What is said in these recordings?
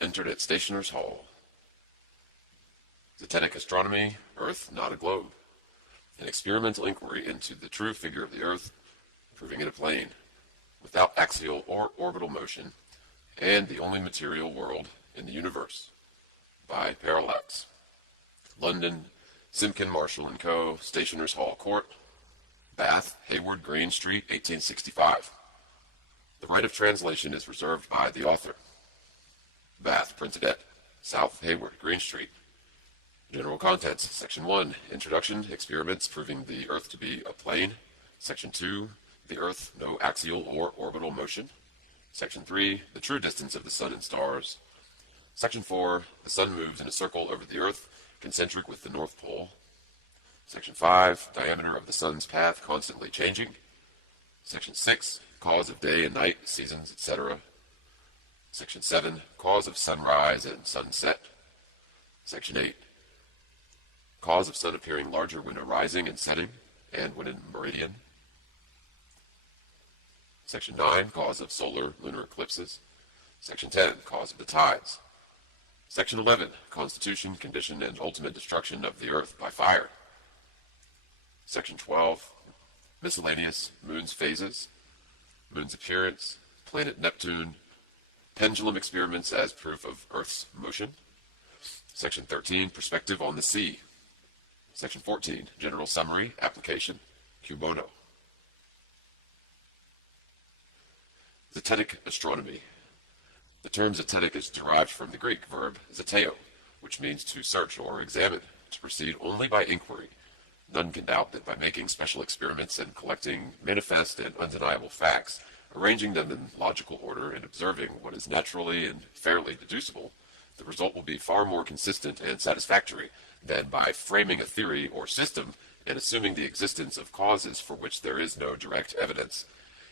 Entered at Stationer's Hall. Zetetic Astronomy, Earth not a globe. An experimental inquiry into the true figure of the Earth, proving it a plane, without axial or orbital motion, and the only material world in the universe. By Parallax. London, Simkin Marshall & Co., Stationer's Hall Court, Bath, Hayward Green Street, 1865. The right of translation is reserved by the author. Bath, printed at South Hayward Green Street. General contents. Section 1, Introduction, experiments proving the Earth to be a plane. Section 2, the Earth, no axial or orbital motion. Section 3, the true distance of the Sun and stars. Section 4, the Sun moves in a circle over the Earth, concentric with the North Pole. Section 5, diameter of the Sun's path constantly changing. Section 6, cause of day and night, seasons, etc. Section 7, cause of sunrise and sunset. Section 8, cause of sun appearing larger when arising and setting, and when in meridian. Section 9, cause of solar lunar eclipses. Section 10, cause of the tides. Section 11, constitution, condition, and ultimate destruction of the Earth by fire. Section 12, miscellaneous, moon's phases, moon's appearance, planet Neptune, pendulum experiments as proof of Earth's motion. Section 13, perspective on the sea. Section 14, general summary, application, cui bono. Zetetic astronomy. The term zetetic is derived from the Greek verb zeteo, which means to search or examine, to proceed only by inquiry. None can doubt that by making special experiments and collecting manifest and undeniable facts, arranging them in logical order and observing what is naturally and fairly deducible, the result will be far more consistent and satisfactory than by framing a theory or system and assuming the existence of causes for which there is no direct evidence,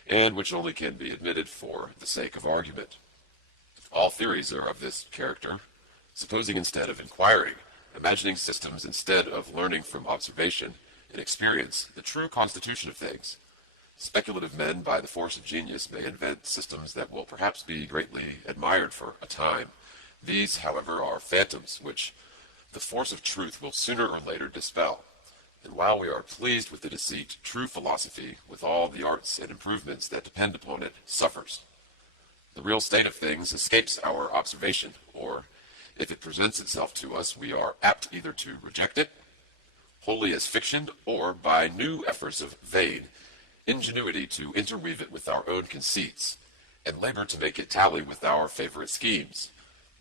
and which only can be admitted for the sake of argument. All theories are of this character, supposing instead of inquiring, imagining systems instead of learning from observation and experience the true constitution of things. Speculative men, by the force of genius, may invent systems that will perhaps be greatly admired for a time. These, however, are phantoms which the force of truth will sooner or later dispel. And while we are pleased with the deceit, true philosophy, with all the arts and improvements that depend upon it, suffers. The real state of things escapes our observation, or, if it presents itself to us, we are apt either to reject it, wholly as fiction, or, by new efforts of vain ingenuity, to interweave it with our own conceits, and labor to make it tally with our favorite schemes.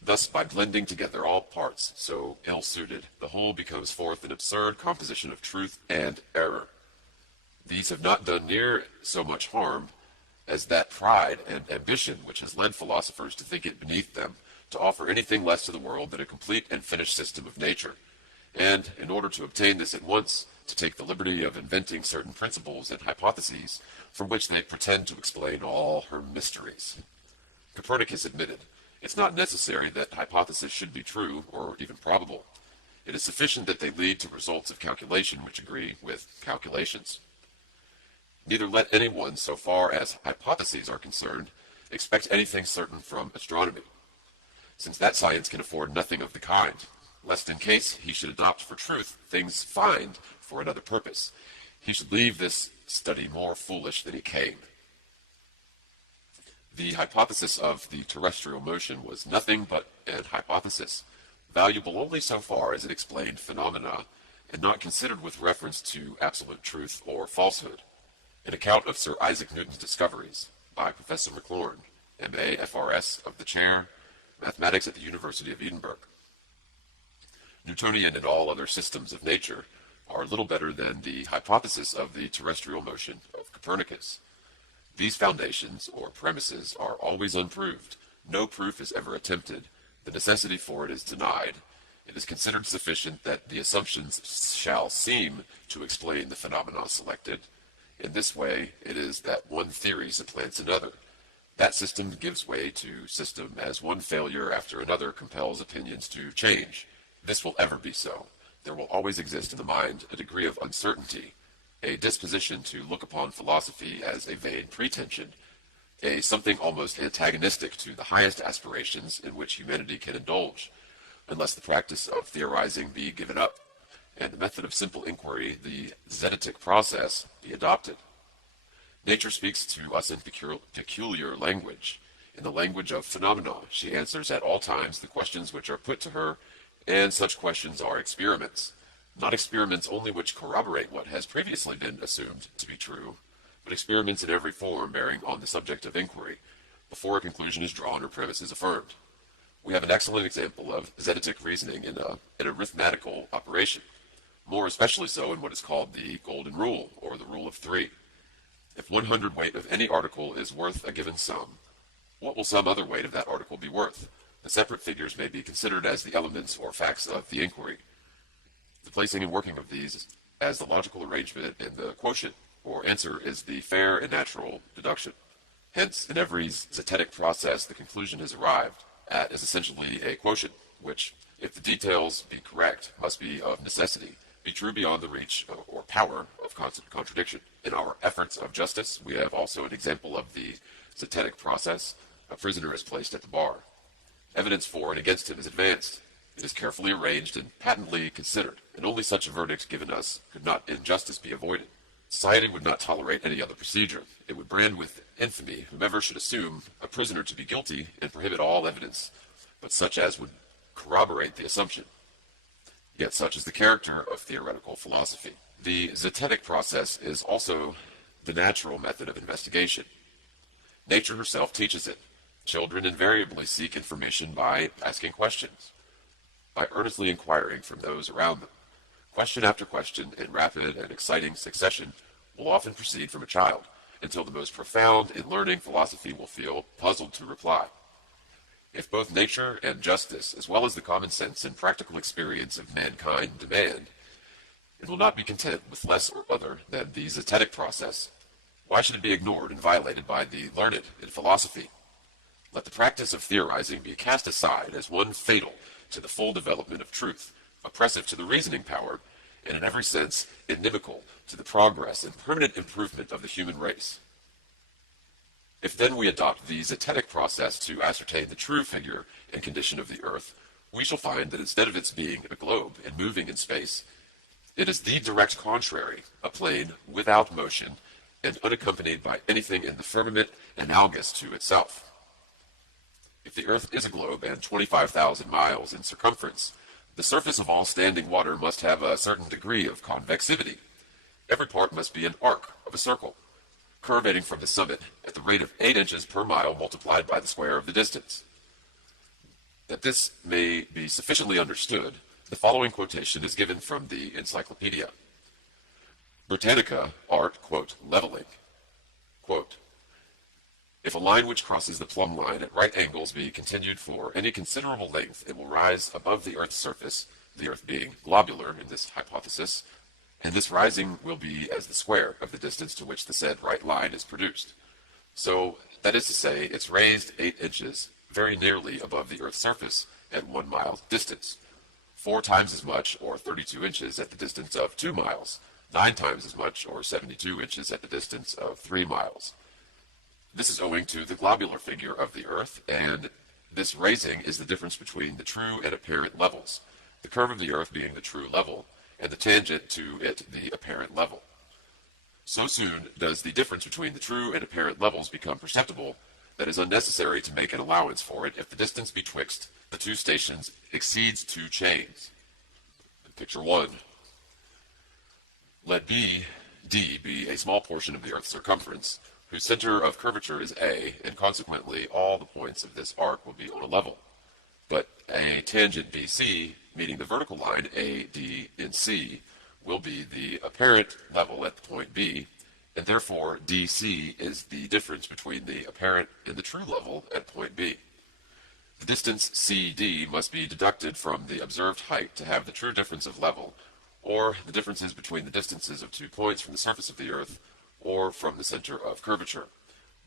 Thus, by blending together all parts so ill-suited, the whole becomes forth an absurd composition of truth and error. These have not done near so much harm as that pride and ambition which has led philosophers to think it beneath them to offer anything less to the world than a complete and finished system of nature, and, in order to obtain this at once, to take the liberty of inventing certain principles and hypotheses from which they pretend to explain all her mysteries. Copernicus admitted, "It's not necessary that hypotheses should be true or even probable. It is sufficient that they lead to results of calculation which agree with calculations." Neither let anyone, so far as hypotheses are concerned, expect anything certain from astronomy, since that science can afford nothing of the kind, lest in case he should adopt for truth things find for another purpose, he should leave this study more foolish than he came. The hypothesis of the terrestrial motion was nothing but an hypothesis, valuable only so far as it explained phenomena, and not considered with reference to absolute truth or falsehood. An account of Sir Isaac Newton's discoveries, by Professor Maclaurin, M.A., F.R.S., of the Chair, Mathematics at the University of Edinburgh. Newtonian and all other systems of nature are little better than the hypothesis of the terrestrial motion of Copernicus. These foundations, or premises, are always unproved. No proof is ever attempted. The necessity for it is denied. It is considered sufficient that the assumptions shall seem to explain the phenomena selected. In this way, it is that one theory supplants another. That system gives way to system as one failure after another compels opinions to change. This will ever be so. There will always exist in the mind a degree of uncertainty, a disposition to look upon philosophy as a vain pretension, a something almost antagonistic to the highest aspirations in which humanity can indulge, unless the practice of theorizing be given up, and the method of simple inquiry, the Zetetic process, be adopted. Nature speaks to us in peculiar language. In the language of phenomena, she answers at all times the questions which are put to her, and such questions are experiments. Not experiments only which corroborate what has previously been assumed to be true, but experiments in every form bearing on the subject of inquiry, before a conclusion is drawn or premise is affirmed. We have an excellent example of Zetetic reasoning in an arithmetical operation, more especially so in what is called the golden rule, or the rule of three. If 100 weight of any article is worth a given sum, what will some other weight of that article be worth? The separate figures may be considered as the elements or facts of the inquiry. The placing and working of these as the logical arrangement and the quotient, or answer, is the fair and natural deduction. Hence, in every Zetetic process, the conclusion is arrived at is essentially a quotient, which, if the details be correct, must be of necessity, be true beyond the reach or power of constant contradiction. In our efforts of justice, we have also an example of the Zetetic process. A prisoner is placed at the bar. Evidence for and against him is advanced. It is carefully arranged and patently considered, and only such a verdict given us could not in justice be avoided. Society would not tolerate any other procedure. It would brand with infamy whomever should assume a prisoner to be guilty and prohibit all evidence, but such as would corroborate the assumption. Yet such is the character of theoretical philosophy. The Zetetic process is also the natural method of investigation. Nature herself teaches it. Children invariably seek information by asking questions, by earnestly inquiring from those around them. Question after question, in rapid and exciting succession, will often proceed from a child, until the most profound in learning philosophy will feel puzzled to reply. If both nature and justice, as well as the common sense and practical experience of mankind, demand, it will not be content with less or other than the Zetetic process. Why should it be ignored and violated by the learned in philosophy? Let the practice of theorizing be cast aside as one fatal to the full development of truth, oppressive to the reasoning power, and in every sense inimical to the progress and permanent improvement of the human race. If then we adopt the Zetetic process to ascertain the true figure and condition of the earth, we shall find that instead of its being a globe and moving in space, it is the direct contrary, a plane without motion and unaccompanied by anything in the firmament analogous to itself. If the earth is a globe and 25,000 miles in circumference, the surface of all standing water must have a certain degree of convexivity. Every part must be an arc of a circle, curvating from the summit at the rate of 8 inches per mile multiplied by the square of the distance. That this may be sufficiently understood, the following quotation is given from the Encyclopedia. Britannica, art, quote, leveling. Quote, if a line which crosses the plumb line at right angles be continued for any considerable length, it will rise above the earth's surface, the earth being globular in this hypothesis, and this rising will be as the square of the distance to which the said right line is produced. So, that is to say, it's raised 8 inches, very nearly above the earth's surface, at 1 mile distance, 4 times as much, or 32 inches, at the distance of 2 miles, 9 times as much, or 72 inches, at the distance of 3 miles. This is owing to the globular figure of the earth, and this raising is the difference between the true and apparent levels, the curve of the earth being the true level, and the tangent to it the apparent level. So soon does the difference between the true and apparent levels become perceptible that it is unnecessary to make an allowance for it if the distance betwixt the two stations exceeds 2 chains. Picture 1. Let D be a small portion of the earth's circumference, whose center of curvature is A, and consequently all the points of this arc will be on a level. But a tangent BC, meeting the vertical line AD in C, will be the apparent level at the point B, and therefore DC is the difference between the apparent and the true level at point B. The distance CD must be deducted from the observed height to have the true difference of level, or the differences between the distances of 2 points from the surface of the earth, or from the center of curvature.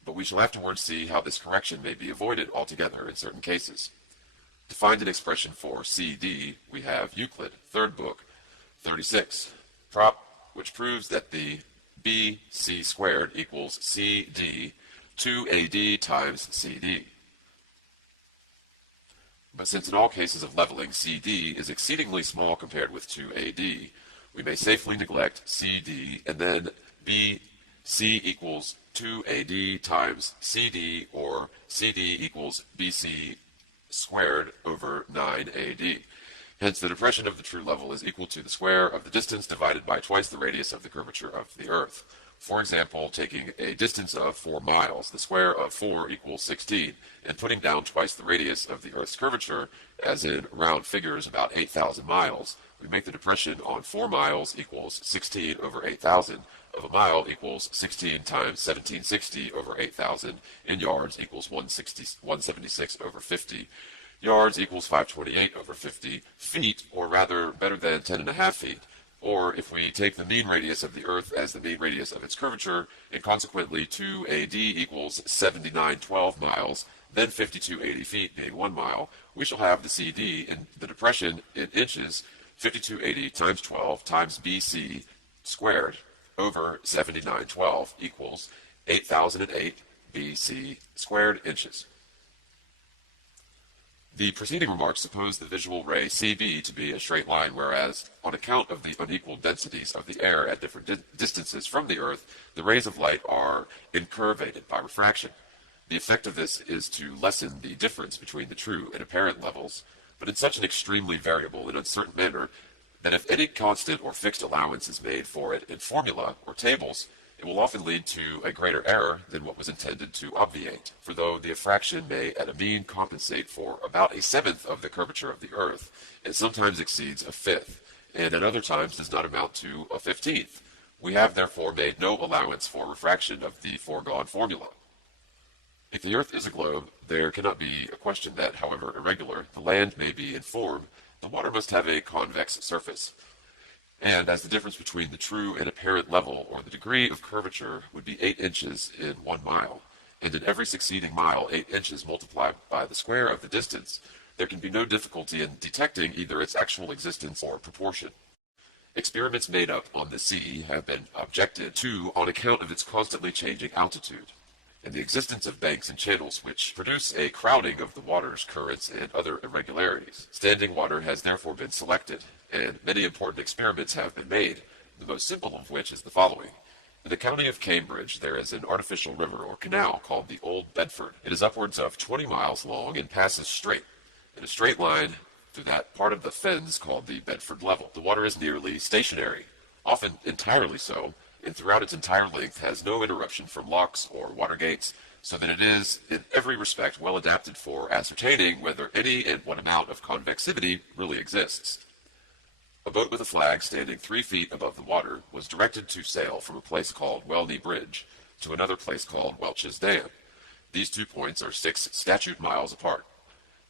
But we shall afterwards see how this correction may be avoided altogether in certain cases. To find an expression for CD, we have Euclid, 3rd book, 36, prop, which proves that the BC squared equals CD 2AD times CD. But since in all cases of leveling CD is exceedingly small compared with 2AD, we may safely neglect CD and then BC equals 2AD times CD, or CD equals BC squared over 9AD. Hence, the depression of the true level is equal to the square of the distance divided by twice the radius of the curvature of the Earth. For example, taking a distance of 4 miles, the square of 4 equals 16, and putting down twice the radius of the Earth's curvature, as in round figures about 8,000 miles, we make the depression on 4 miles equals 16 over 8,000, of a mile equals 16 times 1760 over 8,000, and yards equals 176 over 50. Yards equals 528 over 50, feet, or rather better than 10.5 feet. Or if we take the mean radius of the Earth as the mean radius of its curvature, and consequently 2AD equals 7912 miles, then 5280 feet being 1 mile, we shall have the CD in the depression in inches, 5280 times 12 times BC squared over 7912 equals 8008 BC squared inches. The preceding remarks suppose the visual ray CB to be a straight line, whereas, on account of the unequal densities of the air at different distances from the Earth, the rays of light are incurvated by refraction. The effect of this is to lessen the difference between the true and apparent levels, but in such an extremely variable and uncertain manner that if any constant or fixed allowance is made for it in formula or tables, it will often lead to a greater error than what was intended to obviate. For though the effraction may at a mean compensate for about 1/7 of the curvature of the Earth, it sometimes exceeds 1/5, and at other times does not amount to 1/15. We have therefore made no allowance for refraction of the foregone formula. If the Earth is a globe, there cannot be a question that, however irregular the land may be in form, the water must have a convex surface. And as the difference between the true and apparent level, or the degree of curvature, would be 8 inches in 1 mile, and in every succeeding mile 8 inches multiplied by the square of the distance, there can be no difficulty in detecting either its actual existence or proportion. Experiments made up on the sea have been objected to on account of its constantly changing altitude, and the existence of banks and channels which produce a crowding of the water's currents and other irregularities. Standing water has therefore been selected, and many important experiments have been made, the most simple of which is the following. In the county of Cambridge there is an artificial river or canal called the Old Bedford. It is upwards of 20 miles long and passes straight, in a straight line, through that part of the fens called the Bedford Level. The water is nearly stationary, often entirely so, and throughout its entire length has no interruption from locks or water gates, so that it is in every respect well adapted for ascertaining whether any and what amount of convexivity really exists. A boat with a flag standing 3 feet above the water was directed to sail from a place called Welney Bridge to another place called Welch's Dam. These 2 points are 6 statute miles apart.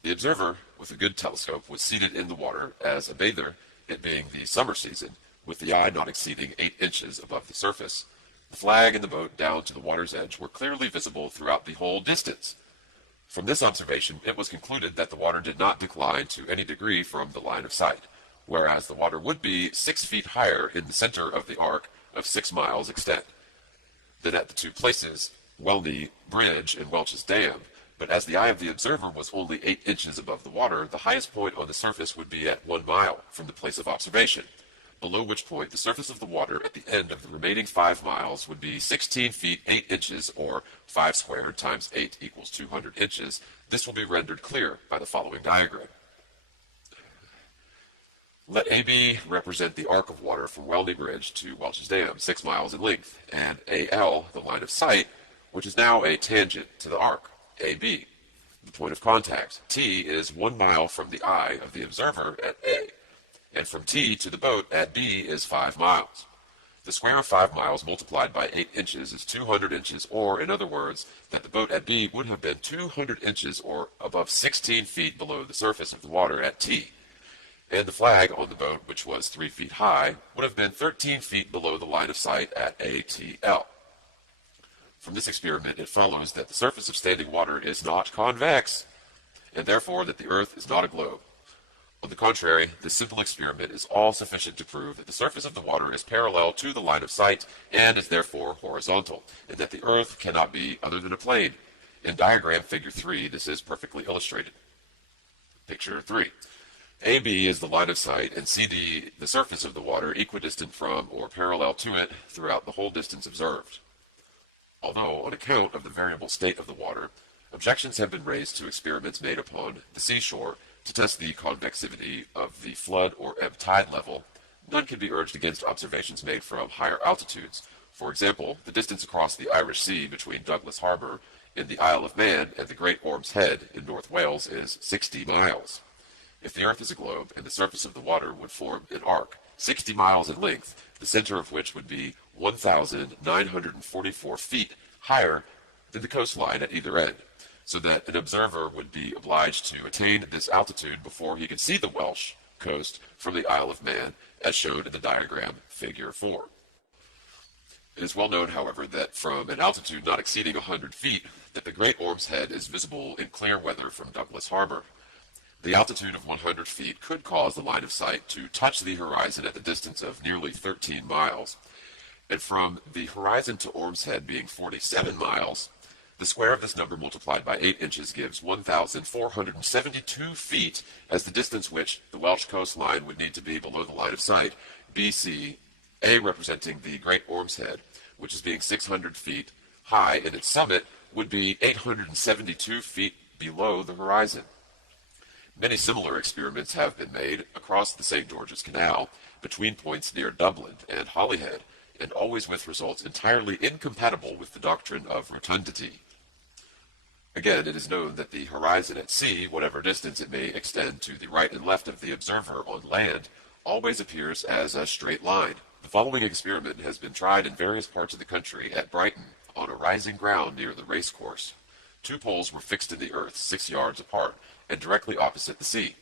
The observer, with a good telescope, was seated in the water as a bather, it being the summer season, with the eye not exceeding 8 inches above the surface. The flag and the boat down to the water's edge were clearly visible throughout the whole distance. From this observation, it was concluded that the water did not decline to any degree from the line of sight, whereas the water would be 6 feet higher in the center of the arc of 6 miles extent than at the 2 places, Welney Bridge and Welch's Dam. But as the eye of the observer was only 8 inches above the water, the highest point on the surface would be at 1 mile from the place of observation, below which point the surface of the water at the end of the remaining 5 miles would be 16 feet 8 inches, or 5 squared times 8 equals 200 inches. This will be rendered clear by the following diagram. Let AB represent the arc of water from Welney Bridge to Welch's Dam, 6 miles in length, and AL the line of sight, which is now a tangent to the arc, AB. The point of contact, T, is 1 mile from the eye of the observer at A, and from T to the boat at B is 5 miles. The square of 5 miles multiplied by 8 inches is 200 inches, or, in other words, that the boat at B would have been 200 inches, or above 16 feet below the surface of the water at T. And the flag on the boat, which was 3 feet high, would have been 13 feet below the line of sight at ATL. From this experiment, it follows that the surface of standing water is not convex, and therefore that the Earth is not a globe. On the contrary, this simple experiment is all sufficient to prove that the surface of the water is parallel to the line of sight and is therefore horizontal, and that the Earth cannot be other than a plane. In diagram figure 3, this is perfectly illustrated. Picture 3. AB is the line of sight and CD the surface of the water equidistant from or parallel to it throughout the whole distance observed. Although, on account of the variable state of the water, objections have been raised to experiments made upon the seashore to test the convexivity of the flood or ebb tide level, none can be urged against observations made from higher altitudes. For example, the distance across the Irish Sea between Douglas Harbor in the Isle of Man and the Great Orme's Head in North Wales is 60 miles. If the Earth is a globe and the surface of the water would form an arc 60 miles in length, the center of which would be 1,944 feet higher than the coastline at either end, so that an observer would be obliged to attain this altitude before he could see the Welsh coast from the Isle of Man, as shown in the diagram figure 4. It is well known, however, that from an altitude not exceeding 100 feet, that the Great Orme's Head is visible in clear weather from Douglas Harbor. The altitude of 100 feet could cause the line of sight to touch the horizon at the distance of nearly 13 miles, and from the horizon to Orme's Head being 47 miles, the square of this number multiplied by 8 inches gives 1,472 feet as the distance which the Welsh coastline would need to be below the line of sight, BC, A representing the Great Orme's Head, which is being 600 feet high, and its summit would be 872 feet below the horizon. Many similar experiments have been made across the St. George's Canal, between points near Dublin and Holyhead, and always with results entirely incompatible with the doctrine of rotundity. Again, it is known that the horizon at sea, whatever distance it may extend to the right and left of the observer on land, always appears as a straight line. The following experiment has been tried in various parts of the country at Brighton, on a rising ground near the racecourse. 2 poles were fixed in the earth 6 yards apart, and directly opposite the sea.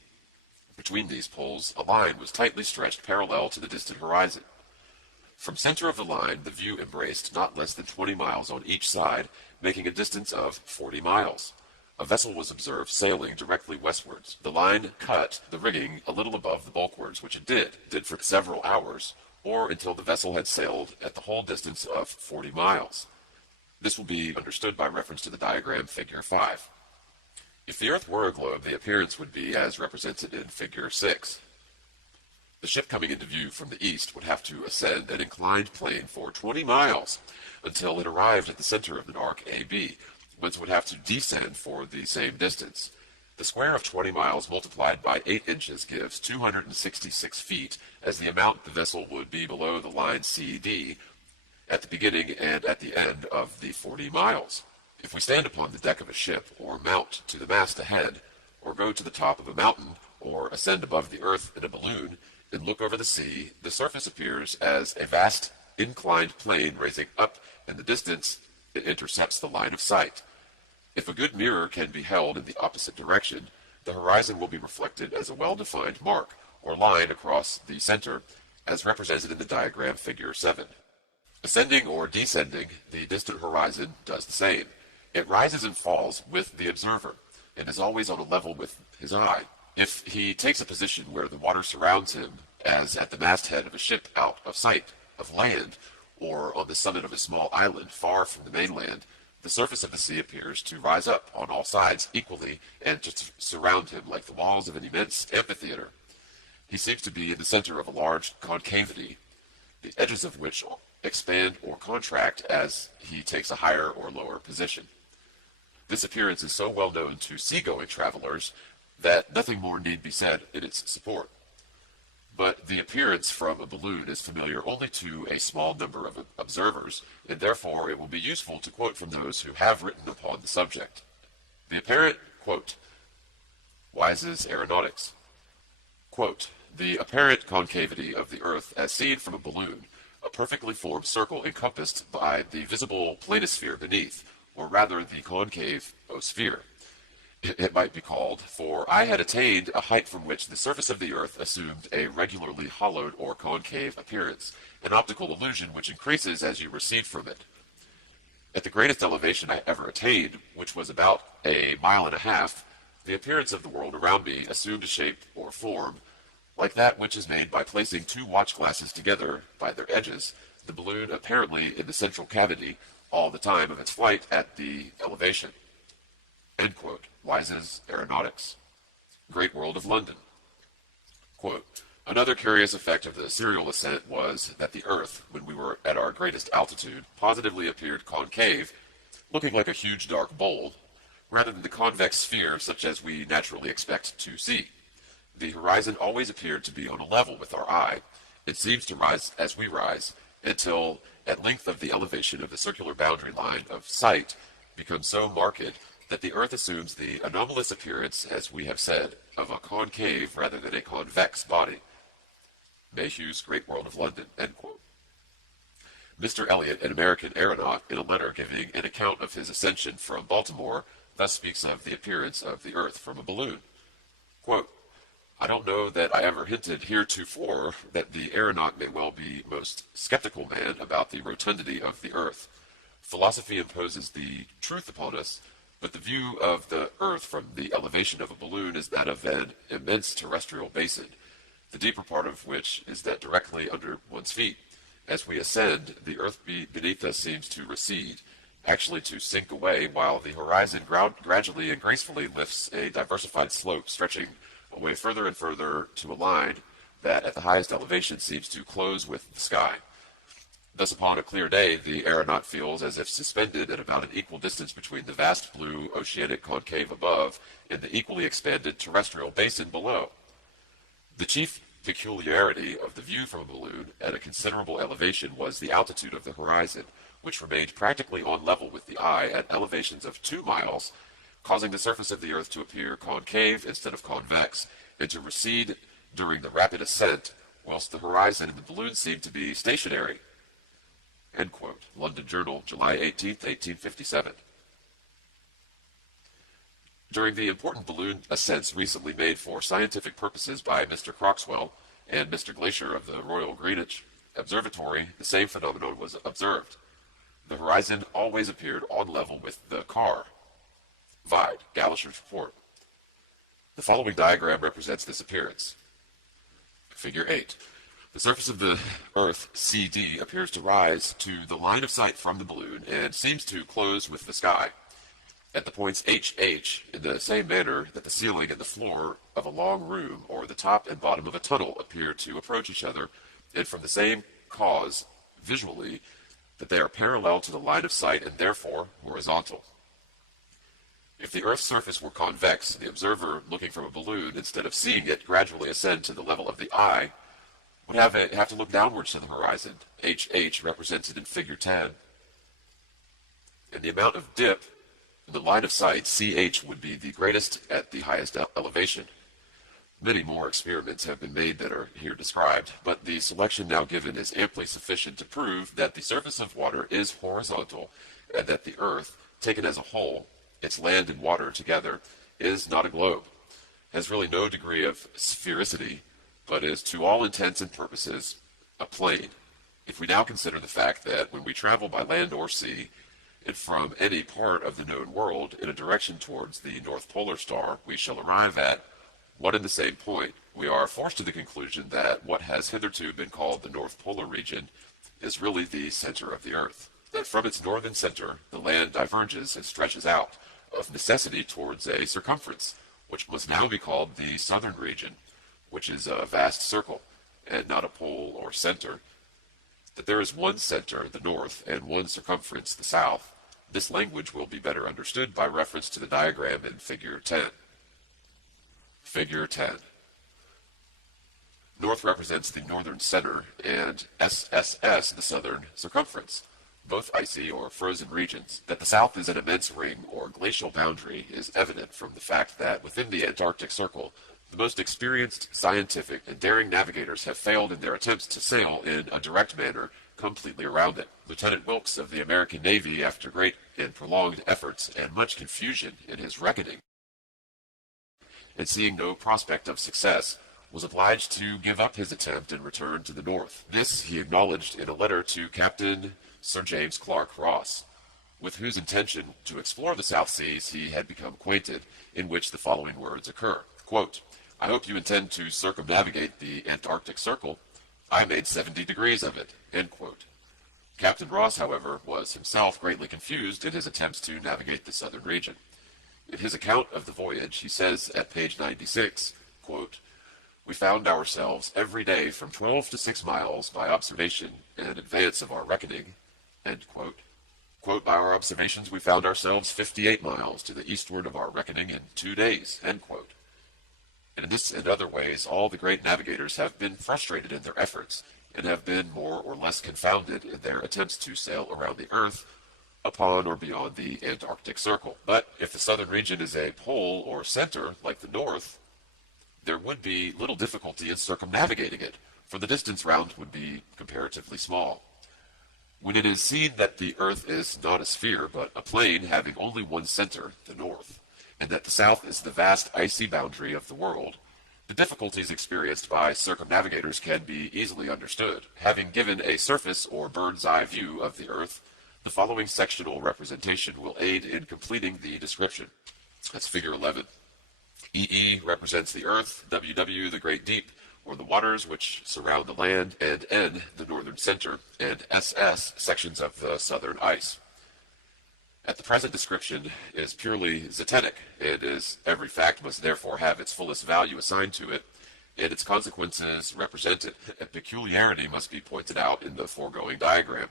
Between these poles, a line was tightly stretched parallel to the distant horizon. From center of the line, the view embraced not less than 20 miles on each side, making a distance of 40 miles. A vessel was observed sailing directly westwards. The line cut the rigging a little above the bulwarks, which it did for several hours, or until the vessel had sailed at the whole distance of 40 miles. This will be understood by reference to the diagram figure 5. If the Earth were a globe, the appearance would be as represented in figure 6. The ship coming into view from the east would have to ascend an inclined plane for 20 miles until it arrived at the center of an arc AB, whence it would have to descend for the same distance. The square of 20 miles multiplied by 8 inches gives 266 feet, as the amount the vessel would be below the line CD at the beginning and at the end of the 40 miles. If we stand upon the deck of a ship, or mount to the mast ahead, or go to the top of a mountain, or ascend above the earth in a balloon, and look over the sea, the surface appears as a vast inclined plane raising up in the distance it intercepts the line of sight. If a good mirror can be held in the opposite direction, the horizon will be reflected as a well-defined mark, or line across the center, as represented in the diagram figure 7. Ascending or descending, the distant horizon does the same. It rises and falls with the observer, and is always on a level with his eye. If he takes a position where the water surrounds him, as at the masthead of a ship out of sight of land, or on the summit of a small island far from the mainland, the surface of the sea appears to rise up on all sides equally and to surround him like the walls of an immense amphitheater. He seems to be in the center of a large concavity, the edges of which expand or contract as he takes a higher or lower position. This appearance is so well known to seagoing travelers that nothing more need be said in its support. But the appearance from a balloon is familiar only to a small number of observers, and therefore it will be useful to quote from those who have written upon the subject. The apparent, quote, Wise's Aeronautics, quote, the apparent concavity of the Earth as seen from a balloon, a perfectly formed circle encompassed by the visible planisphere beneath, or rather the concave sphere. It might be called, for I had attained a height from which the surface of the earth assumed a regularly hollowed or concave appearance, an optical illusion which increases as you recede from it. At the greatest elevation I ever attained, which was about 1.5 miles, the appearance of the world around me assumed a shape or form like that which is made by placing two watch glasses together by their edges, the balloon apparently in the central cavity all the time of its flight at the elevation. End quote. Wise's Aeronautics. Great World of London. Quote, another curious effect of the serial ascent was that the Earth, when we were at our greatest altitude, positively appeared concave, looking like a huge dark bowl, rather than the convex sphere such as we naturally expect to see. The horizon always appeared to be on a level with our eye. It seems to rise as we rise, until at length of the elevation of the circular boundary line of sight becomes so marked that the Earth assumes the anomalous appearance, as we have said, of a concave rather than a convex body. Mayhew's Great World of London. End quote. Mr. Elliot, an American aeronaut, in a letter giving an account of his ascension from Baltimore, thus speaks of the appearance of the Earth from a balloon. Quote, I don't know that I ever hinted heretofore that the aeronaut may well be most skeptical man about the rotundity of the Earth. Philosophy imposes the truth upon us, but the view of the Earth from the elevation of a balloon is that of an immense terrestrial basin, the deeper part of which is that directly under one's feet. As we ascend, the Earth beneath us seems to recede, actually to sink away, while the horizon gradually and gracefully lifts a diversified slope stretching away further and further to a line that at the highest elevation seems to close with the sky. Thus, upon a clear day, the aeronaut feels as if suspended at about an equal distance between the vast blue oceanic concave above and the equally expanded terrestrial basin below. The chief peculiarity of the view from a balloon at a considerable elevation was the altitude of the horizon, which remained practically on level with the eye at elevations of 2 miles, causing the surface of the Earth to appear concave instead of convex, and to recede during the rapid ascent, whilst the horizon and the balloon seemed to be stationary. End quote. London Journal, July 18, 1857. During the important balloon ascents recently made for scientific purposes by Mr. Croxwell and Mr. Glacier of the Royal Greenwich Observatory, the same phenomenon was observed. The horizon always appeared on level with the car. Vide, Gallisher's report. The following diagram represents this appearance. Figure 8. The surface of the Earth, CD, appears to rise to the line of sight from the balloon and seems to close with the sky. At the points HH, in the same manner that the ceiling and the floor of a long room or the top and bottom of a tunnel appear to approach each other, and from the same cause, visually, that they are parallel to the line of sight and therefore horizontal. If the Earth's surface were convex, the observer looking from a balloon, instead of seeing it gradually ascend to the level of the eye, would have to look downwards to the horizon, HH represented in figure 10. And the amount of dip in the line of sight, CH, would be the greatest at the highest elevation. Many more experiments have been made that are here described, but the selection now given is amply sufficient to prove that the surface of water is horizontal, and that the Earth, taken as a whole, its land and water together, is not a globe, has really no degree of sphericity, but is to all intents and purposes a plane. If we now consider the fact that when we travel by land or sea, and from any part of the known world in a direction towards the North Polar Star, we shall arrive at one and the same point, we are forced to the conclusion that what has hitherto been called the North Polar region is really the center of the Earth. That from its northern center, the land diverges and stretches out, of necessity towards a circumference, which must now be called the southern region, which is a vast circle, and not a pole or center. That there is one center, the north, and one circumference, the south. This language will be better understood by reference to the diagram in Figure 10. Figure 10. North represents the northern center, and SSS the southern circumference, both icy or frozen regions. That the south is an immense ring or glacial boundary is evident from the fact that within the Antarctic Circle, the most experienced, scientific, and daring navigators have failed in their attempts to sail in a direct manner completely around it. Lieutenant Wilkes of the American Navy, after great and prolonged efforts and much confusion in his reckoning, and seeing no prospect of success, was obliged to give up his attempt and return to the north. This he acknowledged in a letter to Captain Sir James Clark Ross. with whose intention to explore the South Seas he had become acquainted, in which the following words occur. Quote, "I hope you intend to circumnavigate the Antarctic Circle. I made 70 degrees of it." End quote. Captain Ross, however, was himself greatly confused in his attempts to navigate the southern region. In his account of the voyage, he says at page 96, quote, "We found ourselves every day from 12 to 6 miles by observation in advance of our reckoning." End quote. Quote, "By our observations, we found ourselves 58 miles to the eastward of our reckoning in 2 days." End quote. And in this and other ways, all the great navigators have been frustrated in their efforts, and have been more or less confounded in their attempts to sail around the Earth upon or beyond the Antarctic Circle. But if the southern region is a pole or center, like the north, there would be little difficulty in circumnavigating it, for the distance round would be comparatively small. When it is seen that the Earth is not a sphere, but a plane having only one center, the north, and that the south is the vast icy boundary of the world, the difficulties experienced by circumnavigators can be easily understood. Having given a surface or bird's-eye view of the Earth, the following sectional representation will aid in completing the description. That's figure 11. EE represents the Earth, WW the Great Deep, or the waters which surround the land, and N the northern center, and SS sections of the southern ice. At the present description is purely zetetic, and as every fact must therefore have its fullest value assigned to it, and its consequences represented, a peculiarity must be pointed out in the foregoing diagram.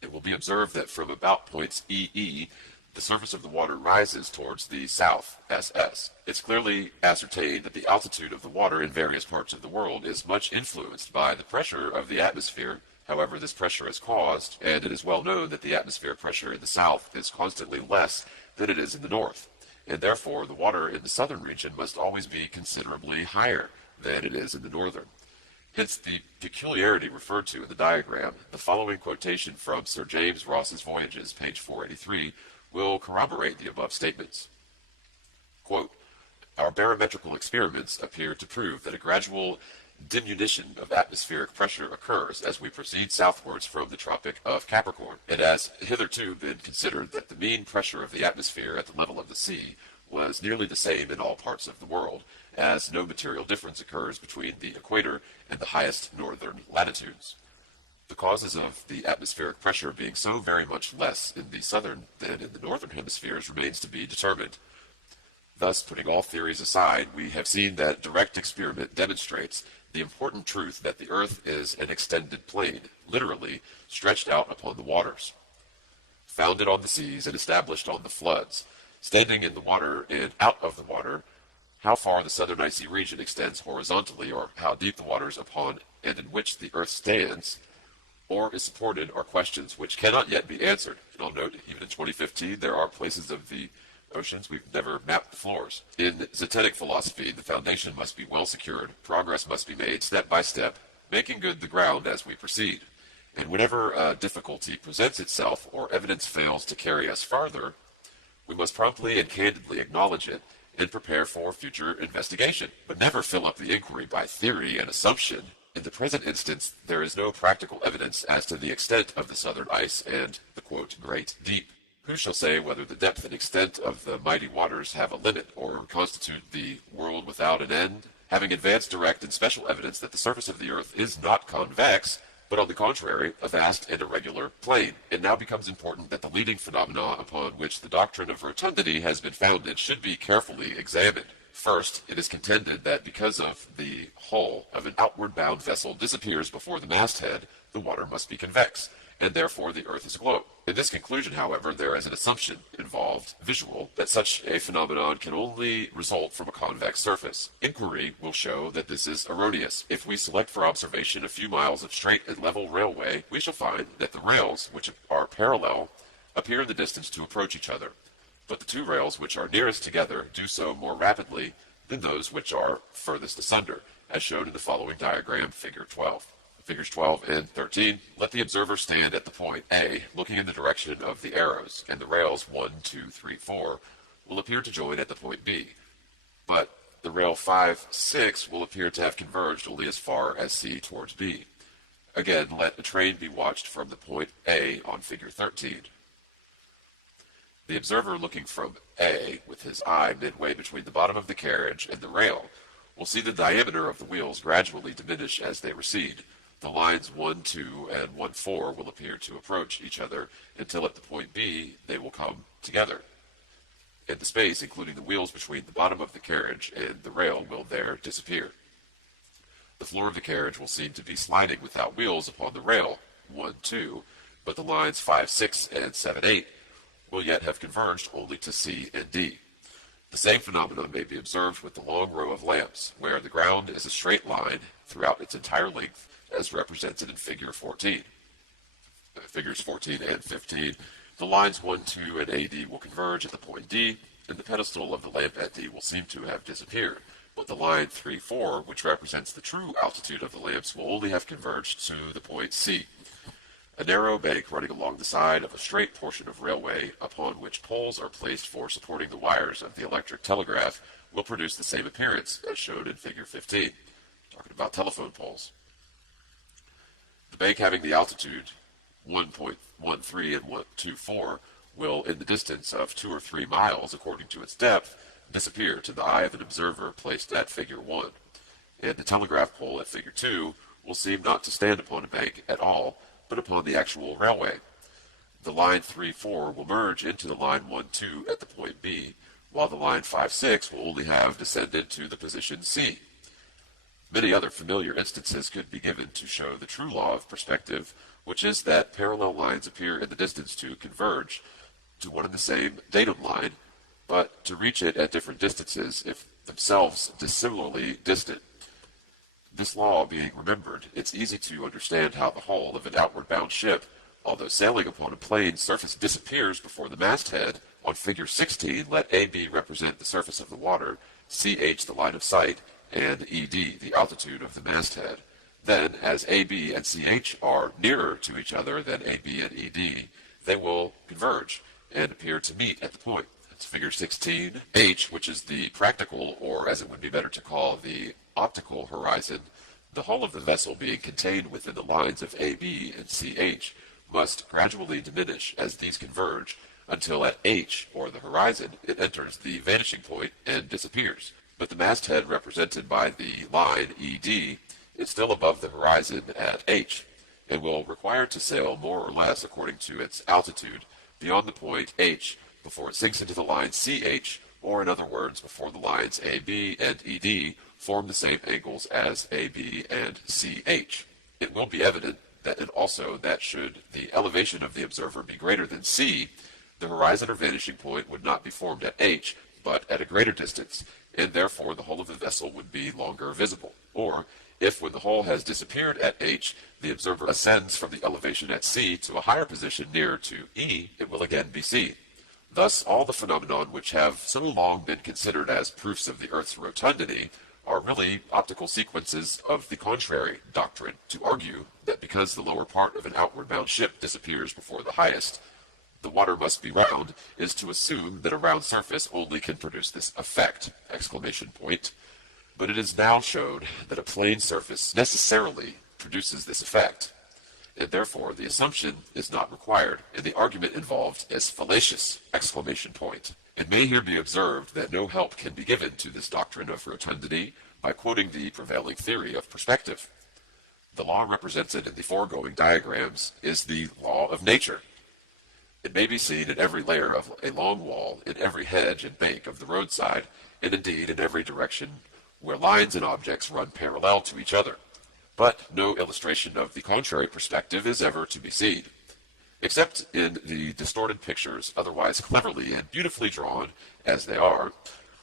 It will be observed that from about points EE, the surface of the water rises towards the south, SS. It's clearly ascertained that the altitude of the water in various parts of the world is much influenced by the pressure of the atmosphere. However, this pressure is caused, and it is well known that the atmospheric pressure in the south is constantly less than it is in the north, and therefore the water in the southern region must always be considerably higher than it is in the northern. Hence the peculiarity referred to in the diagram. The following quotation from Sir James Ross's Voyages, page 483, will corroborate the above statements. Quote, "Our barometrical experiments appear to prove that a gradual diminution of atmospheric pressure occurs as we proceed southwards from the Tropic of Capricorn. It has hitherto been considered that the mean pressure of the atmosphere at the level of the sea was nearly the same in all parts of the world, as no material difference occurs between the equator and the highest northern latitudes. The causes of the atmospheric pressure being so very much less in the southern than in the northern hemispheres remains to be determined. Thus, putting all theories aside, we have seen that direct experiment demonstrates the important truth that the Earth is an extended plane, literally stretched out upon the waters, founded on the seas and established on the floods, standing in the water and out of the water. How far the southern icy region extends horizontally, or how deep the waters upon and in which the Earth stands or is supported, are questions which cannot yet be answered. And I'll note, even in 2015, there are places of the oceans we've never mapped the floors. In Zetetic philosophy, the foundation must be well secured, progress must be made step by step, making good the ground as we proceed. And whenever a difficulty presents itself or evidence fails to carry us farther, we must promptly and candidly acknowledge it and prepare for future investigation, but never fill up the inquiry by theory and assumption. In the present instance, there is no practical evidence as to the extent of the southern ice and the, quote, great deep. Who shall say whether the depth and extent of the mighty waters have a limit, or constitute the world without an end? Having advanced direct and special evidence that the surface of the earth is not convex, but on the contrary, a vast and irregular plane, it now becomes important that the leading phenomena upon which the doctrine of rotundity has been founded should be carefully examined. First, it is contended that because of the hull of an outward-bound vessel disappears before the masthead, the water must be convex, and therefore the Earth is a globe. In this conclusion, however, there is an assumption involved, visual, that such a phenomenon can only result from a convex surface. Inquiry will show that this is erroneous. If we select for observation a few miles of straight and level railway, we shall find that the rails, which are parallel, appear in the distance to approach each other. But the two rails which are nearest together do so more rapidly than those which are furthest asunder, as shown in the following diagram, figure 12. Figures 12 and 13, let the observer stand at the point A, looking in the direction of the arrows, and the rails 1, 2, 3, 4 will appear to join at the point B. But the rail 5, 6 will appear to have converged only as far as C towards B. Again, let a train be watched from the point A on figure 13. The observer looking from A with his eye midway between the bottom of the carriage and the rail will see the diameter of the wheels gradually diminish as they recede. The lines 1, 2, and 1, 4 will appear to approach each other until at the point B they will come together, and the space, including the wheels between the bottom of the carriage and the rail, will there disappear. The floor of the carriage will seem to be sliding without wheels upon the rail 1, 2, but the lines 5, 6, and 7, 8 will yet have converged only to C and D. The same phenomenon may be observed with the long row of lamps, where the ground is a straight line throughout its entire length, as represented in Figure 14. Figures 14 and 15, the lines 1, 2, and AD will converge at the point D, and the pedestal of the lamp at D will seem to have disappeared, but the line 3, 4, which represents the true altitude of the lamps, will only have converged to the point C. A narrow bank running along the side of a straight portion of railway, upon which poles are placed for supporting the wires of the electric telegraph, will produce the same appearance as shown in Figure 15, talking about telephone poles. The bank having the altitude 1.13 and 1.24 will, in the distance of 2 or 3 miles according to its depth, disappear to the eye of an observer placed at Figure 1, and the telegraph pole at Figure 2 will seem not to stand upon a bank at all, but upon the actual railway. The line 3, 4 will merge into the line 1, 2 at the point B, while the line 5, 6 will only have descended to the position C. Many other familiar instances could be given to show the true law of perspective, which is that parallel lines appear in the distance to converge to one and the same datum line, but to reach it at different distances if themselves dissimilarly distant. This law being remembered, it's easy to understand how the hull of an outward-bound ship, although sailing upon a plane surface, disappears before the masthead. On Figure 16, let AB represent the surface of the water, CH the line of sight, and ED the altitude of the masthead. Then, as AB and CH are nearer to each other than AB and ED, they will converge and appear to meet at the point. That's Figure 16. H, which is the practical, or as it would be better to call the optical horizon, the hull of the vessel being contained within the lines of AB and CH, must gradually diminish as these converge until at H, or the horizon, it enters the vanishing point and disappears. But the masthead represented by the line ED is still above the horizon at H, and will require to sail more or less according to its altitude beyond the point H before it sinks into the line CH, or in other words, before the lines AB and ED form the same angles as AB and CH. It will be evident that also that should the elevation of the observer be greater than C, the horizon or vanishing point would not be formed at H, but at a greater distance, and therefore the hull of the vessel would be longer visible. Or, if when the hull has disappeared at H, the observer ascends from the elevation at C to a higher position nearer to E, it will again be seen. Thus, all the phenomena which have so long been considered as proofs of the Earth's rotundity are really optical sequences of the contrary doctrine, to argue that because the lower part of an outward-bound ship disappears before the highest, the water must be round, is to assume that a round surface only can produce this effect! But it is now shown that a plane surface necessarily produces this effect, and therefore the assumption is not required, and the argument involved is fallacious! It may here be observed that no help can be given to this doctrine of rotundity by quoting the prevailing theory of perspective. The law represented in the foregoing diagrams is the law of nature. It may be seen in every layer of a long wall, in every hedge and bank of the roadside, and indeed in every direction where lines and objects run parallel to each other. But no illustration of the contrary perspective is ever to be seen, except in the distorted pictures, otherwise cleverly and beautifully drawn as they are,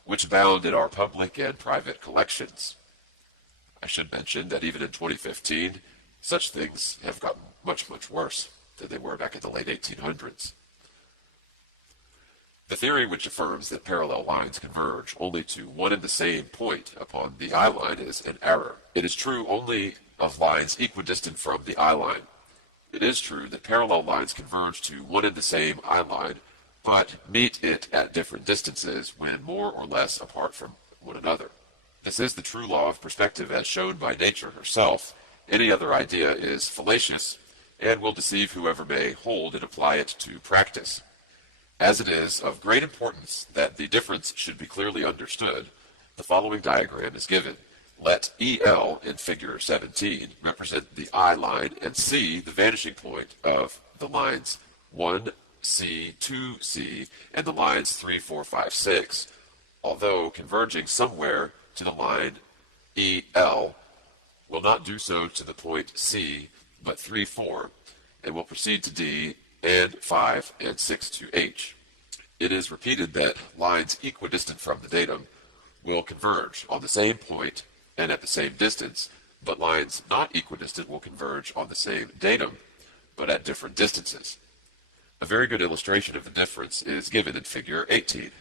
which abound in our public and private collections. I should mention that even in 2015, such things have gotten much, much worse than they were back in the late 1800s. The theory which affirms that parallel lines converge only to one and the same point upon the eye line is an error. It is true only of lines equidistant from the eye line. It is true that parallel lines converge to one and the same eye line, but meet it at different distances when more or less apart from one another. This is the true law of perspective as shown by nature herself. Any other idea is fallacious, and will deceive whoever may hold and apply it to practice. As it is of great importance that the difference should be clearly understood, the following diagram is given. Let EL in figure 17 represent the I line and C the vanishing point of the lines 1C, 2C, and the lines 3, 4, 5, 6, although converging somewhere to the line EL, will not do so to the point C, but 3, 4, and will proceed to D and 5 and 6 to H. It is repeated that lines equidistant from the datum will converge on the same point and at the same distance, but lines not equidistant will converge on the same datum, but at different distances. A very good illustration of the difference is given in figure 18.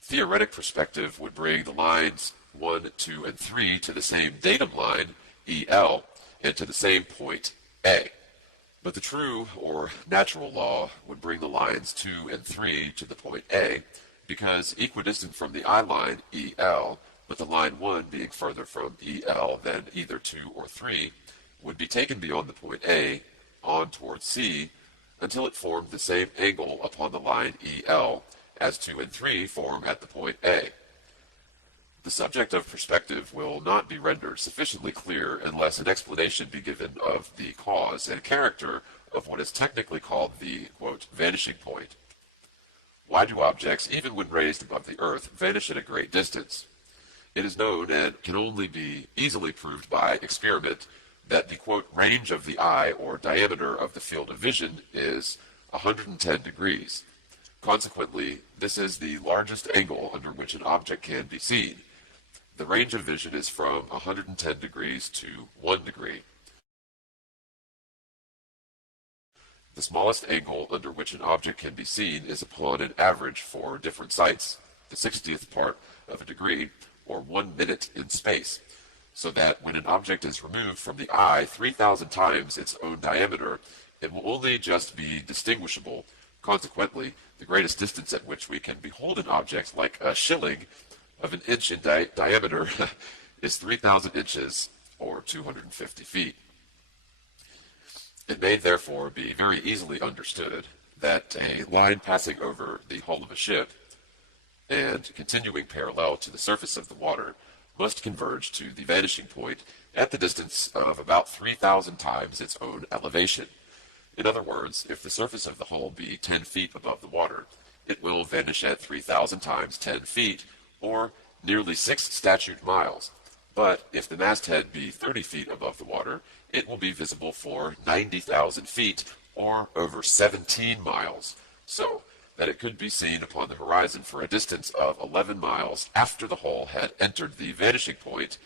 Theoretic perspective would bring the lines 1, 2, and 3 to the same datum line, EL, and to the same point, A. But the true or natural law would bring the lines 2 and 3 to the point A, because equidistant from the I line, EL, but the line 1 being further from EL than either 2 or 3, would be taken beyond the point A, on towards C, until it formed the same angle upon the line EL as 2 and 3 form at the point A. The subject of perspective will not be rendered sufficiently clear unless an explanation be given of the cause and character of what is technically called the, quote, vanishing point. Why do objects, even when raised above the earth, vanish at a great distance? It is known, and can only be easily proved by experiment, that the, quote, range of the eye, or diameter of the field of vision, is 110 degrees. Consequently, this is the largest angle under which an object can be seen. The range of vision is from 110 degrees to 1 degree. The smallest angle under which an object can be seen is upon an average for different sites, the 60th part of a degree, or 1 minute in space, so that when an object is removed from the eye 3,000 times its own diameter, it will only just be distinguishable. Consequently, the greatest distance at which we can behold an object like a shilling of an inch in diameter is 3,000 inches, or 250 feet. It may therefore be very easily understood that a line passing over the hull of a ship and continuing parallel to the surface of the water must converge to the vanishing point at the distance of about 3,000 times its own elevation. In other words, if the surface of the hull be 10 feet above the water, it will vanish at 3,000 times 10 feet, or nearly 6 statute miles. But if the masthead be 30 feet above the water, it will be visible for 90,000 feet, or over 17 miles, so that it could be seen upon the horizon for a distance of 11 miles after the hull had entered the vanishing point,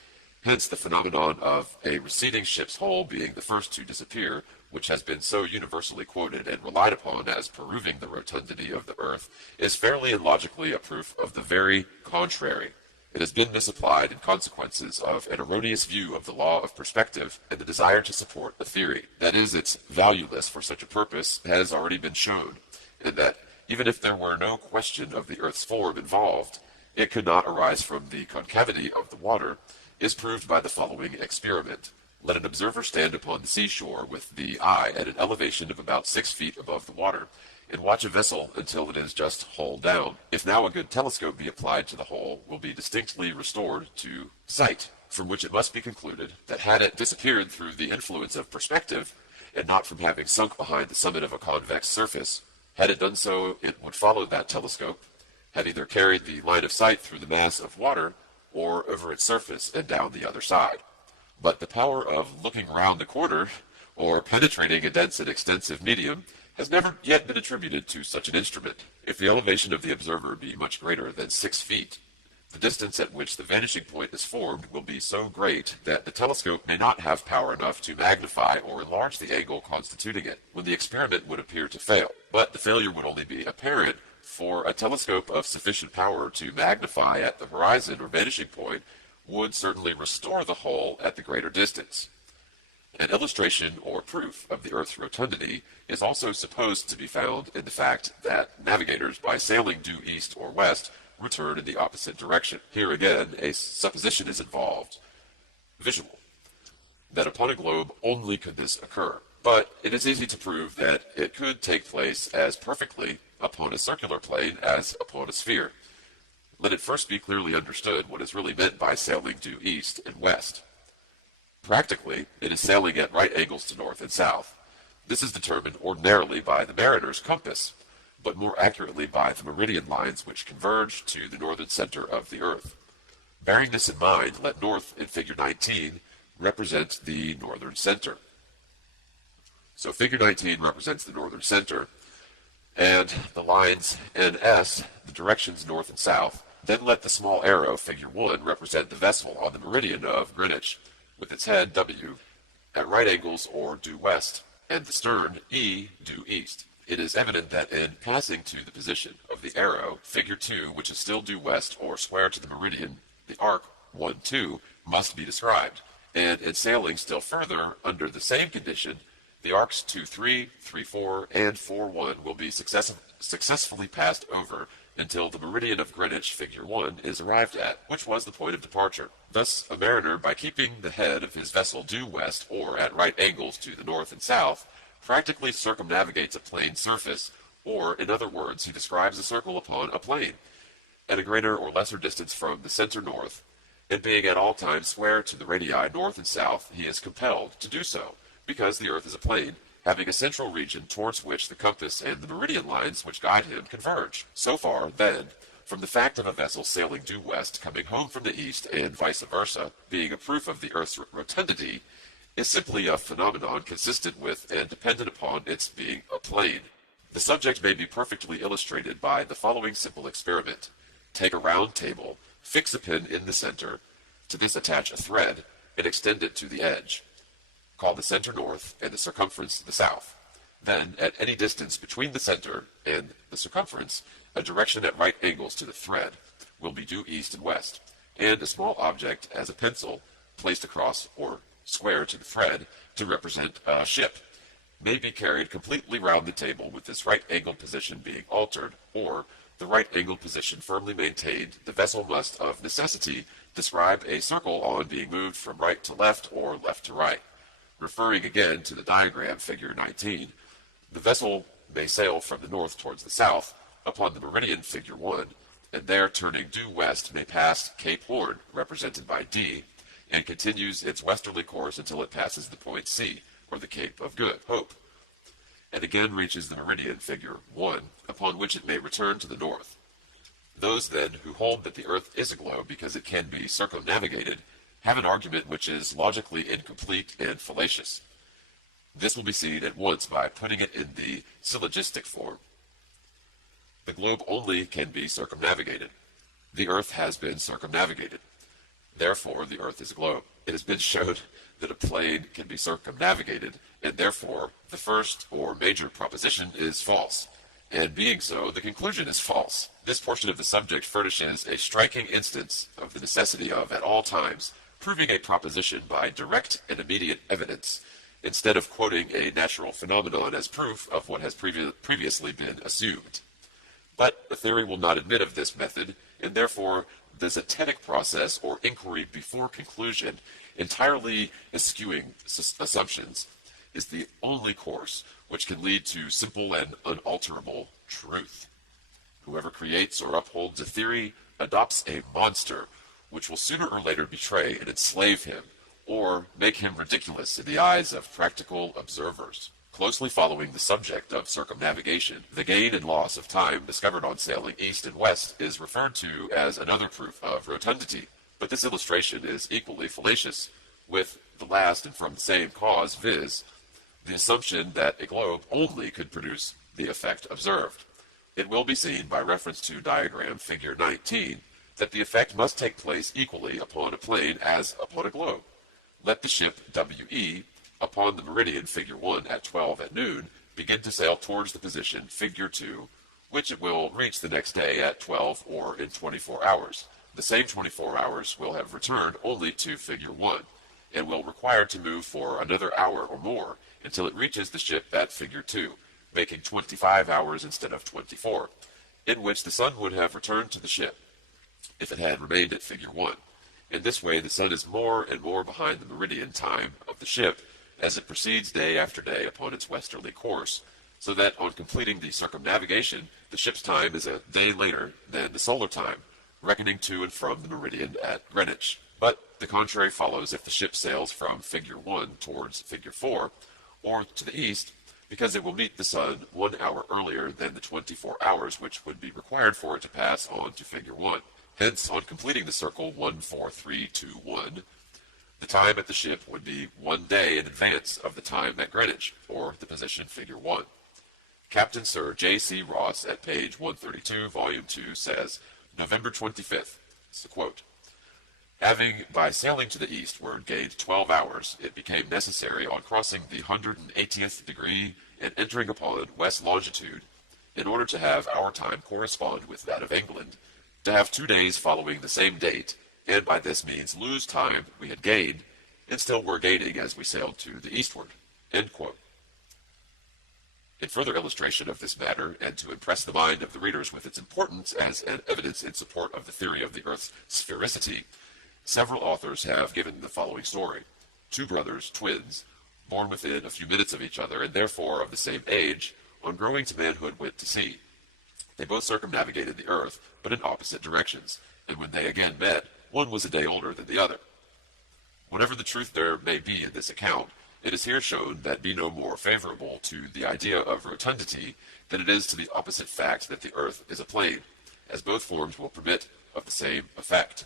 hence the phenomenon of a receding ship's hull being the first to disappear, which has been so universally quoted and relied upon as proving the rotundity of the earth, is fairly and logically a proof of the very contrary. It has been misapplied in consequences of an erroneous view of the law of perspective and the desire to support a theory. That is, its valueless for such a purpose has already been shown, and that even if there were no question of the earth's form involved, it could not arise from the concavity of the water, is proved by the following experiment. Let an observer stand upon the seashore with the eye at an elevation of about 6 feet above the water, and watch a vessel until it is just hull down. If now a good telescope be applied to the hull, will be distinctly restored to sight, from which it must be concluded that had it disappeared through the influence of perspective, and not from having sunk behind the summit of a convex surface, had it done so, it would follow that telescope, had either carried the line of sight through the mass of water, or over its surface and down the other side. But the power of looking round the corner, or penetrating a dense and extensive medium, has never yet been attributed to such an instrument. If the elevation of the observer be much greater than 6 feet, the distance at which the vanishing point is formed will be so great that the telescope may not have power enough to magnify or enlarge the angle constituting it, when the experiment would appear to fail. But the failure would only be apparent, for a telescope of sufficient power to magnify at the horizon or vanishing point would certainly restore the hull at the greater distance. An illustration or proof of the Earth's rotundity is also supposed to be found in the fact that navigators, by sailing due east or west, return in the opposite direction. Here again, a supposition is involved, visual, that upon a globe only could this occur. But it is easy to prove that it could take place as perfectly upon a circular plane as upon a sphere. Let it first be clearly understood what is really meant by sailing due east and west. Practically, it is sailing at right angles to north and south. This is determined ordinarily by the mariner's compass, but more accurately by the meridian lines which converge to the northern center of the Earth. Bearing this in mind, let north in figure 19 represent the northern center. So figure 19 represents the northern center, and the lines NS, the directions north and south. Then let the small arrow, figure 1, represent the vessel on the meridian of Greenwich, with its head W at right angles or due west, and the stern E due east. It is evident that in passing to the position of the arrow, figure 2, which is still due west or square to the meridian, the arc 1, 2 must be described, and in sailing still further under the same condition, the arcs 2, 3, 3, 4, and 4, 1 will be successfully passed over until the meridian of Greenwich, figure 1, is arrived at, which was the point of departure. Thus, a mariner, by keeping the head of his vessel due west or at right angles to the north and south, practically circumnavigates a plane surface, or, in other words, he describes a circle upon a plane, at a greater or lesser distance from the center north, and being at all times square to the radii north and south, he is compelled to do so, because the Earth is a plane, having a central region towards which the compass and the meridian lines which guide him converge. So far, then, from the fact of a vessel sailing due west coming home from the east and vice versa, being a proof of the Earth's rotundity, is simply a phenomenon consistent with and dependent upon its being a plane. The subject may be perfectly illustrated by the following simple experiment. Take a round table, fix a pin in the center, to this attach a thread, and extend it to the edge. Call the center north and the circumference the south. Then, at any distance between the center and the circumference, a direction at right angles to the thread will be due east and west, and a small object as a pencil placed across or square to the thread to represent a ship may be carried completely round the table with this right angled position being altered, or the right angled position firmly maintained. The vessel must of necessity describe a circle on being moved from right to left or left to right. Referring again to the diagram, figure 19, the vessel may sail from the north towards the south upon the meridian, figure 1, and there turning due west may pass Cape Horn, represented by D, and continues its westerly course until it passes the point C, or the Cape of Good Hope, and again reaches the meridian, figure 1, upon which it may return to the north. Those, then, who hold that the Earth is a globe because it can be circumnavigated, have an argument which is logically incomplete and fallacious. This will be seen at once by putting it in the syllogistic form. The globe only can be circumnavigated. The Earth has been circumnavigated. Therefore, the Earth is a globe. It has been shown that a plane can be circumnavigated, and therefore the first or major proposition is false. And being so, the conclusion is false. This portion of the subject furnishes a striking instance of the necessity of, at all times, proving a proposition by direct and immediate evidence, instead of quoting a natural phenomenon as proof of what has previously been assumed. But the theory will not admit of this method, and therefore the Zetetic process, or inquiry before conclusion, entirely eschewing assumptions, is the only course which can lead to simple and unalterable truth. Whoever creates or upholds a theory adopts a monster, which will sooner or later betray and enslave him, or make him ridiculous in the eyes of practical observers. Closely following the subject of circumnavigation, the gain and loss of time discovered on sailing east and west is referred to as another proof of rotundity. But this illustration is equally fallacious with the last and from the same cause, viz., the assumption that a globe only could produce the effect observed. It will be seen by reference to diagram figure 19 that the effect must take place equally upon a plane as upon a globe. Let the ship WE upon the meridian, figure 1, at 12 at noon, begin to sail towards the position, figure 2, which it will reach the next day at 12 or in 24 hours. The same 24 hours will have returned only to figure 1, and will require to move for another hour or more until it reaches the ship at figure 2, making 25 hours instead of 24, in which the sun would have returned to the ship if it had remained at figure 1. In this way, the sun is more and more behind the meridian time of the ship as it proceeds day after day upon its westerly course, so that on completing the circumnavigation, the ship's time is a day later than the solar time, reckoning to and from the meridian at Greenwich. But the contrary follows if the ship sails from figure 1 towards figure 4, or to the east, because it will meet the sun 1 hour earlier than the 24 hours which would be required for it to pass on to figure 1. Hence, on completing the circle 14321, the time at the ship would be 1 day in advance of the time at Greenwich, or the position figure 1. Captain Sir J.C. Ross at page 132, volume 2, says, November 25th, it's the quote, having by sailing to the eastward gained 12 hours, it became necessary on crossing the 180th degree and entering upon west longitude, in order to have our time correspond with that of England, to have 2 days following the same date, and by this means lose time we had gained, and still were gaining as we sailed to the eastward. End quote. In further illustration of this matter, and to impress the mind of the readers with its importance as an evidence in support of the theory of the Earth's sphericity, several authors have given the following story. 2 brothers, twins, born within a few minutes of each other, and therefore of the same age, on growing to manhood went to sea. They both circumnavigated the Earth, but in opposite directions, and when they again met, one was a day older than the other. Whatever the truth there may be in this account, it is here shown that be no more favorable to the idea of rotundity than it is to the opposite fact that the Earth is a plane, as both forms will permit of the same effect.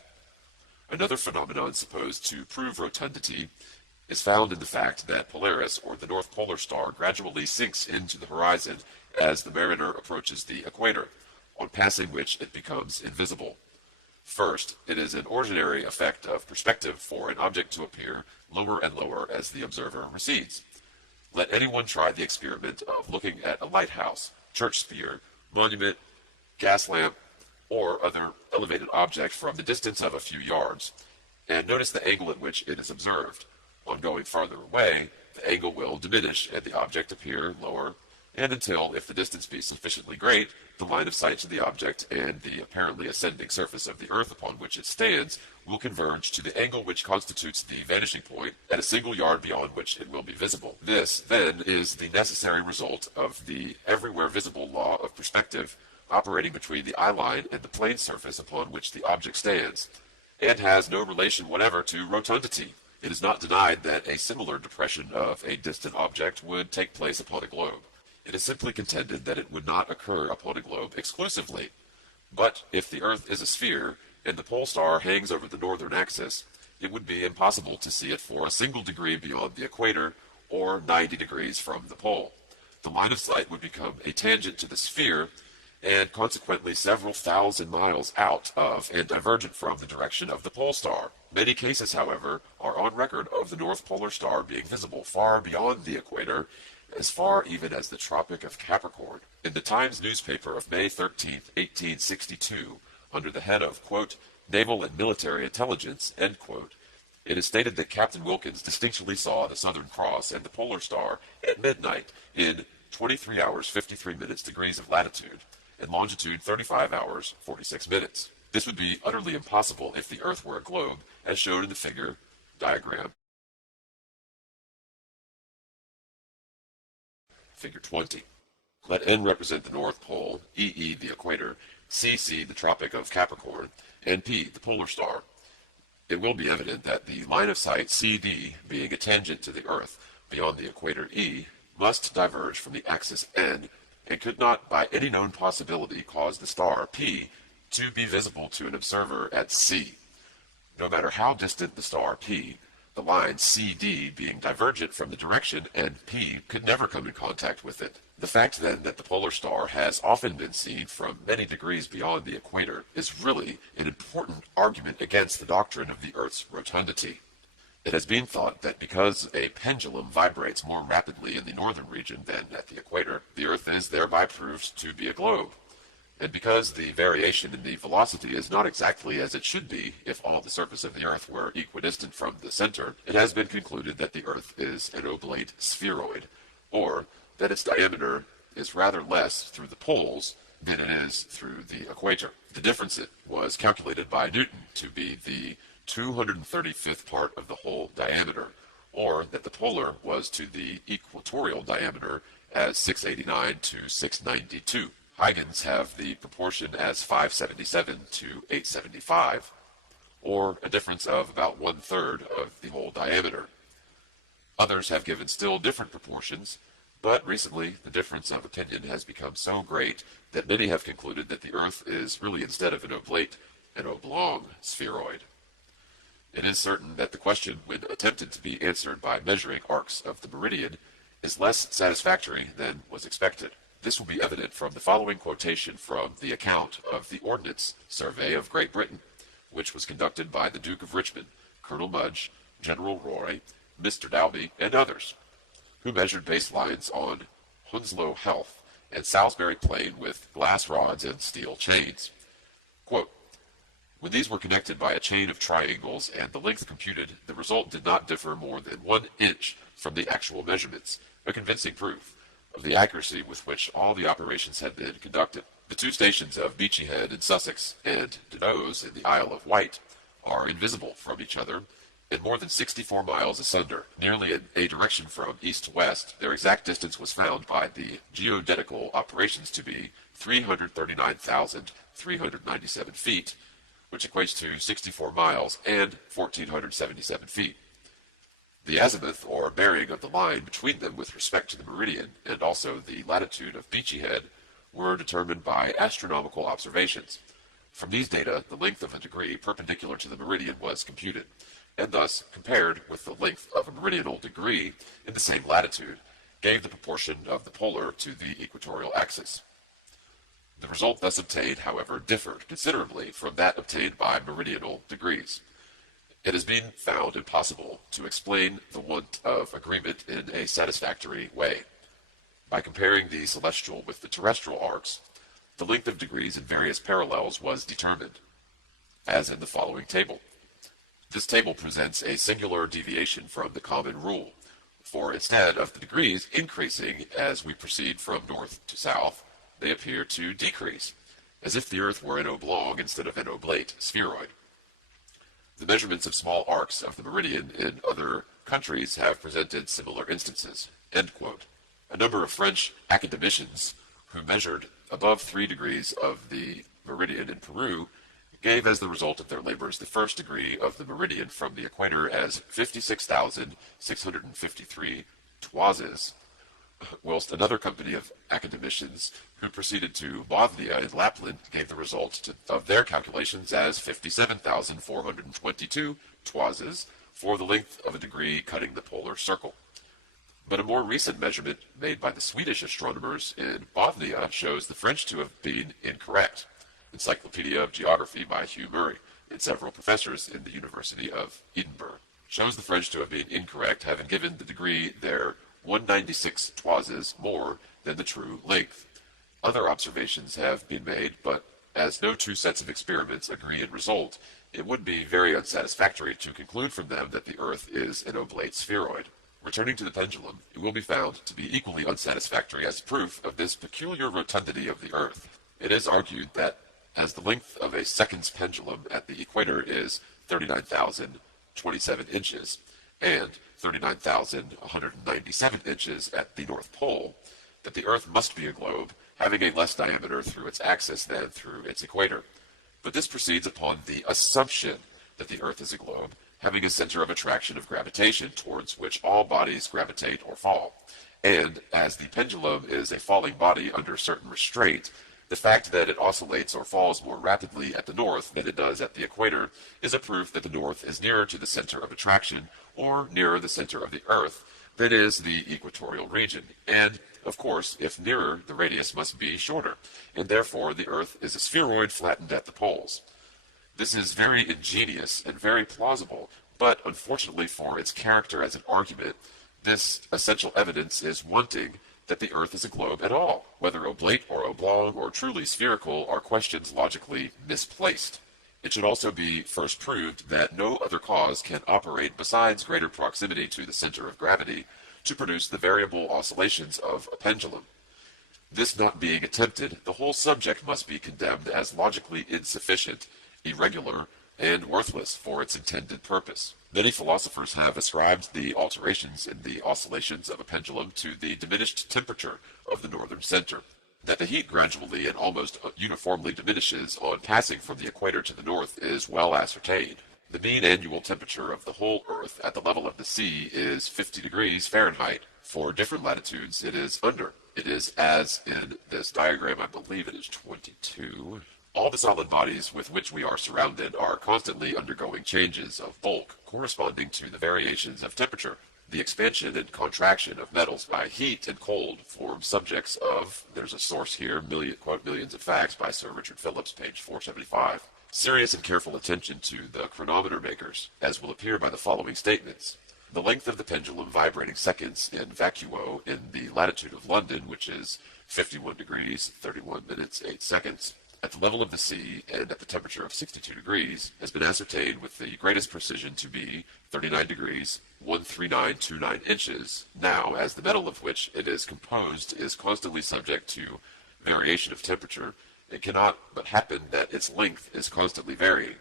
Another phenomenon supposed to prove rotundity is found in the fact that Polaris, or the North Polar Star, gradually sinks into the horizon as the mariner approaches the equator, on passing which it becomes invisible. First, it is an ordinary effect of perspective for an object to appear lower and lower as the observer recedes. Let anyone try the experiment of looking at a lighthouse, church spire, monument, gas lamp, or other elevated object from the distance of a few yards, and notice the angle at which it is observed. On going farther away, the angle will diminish and the object appear lower, and until, if the distance be sufficiently great, the line of sight to the object and the apparently ascending surface of the earth upon which it stands will converge to the angle which constitutes the vanishing point at a single yard beyond which it will be visible. This, then, is the necessary result of the everywhere visible law of perspective operating between the eye line and the plane surface upon which the object stands, and has no relation whatever to rotundity. It is not denied that a similar depression of a distant object would take place upon a globe. It is simply contended that it would not occur upon a globe exclusively. But if the Earth is a sphere, and the pole star hangs over the northern axis, it would be impossible to see it for a single degree beyond the equator, or 90 degrees from the pole. The line of sight would become a tangent to the sphere, and consequently several thousand miles out of and divergent from the direction of the pole star. Many cases, however, are on record of the North Polar Star being visible far beyond the equator, as far even as the Tropic of Capricorn. In the Times newspaper of May 13, 1862, under the head of, quote, Naval and Military Intelligence, end quote, it is stated that Captain Wilkins distinctly saw the Southern Cross and the Polar Star at midnight in 23 hours 53 minutes degrees of latitude, and longitude 35 hours 46 minutes. This would be utterly impossible if the Earth were a globe, as shown in the figure diagram. Figure 20. Let N represent the North Pole, EE the equator, CC the Tropic of Capricorn, and P the polar star. It will be evident that the line of sight CD, being a tangent to the Earth beyond the equator E, must diverge from the axis N, and could not by any known possibility cause the star P to be visible to an observer at C. No matter how distant the star P, the line CD being divergent from the direction NP could never come in contact with it. The fact then that the polar star has often been seen from many degrees beyond the equator is really an important argument against the doctrine of the Earth's rotundity. It has been thought that because a pendulum vibrates more rapidly in the northern region than at the equator, the Earth is thereby proved to be a globe. And because the variation in the velocity is not exactly as it should be if all the surface of the Earth were equidistant from the center, it has been concluded that the Earth is an oblate spheroid, or that its diameter is rather less through the poles than it is through the equator. The difference was calculated by Newton to be the 235th part of the whole diameter, or that the polar was to the equatorial diameter as 689 to 692. Huygens have the proportion as 577 to 875, or a difference of about 1/3 of the whole diameter. Others have given still different proportions, but recently the difference of opinion has become so great that many have concluded that the Earth is really, instead of an oblate, an oblong spheroid. It is certain that the question, when attempted to be answered by measuring arcs of the meridian, is less satisfactory than was expected. This will be evident from the following quotation from the account of the Ordnance Survey of Great Britain, which was conducted by the Duke of Richmond, Colonel Mudge, General Roy, Mr. Dalby, and others, who measured baselines on Hounslow Heath and Salisbury Plain with glass rods and steel chains. Quote, when these were connected by a chain of triangles and the length computed, the result did not differ more than 1 inch from the actual measurements, a convincing proof of the accuracy with which all the operations had been conducted. The two stations of Beachy Head in Sussex and Denoes in the Isle of Wight are invisible from each other and more than 64 miles asunder, nearly in a direction from east to west. Their exact distance was found by the geodetical operations to be 339,397 feet, which equates to 64 miles and 1,477 feet. The azimuth, or bearing of the line between them with respect to the meridian, and also the latitude of Beachy Head, were determined by astronomical observations. From these data, the length of a degree perpendicular to the meridian was computed, and thus, compared with the length of a meridional degree in the same latitude, gave the proportion of the polar to the equatorial axis. The result thus obtained, however, differed considerably from that obtained by meridional degrees. It has been found impossible to explain the want of agreement in a satisfactory way. By comparing the celestial with the terrestrial arcs, the length of degrees in various parallels was determined, as in the following table. This table presents a singular deviation from the common rule, for instead of the degrees increasing as we proceed from north to south, they appear to decrease, as if the Earth were an oblong instead of an oblate spheroid. The measurements of small arcs of the meridian in other countries have presented similar instances. End quote. A number of French academicians who measured above 3 degrees of the meridian in Peru gave as the result of their labors the first degree of the meridian from the equator as 56,653 toises, whilst another company of academicians who proceeded to Bothnia in Lapland gave the result of their calculations as 57,422 toises for the length of a degree cutting the polar circle. But a more recent measurement made by the Swedish astronomers in Bothnia shows the French to have been incorrect. Encyclopedia of Geography by Hugh Murray and several professors in the University of Edinburgh shows the French to have been incorrect, having given the degree their 196 toises more than the true length. Other observations have been made, but as no two sets of experiments agree in result, it would be very unsatisfactory to conclude from them that the Earth is an oblate spheroid. Returning to the pendulum, it will be found to be equally unsatisfactory as proof of this peculiar rotundity of the Earth. It is argued that as the length of a seconds pendulum at the equator is 39,027 inches, and 39,197 inches at the North Pole, that the Earth must be a globe, having a less diameter through its axis than through its equator. But this proceeds upon the assumption that the Earth is a globe, having a center of attraction of gravitation towards which all bodies gravitate or fall. And as the pendulum is a falling body under certain restraint, the fact that it oscillates or falls more rapidly at the north than it does at the equator is a proof that the north is nearer to the center of attraction or nearer the center of the Earth than is the equatorial region. And, of course, if nearer, the radius must be shorter, and therefore the Earth is a spheroid flattened at the poles. This is very ingenious and very plausible, but unfortunately for its character as an argument, this essential evidence is wanting that the Earth is a globe at all. Whether oblate or oblong or truly spherical are questions logically misplaced. It should also be first proved that no other cause can operate besides greater proximity to the center of gravity to produce the variable oscillations of a pendulum. This not being attempted, the whole subject must be condemned as logically insufficient, irregular, and worthless for its intended purpose. Many philosophers have ascribed the alterations in the oscillations of a pendulum to the diminished temperature of the northern center. That the heat gradually and almost uniformly diminishes on passing from the equator to the north is well ascertained. The mean annual temperature of the whole Earth at the level of the sea is 50 degrees Fahrenheit. For different latitudes, it is under. It is as in this diagram, I believe it is 22. All the solid bodies with which we are surrounded are constantly undergoing changes of bulk corresponding to the variations of temperature. The expansion and contraction of metals by heat and cold form subjects of, there's a source here, quote, Millions of Facts by Sir Richard Phillips, page 475. Serious and careful attention to the chronometer makers, as will appear by the following statements. The length of the pendulum vibrating seconds in vacuo in the latitude of London, which is 51 degrees, 31 minutes, 8 seconds, at the level of the sea and at the temperature of 62 degrees, has been ascertained with the greatest precision to be 39 degrees, 13929 inches. Now, as the metal of which it is composed is constantly subject to variation of temperature, it cannot but happen that its length is constantly varying,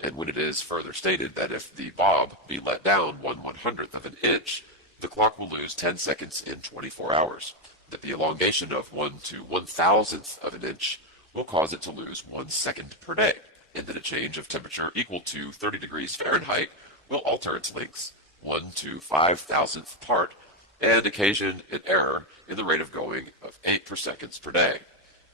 and when it is further stated that if the bob be let down 1/100th of an inch, the clock will lose 10 seconds in 24 hours, that the elongation of 1 to 1,000th of an inch will cause it to lose 1 second per day, and that a change of temperature equal to 30 degrees Fahrenheit will alter its lengths 1 to 5,000th part, and occasion an error in the rate of going of 8 per seconds per day.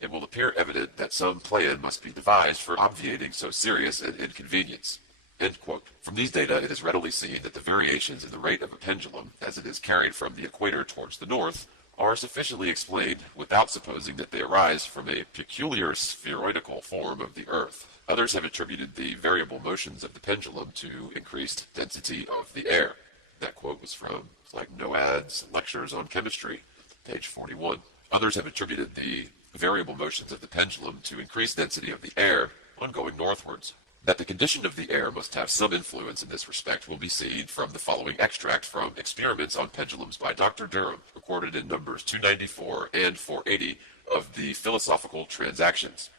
It will appear evident that some plan must be devised for obviating so serious an inconvenience. End quote. From these data, it is readily seen that the variations in the rate of a pendulum, as it is carried from the equator towards the north, are sufficiently explained without supposing that they arise from a peculiar spheroidal form of the earth. Others have attributed the variable motions of the pendulum to increased density of the air. That quote was from Noad's Lectures on Chemistry, page 41. Others have attributed the variable motions of the pendulum to increased density of the air on going northwards. That the condition of the air must have some influence in this respect will be seen from the following extract from Experiments on Pendulums by Dr. Derham, recorded in numbers 294 and 480 of the Philosophical Transactions.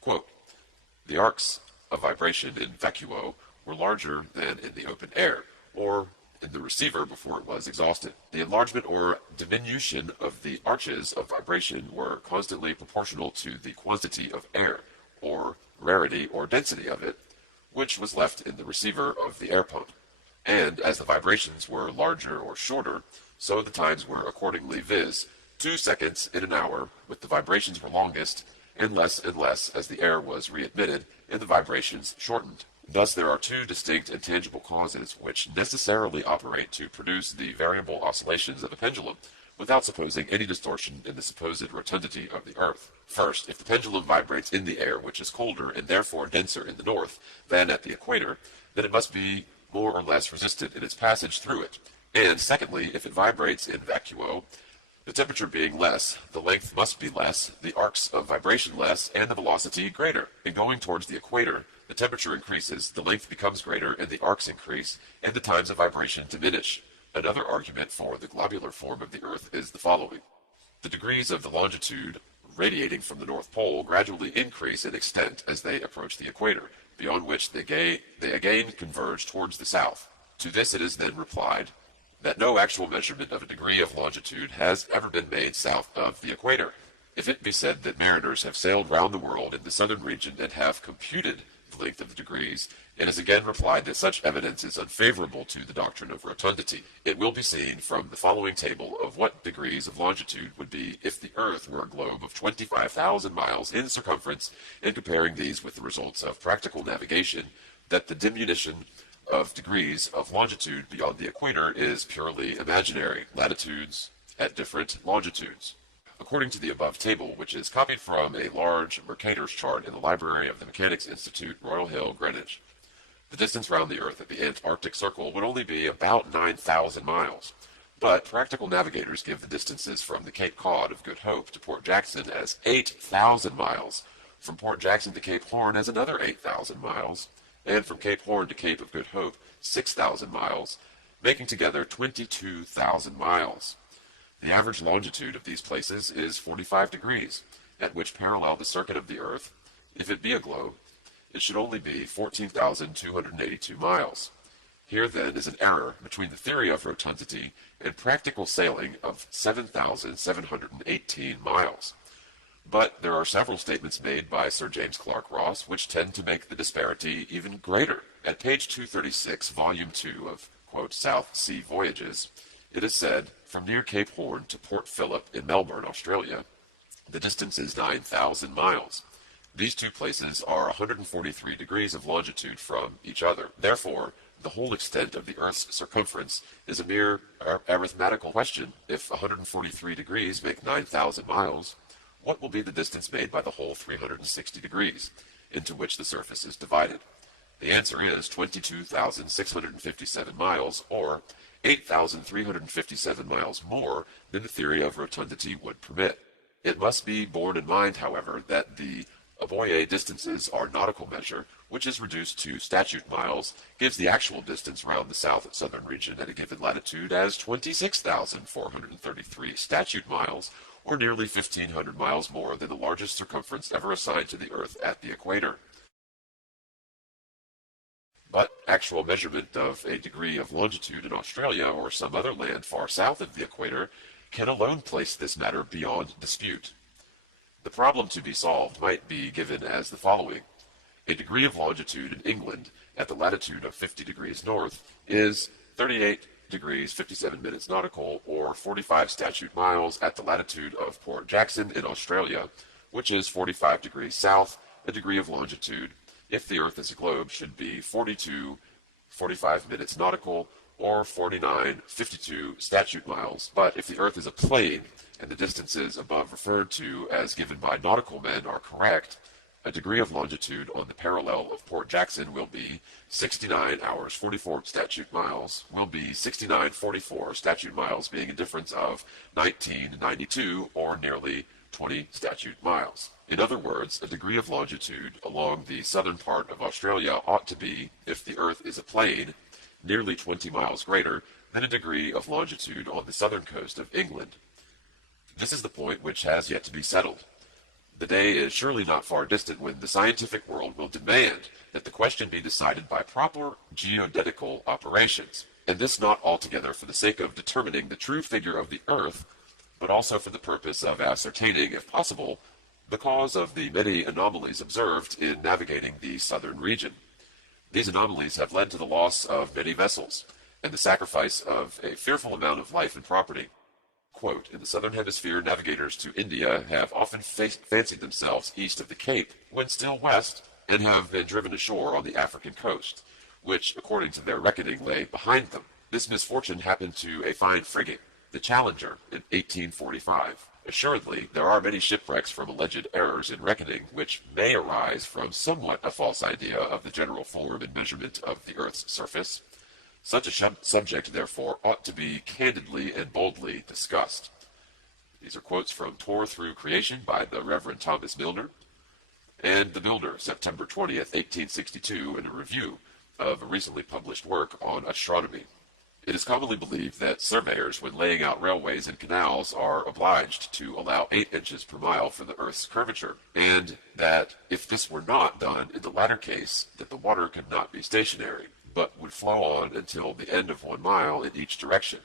Quote, the arcs of vibration in vacuo were larger than in the open air, or in the receiver before it was exhausted. The enlargement or diminution of the arches of vibration were constantly proportional to the quantity of air, or rarity or density of it, which was left in the receiver of the air pump. And as the vibrations were larger or shorter, so the times were accordingly, viz. 2 seconds in an hour, with the vibrations were longest, and less as the air was readmitted and the vibrations shortened. Thus there are two distinct and tangible causes which necessarily operate to produce the variable oscillations of a pendulum, without supposing any distortion in the supposed rotundity of the earth. First, if the pendulum vibrates in the air, which is colder and therefore denser in the north than at the equator, then it must be more or less resistant in its passage through it. And secondly, if it vibrates in vacuo, the temperature being less, the length must be less, the arcs of vibration less, and the velocity greater. In going towards the equator, the temperature increases, the length becomes greater, and the arcs increase, and the times of vibration diminish. Another argument for the globular form of the Earth is the following. The degrees of the longitude radiating from the North Pole gradually increase in extent as they approach the equator, beyond which they again converge towards the south. To this it is then replied that no actual measurement of a degree of longitude has ever been made south of the equator. If it be said that mariners have sailed round the world in the southern region and have computed the length of the degrees, it is again replied that such evidence is unfavorable to the doctrine of rotundity. It will be seen from the following table of what degrees of longitude would be if the Earth were a globe of 25,000 miles in circumference, and comparing these with the results of practical navigation, that the diminution of degrees of longitude beyond the equator is purely imaginary, latitudes at different longitudes. According to the above table, which is copied from a large Mercator's chart in the library of the Mechanics Institute, Royal Hill, Greenwich, the distance round the Earth at the Antarctic Circle would only be about 9,000 miles. But practical navigators give the distances from the Cape Cod of Good Hope to Port Jackson as 8,000 miles, from Port Jackson to Cape Horn as another 8,000 miles, and from Cape Horn to Cape of Good Hope 6,000 miles, making together 22,000 miles. The average longitude of these places is 45 degrees, at which parallel the circuit of the Earth, if it be a globe, it should only be 14,282 miles. Here, then, is an error between the theory of rotundity and practical sailing of 7,718 miles. But there are several statements made by Sir James Clark Ross which tend to make the disparity even greater. At page 236, volume 2 of, quote, South Sea Voyages, it is said, from near Cape Horn to Port Phillip in Melbourne, Australia, the distance is 9,000 miles. These two places are 143 degrees of longitude from each other. Therefore, the whole extent of the Earth's circumference is a mere arithmetical question. If 143 degrees make 9,000 miles, what will be the distance made by the whole 360 degrees, into which the surface is divided? The answer is 22,657 miles, or 8,357 miles more than the theory of rotundity would permit. It must be borne in mind, however, that the Aboye distances are nautical measure, which is reduced to statute miles, gives the actual distance round the southern region at a given latitude as 26,433 statute miles, or nearly 1,500 miles more than the largest circumference ever assigned to the Earth at the equator. But actual measurement of a degree of longitude in Australia or some other land far south of the equator can alone place this matter beyond dispute. The problem to be solved might be given as the following. A degree of longitude in England at the latitude of 50 degrees north is 38 degrees 57 minutes nautical, or 45 statute miles at the latitude of Port Jackson in Australia, which is 45 degrees south. A degree of longitude, if the Earth is a globe, should be 45 minutes nautical, or 52 statute miles. But if the Earth is a plane, and the distances above referred to as given by nautical men are correct, a degree of longitude on the parallel of Port Jackson will be 69 hours 44 statute miles, will be 69:44 statute miles, being a difference of 1992, or nearly 20 statute miles. In other words, a degree of longitude along the southern part of Australia ought to be, if the Earth is a plane, nearly 20 miles greater than a degree of longitude on the southern coast of England. This is the point which has yet to be settled. The day is surely not far distant when the scientific world will demand that the question be decided by proper geodetical operations, and this not altogether for the sake of determining the true figure of the Earth, but also for the purpose of ascertaining, if possible, the cause of the many anomalies observed in navigating the southern region. These anomalies have led to the loss of many vessels, and the sacrifice of a fearful amount of life and property. Quote, in the southern hemisphere, navigators to India have often fancied themselves east of the Cape, when still west, and have been driven ashore on the African coast, which, according to their reckoning, lay behind them. This misfortune happened to a fine frigate, the Challenger, in 1845. Assuredly, there are many shipwrecks from alleged errors in reckoning, which may arise from somewhat a false idea of the general form and measurement of the Earth's surface. Such a subject, therefore, ought to be candidly and boldly discussed. These are quotes from Tore Through Creation by the Reverend Thomas Milner, and The Builder, September 20th, 1862, in a review of a recently published work on astronomy. It is commonly believed that surveyors, when laying out railways and canals, are obliged to allow 8 inches per mile for the Earth's curvature, and that if this were not done in the latter case, that the water could not be stationary, but would flow on until the end of 1 mile in each direction.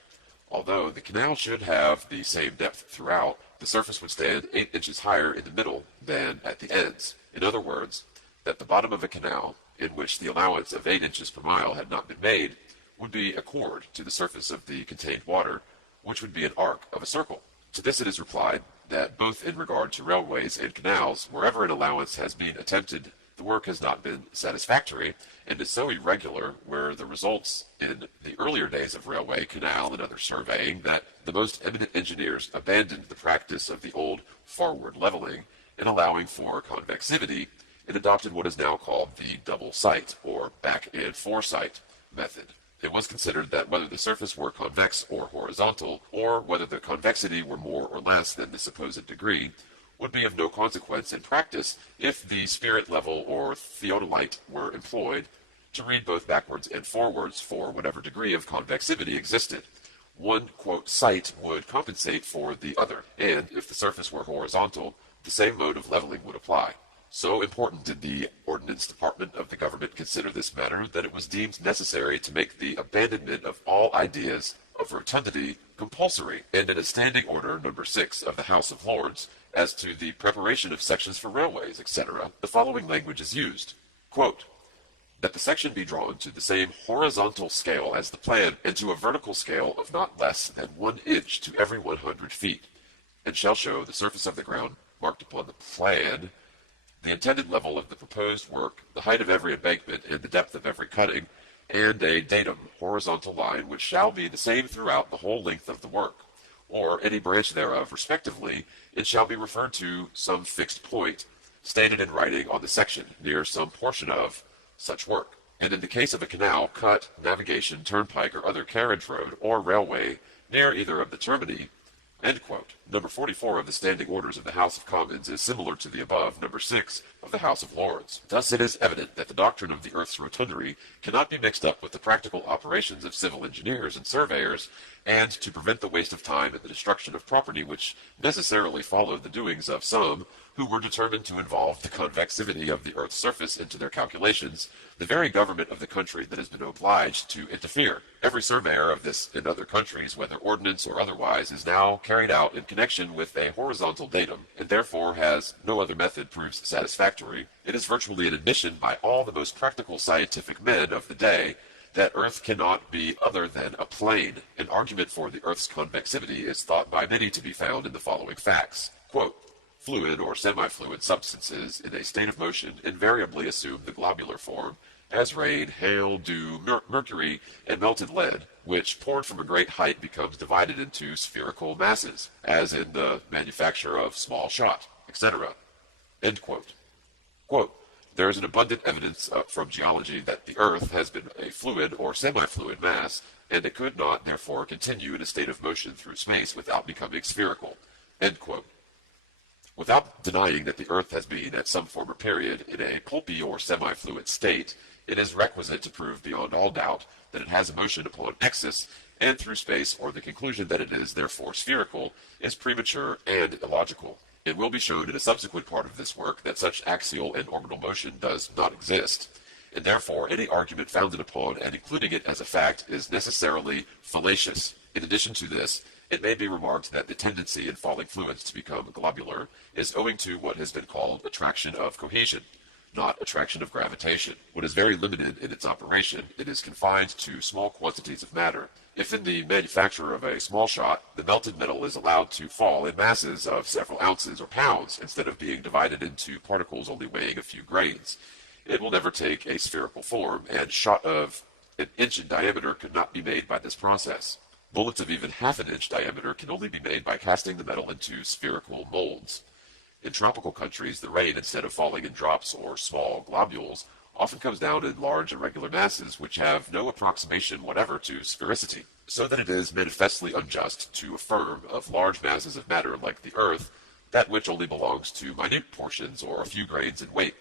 Although the canal should have the same depth throughout, the surface would stand 8 inches higher in the middle than at the ends. In other words, that the bottom of a canal, in which the allowance of 8 inches per mile had not been made, would be a chord to the surface of the contained water, which would be an arc of a circle. To this it is replied that both in regard to railways and canals, wherever an allowance has been attempted, the work has not been satisfactory, and is so irregular where the results in the earlier days of railway, canal, and other surveying that the most eminent engineers abandoned the practice of the old forward leveling and allowing for convexivity, and adopted what is now called the double sight, or back and foresight method. It was considered that whether the surface were convex or horizontal, or whether the convexity were more or less than the supposed degree, would be of no consequence in practice if the spirit level or theodolite were employed to read both backwards and forwards for whatever degree of convexivity existed. One, quote, sight would compensate for the other, and if the surface were horizontal, the same mode of leveling would apply. So important did the Ordnance Department of the government consider this matter that it was deemed necessary to make the abandonment of all ideas of rotundity compulsory, and in a standing order number 6 of the House of Lords, as to the preparation of sections for railways, etc., the following language is used. Quote, that the section be drawn to the same horizontal scale as the plan, and to a vertical scale of not less than 1 inch to every 100 feet, and shall show the surface of the ground marked upon the plan, the intended level of the proposed work, the height of every embankment, and the depth of every cutting, and a datum horizontal line which shall be the same throughout the whole length of the work, or any branch thereof respectively, and shall be referred to some fixed point, stated in writing on the section, near some portion of such work. And in the case of a canal, cut, navigation, turnpike, or other carriage road, or railway, near either of the termini, end quote. Number 44 of the Standing Orders of the House of Commons is similar to the above, number 6 of the House of Lords. Thus it is evident that the doctrine of the earth's rotundity cannot be mixed up with the practical operations of civil engineers and surveyors, and to prevent the waste of time and the destruction of property which necessarily followed the doings of some who were determined to involve the convexity of the earth's surface into their calculations, the very government of the country that has been obliged to interfere. Every surveyor of this in other countries, whether ordnance or otherwise, is now carried out in connection with a horizontal datum, and therefore has no other method proves satisfactory. It is virtually an admission by all the most practical scientific men of the day that Earth cannot be other than a plane. An argument for the Earth's convexity is thought by many to be found in the following facts. Quote, fluid or semi-fluid substances in a state of motion invariably assume the globular form, as rain, hail, dew, mercury, and melted lead, which, poured from a great height, becomes divided into spherical masses, as in the manufacture of small shot, etc. End quote. Quote, there is an abundant evidence from geology that the Earth has been a fluid or semi-fluid mass, and it could not, therefore, continue in a state of motion through space without becoming spherical. End quote. Without denying that the Earth has been, at some former period, in a pulpy or semi-fluid state, it is requisite to prove beyond all doubt that it has a motion upon axis and through space, or the conclusion that it is therefore spherical is premature and illogical. It will be shown in a subsequent part of this work that such axial and orbital motion does not exist, and therefore any argument founded upon and including it as a fact is necessarily fallacious. In addition to this, it may be remarked that the tendency in falling fluids to become globular is owing to what has been called attraction of cohesion, not attraction of gravitation. What is very limited in its operation, it is confined to small quantities of matter. If in the manufacture of a small shot, the melted metal is allowed to fall in masses of several ounces or pounds, instead of being divided into particles only weighing a few grains, it will never take a spherical form, and shot of an inch in diameter could not be made by this process. Bullets of even half an inch diameter can only be made by casting the metal into spherical molds. In tropical countries, the rain, instead of falling in drops or small globules, often comes down in large irregular masses which have no approximation whatever to sphericity, so that it is manifestly unjust to affirm of large masses of matter like the Earth that which only belongs to minute portions or a few grains in weight.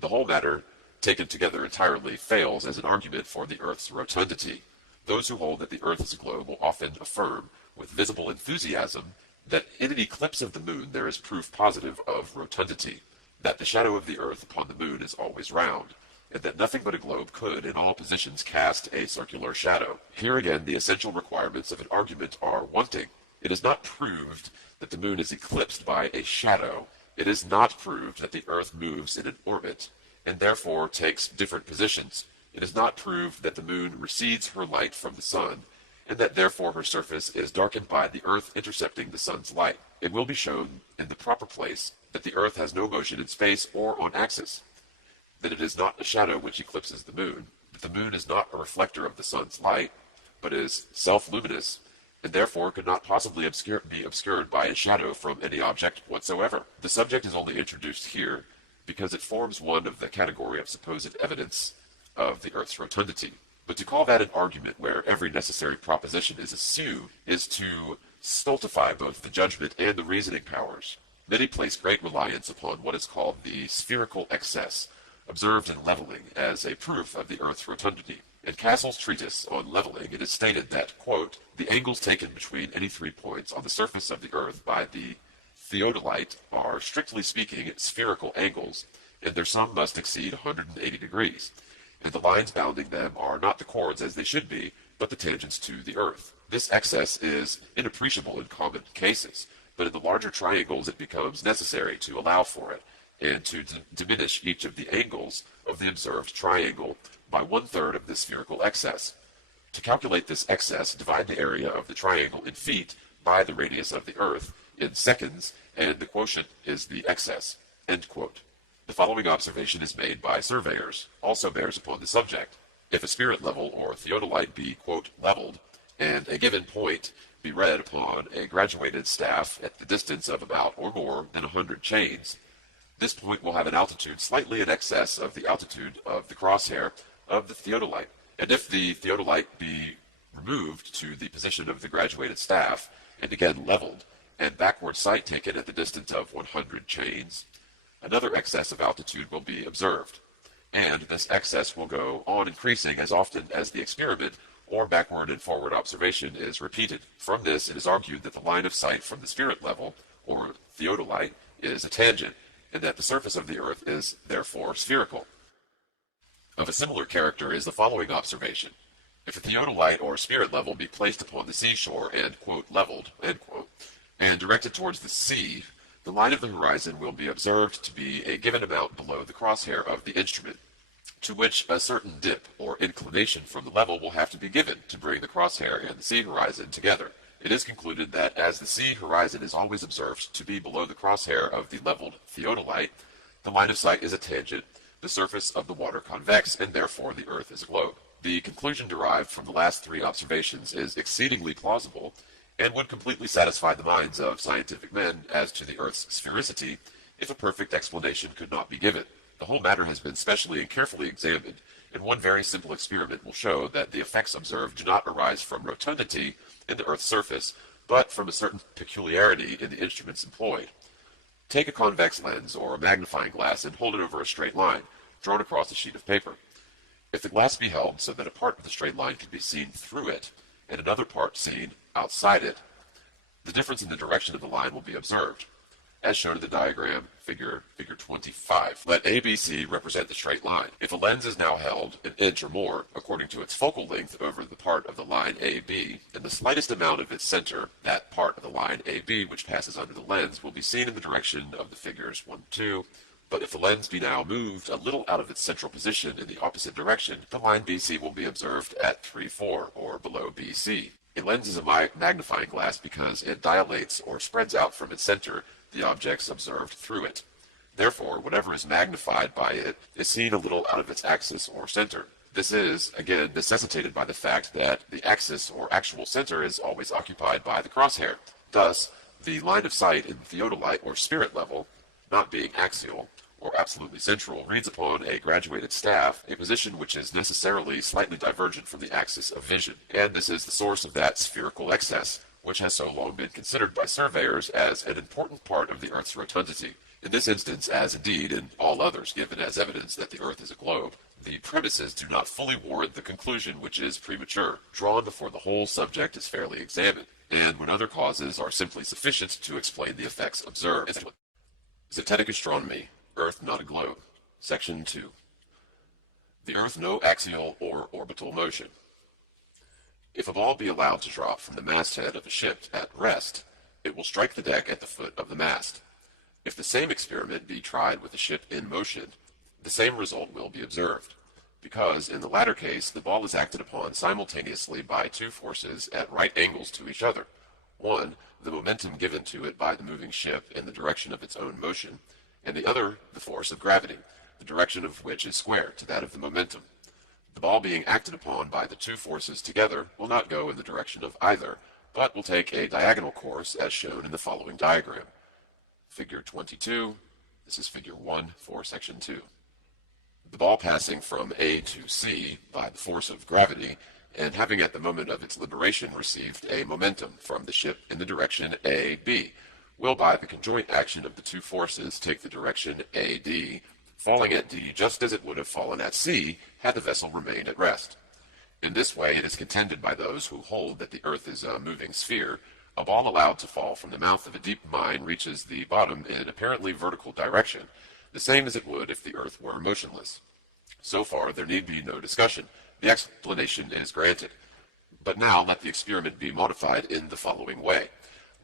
The whole matter, taken together entirely, fails as an argument for the Earth's rotundity. Those who hold that the Earth is a globe will often affirm, with visible enthusiasm, that in an eclipse of the moon there is proof positive of rotundity, that the shadow of the Earth upon the moon is always round, and that nothing but a globe could, in all positions, cast a circular shadow. Here again the essential requirements of an argument are wanting. It is not proved that the moon is eclipsed by a shadow. It is not proved that the Earth moves in an orbit, and therefore takes different positions. It is not proved that the moon recedes her light from the sun, and that therefore her surface is darkened by the Earth intercepting the sun's light. It will be shown in the proper place that the Earth has no motion in space or on axis, that it is not a shadow which eclipses the moon, that the moon is not a reflector of the sun's light, but is self-luminous, and therefore could not possibly be obscured by a shadow from any object whatsoever. The subject is only introduced here because it forms one of the category of supposed evidence of the Earth's rotundity. But to call that an argument where every necessary proposition is assumed is to stultify both the judgment and the reasoning powers. Many place great reliance upon what is called the spherical excess, observed in leveling, as a proof of the Earth's rotundity. In Cassell's treatise on leveling, it is stated that, quote, the angles taken between any 3 points on the surface of the Earth by the theodolite are, strictly speaking, spherical angles, and their sum must exceed 180 degrees, and the lines bounding them are not the chords as they should be, but the tangents to the Earth. This excess is inappreciable in common cases, but in the larger triangles it becomes necessary to allow for it, and to diminish each of the angles of the observed triangle by 1/3 of the spherical excess. To calculate this excess, divide the area of the triangle in feet by the radius of the Earth in seconds, and the quotient is the excess." End quote. The following observation is made by surveyors, also bears upon the subject. If a spirit level or theodolite be, quote, leveled, and a given point be read upon a graduated staff at the distance of about or more than 100 chains, this point will have an altitude slightly in excess of the altitude of the crosshair of the theodolite. And if the theodolite be removed to the position of the graduated staff, and again leveled, and backward sight taken at the distance of 100 chains, another excess of altitude will be observed, and this excess will go on increasing as often as the experiment or backward and forward observation is repeated. From this, it is argued that the line of sight from the spirit level, or theodolite, is a tangent, and that the surface of the Earth is therefore spherical. Of a similar character is the following observation. If a theodolite or spirit level be placed upon the seashore and, quote, leveled, end quote, and directed towards the sea, the line of the horizon will be observed to be a given amount below the crosshair of the instrument, to which a certain dip or inclination from the level will have to be given to bring the crosshair and the sea horizon together. It is concluded that as the sea horizon is always observed to be below the crosshair of the leveled theodolite, the line of sight is a tangent, the surface of the water convex, and therefore the Earth is a globe. The conclusion derived from the last three observations is exceedingly plausible, and would completely satisfy the minds of scientific men as to the Earth's sphericity if a perfect explanation could not be given. The whole matter has been specially and carefully examined, and one very simple experiment will show that the effects observed do not arise from rotundity in the Earth's surface, but from a certain peculiarity in the instruments employed. Take a convex lens or a magnifying glass and hold it over a straight line, drawn across a sheet of paper. If the glass be held so that a part of the straight line can be seen through it, and another part seen outside it, the difference in the direction of the line will be observed, as shown in the diagram, figure 25. Let ABC represent the straight line. If a lens is now held an inch or more, according to its focal length over the part of the line AB, and the slightest amount of its center, that part of the line AB which passes under the lens, will be seen in the direction of the figures 1, 2. But if the lens be now moved a little out of its central position in the opposite direction, the line BC will be observed at 3, 4, or below BC. A lens is a magnifying glass because it dilates or spreads out from its center the objects observed through it. Therefore, whatever is magnified by it is seen a little out of its axis or center. This is, again, necessitated by the fact that the axis or actual center is always occupied by the crosshair. Thus, the line of sight in theodolite or spirit level, not being axial or absolutely central, reads upon a graduated staff a position which is necessarily slightly divergent from the axis of vision, and this is the source of that spherical excess, which has so long been considered by surveyors as an important part of the Earth's rotundity. In this instance, as indeed in all others given as evidence that the Earth is a globe, the premises do not fully warrant the conclusion which is premature, drawn before the whole subject is fairly examined, and when other causes are simply sufficient to explain the effects observed. Zetetic Astronomy, Earth not a globe. Section 2. The Earth no axial or orbital motion. If a ball be allowed to drop from the masthead of a ship at rest, it will strike the deck at the foot of the mast. If the same experiment be tried with a ship in motion, the same result will be observed, because in the latter case the ball is acted upon simultaneously by two forces at right angles to each other. One, the momentum given to it by the moving ship in the direction of its own motion, and the other, the force of gravity, the direction of which is square to that of the momentum. The ball being acted upon by the two forces together will not go in the direction of either, but will take a diagonal course as shown in the following diagram. Figure 22, this is figure 1 for section 2. The ball passing from A to C by the force of gravity, and having at the moment of its liberation received a momentum from the ship in the direction AB, will by the conjoint action of the two forces take the direction AD, falling at D just as it would have fallen at C had the vessel remained at rest. In this way it is contended by those who hold that the Earth is a moving sphere, a ball allowed to fall from the mouth of a deep mine reaches the bottom in apparently vertical direction, the same as it would if the Earth were motionless. So far, there need be no discussion. The explanation is granted. But now let the experiment be modified in the following way.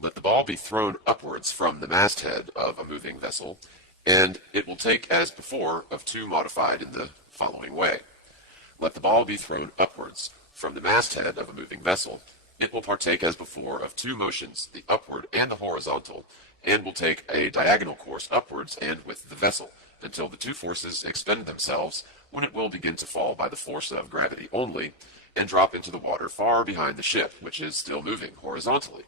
Let the ball be thrown upwards from the masthead of a moving vessel, and it will take as before of 2 modified in the following way. Let the ball be thrown upwards from the masthead of a moving vessel. It will partake as before of 2 motions, the upward and the horizontal, and will take a diagonal course upwards and with the vessel, until the 2 forces expend themselves, when it will begin to fall by the force of gravity only, and drop into the water far behind the ship, which is still moving horizontally.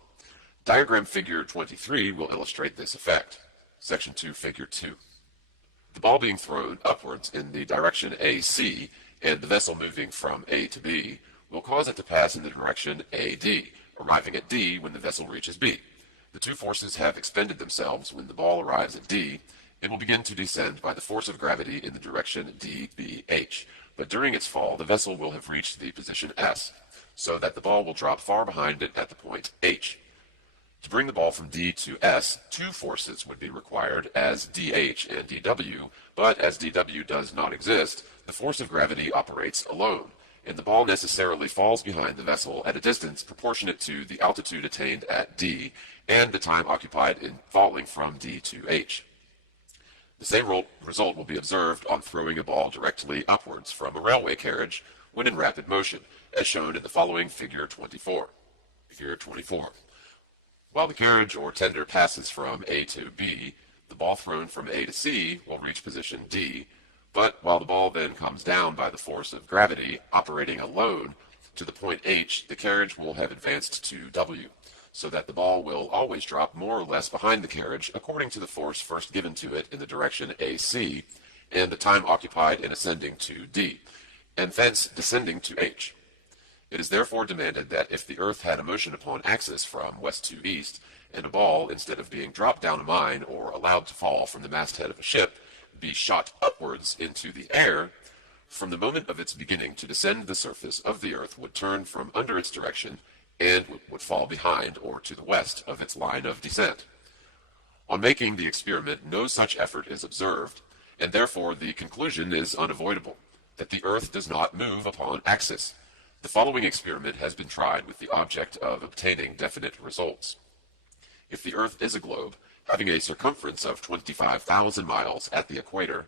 Diagram figure 23 will illustrate this effect. Section 2, figure 2. The ball being thrown upwards in the direction AC, and the vessel moving from A to B, will cause it to pass in the direction AD, arriving at D when the vessel reaches B. The 2 forces have expended themselves when the ball arrives at D, and will begin to descend by the force of gravity in the direction DBH. But during its fall, the vessel will have reached the position S, so that the ball will drop far behind it at the point H. To bring the ball from D to S, 2 forces would be required as DH and DW, but as DW does not exist, the force of gravity operates alone, and the ball necessarily falls behind the vessel at a distance proportionate to the altitude attained at D and the time occupied in falling from D to H. The same result will be observed on throwing a ball directly upwards from a railway carriage when in rapid motion, as shown in the following figure 24. Figure 24. While the carriage or tender passes from A to B, the ball thrown from A to C will reach position D, but while the ball then comes down by the force of gravity operating alone to the point H, the carriage will have advanced to W, so that the ball will always drop more or less behind the carriage according to the force first given to it in the direction AC and the time occupied in ascending to D, and thence descending to H. It is therefore demanded that if the Earth had a motion upon axis from west to east, and a ball, instead of being dropped down a mine or allowed to fall from the masthead of a ship, be shot upwards into the air, from the moment of its beginning to descend, the surface of the Earth would turn from under its direction and would fall behind or to the west of its line of descent. On making the experiment, no such effort is observed, and therefore the conclusion is unavoidable, that the Earth does not move upon axis. The following experiment has been tried with the object of obtaining definite results. If the Earth is a globe, having a circumference of 25,000 miles at the equator,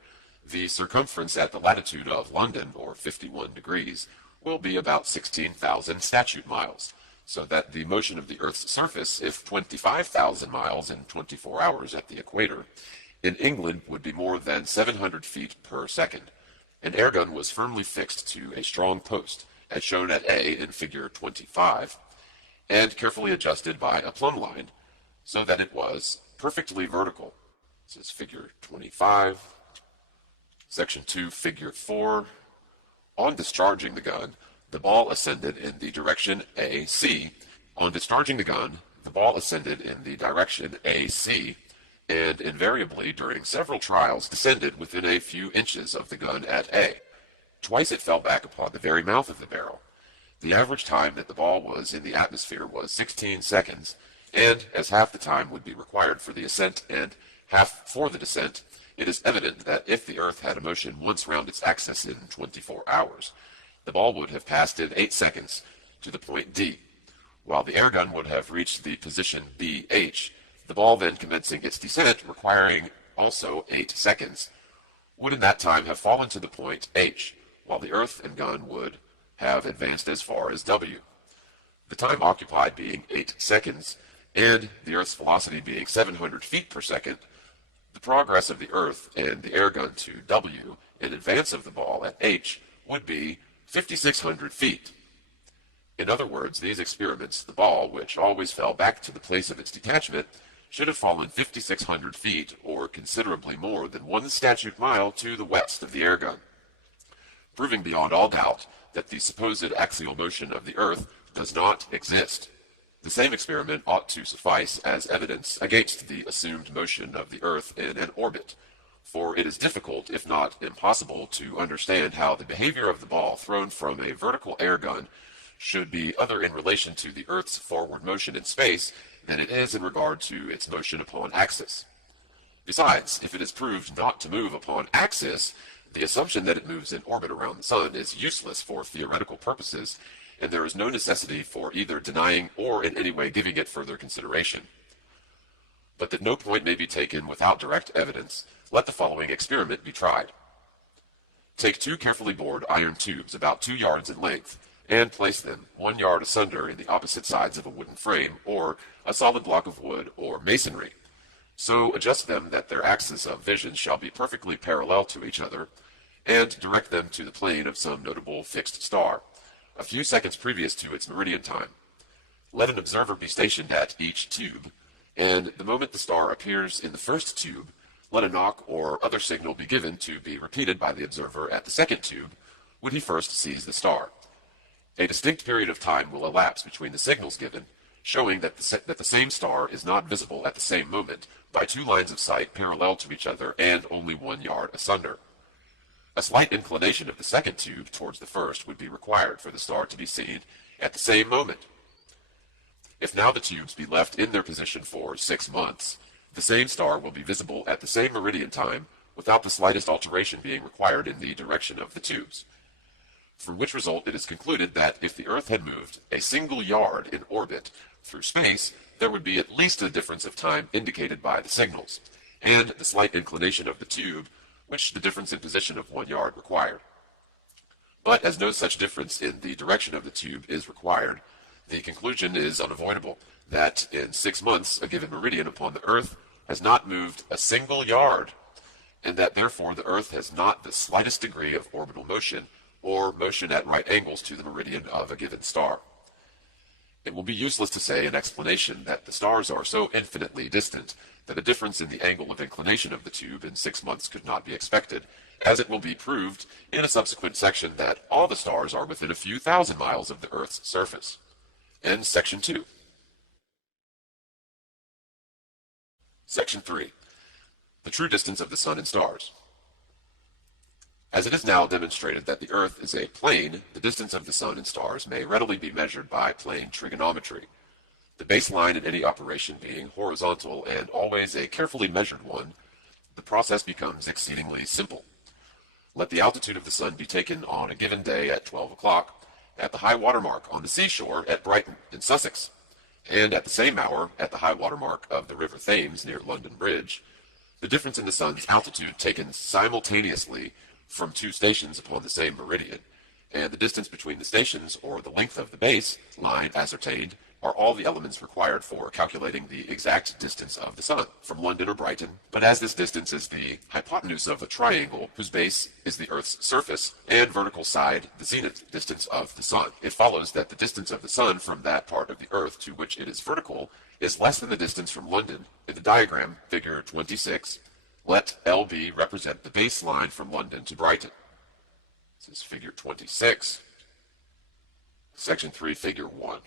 the circumference at the latitude of London, or 51 degrees, will be about 16,000 statute miles, so that the motion of the Earth's surface, if 25,000 miles in 24 hours at the equator, in England would be more than 700 feet per second. An airgun was firmly fixed to a strong post, as shown at A in figure 25, and carefully adjusted by a plumb line, so that it was perfectly vertical. This is figure 25. Section 2, figure 4. On discharging the gun, the ball ascended in the direction AC. On discharging the gun, the ball ascended in the direction AC, and invariably during several trials descended within a few inches of the gun at A. Twice it fell back upon the very mouth of the barrel. The average time that the ball was in the atmosphere was 16 seconds, and as half the time would be required for the ascent and half for the descent, it is evident that if the Earth had a motion once round its axis in 24 hours, the ball would have passed in 8 seconds to the point D, while the airgun would have reached the position BH, the ball then commencing its descent, requiring also 8 seconds, would in that time have fallen to the point H, while the Earth and gun would have advanced as far as W. The time occupied being 8 seconds, and the Earth's velocity being 700 feet per second, the progress of the Earth and the airgun to W in advance of the ball at H would be 5,600 feet. In other words, these experiments, the ball, which always fell back to the place of its detachment, should have fallen 5,600 feet, or considerably more than 1 statute mile to the west of the airgun, proving beyond all doubt that the supposed axial motion of the Earth does not exist. The same experiment ought to suffice as evidence against the assumed motion of the Earth in an orbit, for it is difficult, if not impossible, to understand how the behavior of the ball thrown from a vertical airgun should be other in relation to the Earth's forward motion in space than it is in regard to its motion upon axis. Besides, if it is proved not to move upon axis, the assumption that it moves in orbit around the sun is useless for theoretical purposes, and there is no necessity for either denying or in any way giving it further consideration. But that no point may be taken without direct evidence, let the following experiment be tried. Take two carefully bored iron tubes about 2 yards in length, and place them 1 yard asunder in the opposite sides of a wooden frame, or a solid block of wood or masonry. So adjust them that their axis of vision shall be perfectly parallel to each other, and direct them to the plane of some notable fixed star, a few seconds previous to its meridian time. Let an observer be stationed at each tube, and the moment the star appears in the first tube, let a knock or other signal be given to be repeated by the observer at the second tube when he first sees the star. A distinct period of time will elapse between the signals given, showing that the same star is not visible at the same moment by two lines of sight parallel to each other and only 1 yard asunder. A slight inclination of the second tube towards the first would be required for the star to be seen at the same moment. If now the tubes be left in their position for 6 months, the same star will be visible at the same meridian time without the slightest alteration being required in the direction of the tubes. From which result it is concluded that if the Earth had moved a single yard in orbit through space, there would be at least a difference of time indicated by the signals, and the slight inclination of the tube, which the difference in position of 1 yard required. But as no such difference in the direction of the tube is required, the conclusion is unavoidable that in 6 months a given meridian upon the Earth has not moved a single yard, and that therefore the Earth has not the slightest degree of orbital motion or motion at right angles to the meridian of a given star. It will be useless to say in explanation that the stars are so infinitely distant that a difference in the angle of inclination of the tube in 6 months could not be expected, as it will be proved in a subsequent section that all the stars are within a few thousand miles of the Earth's surface. End section 2. Section 3. The true distance of the Sun and stars. As it is now demonstrated that the Earth is a plane, the distance of the Sun and stars may readily be measured by plane trigonometry. The baseline in any operation being horizontal and always a carefully measured one, the process becomes exceedingly simple. Let the altitude of the Sun be taken on a given day at 12 o'clock at the high water mark on the seashore at Brighton in Sussex, and at the same hour at the high water mark of the River Thames near London Bridge. The difference in the Sun's altitude taken simultaneously from two stations upon the same meridian, and the distance between the stations or the length of the base line ascertained are all the elements required for calculating the exact distance of the Sun from London or Brighton. But as this distance is the hypotenuse of a triangle whose base is the Earth's surface and vertical side the zenith distance of the Sun, it follows that the distance of the Sun from that part of the Earth to which it is vertical is less than the distance from London. In the diagram, figure 26, let LB represent the baseline from London to Brighton. This is figure 26. Section 3, figure 1.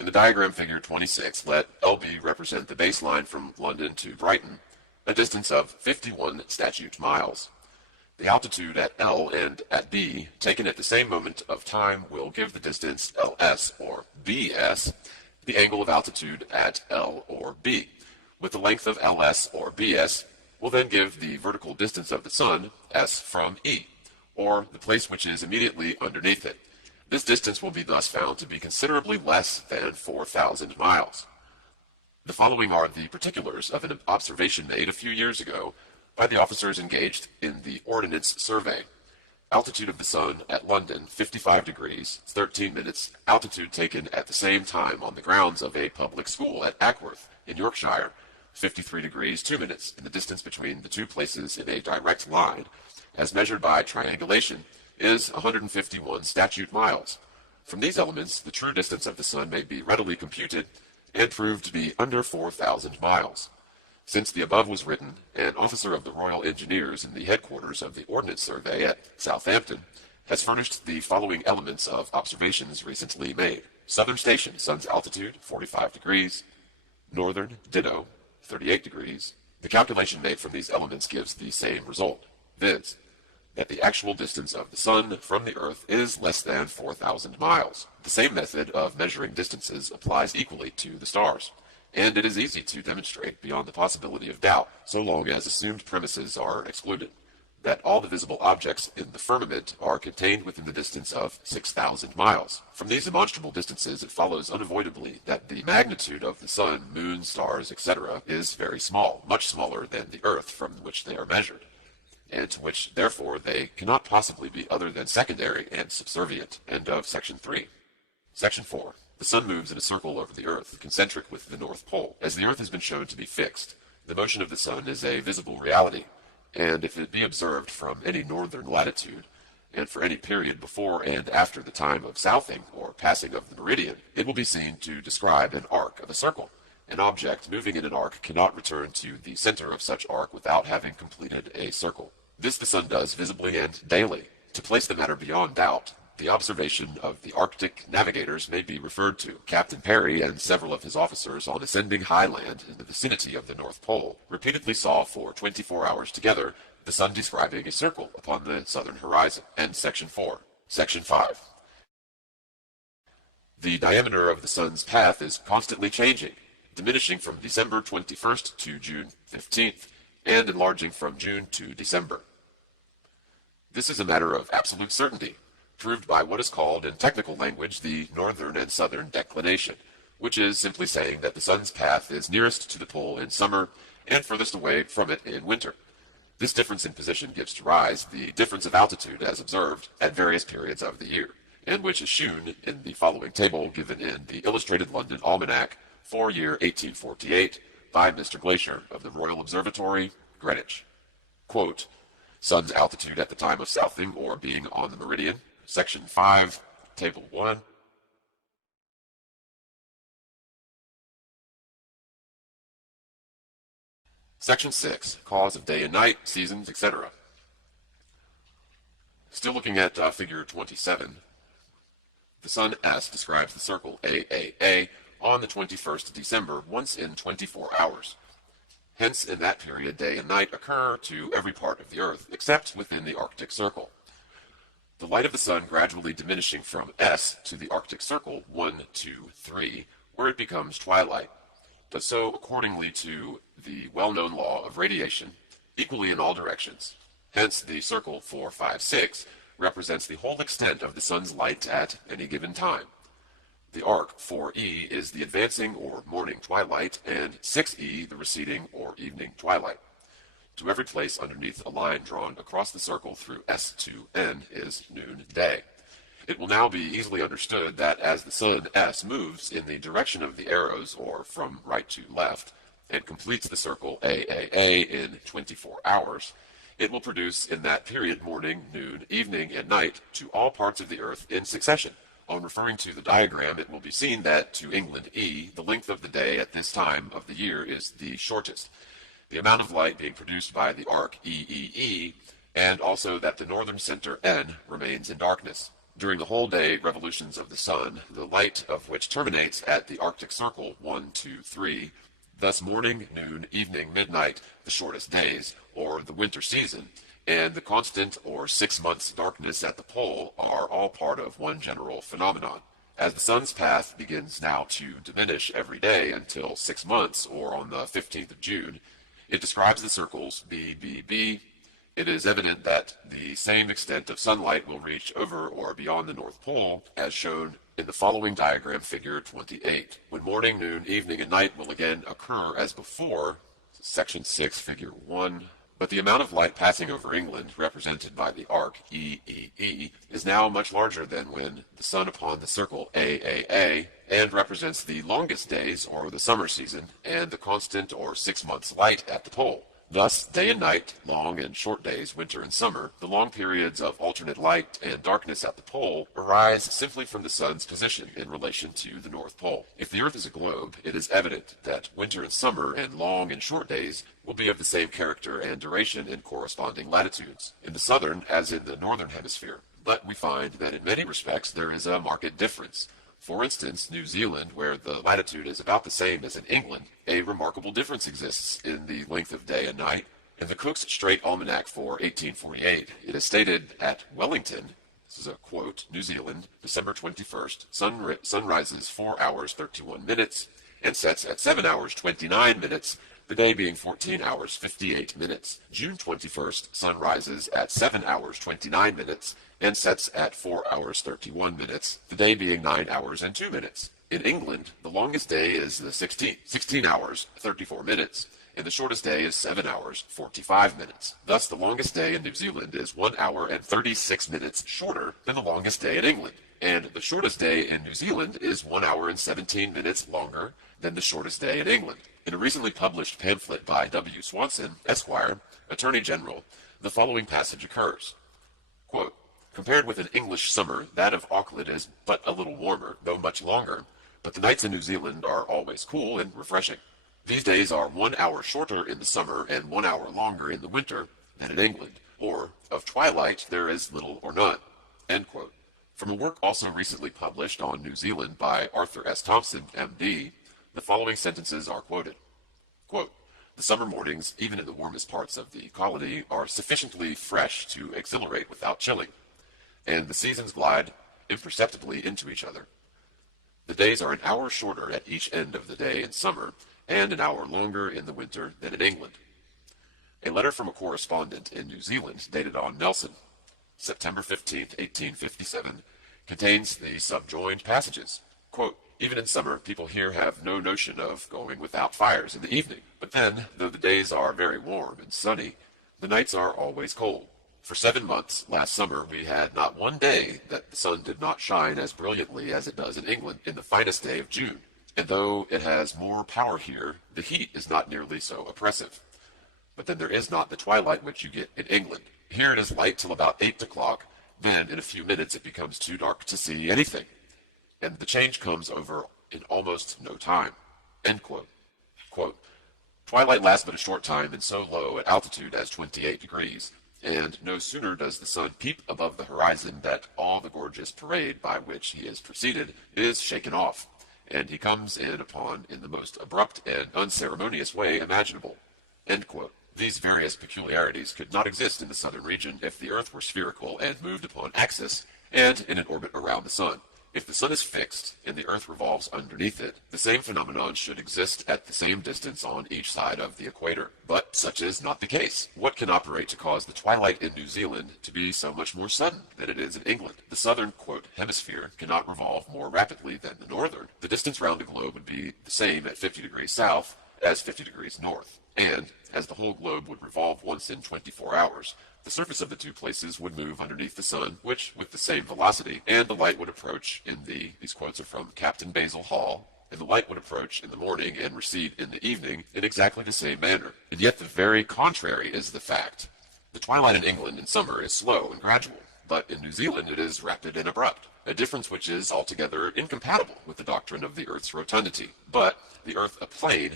In the diagram figure 26, let LB represent the baseline from London to Brighton, a distance of 51 statute miles. The altitude at L and at B, taken at the same moment of time, will give the distance LS or BS, the angle of altitude at L or B, with the length of LS or BS will then give the vertical distance of the Sun, S from E, or the place which is immediately underneath it. This distance will be thus found to be considerably less than 4,000 miles. The following are the particulars of an observation made a few years ago by the officers engaged in the Ordnance Survey. Altitude of the Sun at London, 55 degrees, 13 minutes, altitude taken at the same time on the grounds of a public school at Ackworth in Yorkshire, 53 degrees, 2 minutes, and the distance between the two places in a direct line, as measured by triangulation, is 151 statute miles. From these elements, the true distance of the Sun may be readily computed and proved to be under 4,000 miles. Since the above was written, an officer of the Royal Engineers in the headquarters of the Ordnance Survey at Southampton has furnished the following elements of observations recently made. Southern Station, Sun's altitude, 45 degrees. Northern, ditto, 38 degrees. The calculation made from these elements gives the same result, viz., that the actual distance of the Sun from the Earth is less than 4,000 miles. The same method of measuring distances applies equally to the stars. and it is easy to demonstrate beyond the possibility of doubt, so long as assumed premises are excluded, that all the visible objects in the firmament are contained within the distance of 6,000 miles. From these demonstrable distances, it follows unavoidably that the magnitude of the sun, moon, stars, etc. is very small, much smaller than the earth from which they are measured, and to which, therefore, they cannot possibly be other than secondary and subservient. End of section 3. Section 4. The sun moves in a circle over the earth, concentric with the North Pole. As the earth has been shown to be fixed, the motion of the sun is a visible reality, and if it be observed from any northern latitude, and for any period before and after the time of southing or passing of the meridian, it will be seen to describe an arc of a circle. An object moving in an arc cannot return to the center of such arc without having completed a circle. This the sun does visibly and daily. To place the matter beyond doubt, the observation of the Arctic navigators may be referred to. Captain Parry and several of his officers on ascending high land in the vicinity of the North Pole repeatedly saw for 24 hours together the sun describing a circle upon the southern horizon. And section 4. Section 5. The diameter of the sun's path is constantly changing, diminishing from December 21st to June 15th, and enlarging from June to December. This is a matter of absolute certainty, proved by what is called in technical language the northern and southern declination, which is simply saying that the sun's path is nearest to the pole in summer and furthest away from it in winter. This difference in position gives to rise the difference of altitude as observed at various periods of the year, and which is shewn in the following table given in the Illustrated London Almanac for year 1848 by Mr. Glaisher of the Royal Observatory, Greenwich. Quote, sun's altitude at the time of southing or being on the meridian. Section 5, Table 1. Section 6, Cause of day and night, seasons, etc. Still looking at figure 27, the sun S describes the circle AAA on the 21st December once in 24 hours. Hence, in that period, day and night occur to every part of the earth, except within the Arctic Circle. The light of the sun gradually diminishing from S to the Arctic Circle 1, 2, 3, where it becomes twilight, does so accordingly to the well-known law of radiation, equally in all directions. Hence, the circle 4, 5, 6 represents the whole extent of the sun's light at any given time. The arc 4E is the advancing or morning twilight, and 6E the receding or evening twilight. To every place underneath a line drawn across the circle through S to N is noonday. It will now be easily understood that as the sun S moves in the direction of the arrows, or from right to left, and completes the circle AAA in 24 hours, it will produce in that period morning, noon, evening, and night to all parts of the earth in succession. On referring to the diagram, it will be seen that to England E, the length of the day at this time of the year is the shortest, the amount of light being produced by the arc EEE, and also that the northern center N remains in darkness. During the whole day revolutions of the sun, the light of which terminates at the Arctic Circle 1, 2, 3, thus morning, noon, evening, midnight, the shortest days, or the winter season, and the constant or 6 months darkness at the pole are all part of one general phenomenon. As the sun's path begins now to diminish every day until 6 months, or on the 15th of June, it describes the circles BBB. It is evident that the same extent of sunlight will reach over or beyond the North Pole, as shown in the following diagram, figure 28, when morning, noon, evening, and night will again occur as before, section 6, figure 1. But the amount of light passing over England, represented by the arc EEE, is now much larger than when the sun upon the circle AAA, and represents the longest days, or the summer season, and the constant or 6 months light at the pole. Thus, day and night, long and short days, winter and summer, the long periods of alternate light and darkness at the pole arise simply from the sun's position in relation to the North Pole. If the Earth is a globe, it is evident that winter and summer and long and short days will be of the same character and duration in corresponding latitudes, in the southern as in the northern hemisphere. But we find that in many respects there is a marked difference. For instance, New Zealand, where the latitude is about the same as in England, a remarkable difference exists in the length of day and night. In the Cook's Strait Almanac for 1848, it is stated at Wellington, this is a quote, New Zealand, December 21st, sun rises 4 hours 31 minutes, and sets at 7 hours 29 minutes, the day being 14 hours 58 minutes. June 21st, sun rises at 7 hours 29 minutes and sets at 4 hours 31 minutes, the day being 9 hours and 2 minutes. In England, the longest day is the 16th, 16 hours 34 minutes, and the shortest day is 7 hours 45 minutes. Thus, the longest day in New Zealand is 1 hour and 36 minutes shorter than the longest day in England, and the shortest day in New Zealand is 1 hour and 17 minutes longer than the shortest day in England. In a recently published pamphlet by W. Swanson, Esquire, Attorney General, the following passage occurs. Quote, compared with an English summer, that of Auckland is but a little warmer, though much longer, but the nights in New Zealand are always cool and refreshing. These days are 1 hour shorter in the summer and 1 hour longer in the winter than in England, or of twilight there is little or none. End quote. From a work also recently published on New Zealand by Arthur S. Thompson, M.D., the following sentences are quoted. Quote, the summer mornings, even in the warmest parts of the colony, are sufficiently fresh to exhilarate without chilling, and the seasons glide imperceptibly into each other. The days are an hour shorter at each end of the day in summer, and an hour longer in the winter than in England. A letter from a correspondent in New Zealand, dated on Nelson, September 15, 1857, contains the subjoined passages. Quote, even in summer, people here have no notion of going without fires in the evening. But then, though the days are very warm and sunny, the nights are always cold. For 7 months last summer, we had not one day that the sun did not shine as brilliantly as it does in England in the finest day of June. And though it has more power here, the heat is not nearly so oppressive. But then there is not the twilight which you get in England. Here it is light till about 8 o'clock, then in a few minutes it becomes too dark to see anything, and the change comes over in almost no time. End quote. Quote, twilight lasts but a short time and so low at altitude as 28 degrees, and no sooner does the sun peep above the horizon that all the gorgeous parade by which he is preceded is shaken off, and he comes in upon in the most abrupt and unceremonious way imaginable. End quote. These various peculiarities could not exist in the southern region if the earth were spherical and moved upon axis and in an orbit around the sun. If the sun is fixed and the earth revolves underneath it, the same phenomenon should exist at the same distance on each side of the equator. But such is not the case. What can operate to cause the twilight in New Zealand to be so much more sudden than it is in England? The southern, quote, hemisphere cannot revolve more rapidly than the northern. The distance round the globe would be the same at 50 degrees south as 50 degrees north. And, as the whole globe would revolve once in 24 hours, the surface of the two places would move underneath the sun, which with the same velocity, and the light would approach in these quotes are from Captain Basil Hall, and the light would approach in the morning and recede in the evening in exactly the same manner. And yet the very contrary is the fact. The twilight in England in summer is slow and gradual, but in New Zealand it is rapid and abrupt, a difference which is altogether incompatible with the doctrine of the Earth's rotundity. But the Earth a plane,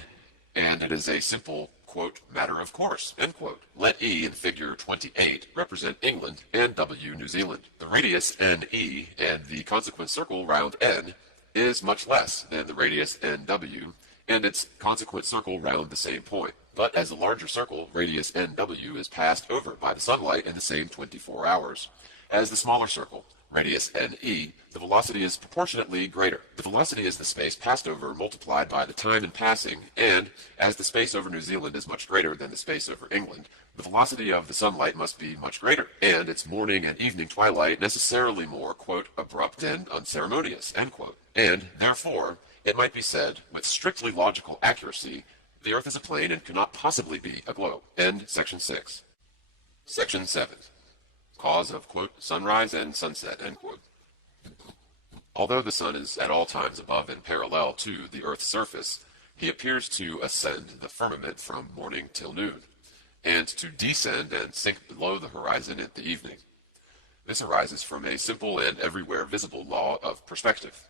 and it is a simple, quote, matter of course, end quote. Let E in figure 28 represent England and W New Zealand. The radius NE and the consequent circle round N is much less than the radius NW and its consequent circle round the same point. But as the larger circle, radius NW, is passed over by the sunlight in the same 24 hours, as the smaller circle, radius NE, the velocity is proportionately greater. The velocity is the space passed over multiplied by the time in passing, and as the space over New Zealand is much greater than the space over England, the velocity of the sunlight must be much greater, and its morning and evening twilight necessarily more, quote, abrupt and unceremonious, end quote. And, therefore, it might be said, with strictly logical accuracy, the Earth is a plane and cannot possibly be a globe. End section 6. Section 7. Cause of, quote, sunrise and sunset, end quote. Although the sun is at all times above and parallel to the Earth's surface, he appears to ascend the firmament from morning till noon, and to descend and sink below the horizon in the evening. This arises from a simple and everywhere visible law of perspective.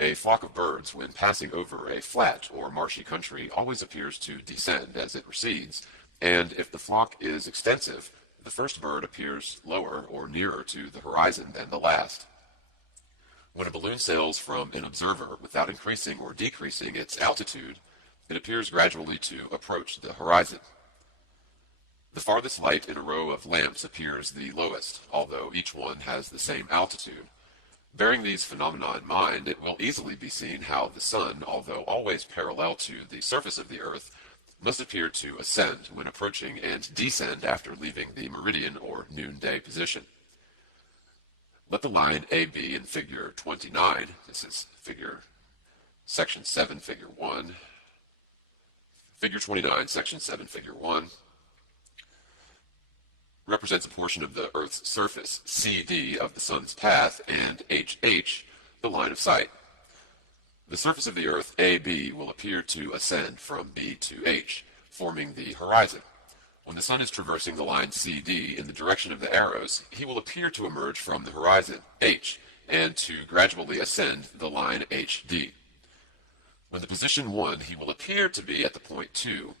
A flock of birds, when passing over a flat or marshy country, always appears to descend as it recedes, and if the flock is extensive, the first bird appears lower or nearer to the horizon than the last. When a balloon sails from an observer without increasing or decreasing its altitude, it appears gradually to approach the horizon. The farthest light in a row of lamps appears the lowest, although each one has the same altitude. Bearing these phenomena in mind, it will easily be seen how the sun, although always parallel to the surface of the earth, must appear to ascend when approaching and descend after leaving the meridian or noonday position. Let the line AB in figure 29, this is section 7, figure 1, figure 29, section 7, figure 1, represents a portion of the Earth's surface, CD of the sun's path, and HH, the line of sight. The surface of the Earth, AB, will appear to ascend from B to H, forming the horizon. When the sun is traversing the line CD in the direction of the arrows, he will appear to emerge from the horizon, H, and to gradually ascend the line HD. When the position 1, he will appear to be at the point 2,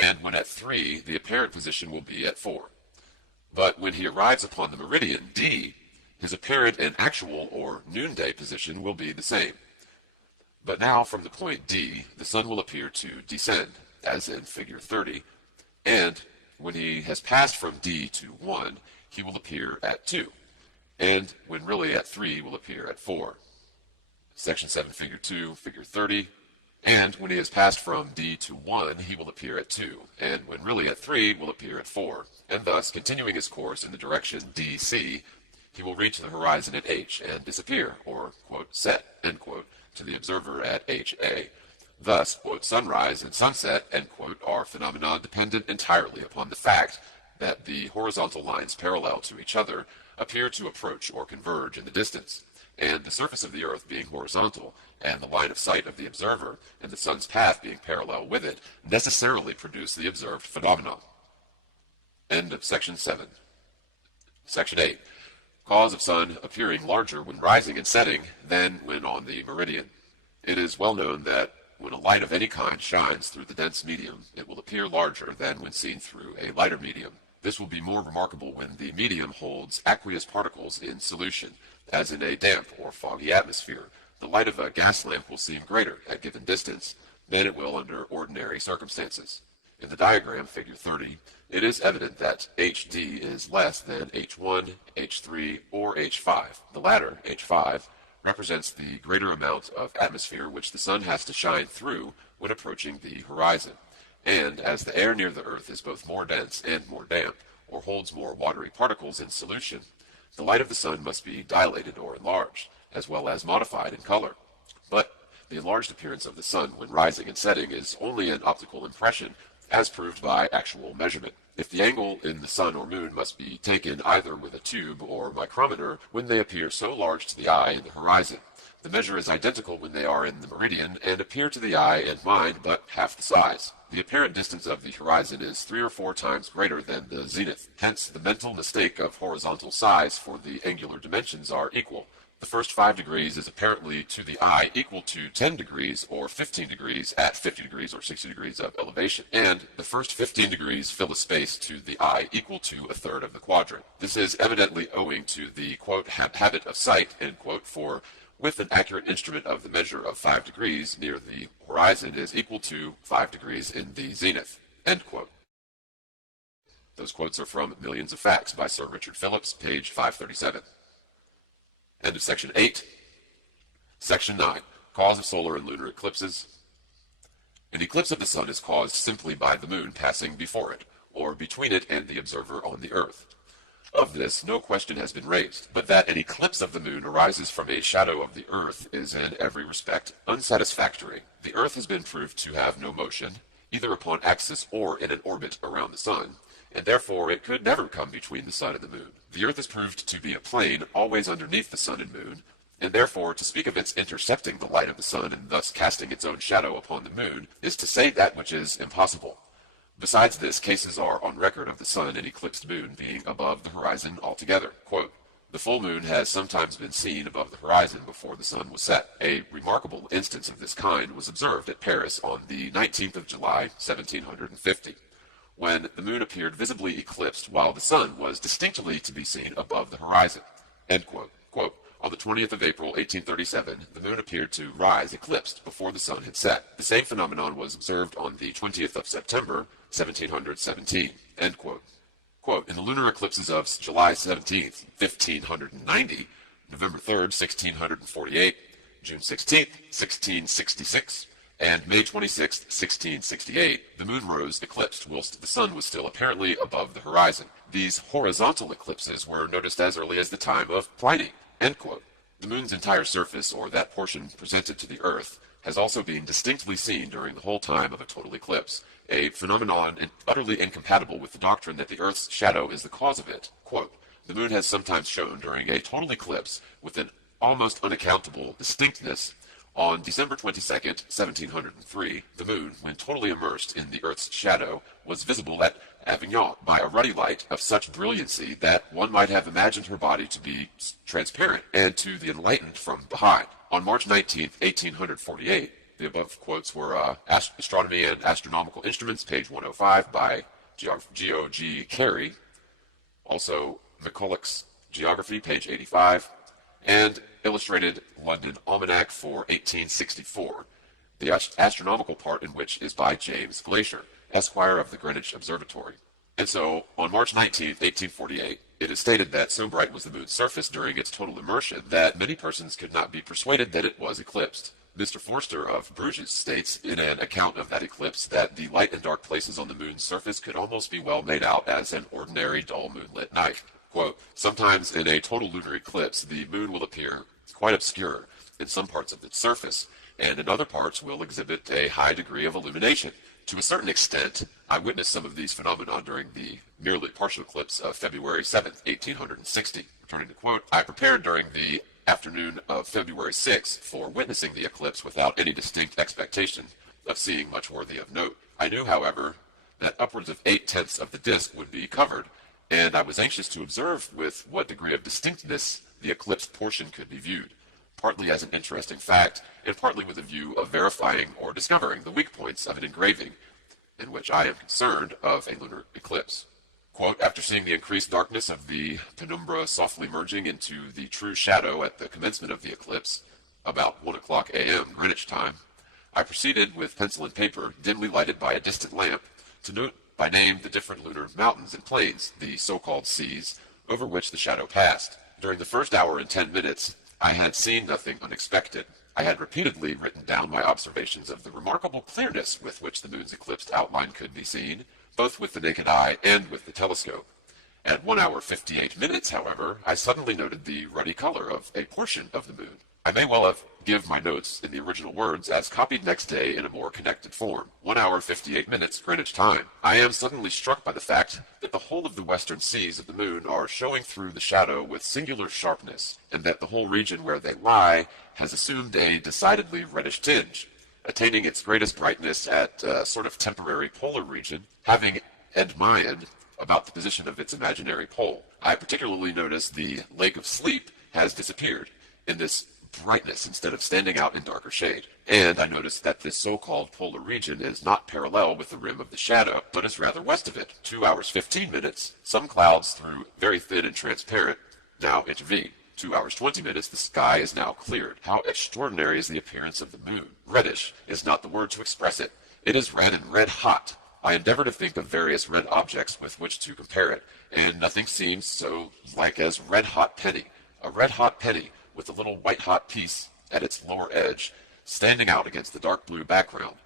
and when at 3, the apparent position will be at 4. But when he arrives upon the meridian D, his apparent and actual or noonday position will be the same. But now from the point D, the sun will appear to descend, as in figure 30, and when he has passed from D to 1, he will appear at 2, and when really at 3 will appear at 4. Section 7, figure 2, figure 30, and when he has passed from D to 1, he will appear at 2, and when really at 3 will appear at 4, and thus, continuing his course in the direction DC, he will reach the horizon at H and disappear, or, quote, set, end quote, to the observer at HA. Thus, quote, sunrise and sunset, end quote, are phenomena dependent entirely upon the fact that the horizontal lines parallel to each other appear to approach or converge in the distance, and the surface of the Earth being horizontal, and the line of sight of the observer, and the sun's path being parallel with it, necessarily produce the observed phenomenon. End of section 7. Section 8. Cause of sun appearing larger when rising and setting than when on the meridian. It is well known that when a light of any kind shines through the dense medium, it will appear larger than when seen through a lighter medium. This will be more remarkable when the medium holds aqueous particles in solution, as in a damp or foggy atmosphere. The light of a gas lamp will seem greater at given distance than it will under ordinary circumstances. In the diagram, figure 30, it is evident that HD is less than H1, H3, or H5. The latter, H5, represents the greater amount of atmosphere which the sun has to shine through when approaching the horizon. And as the air near the Earth is both more dense and more damp, or holds more watery particles in solution, the light of the sun must be dilated or enlarged, as well as modified in color. But the enlarged appearance of the sun when rising and setting is only an optical impression, as proved by actual measurement. If the angle in the sun or moon must be taken either with a tube or micrometer when they appear so large to the eye in the horizon, the measure is identical when they are in the meridian and appear to the eye and mind but half the size. The apparent distance of the horizon is 3 or 4 times greater than the zenith. Hence, the mental mistake of horizontal size for the angular dimensions are equal. The first 5 degrees is apparently to the eye equal to 10 degrees or 15 degrees at 50 degrees or 60 degrees of elevation, and the first 15 degrees fill a space to the eye equal to a third of the quadrant. This is evidently owing to the, quote, habit of sight, end quote, for with an accurate instrument of the measure of 5 degrees near the horizon is equal to 5 degrees in the zenith, end quote. Those quotes are from Millions of Facts by Sir Richard Phillips, page 537. End of section 8. Section 9. Cause of solar and lunar eclipses. An eclipse of the sun is caused simply by the moon passing before it, or between it and the observer on the earth. Of this, no question has been raised, but that an eclipse of the moon arises from a shadow of the earth is in every respect unsatisfactory. The earth has been proved to have no motion, either upon axis or in an orbit around the sun, and therefore it could never come between the sun and the moon. The earth is proved to be a plane always underneath the sun and moon, and therefore to speak of its intercepting the light of the sun and thus casting its own shadow upon the moon is to say that which is impossible. Besides this, cases are on record of the sun and eclipsed moon being above the horizon altogether. Quote, the full moon has sometimes been seen above the horizon before the sun was set. A remarkable instance of this kind was observed at Paris on the 19th of July, 1750. When the moon appeared visibly eclipsed while the sun was distinctly to be seen above the horizon. End quote. Quote, on the 20th of April, 1837, the moon appeared to rise eclipsed before the sun had set. The same phenomenon was observed on the 20th of September, 1717. End quote. Quote, in the lunar eclipses of July 17th, 1590, November 3rd, 1648, June 16th, 1666, and May 26th, 1668, the moon rose eclipsed whilst the sun was still apparently above the horizon. These horizontal eclipses were noticed as early as the time of Pliny." End quote. The moon's entire surface, or that portion presented to the Earth, has also been distinctly seen during the whole time of a total eclipse, a phenomenon utterly incompatible with the doctrine that the Earth's shadow is the cause of it. Quote, "The moon has sometimes shown during a total eclipse with an almost unaccountable distinctness. On December 22nd, 1703, the moon, when totally immersed in the Earth's shadow, was visible at Avignon by a ruddy light of such brilliancy that one might have imagined her body to be transparent and to the enlightened from behind. On March 19th, 1848, the above quotes were Astronomy and Astronomical Instruments, page 105, by G.O.G. Carey, also McCulloch's Geography, page 85, and Illustrated London Almanac for 1864, the astronomical part in which is by James Glaisher, Esquire of the Greenwich Observatory. And so, on March 19th, 1848, it is stated that so bright was the moon's surface during its total immersion that many persons could not be persuaded that it was eclipsed. Mr. Forster of Bruges states in an account of that eclipse that the light and dark places on the moon's surface could almost be well made out as an ordinary dull moonlit night. Quote, "Sometimes in a total lunar eclipse, the moon will appear quite obscure in some parts of its surface, and in other parts will exhibit a high degree of illumination. To a certain extent, I witnessed some of these phenomena during the merely partial eclipse of February 7th, 1860. Returning to quote, "I prepared during the afternoon of February 6th for witnessing the eclipse without any distinct expectation of seeing much worthy of note. I knew, however, that upwards of 8/10 of the disk would be covered, and I was anxious to observe with what degree of distinctness the eclipsed portion could be viewed, partly as an interesting fact, and partly with a view of verifying or discovering the weak points of an engraving, in which I am concerned, of a lunar eclipse." Quote, "After seeing the increased darkness of the penumbra softly merging into the true shadow at the commencement of the eclipse, about 1 o'clock a.m. Greenwich time, I proceeded with pencil and paper, dimly lighted by a distant lamp, to note by name the different lunar mountains and plains, the so-called seas, over which the shadow passed. During the first hour and 10 minutes, I had seen nothing unexpected. I had repeatedly written down my observations of the remarkable clearness with which the moon's eclipsed outline could be seen, both with the naked eye and with the telescope. At 1 hour 58 minutes, however, I suddenly noted the ruddy color of a portion of the moon. I may well have give my notes in the original words as copied next day in a more connected form. 1 hour 58 minutes Greenwich time. I am suddenly struck by the fact that the whole of the western seas of the moon are showing through the shadow with singular sharpness, and that the whole region where they lie has assumed a decidedly reddish tinge, attaining its greatest brightness at a sort of temporary polar region, having admired about the position of its imaginary pole. I particularly notice the Lake of Sleep has disappeared in this brightness instead of standing out in darker shade. And I notice that this so-called polar region is not parallel with the rim of the shadow, but is rather west of it. 2 hours 15 minutes, some clouds through very thin and transparent now intervene. 2 hours 20 minutes, the sky is now cleared. How extraordinary is the appearance of the moon. Reddish is not the word to express it. It is red and red hot. I endeavor to think of various red objects with which to compare it, and nothing seems so like as red-hot penny. A red-hot penny, with a little white-hot piece at its lower edge, standing out against the dark blue background.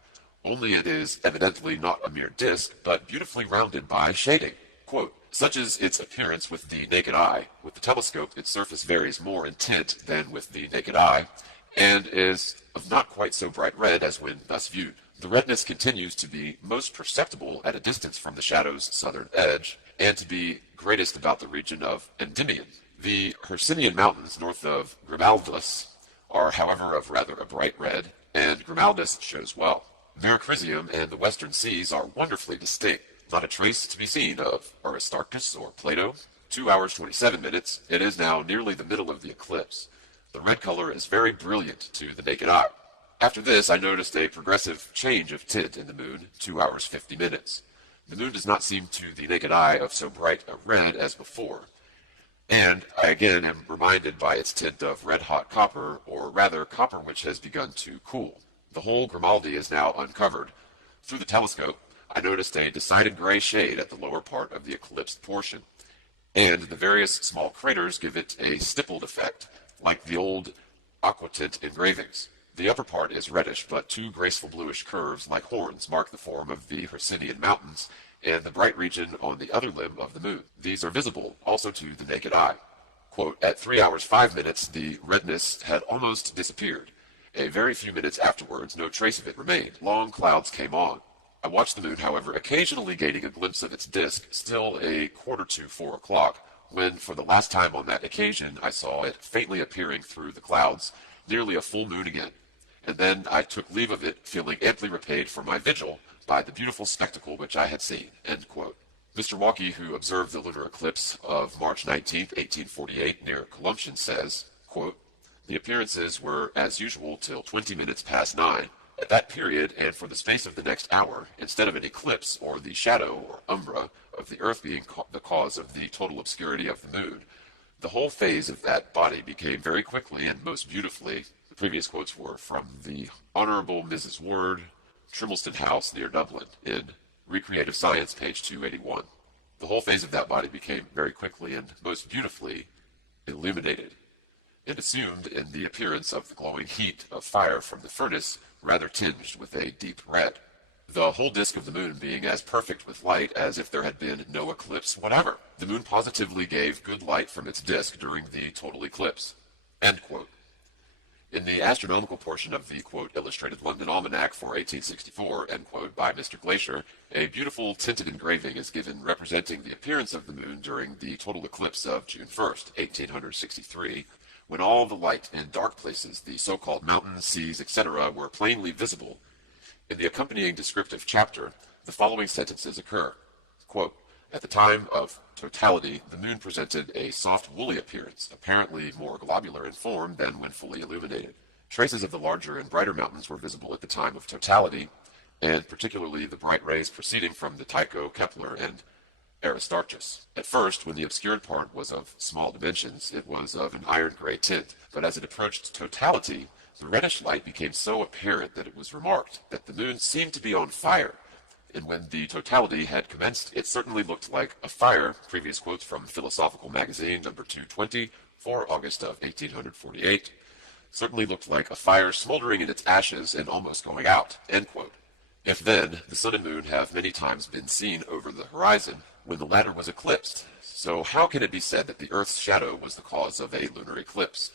Only it is evidently not a mere disk, but beautifully rounded by shading. Quote, "Such is its appearance with the naked eye. With the telescope, its surface varies more in tint than with the naked eye, and is of not quite so bright red as when thus viewed. The redness continues to be most perceptible at a distance from the shadow's southern edge, and to be greatest about the region of Endymion. The Hercynian mountains north of Grimaldus are, however, of rather a bright red, and Grimaldus shows well. Merecrisium and the western seas are wonderfully distinct. Not a trace to be seen of Aristarchus or Plato. 2 hours 27 minutes. It is now nearly the middle of the eclipse. The red color is very brilliant to the naked eye. After this, I noticed a progressive change of tint in the moon, 2 hours 50 minutes. The moon does not seem to the naked eye of so bright a red as before, and I again am reminded by its tint of red-hot copper, or rather copper which has begun to cool. The whole Grimaldi is now uncovered. Through the telescope, I noticed a decided gray shade at the lower part of the eclipsed portion, and the various small craters give it a stippled effect, like the old aquatint engravings. The upper part is reddish, but two graceful bluish curves like horns mark the form of the Hercynian mountains and the bright region on the other limb of the moon. These are visible also to the naked eye. Quote, at 3 hours 5 minutes, the redness had almost disappeared. A very few minutes afterwards, no trace of it remained. Long clouds came on. I watched the moon, however, occasionally gaining a glimpse of its disk, still a quarter to 4 o'clock, when, for the last time on that occasion, I saw it faintly appearing through the clouds, nearly a full moon again. And then I took leave of it, feeling amply repaid for my vigil by the beautiful spectacle which I had seen. End quote. Mr. Walkey, who observed the lunar eclipse of March 19, 1848, near Columbus, says, quote, the appearances were as usual till 20 minutes past 9. At that period, and for the space of the next hour, instead of an eclipse, or the shadow, or umbra, of the earth being the cause of the total obscurity of the moon, the whole phase of that body became very quickly and most beautifully. The previous quotes were from the Honorable Mrs. Ward, Trimleston House, near Dublin, in Recreative Science, page 281. The whole phase of that body became very quickly and most beautifully illuminated, and assumed in the appearance of the glowing heat of fire from the furnace, rather tinged with a deep red. The whole disk of the moon being as perfect with light as if there had been no eclipse whatever. The moon positively gave good light from its disk during the total eclipse. End quote. In the astronomical portion of the, quote, Illustrated London Almanac for 1864, end quote, by Mr. Glaisher, a beautiful tinted engraving is given representing the appearance of the moon during the total eclipse of June 1st, 1863, when all the light and dark places, the so-called mountains, seas, etc., were plainly visible. In the accompanying descriptive chapter, the following sentences occur. Quote, at the time of totality, the moon presented a soft woolly appearance, apparently more globular in form than when fully illuminated. Traces of the larger and brighter mountains were visible at the time of totality, and particularly the bright rays proceeding from the Tycho, Kepler, and Aristarchus. At first, when the obscured part was of small dimensions, it was of an iron-gray tint, but as it approached totality, the reddish light became so apparent that it was remarked that the moon seemed to be on fire, and when the totality had commenced, it certainly looked like a fire. Previous quotes from Philosophical Magazine, number 220, for August of 1848, certainly looked like a fire smoldering in its ashes and almost going out. End quote. If then, the sun and moon have many times been seen over the horizon, when the latter was eclipsed, so how can it be said that the Earth's shadow was the cause of a lunar eclipse,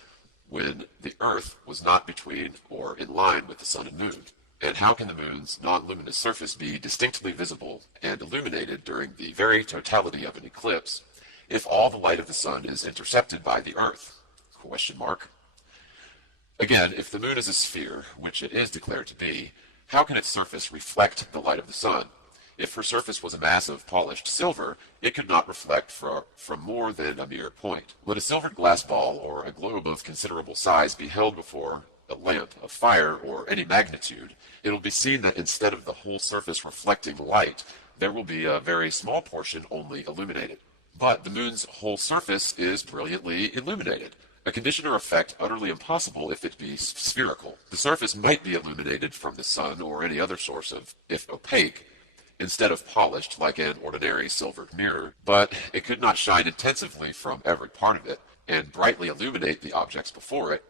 when the Earth was not between or in line with the sun and moon? And how can the moon's non-luminous surface be distinctly visible and illuminated during the very totality of an eclipse, if all the light of the sun is intercepted by the Earth? Question mark. Again, if the moon is a sphere, which it is declared to be, how can its surface reflect the light of the sun? If her surface was a mass of polished silver, it could not reflect from more than a mere point. Let a silvered glass ball or a globe of considerable size be held before a lamp of fire or any magnitude, it will be seen that instead of the whole surface reflecting light, there will be a very small portion only illuminated. But the moon's whole surface is brilliantly illuminated, a condition or effect utterly impossible if it be spherical. The surface might be illuminated from the sun or any other source if opaque, instead of polished like an ordinary silvered mirror, but it could not shine intensively from every part of it, and brightly illuminate the objects before it,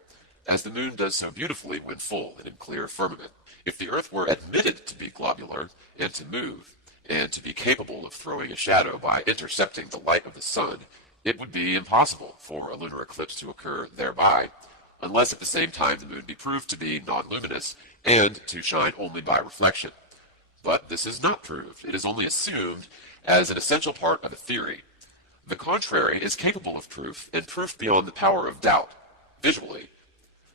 as the moon does so beautifully when full and in clear firmament. If the earth were admitted to be globular, and to move, and to be capable of throwing a shadow by intercepting the light of the sun, it would be impossible for a lunar eclipse to occur thereby, unless at the same time the moon be proved to be non-luminous, and to shine only by reflection. But this is not proved. It is only assumed as an essential part of a theory. The contrary is capable of proof, and proof beyond the power of doubt, visually,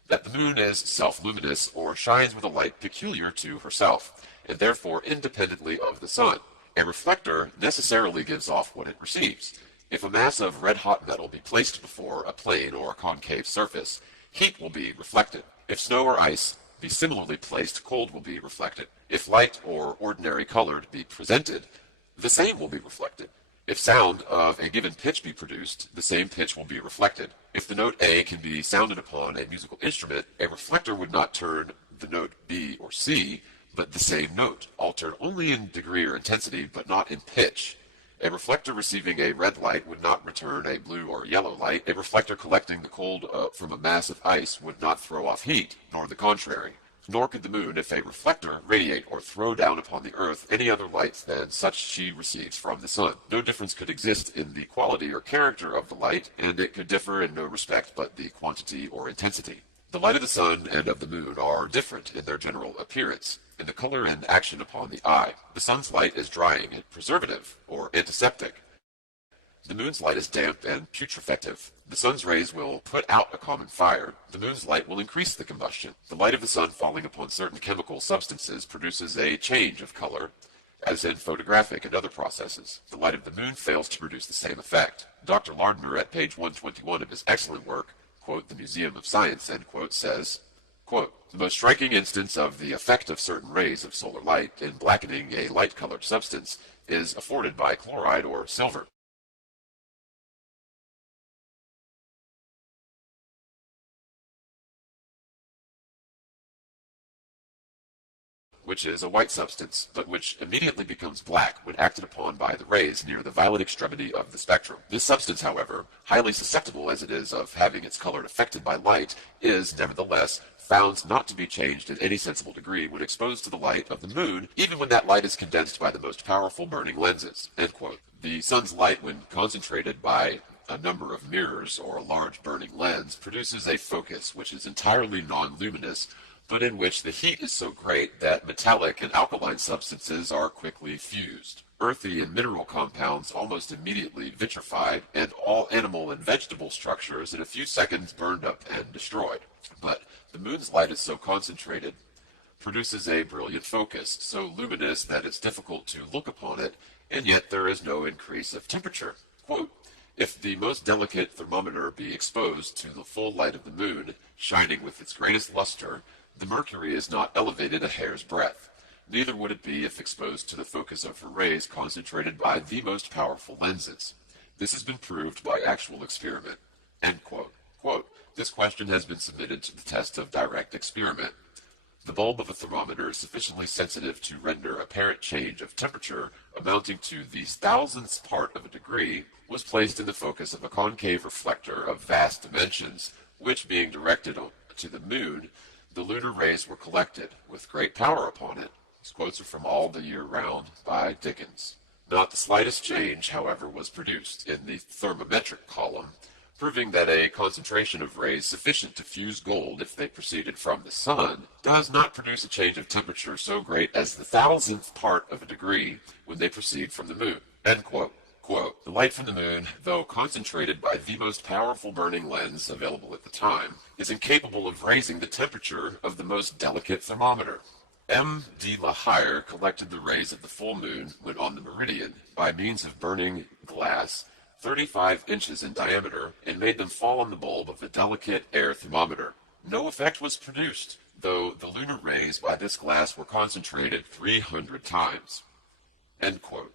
that the moon is self-luminous or shines with a light peculiar to herself, and therefore independently of the sun. A reflector necessarily gives off what it receives. If a mass of red-hot metal be placed before a plane or concave surface, heat will be reflected. If snow or ice be similarly placed, cold will be reflected. If light or ordinary colored be presented, the same will be reflected. If sound of a given pitch be produced, the same pitch will be reflected. If the note A can be sounded upon a musical instrument, a reflector would not turn the note B or C, but the same note, altered only in degree or intensity, but not in pitch. A reflector receiving a red light would not return a blue or yellow light. A reflector collecting the cold from a mass of ice would not throw off heat, nor the contrary. Nor could the moon, if a reflector, radiate or throw down upon the earth any other light than such she receives from the sun. No difference could exist in the quality or character of the light, and it could differ in no respect but the quantity or intensity. The light of the sun and of the moon are different in their general appearance, in the color and action upon the eye. The sun's light is drying and preservative, or antiseptic. The moon's light is damp and putrefactive. The sun's rays will put out a common fire. The moon's light will increase the combustion. The light of the sun falling upon certain chemical substances produces a change of color, as in photographic and other processes. The light of the moon fails to produce the same effect. Dr. Lardner, at page 121 of his excellent work, quote, The Museum of Science, end quote, says, quote, the most striking instance of the effect of certain rays of solar light in blackening a light-colored substance is afforded by chloride or silver, which is a white substance, but which immediately becomes black when acted upon by the rays near the violet extremity of the spectrum. This substance, however, highly susceptible as it is of having its color affected by light, is, nevertheless, found not to be changed in any sensible degree when exposed to the light of the moon, even when that light is condensed by the most powerful burning lenses. End quote. The sun's light, when concentrated by a number of mirrors or a large burning lens, produces a focus which is entirely non-luminous, but in which the heat is so great that metallic and alkaline substances are quickly fused. Earthy and mineral compounds almost immediately vitrified, and all animal and vegetable structures in a few seconds burned up and destroyed. But the moon's light is so concentrated, produces a brilliant focus, so luminous that it's difficult to look upon it, and yet there is no increase of temperature. Quote, if the most delicate thermometer be exposed to the full light of the moon, shining with its greatest luster, the mercury is not elevated a hair's breadth. Neither would it be if exposed to the focus of her rays concentrated by the most powerful lenses. This has been proved by actual experiment. End quote. Quote, this question has been submitted to the test of direct experiment. The bulb of a thermometer is sufficiently sensitive to render apparent change of temperature amounting to the thousandth part of a degree was placed in the focus of a concave reflector of vast dimensions, which being directed to the moon, the lunar rays were collected with great power upon it. These quotes are from All the Year Round by Dickens. Not the slightest change, however, was produced in the thermometric column, proving that a concentration of rays sufficient to fuse gold if they proceeded from the sun does not produce a change of temperature so great as the thousandth part of a degree when they proceed from the moon. End quote. Quote, the light from the moon, though concentrated by the most powerful burning lens available at the time, is incapable of raising the temperature of the most delicate thermometer. M. de la Hire collected the rays of the full moon when on the meridian by means of burning glass 35 inches in diameter and made them fall on the bulb of a delicate air thermometer. No effect was produced, though the lunar rays by this glass were concentrated 300 times. End quote.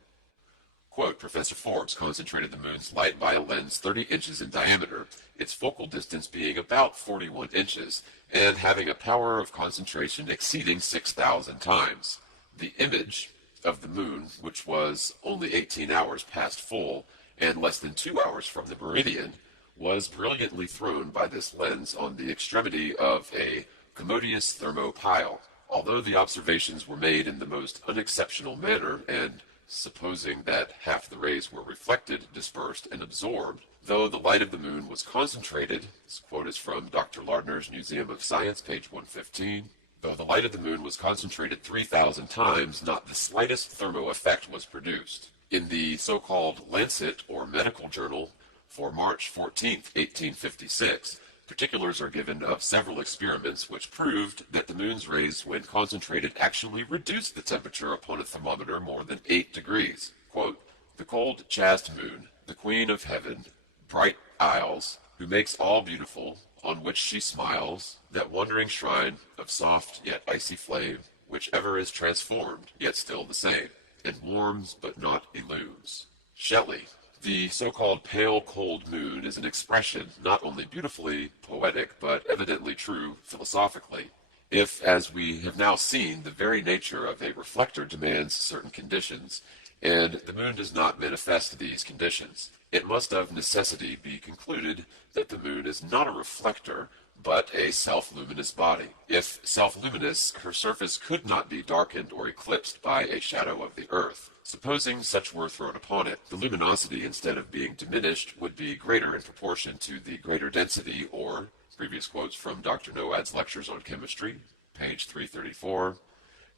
Quote, Professor Forbes concentrated the moon's light by a lens 30 inches in diameter, its focal distance being about 41 inches, and having a power of concentration exceeding 6,000 times. The image of the moon, which was only 18 hours past full, and less than 2 hours from the meridian, was brilliantly thrown by this lens on the extremity of a commodious thermopile. Although the observations were made in the most unexceptional manner, and supposing that half the rays were reflected, dispersed, and absorbed, though the light of the moon was concentrated, this quote is from Dr. Lardner's Museum of Science, page 115, though the light of the moon was concentrated 3,000 times, not the slightest thermo effect was produced. In the so-called Lancet, or medical journal, for March 14, 1856, particulars are given of several experiments which proved that the moon's rays, when concentrated, actually reduced the temperature upon a thermometer more than 8 degrees. Quote, the cold, chaste moon, the queen of heaven, bright isles, who makes all beautiful, on which she smiles, that wandering shrine of soft yet icy flame, which ever is transformed, yet still the same, and warms but not eludes. Shelley. The so-called pale, cold moon is an expression not only beautifully poetic, but evidently true philosophically. If, as we have now seen, the very nature of a reflector demands certain conditions, and the moon does not manifest these conditions. It must of necessity be concluded that the moon is not a reflector, but a self-luminous body. If self-luminous, her surface could not be darkened or eclipsed by a shadow of the earth. Supposing such were thrown upon it, the luminosity, instead of being diminished, would be greater in proportion to the greater density, or, previous quotes from Dr. Noad's lectures on chemistry, page 334,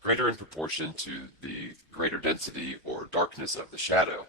greater in proportion to the greater density or darkness of the shadow.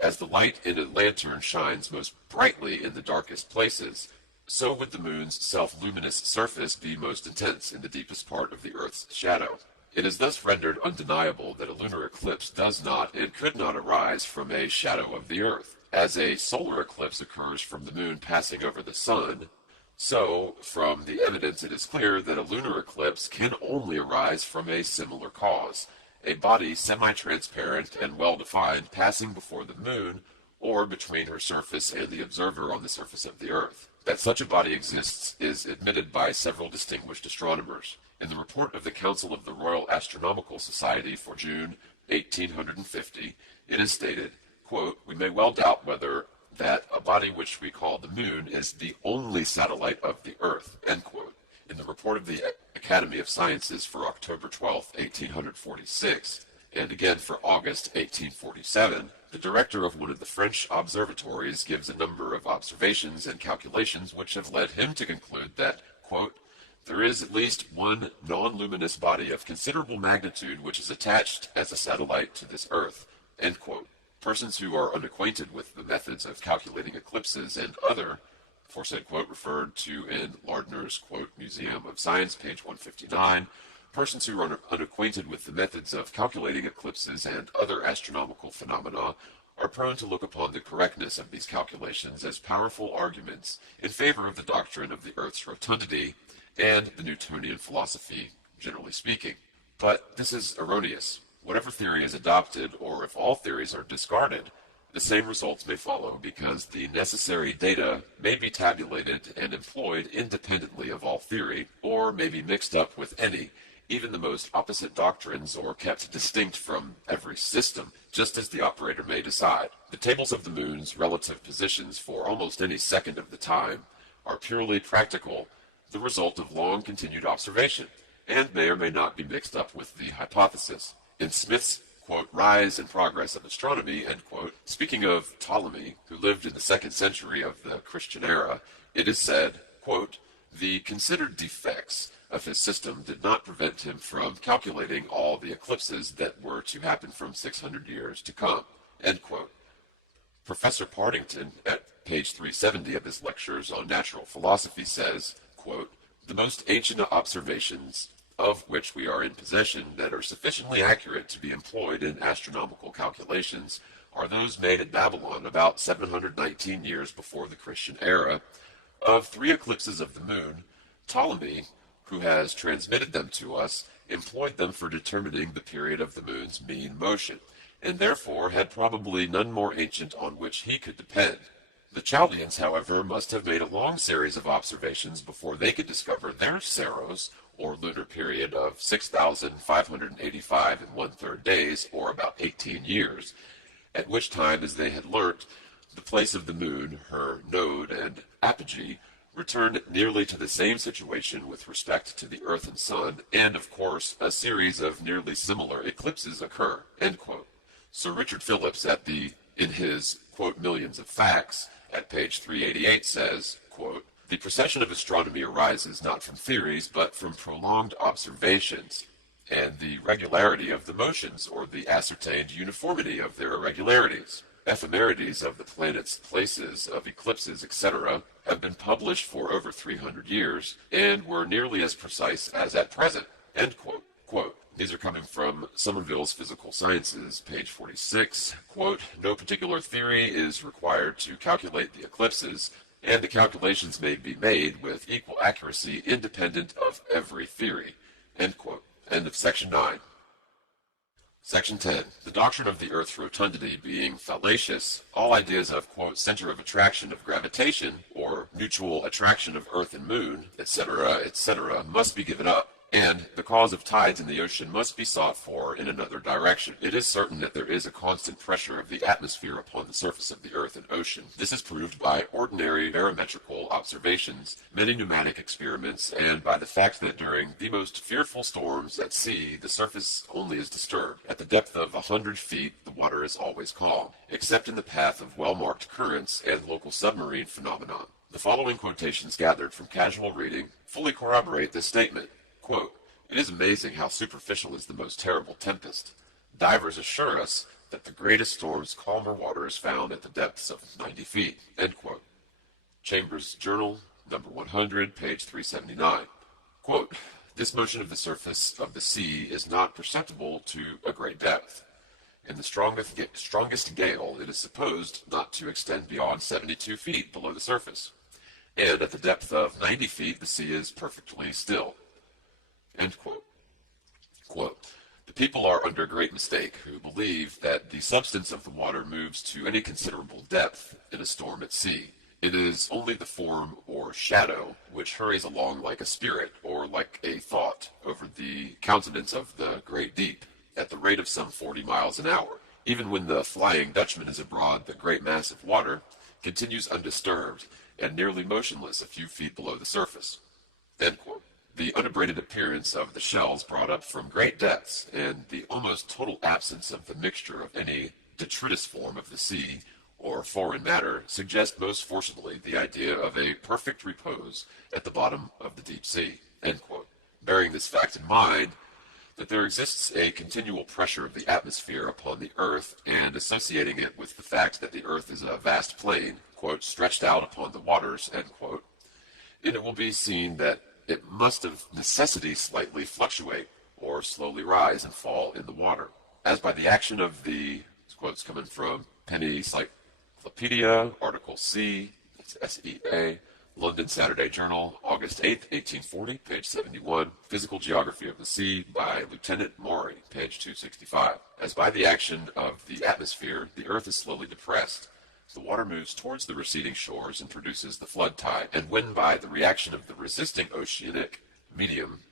As the light in a lantern shines most brightly in the darkest places, so would the moon's self-luminous surface be most intense in the deepest part of the earth's shadow. It is thus rendered undeniable that a lunar eclipse does not and could not arise from a shadow of the earth. As a solar eclipse occurs from the moon passing over the sun, so, from the evidence it is clear that a lunar eclipse can only arise from a similar cause, a body semi-transparent and well-defined passing before the moon, or between her surface and the observer on the surface of the earth. That such a body exists is admitted by several distinguished astronomers. In the report of the Council of the Royal Astronomical Society for June 1850, it is stated, quote, "We may well doubt whether that a body which we call the moon is the only satellite of the earth," end quote. In the report of the Academy of Sciences for October 12, 1846, and again for August 1847, the director of one of the French observatories gives a number of observations and calculations which have led him to conclude that, quote, "There is at least one non-luminous body of considerable magnitude which is attached as a satellite to this earth," end quote. Persons who are unacquainted with the methods of calculating eclipses and other aforesaid quote referred to in Lardner's quote Museum of Science, page 159, persons who are unacquainted with the methods of calculating eclipses and other astronomical phenomena are prone to look upon the correctness of these calculations as powerful arguments in favor of the doctrine of the Earth's rotundity and the Newtonian philosophy, generally speaking. But this is erroneous. Whatever theory is adopted, or if all theories are discarded, the same results may follow because the necessary data may be tabulated and employed independently of all theory, or may be mixed up with any, even the most opposite doctrines, or kept distinct from every system, just as the operator may decide. The tables of the moon's relative positions for almost any second of the time are purely practical, the result of long continued observation, and may or may not be mixed up with the hypothesis. In Smith's, quote, Rise and Progress of Astronomy, end quote, speaking of Ptolemy, who lived in the 2nd century of the Christian era, it is said, quote, "The considered defects of his system did not prevent him from calculating all the eclipses that were to happen from 600 years to come," end quote. Professor Partington, at page 370 of his lectures on natural philosophy, says, quote, "The most ancient observations of which we are in possession that are sufficiently accurate to be employed in astronomical calculations are those made at Babylon about 719 years before the Christian era. Of 3 eclipses of the moon, Ptolemy, who has transmitted them to us, employed them for determining the period of the moon's mean motion, and therefore had probably none more ancient on which he could depend. The Chaldeans, however, must have made a long series of observations before they could discover their Saros, or lunar period, of 6,585 and 1/3 days, or about 18 years, at which time, as they had learnt, the place of the moon, her node and apogee, returned nearly to the same situation with respect to the earth and sun, and, of course, a series of nearly similar eclipses occur," end quote. Sir Richard Phillips, in his, quote, Millions of Facts, at page 388, says, quote, "The procession of astronomy arises not from theories, but from prolonged observations, and the regularity of the motions, or the ascertained uniformity of their irregularities. Ephemerides of the planets' places of eclipses, etc., have been published for over 300 years, and were nearly as precise as at present," end quote. Quote, these are coming from Somerville's Physical Sciences, page 46. Quote, "No particular theory is required to calculate the eclipses, and the calculations may be made with equal accuracy independent of every theory," end quote. End of section 9. Section 10. The doctrine of the Earth's rotundity being fallacious, all ideas of, quote, center of attraction of gravitation, or mutual attraction of Earth and Moon, etc., etc., must be given up, And the cause of tides in the ocean must be sought for in another direction. It is certain that there is a constant pressure of the atmosphere upon the surface of the earth and ocean. This is proved by ordinary barometrical observations, many pneumatic experiments, and by the fact that during the most fearful storms at sea, the surface only is disturbed. At the depth of 100 feet, the water is always calm, except in the path of well-marked currents and local submarine phenomena. The following quotations gathered from casual reading fully corroborate this statement. Quote, "It is amazing how superficial is the most terrible tempest. Divers assure us that the greatest storms calmer water is found at the depths of 90 feet. End quote. Chambers Journal, number 100, page 379. Quote, "This motion of the surface of the sea is not perceptible to a great depth. In the strongest gale, it is supposed not to extend beyond 72 feet below the surface, and at the depth of 90 feet, the sea is perfectly still." End quote. Quote, "The people are under great mistake who believe that the substance of the water moves to any considerable depth in a storm at sea. It is only the form or shadow which hurries along like a spirit or like a thought over the countenance of the great deep at the rate of some 40 miles an hour. Even when the Flying Dutchman is abroad, the great mass of water continues undisturbed and nearly motionless a few feet below the surface." End quote. The unabraded appearance of the shells brought up from great depths, and the almost total absence of the mixture of any detritus form of the sea or foreign matter suggest most forcibly the idea of a perfect repose at the bottom of the deep sea. End quote. Bearing this fact in mind, that there exists a continual pressure of the atmosphere upon the earth, and associating it with the fact that the earth is a vast plain, quote, "stretched out upon the waters," end quote, it will be seen that it must of necessity slightly fluctuate, or slowly rise and fall in the water, as by the action of the, quotes coming from Penny Cyclopedia, Article C, that's SEA, London Saturday Journal, August 8, 1840, page 71, Physical Geography of the Sea by Lieutenant Maury, page 265. As by the action of the atmosphere, the earth is slowly depressed. The water moves towards the receding shores and produces the flood tide, and when by the reaction of the resisting oceanic medium,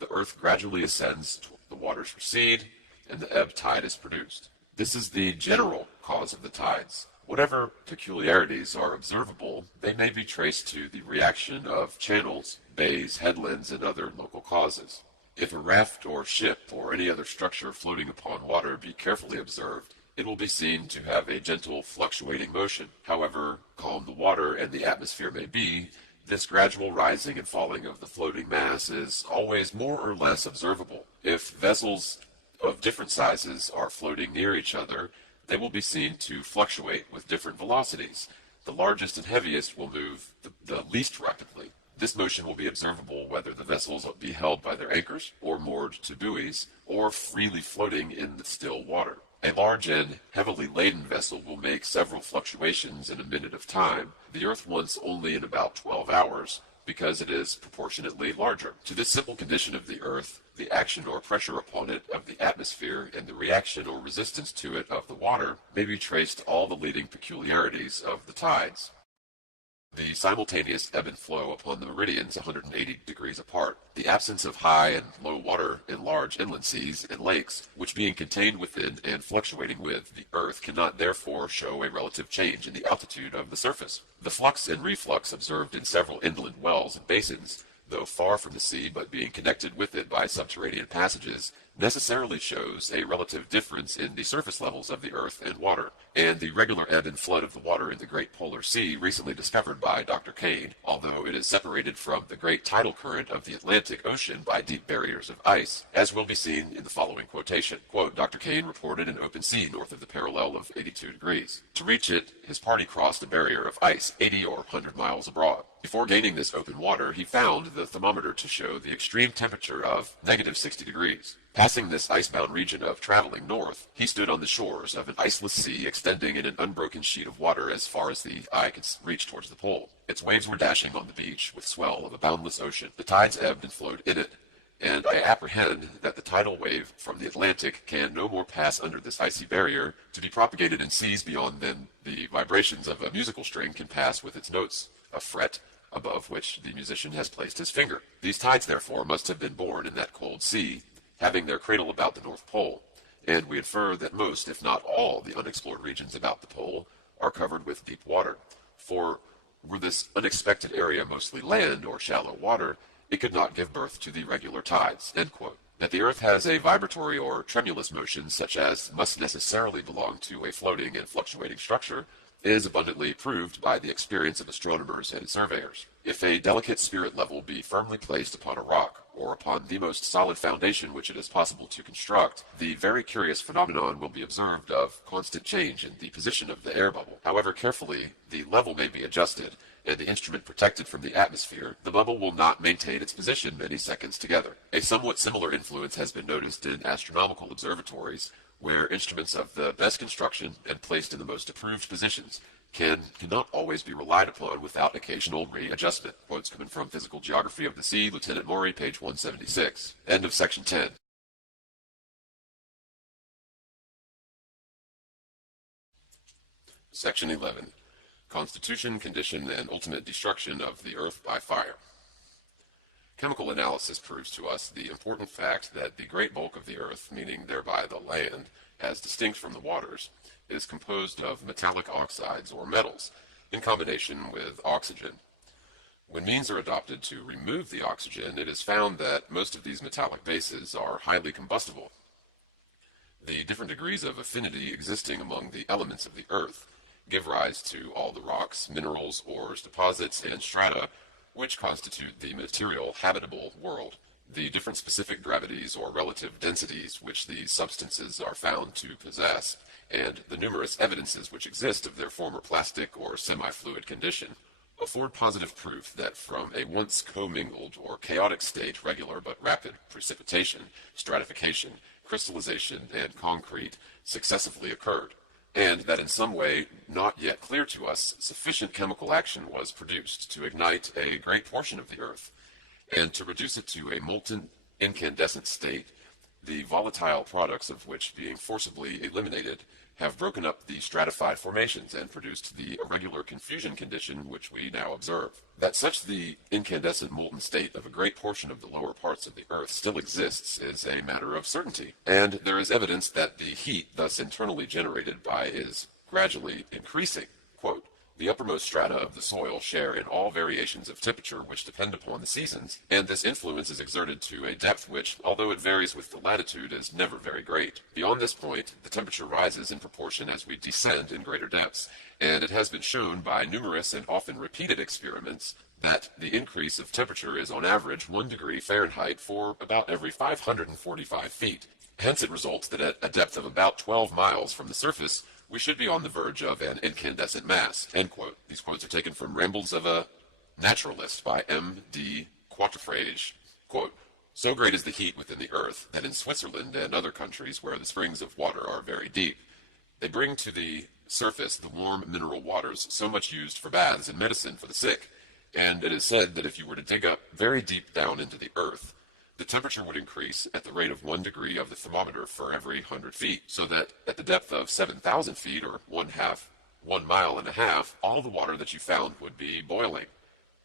the earth gradually ascends, the waters recede, and the ebb tide is produced. This is the general cause of the tides. Whatever peculiarities are observable, they may be traced to the reaction of channels, bays, headlands, and other local causes. If a raft or ship or any other structure floating upon water be carefully observed, it will be seen to have a gentle fluctuating motion. However calm the water and the atmosphere may be, this gradual rising and falling of the floating mass is always more or less observable. If vessels of different sizes are floating near each other, they will be seen to fluctuate with different velocities. The largest and heaviest will move the least rapidly. This motion will be observable whether the vessels be held by their anchors, or moored to buoys, or freely floating in the still water. A large and heavily laden vessel will make several fluctuations in a minute of time, the earth once only in about 12 hours, because it is proportionately larger. To this simple condition of the earth, the action or pressure upon it of the atmosphere and the reaction or resistance to it of the water may be traced all the leading peculiarities of the tides. The simultaneous ebb and flow upon the meridians 180 degrees apart, the absence of high and low water in large inland seas and lakes, which being contained within and fluctuating with the earth cannot therefore show a relative change in the altitude of the surface. The flux and reflux observed in several inland wells and basins, though far from the sea but being connected with it by subterranean passages, necessarily shows a relative difference in the surface levels of the earth and water, and the regular ebb and flood of the water in the great polar sea recently discovered by Dr. Kane, although it is separated from the great tidal current of the Atlantic Ocean by deep barriers of ice, as will be seen in the following quotation. Quote, "Dr. Kane reported an open sea north of the parallel of 82 degrees. To reach it, his party crossed a barrier of ice 80 or 100 miles abroad. Before gaining this open water, he found the thermometer to show the extreme temperature of negative 60 degrees. Passing this icebound region of traveling north, he stood on the shores of an iceless sea extending in an unbroken sheet of water as far as the eye could reach towards the pole. Its waves were dashing on the beach with swell of a boundless ocean. The tides ebbed and flowed in it, and I apprehend that the tidal wave from the Atlantic can no more pass under this icy barrier to be propagated in seas beyond than the vibrations of a musical string can pass with its notes, a fret, above which the musician has placed his finger. These tides, therefore, must have been born in that cold sea, having their cradle about the North Pole, and we infer that most, if not all, the unexplored regions about the pole are covered with deep water. For were this unexpected area mostly land or shallow water, it could not give birth to the regular tides. End quote. That the Earth has a vibratory or tremulous motion such as must necessarily belong to a floating and fluctuating structure is abundantly proved by the experience of astronomers and surveyors. If a delicate spirit level be firmly placed upon a rock, or upon the most solid foundation which it is possible to construct, the very curious phenomenon will be observed of constant change in the position of the air bubble. However carefully the level may be adjusted, and the instrument protected from the atmosphere, the bubble will not maintain its position many seconds together. A somewhat similar influence has been noticed in astronomical observatories, where instruments of the best construction and placed in the most approved positions cannot always be relied upon without occasional readjustment. Quotes coming from Physical Geography of the Sea, Lieutenant Maury, page 176. End of section 10. Section 11. Constitution, Condition, and Ultimate Destruction of the Earth by Fire. Chemical analysis proves to us the important fact that the great bulk of the Earth, meaning thereby the land, as distinct from the waters, is composed of metallic oxides or metals, in combination with oxygen. When means are adopted to remove the oxygen, it is found that most of these metallic bases are highly combustible. The different degrees of affinity existing among the elements of the Earth give rise to all the rocks, minerals, ores, deposits, and strata which constitute the material habitable world. The different specific gravities or relative densities which these substances are found to possess, and the numerous evidences which exist of their former plastic or semi-fluid condition, afford positive proof that from a once commingled or chaotic state regular but rapid precipitation, stratification, crystallization, and concrete successively occurred, and that in some way not yet clear to us sufficient chemical action was produced to ignite a great portion of the Earth, and to reduce it to a molten incandescent state, the volatile products of which, being forcibly eliminated, have broken up the stratified formations and produced the irregular confusion condition which we now observe. That such the incandescent molten state of a great portion of the lower parts of the Earth still exists is a matter of certainty, and there is evidence that the heat thus internally generated by is gradually increasing. Quote, the uppermost strata of the soil share in all variations of temperature which depend upon the seasons, and this influence is exerted to a depth which, although it varies with the latitude, is never very great. Beyond this point, the temperature rises in proportion as we descend in greater depths, and it has been shown by numerous and often repeated experiments that the increase of temperature is on average 1 degree Fahrenheit for about every 545 feet. Hence it results that at a depth of about 12 miles from the surface, we should be on the verge of an incandescent mass. End quote. These quotes are taken from Rambles of a Naturalist by M.D. Quatrefages. Quote, so great is the heat within the earth that in Switzerland and other countries where the springs of water are very deep, they bring to the surface the warm mineral waters so much used for baths and medicine for the sick, and it is said that if you were to dig up very deep down into the earth, the temperature would increase at the rate of 1 degree of the thermometer for every 100 feet, so that at the depth of 7,000 feet, or 1 mile and a half, all the water that you found would be boiling,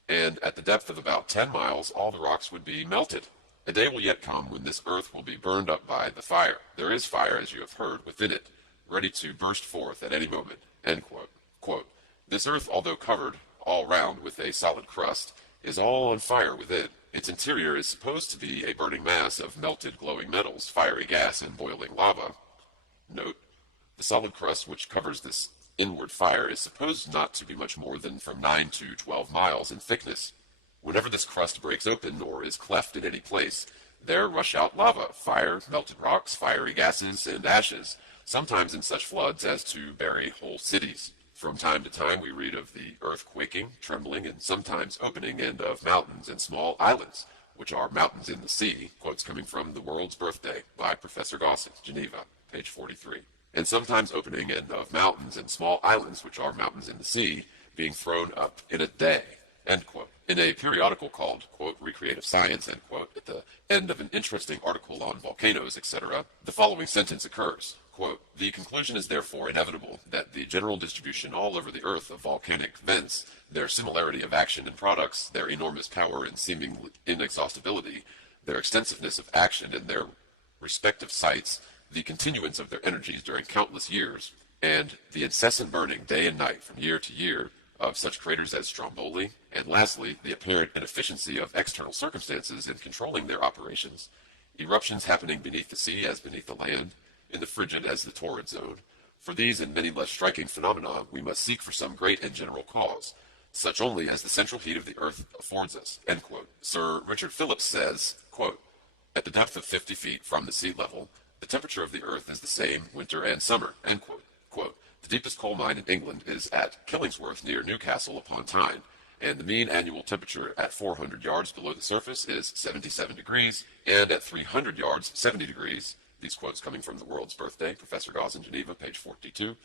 and at the depth of about 10 miles, all the rocks would be melted. A day will yet come when this earth will be burned up by the fire. There is fire, as you have heard, within it, ready to burst forth at any moment. End quote. Quote, this earth, although covered all round with a solid crust, is all on fire within. Its interior is supposed to be a burning mass of melted glowing metals, fiery gas, and boiling lava. Note, the solid crust which covers this inward fire is supposed not to be much more than from 9 to 12 miles in thickness. Whenever this crust breaks open or is cleft in any place, there rush out lava, fire, melted rocks, fiery gases, and ashes, sometimes in such floods as to bury whole cities. From time to time we read of the earth quaking, trembling, and sometimes opening, and of mountains and small islands, which are mountains in the sea, quotes coming from The World's Birthday by Professor Gossett, Geneva, page 43, and sometimes opening, and of mountains and small islands, which are mountains in the sea, being thrown up in a day, end quote. In a periodical called, quote, Recreative Science, end quote, at the end of an interesting article on volcanoes, etc., the following sentence occurs. Quote, The conclusion is therefore inevitable that the general distribution all over the Earth of volcanic vents, their similarity of action and products, their enormous power and seeming inexhaustibility, their extensiveness of action in their respective sites, the continuance of their energies during countless years, and the incessant burning day and night from year to year of such craters as Stromboli, and lastly, the apparent inefficiency of external circumstances in controlling their operations, eruptions happening beneath the sea as beneath the land, in the frigid as the torrid zone. For these and many less striking phenomena we must seek for some great and general cause, such only as the central heat of the earth affords us." End quote. Sir Richard Phillips says, quote, "At the depth of 50 feet from the sea level, the temperature of the earth is the same winter and summer." End quote. Quote, "The deepest coal mine in England is at Killingsworth near Newcastle upon Tyne, and the mean annual temperature at 400 yards below the surface is 77 degrees, and at 300 yards, 70 degrees. These quotes coming from The World's Birthday, Professor Gauss in Geneva, page 42.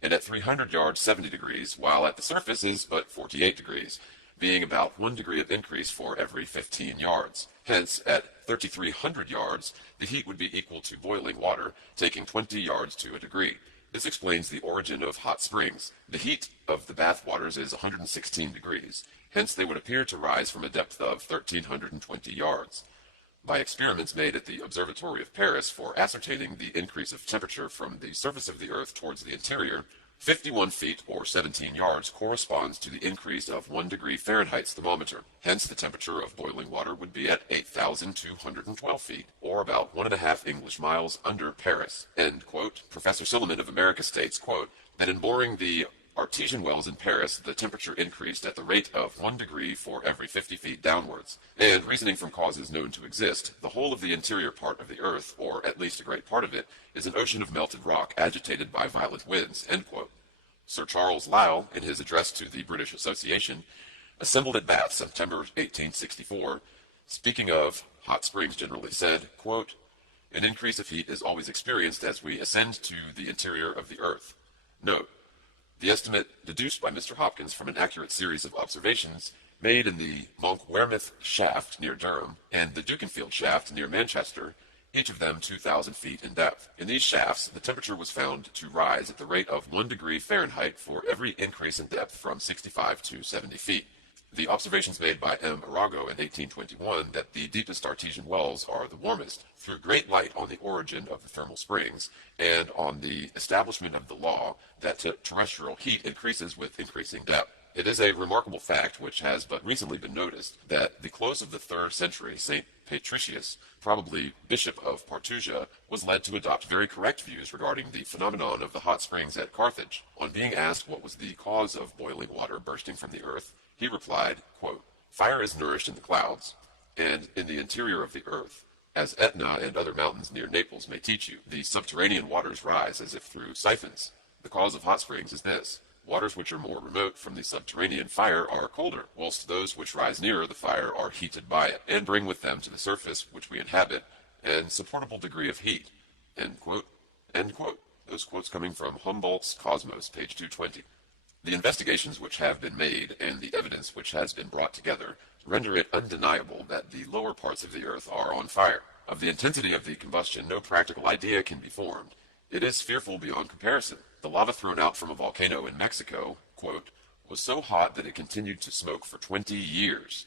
"And at 300 yards, 70 degrees, while at the surface is but 48 degrees, being about 1 degree of increase for every 15 yards. Hence, at 3,300 yards, the heat would be equal to boiling water, taking 20 yards to a degree. This explains the origin of hot springs. The heat of the bath waters is 116 degrees. Hence, they would appear to rise from a depth of 1,320 yards. By experiments made at the Observatory of Paris for ascertaining the increase of temperature from the surface of the Earth towards the interior, 51 feet or 17 yards corresponds to the increase of 1 degree Fahrenheit's thermometer. Hence, the temperature of boiling water would be at 8,212 feet, or about 1.5 English miles under Paris." End quote. Professor Silliman of America states, quote, "that in boring the artesian wells in Paris, the temperature increased at the rate of 1 degree for every 50 feet downwards. And reasoning from causes known to exist, the whole of the interior part of the earth, or at least a great part of it, is an ocean of melted rock agitated by violent winds." End quote. Sir Charles Lyell, in his address to the British Association, assembled at Bath, September 1864, speaking of hot springs generally, said, quote, "An increase of heat is always experienced as we ascend to the interior of the earth. Note, the estimate deduced by Mr. Hopkins from an accurate series of observations made in the Monkwearmouth shaft near Durham and the Dukenfield shaft near Manchester, each of them 2,000 feet in depth. In these shafts, the temperature was found to rise at the rate of 1 degree Fahrenheit for every increase in depth from 65 to 70 feet. The observations made by M. Arago in 1821 that the deepest artesian wells are the warmest threw great light on the origin of the thermal springs and on the establishment of the law that terrestrial heat increases with increasing depth. It is a remarkable fact, which has but recently been noticed, that the close of the 3rd century, St. Patricius, probably Bishop of Portugia, was led to adopt very correct views regarding the phenomenon of the hot springs at Carthage. On being asked what was the cause of boiling water bursting from the earth, he replied, quote, "Fire is nourished in the clouds, and in the interior of the earth. As Etna and other mountains near Naples may teach you, the subterranean waters rise as if through siphons. The cause of hot springs is this: waters which are more remote from the subterranean fire are colder, whilst those which rise nearer the fire are heated by it, and bring with them to the surface which we inhabit an supportable degree of heat." End quote. End quote. Those quotes coming from Humboldt's Cosmos, page 220. The investigations which have been made and the evidence which has been brought together render it undeniable that the lower parts of the earth are on fire. Of the intensity of the combustion no practical idea can be formed. It is fearful beyond comparison. The lava thrown out from a volcano in Mexico, quote, "was so hot that it continued to smoke for 20 years,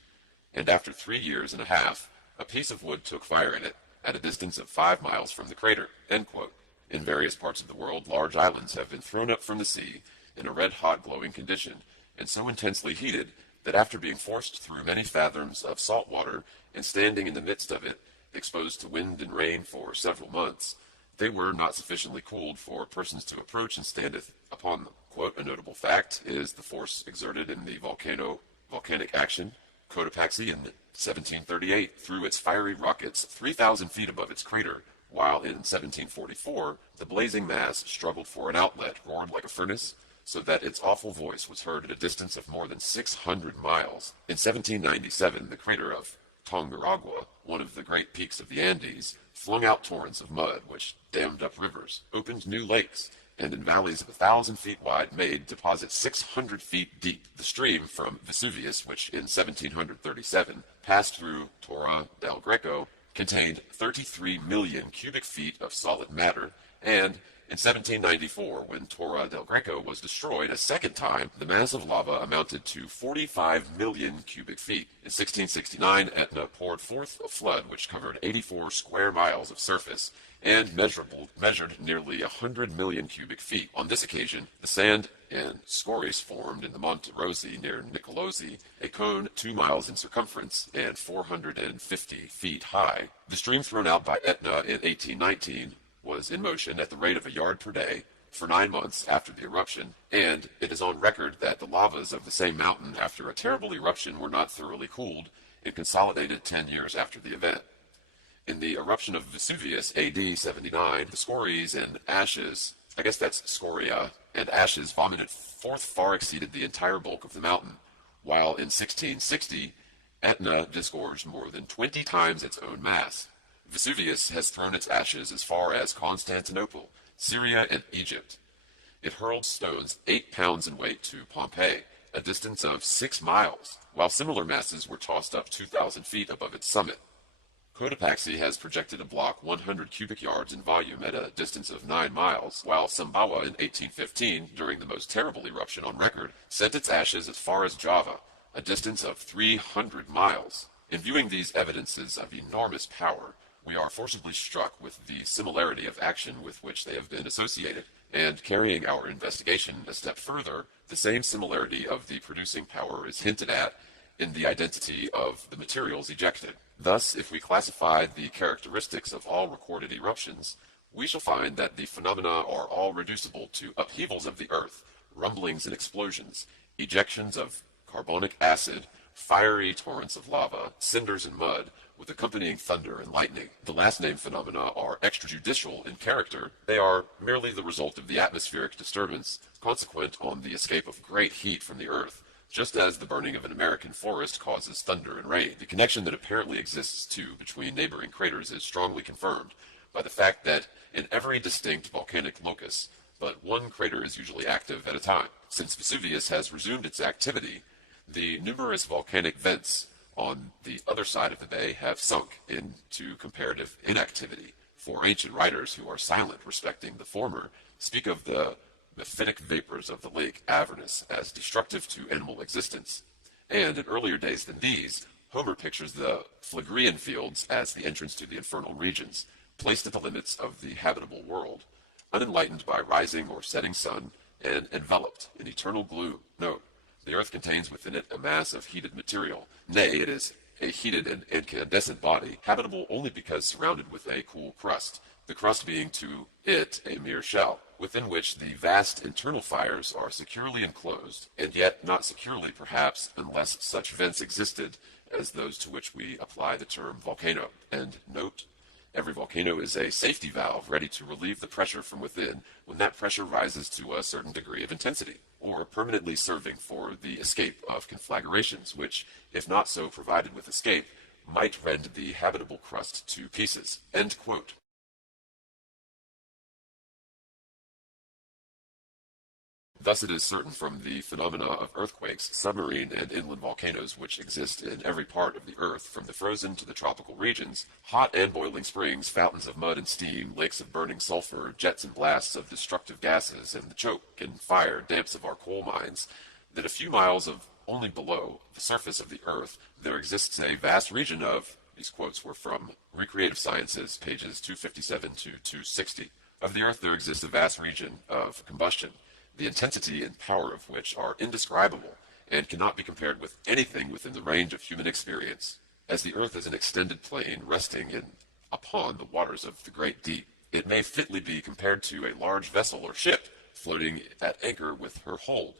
and after 3 years and a half, a piece of wood took fire in it, at a distance of 5 miles from the crater." End quote. In various parts of the world, large islands have been thrown up from the sea in a red-hot glowing condition, and so intensely heated that after being forced through many fathoms of salt water and standing in the midst of it, exposed to wind and rain for several months, they were not sufficiently cooled for persons to approach and standeth upon them. Quote, "A notable fact is the force exerted in the volcanic action, Cotopaxi, in 1738 threw its fiery rockets 3,000 feet above its crater, while in 1744 the blazing mass struggled for an outlet, roared like a furnace, so that its awful voice was heard at a distance of more than 600 miles. In 1797 the crater of Tonguragua, one of the great peaks of the Andes, flung out torrents of mud which dammed up rivers, opened new lakes, and in valleys of 1,000 feet wide made deposits 600 feet deep. The stream from Vesuvius, which in 1737 passed through Torre del Greco, contained 33 million cubic feet of solid matter, and In 1794, when Torre del Greco was destroyed a second time, the mass of lava amounted to 45 million cubic feet. In 1669, Etna poured forth a flood which covered 84 square miles of surface and measured nearly 100 million cubic feet. On this occasion, the sand and scories formed in the Monte Rossi near Nicolosi, a cone 2 miles in circumference and 450 feet high. The stream thrown out by Etna in 1819 was in motion at the rate of a yard per day for 9 months after the eruption, and it is on record that the lavas of the same mountain after a terrible eruption were not thoroughly cooled and consolidated 10 years after the event. In the eruption of Vesuvius, AD 79, the scories and ashes, I guess that's scoria, and ashes vomited forth far exceeded the entire bulk of the mountain, while in 1660, Etna disgorged more than 20 times its own mass. Vesuvius has thrown its ashes as far as Constantinople, Syria, and Egypt. It hurled stones 8 pounds in weight to Pompeii, a distance of 6 miles, while similar masses were tossed up 2,000 feet above its summit. Cotopaxi has projected a block 100 cubic yards in volume at a distance of 9 miles, while Sumbawa in 1815, during the most terrible eruption on record, sent its ashes as far as Java, a distance of 300 miles. In viewing these evidences of enormous power, we are forcibly struck with the similarity of action with which they have been associated, and carrying our investigation a step further, the same similarity of the producing power is hinted at in the identity of the materials ejected. Thus, if we classify the characteristics of all recorded eruptions, we shall find that the phenomena are all reducible to upheavals of the earth, rumblings and explosions, ejections of carbonic acid, fiery torrents of lava, cinders and mud, with accompanying thunder and lightning. The last named phenomena are extrajudicial in character. They are merely the result of the atmospheric disturbance consequent on the escape of great heat from the earth, just as the burning of an American forest causes thunder and rain. The connection that apparently exists, too, between neighboring craters is strongly confirmed by the fact that in every distinct volcanic locus, but one crater is usually active at a time. Since Vesuvius has resumed its activity, the numerous volcanic vents on the other side of the bay have sunk into comparative inactivity, for ancient writers who are silent respecting the former speak of the mephitic vapors of the lake Avernus as destructive to animal existence. And in earlier days than these, Homer pictures the Phlegrean fields as the entrance to the infernal regions, placed at the limits of the habitable world, unenlightened by rising or setting sun, and enveloped in eternal gloom. Note, the earth contains within it a mass of heated material. Nay, it is a heated and incandescent body, habitable only because surrounded with a cool crust, the crust being to it a mere shell, within which the vast internal fires are securely enclosed, and yet not securely perhaps unless such vents existed as those to which we apply the term volcano. And note, every volcano is a safety valve ready to relieve the pressure from within when that pressure rises to a certain degree of intensity, or permanently serving for the escape of conflagrations, which, if not so provided with escape, might rend the habitable crust to pieces. End quote. Thus it is certain from the phenomena of earthquakes, submarine and inland volcanoes which exist in every part of the earth, from the frozen to the tropical regions, hot and boiling springs, fountains of mud and steam, lakes of burning sulfur, jets and blasts of destructive gases, and the choke and fire damps of our coal mines, that a few miles of only below the surface of the earth there exists a vast region of, these quotes were from Recreative Sciences, pages 257 to 260, of the earth there exists a vast region of combustion, the intensity and power of which are indescribable and cannot be compared with anything within the range of human experience. As the earth is an extended plain resting upon the waters of the great deep, it may fitly be compared to a large vessel or ship floating at anchor with her hold,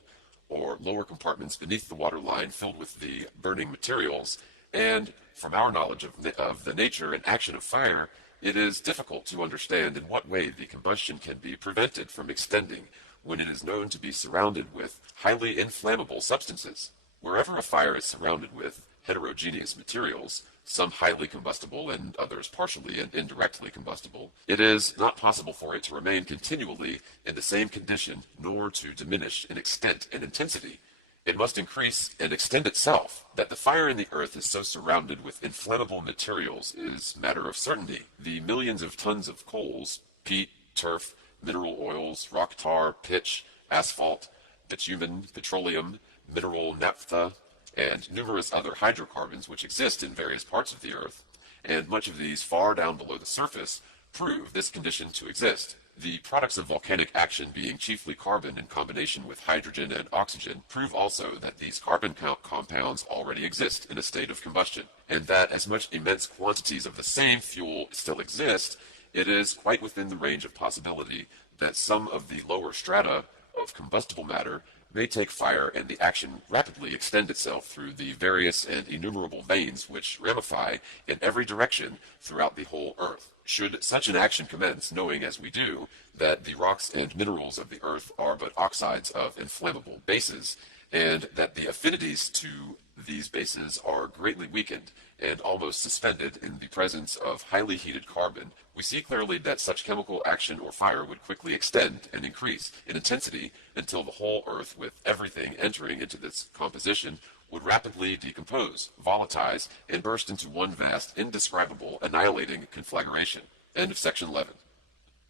or lower compartments beneath the waterline filled with the burning materials, and from our knowledge of the nature and action of fire, it is difficult to understand in what way the combustion can be prevented from extending when it is known to be surrounded with highly inflammable substances. Wherever a fire is surrounded with heterogeneous materials, some highly combustible and others partially and indirectly combustible, it is not possible for it to remain continually in the same condition, nor to diminish in extent and intensity. It must increase and extend itself. That the fire in the earth is so surrounded with inflammable materials is matter of certainty. The millions of tons of coals, peat, turf, mineral oils, rock tar, pitch, asphalt, bitumen, petroleum, mineral naphtha, and numerous other hydrocarbons which exist in various parts of the Earth, and much of these far down below the surface, prove this condition to exist. The products of volcanic action, being chiefly carbon in combination with hydrogen and oxygen, prove also that these carbon compounds already exist in a state of combustion, and that as much immense quantities of the same fuel still exist, it is quite within the range of possibility that some of the lower strata of combustible matter may take fire and the action rapidly extend itself through the various and innumerable veins which ramify in every direction throughout the whole Earth. Should such an action commence, knowing as we do that the rocks and minerals of the Earth are but oxides of inflammable bases, and that the affinities to these bases are greatly weakened and almost suspended in the presence of highly heated carbon, we see clearly that such chemical action or fire would quickly extend and increase in intensity until the whole Earth, with everything entering into this composition, would rapidly decompose, volatilize, and burst into one vast, indescribable, annihilating conflagration. End of section 11.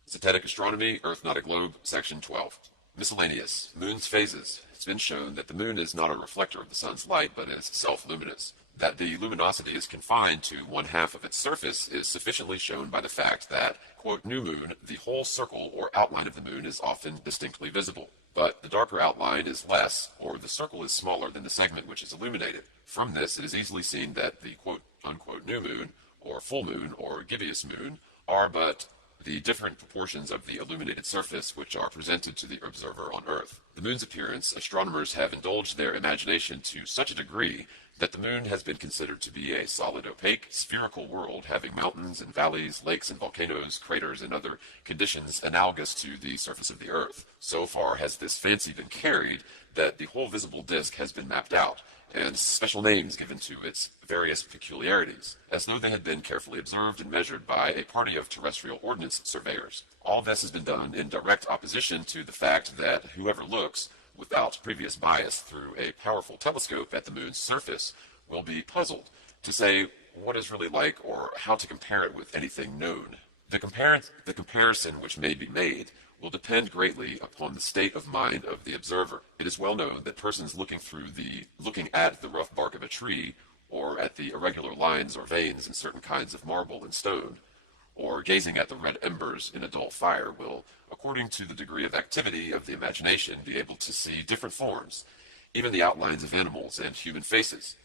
Zetetic Astronomy, Earth Not a Globe, section 12. Miscellaneous. Moon's phases. It's been shown that the moon is not a reflector of the sun's light, but is self-luminous. That the luminosity is confined to one half of its surface is sufficiently shown by the fact that, quote, new moon, the whole circle or outline of the moon is often distinctly visible. But the darker outline is less, or the circle is smaller than the segment which is illuminated. From this, it is easily seen that the quote, unquote, new moon, or full moon, or gibbous moon, are but the different proportions of the illuminated surface which are presented to the observer on Earth. The moon's appearance, astronomers have indulged their imagination to such a degree that the moon has been considered to be a solid, opaque, spherical world having mountains and valleys, lakes and volcanoes, craters, and other conditions analogous to the surface of the Earth. So far has this fancy been carried that the whole visible disk has been mapped out, and special names given to its various peculiarities, as though they had been carefully observed and measured by a party of terrestrial ordnance surveyors. All this has been done in direct opposition to the fact that whoever looks without previous bias through a powerful telescope at the moon's surface will be puzzled to say what is really like or how to compare it with anything known. The comparison which may be made will depend greatly upon the state of mind of the observer. It is well known that persons looking at the rough bark of a tree, or at the irregular lines or veins in certain kinds of marble and stone, or gazing at the red embers in a dull fire, will, according to the degree of activity of the imagination, be able to see different forms, even the outlines of animals and human faces.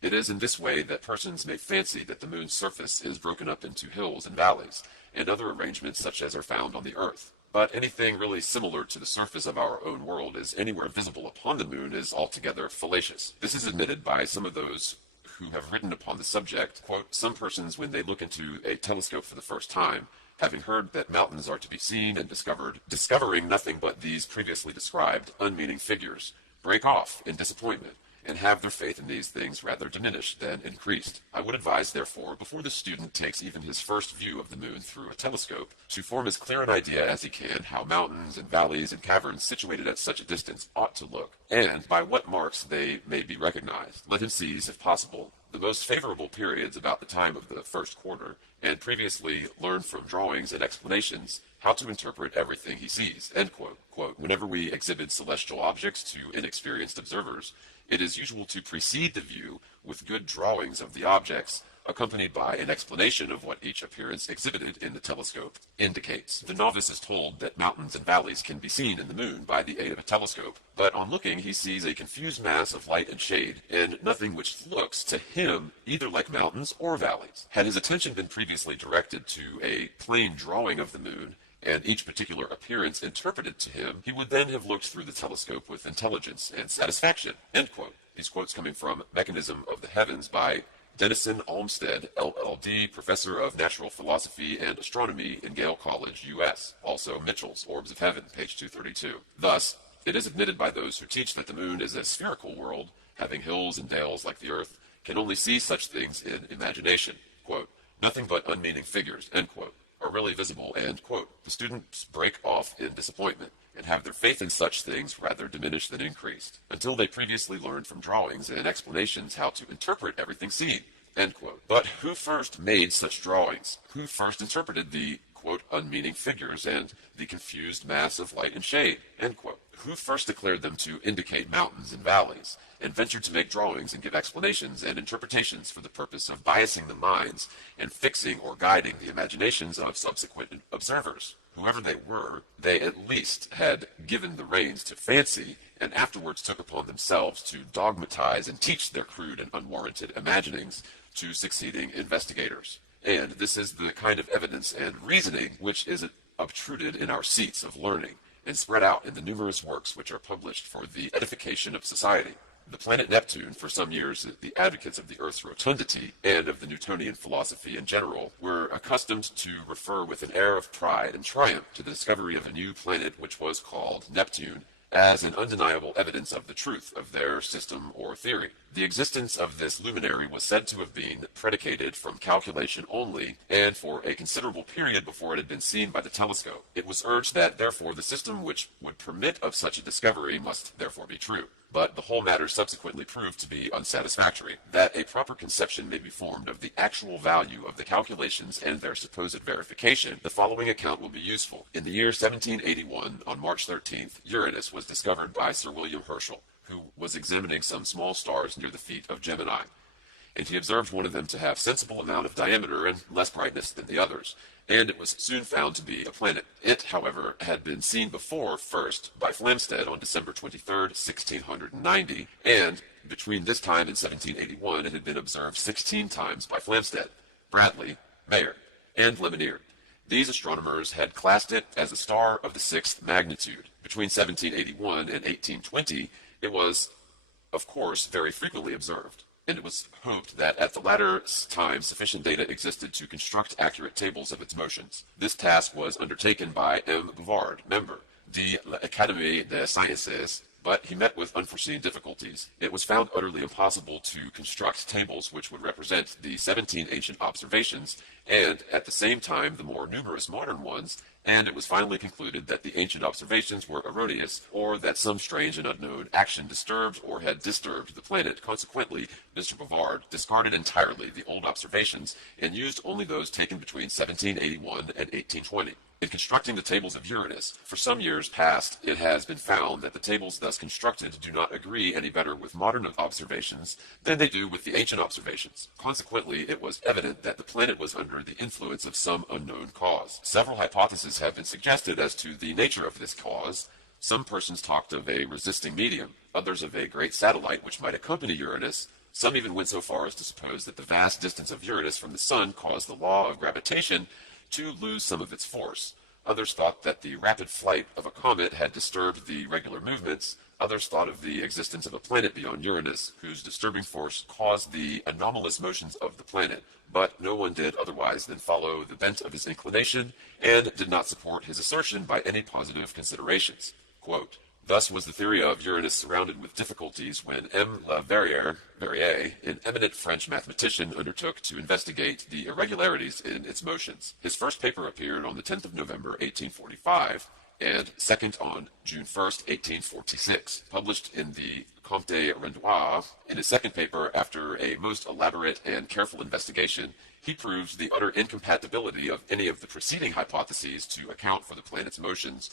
It is in this way that persons may fancy that the moon's surface is broken up into hills and valleys, and other arrangements such as are found on the Earth. But anything really similar to the surface of our own world is anywhere visible upon the moon is altogether fallacious. This is admitted by some of those who have written upon the subject. Quote, some persons, when they look into a telescope for the first time, having heard that mountains are to be seen and discovering nothing but these previously described unmeaning figures, break off in disappointment, and have their faith in these things rather diminished than increased. I would advise, therefore, before the student takes even his first view of the moon through a telescope, to form as clear an idea as he can how mountains and valleys and caverns situated at such a distance ought to look, and by what marks they may be recognized. Let him seize, if possible, the most favorable periods about the time of the first quarter, and previously learn from drawings and explanations how to interpret everything he sees. End quote. Quote, whenever we exhibit celestial objects to inexperienced observers, it is usual to precede the view with good drawings of the objects, accompanied by an explanation of what each appearance exhibited in the telescope indicates. The novice is told that mountains and valleys can be seen in the moon by the aid of a telescope, but on looking he sees a confused mass of light and shade, and nothing which looks to him either like mountains or valleys. Had his attention been previously directed to a plain drawing of the moon, and each particular appearance interpreted to him, he would then have looked through the telescope with intelligence and satisfaction. End quote. These quotes coming from Mechanism of the Heavens by Denison Olmsted, LL.D., Professor of Natural Philosophy and Astronomy in Yale College, U.S. Also Mitchell's Orbs of Heaven, page 232. Thus, it is admitted by those who teach that the moon is a spherical world, having hills and dales like the Earth, can only see such things in imagination. Quote, nothing but unmeaning figures, end quote, are really visible, and, quote, the students break off in disappointment, and have their faith in such things rather diminished than increased, until they previously learned from drawings and explanations how to interpret everything seen, end quote. But who first made such drawings? Who first interpreted the, quote, unmeaning figures and the confused mass of light and shade, end quote. Who first declared them to indicate mountains and valleys, and ventured to make drawings and give explanations and interpretations for the purpose of biasing the minds and fixing or guiding the imaginations of subsequent observers. Whoever they were, they at least had given the reins to fancy and afterwards took upon themselves to dogmatize and teach their crude and unwarranted imaginings to succeeding investigators. And this is the kind of evidence and reasoning which is obtruded in our seats of learning and spread out in the numerous works which are published for the edification of society. The planet Neptune, for some years the advocates of the Earth's rotundity and of the Newtonian philosophy in general, were accustomed to refer with an air of pride and triumph to the discovery of a new planet which was called Neptune, as an undeniable evidence of the truth of their system or theory. The existence of this luminary was said to have been predicated from calculation only, and for a considerable period before it had been seen by the telescope. It was urged that, therefore, the system which would permit of such a discovery must therefore be true. But the whole matter subsequently proved to be unsatisfactory. That a proper conception may be formed of the actual value of the calculations and their supposed verification, the following account will be useful. In the year 1781, on March 13th, Uranus was discovered by Sir William Herschel, who was examining some small stars near the feet of Gemini, and he observed one of them to have sensible amount of diameter and less brightness than the others, and it was soon found to be a planet. It, however, had been seen before first by Flamsteed on December 23rd, 1690, and between this time and 1781 it had been observed 16 times by Flamsteed, Bradley, Mayer, and Lemonnier. These astronomers had classed it as a star of the sixth magnitude. Between 1781 and 1820, it was, of course, very frequently observed, and it was hoped that at the latter time sufficient data existed to construct accurate tables of its motions. This task was undertaken by M. Bouvard, member, de l'Académie des Sciences, but he met with unforeseen difficulties. It was found utterly impossible to construct tables which would represent the 17 ancient observations, and at the same time the more numerous modern ones, and it was finally concluded that the ancient observations were erroneous, or that some strange and unknown action disturbed or had disturbed the planet. Consequently, Mr. Bouvard discarded entirely the old observations and used only those taken between 1781 and 1820. In constructing the tables of Uranus, for some years past, it has been found that the tables thus constructed do not agree any better with modern observations than they do with the ancient observations. Consequently, it was evident that the planet was under the influence of some unknown cause. Several hypotheses have been suggested as to the nature of this cause. Some persons talked of a resisting medium, others of a great satellite which might accompany Uranus. Some even went so far as to suppose that the vast distance of Uranus from the Sun caused the law of gravitation to lose some of its force. Others thought that the rapid flight of a comet had disturbed the regular movements. Others thought of the existence of a planet beyond Uranus, whose disturbing force caused the anomalous motions of the planet. But no one did otherwise than follow the bent of his inclination, and did not support his assertion by any positive considerations. Quote, thus was the theory of Uranus surrounded with difficulties when M. Leverrier, an eminent French mathematician, undertook to investigate the irregularities in its motions. His first paper appeared on the 10th of November, 1845, and second on June 1st, 1846, published in the Compte Rendois. In his second paper, after a most elaborate and careful investigation, he proves the utter incompatibility of any of the preceding hypotheses to account for the planet's motions,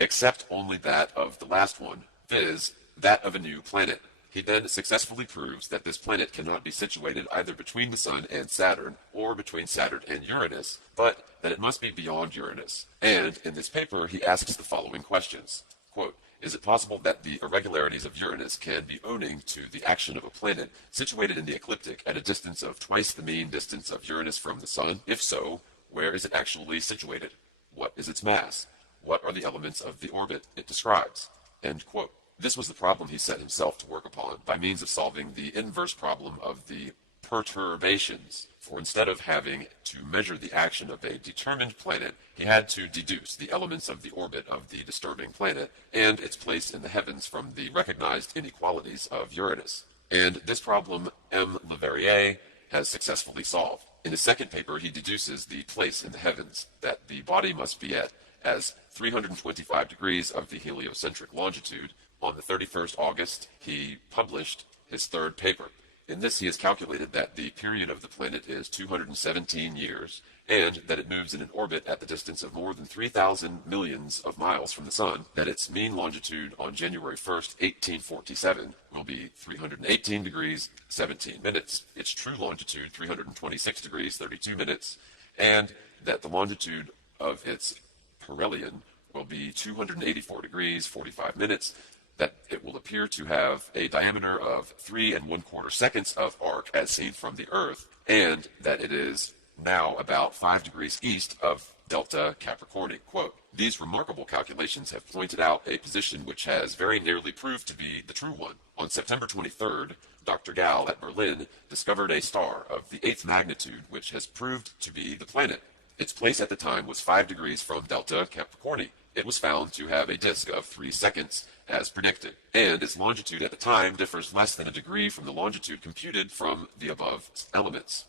except only that of the last one, viz., that of a new planet. He then successfully proves that this planet cannot be situated either between the Sun and Saturn, or between Saturn and Uranus, but that it must be beyond Uranus. And in this paper he asks the following questions. Quote, is it possible that the irregularities of Uranus can be owing to the action of a planet situated in the ecliptic at a distance of twice the mean distance of Uranus from the Sun? If so, where is it actually situated? What is its mass? What are the elements of the orbit it describes? End quote. This was the problem he set himself to work upon by means of solving the inverse problem of the perturbations. For instead of having to measure the action of a determined planet, he had to deduce the elements of the orbit of the disturbing planet and its place in the heavens from the recognized inequalities of Uranus. And this problem M. Leverrier has successfully solved. In his second paper, he deduces the place in the heavens that the body must be at as 325 degrees of the heliocentric longitude. On the 31st August, he published his third paper. In this, he has calculated that the period of the planet is 217 years, and that it moves in an orbit at the distance of more than 3,000 millions of miles from the Sun, that its mean longitude on January 1st, 1847 will be 318 degrees 17 minutes, its true longitude 326 degrees 32 minutes, and that the longitude of its perihelion will be 284 degrees 45 minutes, that it will appear to have a diameter of 3¼ seconds of arc as seen from the Earth, and that it is now about 5 degrees east of Delta Capricorni. Quote, these remarkable calculations have pointed out a position which has very nearly proved to be the true one. On September 23rd, Dr. Gall at Berlin discovered a star of the 8th magnitude which has proved to be the planet. Its place at the time was 5 degrees from Delta Capricorni. It was found to have a disk of 3 seconds, as predicted, and its longitude at the time differs less than a degree from the longitude computed from the above elements.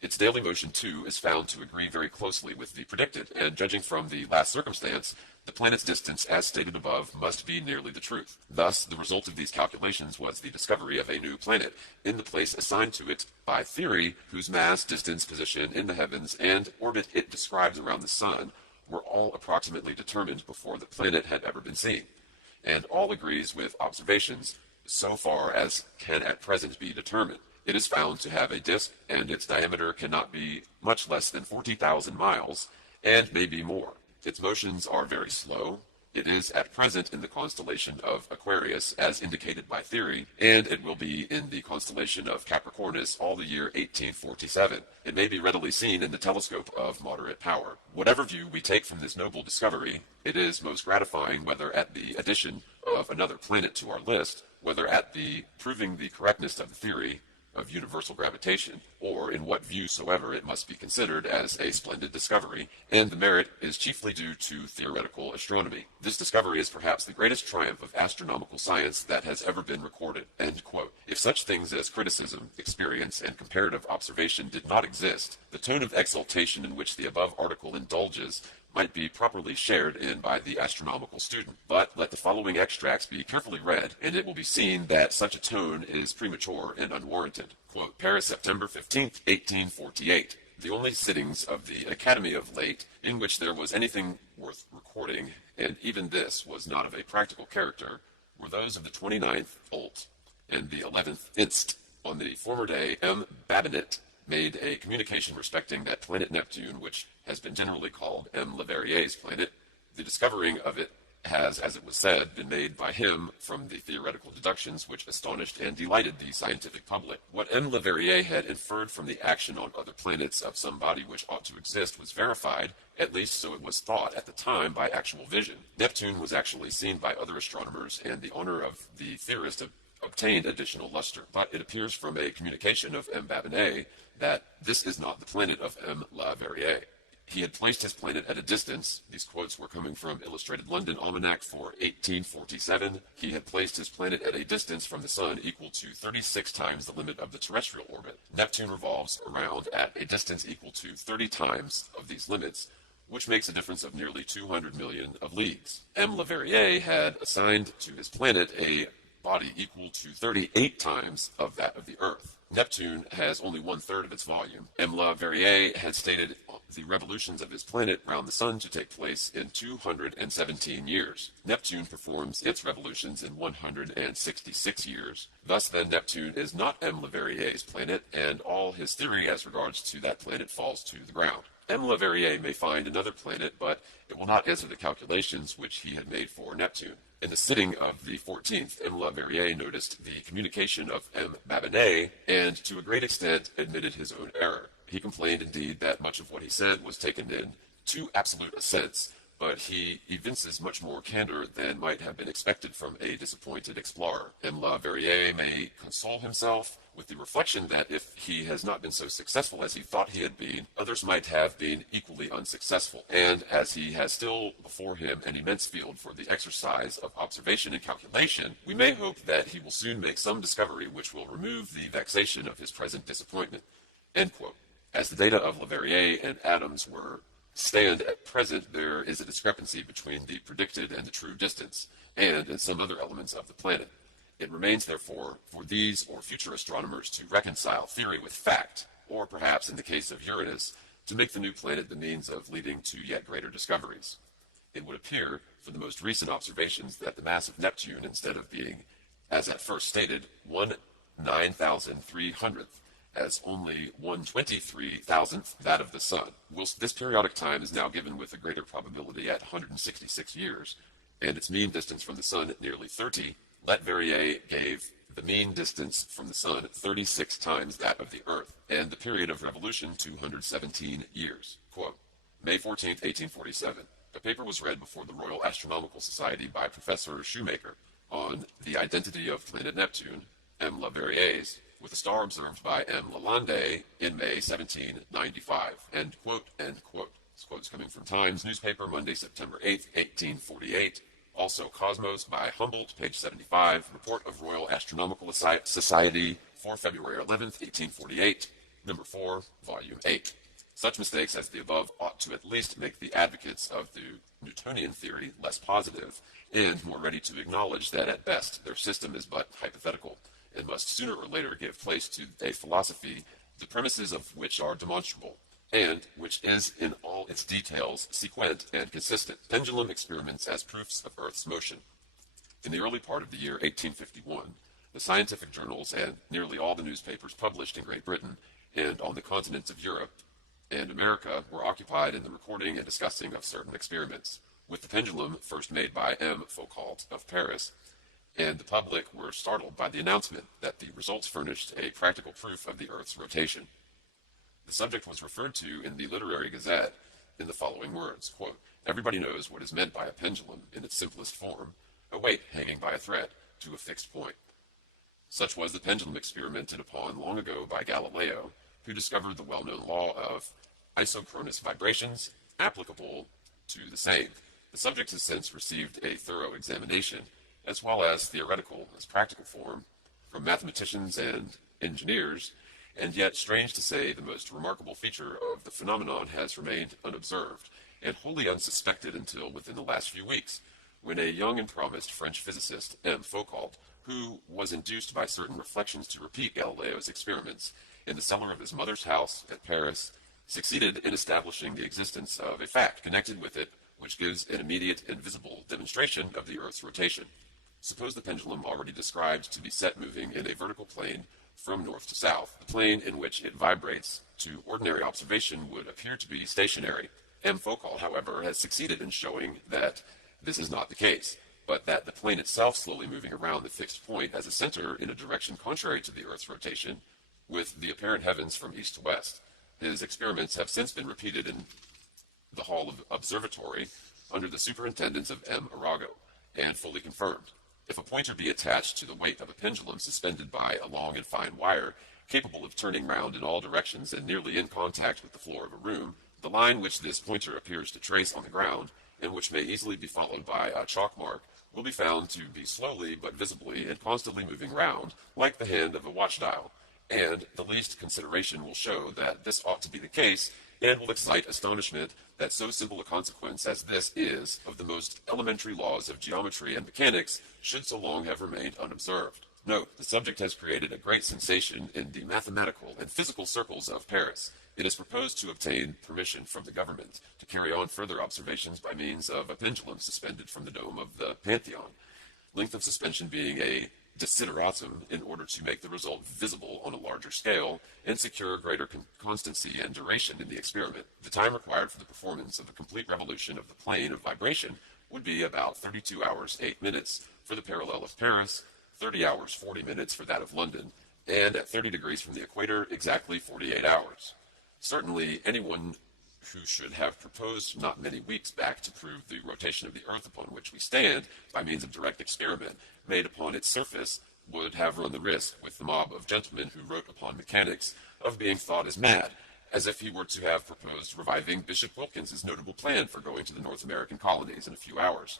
Its daily motion, too, is found to agree very closely with the predicted, and judging from the last circumstance, the planet's distance, as stated above, must be nearly the truth. Thus, the result of these calculations was the discovery of a new planet, in the place assigned to it by theory, whose mass, distance, position in the heavens, and orbit it describes around the Sun were all approximately determined before the planet had ever been seen, and all agrees with observations so far as can at present be determined. It is found to have a disk, and its diameter cannot be much less than 40,000 miles, and may be more. Its motions are very slow. It is at present in the constellation of Aquarius, as indicated by theory, and it will be in the constellation of Capricornus all the year 1847. It may be readily seen in the telescope of moderate power. Whatever view we take from this noble discovery, it is most gratifying whether at the addition of another planet to our list, whether at the proving the correctness of the theory of universal gravitation, or in what view soever it must be considered as a splendid discovery, and the merit is chiefly due to theoretical astronomy. This discovery is perhaps the greatest triumph of astronomical science that has ever been recorded. End quote. If such things as criticism, experience, and comparative observation did not exist, the tone of exultation in which the above article indulges might be properly shared in by the astronomical student. But let the following extracts be carefully read, and it will be seen that such a tone is premature and unwarranted. Quote, Paris, September 15th, 1848. The only sittings of the Academy of late in which there was anything worth recording, and even this was not of a practical character, were those of the 29th ult and the 11th inst. On the former day, M. Babinet made a communication respecting that planet Neptune, which has been generally called M. Leverrier's planet. The discovering of it has, as it was said, been made by him from the theoretical deductions which astonished and delighted the scientific public. What M. Leverrier had inferred from the action on other planets of some body which ought to exist was verified, at least so it was thought at the time, by actual vision. Neptune was actually seen by other astronomers, and the honor of the theorist obtained additional luster. But it appears from a communication of M. Babinet that this is not the planet of M. Leverrier. He had placed his planet at a distance. These quotes were coming from Illustrated London Almanac for 1847. He had placed his planet at a distance from the Sun equal to 36 times the limit of the terrestrial orbit. Neptune revolves around at a distance equal to 30 times of these limits, which makes a difference of nearly 200 million of leagues. M. Leverrier had assigned to his planet a body equal to 38 times of that of the Earth. Neptune has only 1/3 of its volume. M. Leverrier had stated the revolutions of his planet round the Sun to take place in 217 years. Neptune performs its revolutions in 166 years. Thus, then, Neptune is not M. Leverrier's planet, and all his theory as regards to that planet falls to the ground. M. Leverrier may find another planet, but it will not answer the calculations which he had made for Neptune. In the sitting of the 14th, M. Leverrier noticed the communication of M. Babinet, and to a great extent admitted his own error. He complained indeed that much of what he said was taken in too absolute a sense, but he evinces much more candor than might have been expected from a disappointed explorer. M. Leverrier may console himself with the reflection that if he has not been so successful as he thought he had been, others might have been equally unsuccessful. And as he has still before him an immense field for the exercise of observation and calculation, we may hope that he will soon make some discovery which will remove the vexation of his present disappointment. End quote. As the data of Leverrier and Adams stand at present, there is a discrepancy between the predicted and the true distance, and in some other elements of the planet. It remains, therefore, for these or future astronomers to reconcile theory with fact, or perhaps, in the case of Uranus, to make the new planet the means of leading to yet greater discoveries. It would appear, for the most recent observations, that the mass of Neptune, instead of being, as at first stated, 1/9,300th, as only 1/23,000th that of the Sun, whilst this periodic time is now given with a greater probability at 166 years, and its mean distance from the Sun at nearly 30, Leverrier gave the mean distance from the Sun 36 times that of the Earth, and the period of revolution 217 years. Quote, May 14, 1847. A paper was read before the Royal Astronomical Society by Professor Shoemaker on the identity of planet Neptune, M. Leverrier's, with a star observed by M. Lalande in May 1795. End quote, end quote. This quote is coming from Times newspaper, Monday, September 8, 1848. Also Cosmos by Humboldt, page 75. Report of Royal Astronomical Society for February 11, 1848, number 4, volume 8. Such mistakes as the above ought to at least make the advocates of the Newtonian theory less positive, and more ready to acknowledge that at best their system is but hypothetical, and must sooner or later give place to a philosophy the premises of which are demonstrable, and which is in all its details sequent and consistent. Pendulum experiments as proofs of Earth's motion. In the early part of the year 1851, the scientific journals and nearly all the newspapers published in Great Britain and on the continents of Europe and America were occupied in the recording and discussing of certain experiments, with the pendulum first made by M. Foucault of Paris, and the public were startled by the announcement that the results furnished a practical proof of the Earth's rotation. The subject was referred to in the Literary Gazette in the following words, quote, Everybody knows what is meant by a pendulum in its simplest form, a weight hanging by a thread to a fixed point. Such was the pendulum experimented upon long ago by Galileo, who discovered the well-known law of isochronous vibrations applicable to the same. The subject has since received a thorough examination, as well as theoretical as practical form, from mathematicians and engineers, and yet, strange to say, the most remarkable feature of the phenomenon has remained unobserved and wholly unsuspected until within the last few weeks, when a young and promised French physicist, M. Foucault, who was induced by certain reflections to repeat Galileo's experiments in the cellar of his mother's house at Paris, succeeded in establishing the existence of a fact connected with it which gives an immediate and visible demonstration of the Earth's rotation. Suppose the pendulum already described to be set moving in a vertical plane from north to south. The plane in which it vibrates to ordinary observation would appear to be stationary. M. Foucault, however, has succeeded in showing that this is not the case, but that the plane itself slowly moving around the fixed point as a center in a direction contrary to the Earth's rotation, with the apparent heavens from east to west. His experiments have since been repeated in the Hall of Observatory under the superintendence of M. Arago, and fully confirmed. If a pointer be attached to the weight of a pendulum suspended by a long and fine wire, capable of turning round in all directions and nearly in contact with the floor of a room, the line which this pointer appears to trace on the ground, and which may easily be followed by a chalk mark, will be found to be slowly but visibly and constantly moving round, like the hand of a watch dial, and the least consideration will show that this ought to be the case, and will excite astonishment that so simple a consequence as this is of the most elementary laws of geometry and mechanics should so long have remained unobserved. Note, the subject has created a great sensation in the mathematical and physical circles of Paris. It is proposed to obtain permission from the government to carry on further observations by means of a pendulum suspended from the dome of the Pantheon, length of suspension being a desideratum in order to make the result visible on a larger scale and secure greater constancy and duration in the experiment. The time required for the performance of the complete revolution of the plane of vibration would be about 32 hours 8 minutes for the parallel of Paris, 30 hours 40 minutes for that of London, and at 30 degrees from the equator, exactly 48 hours. Certainly, anyone who should have proposed not many weeks back to prove the rotation of the Earth upon which we stand by means of direct experiment made upon its surface would have run the risk, with the mob of gentlemen who wrote upon mechanics, of being thought as mad, as if he were to have proposed reviving Bishop Wilkins's notable plan for going to the North American colonies in a few hours,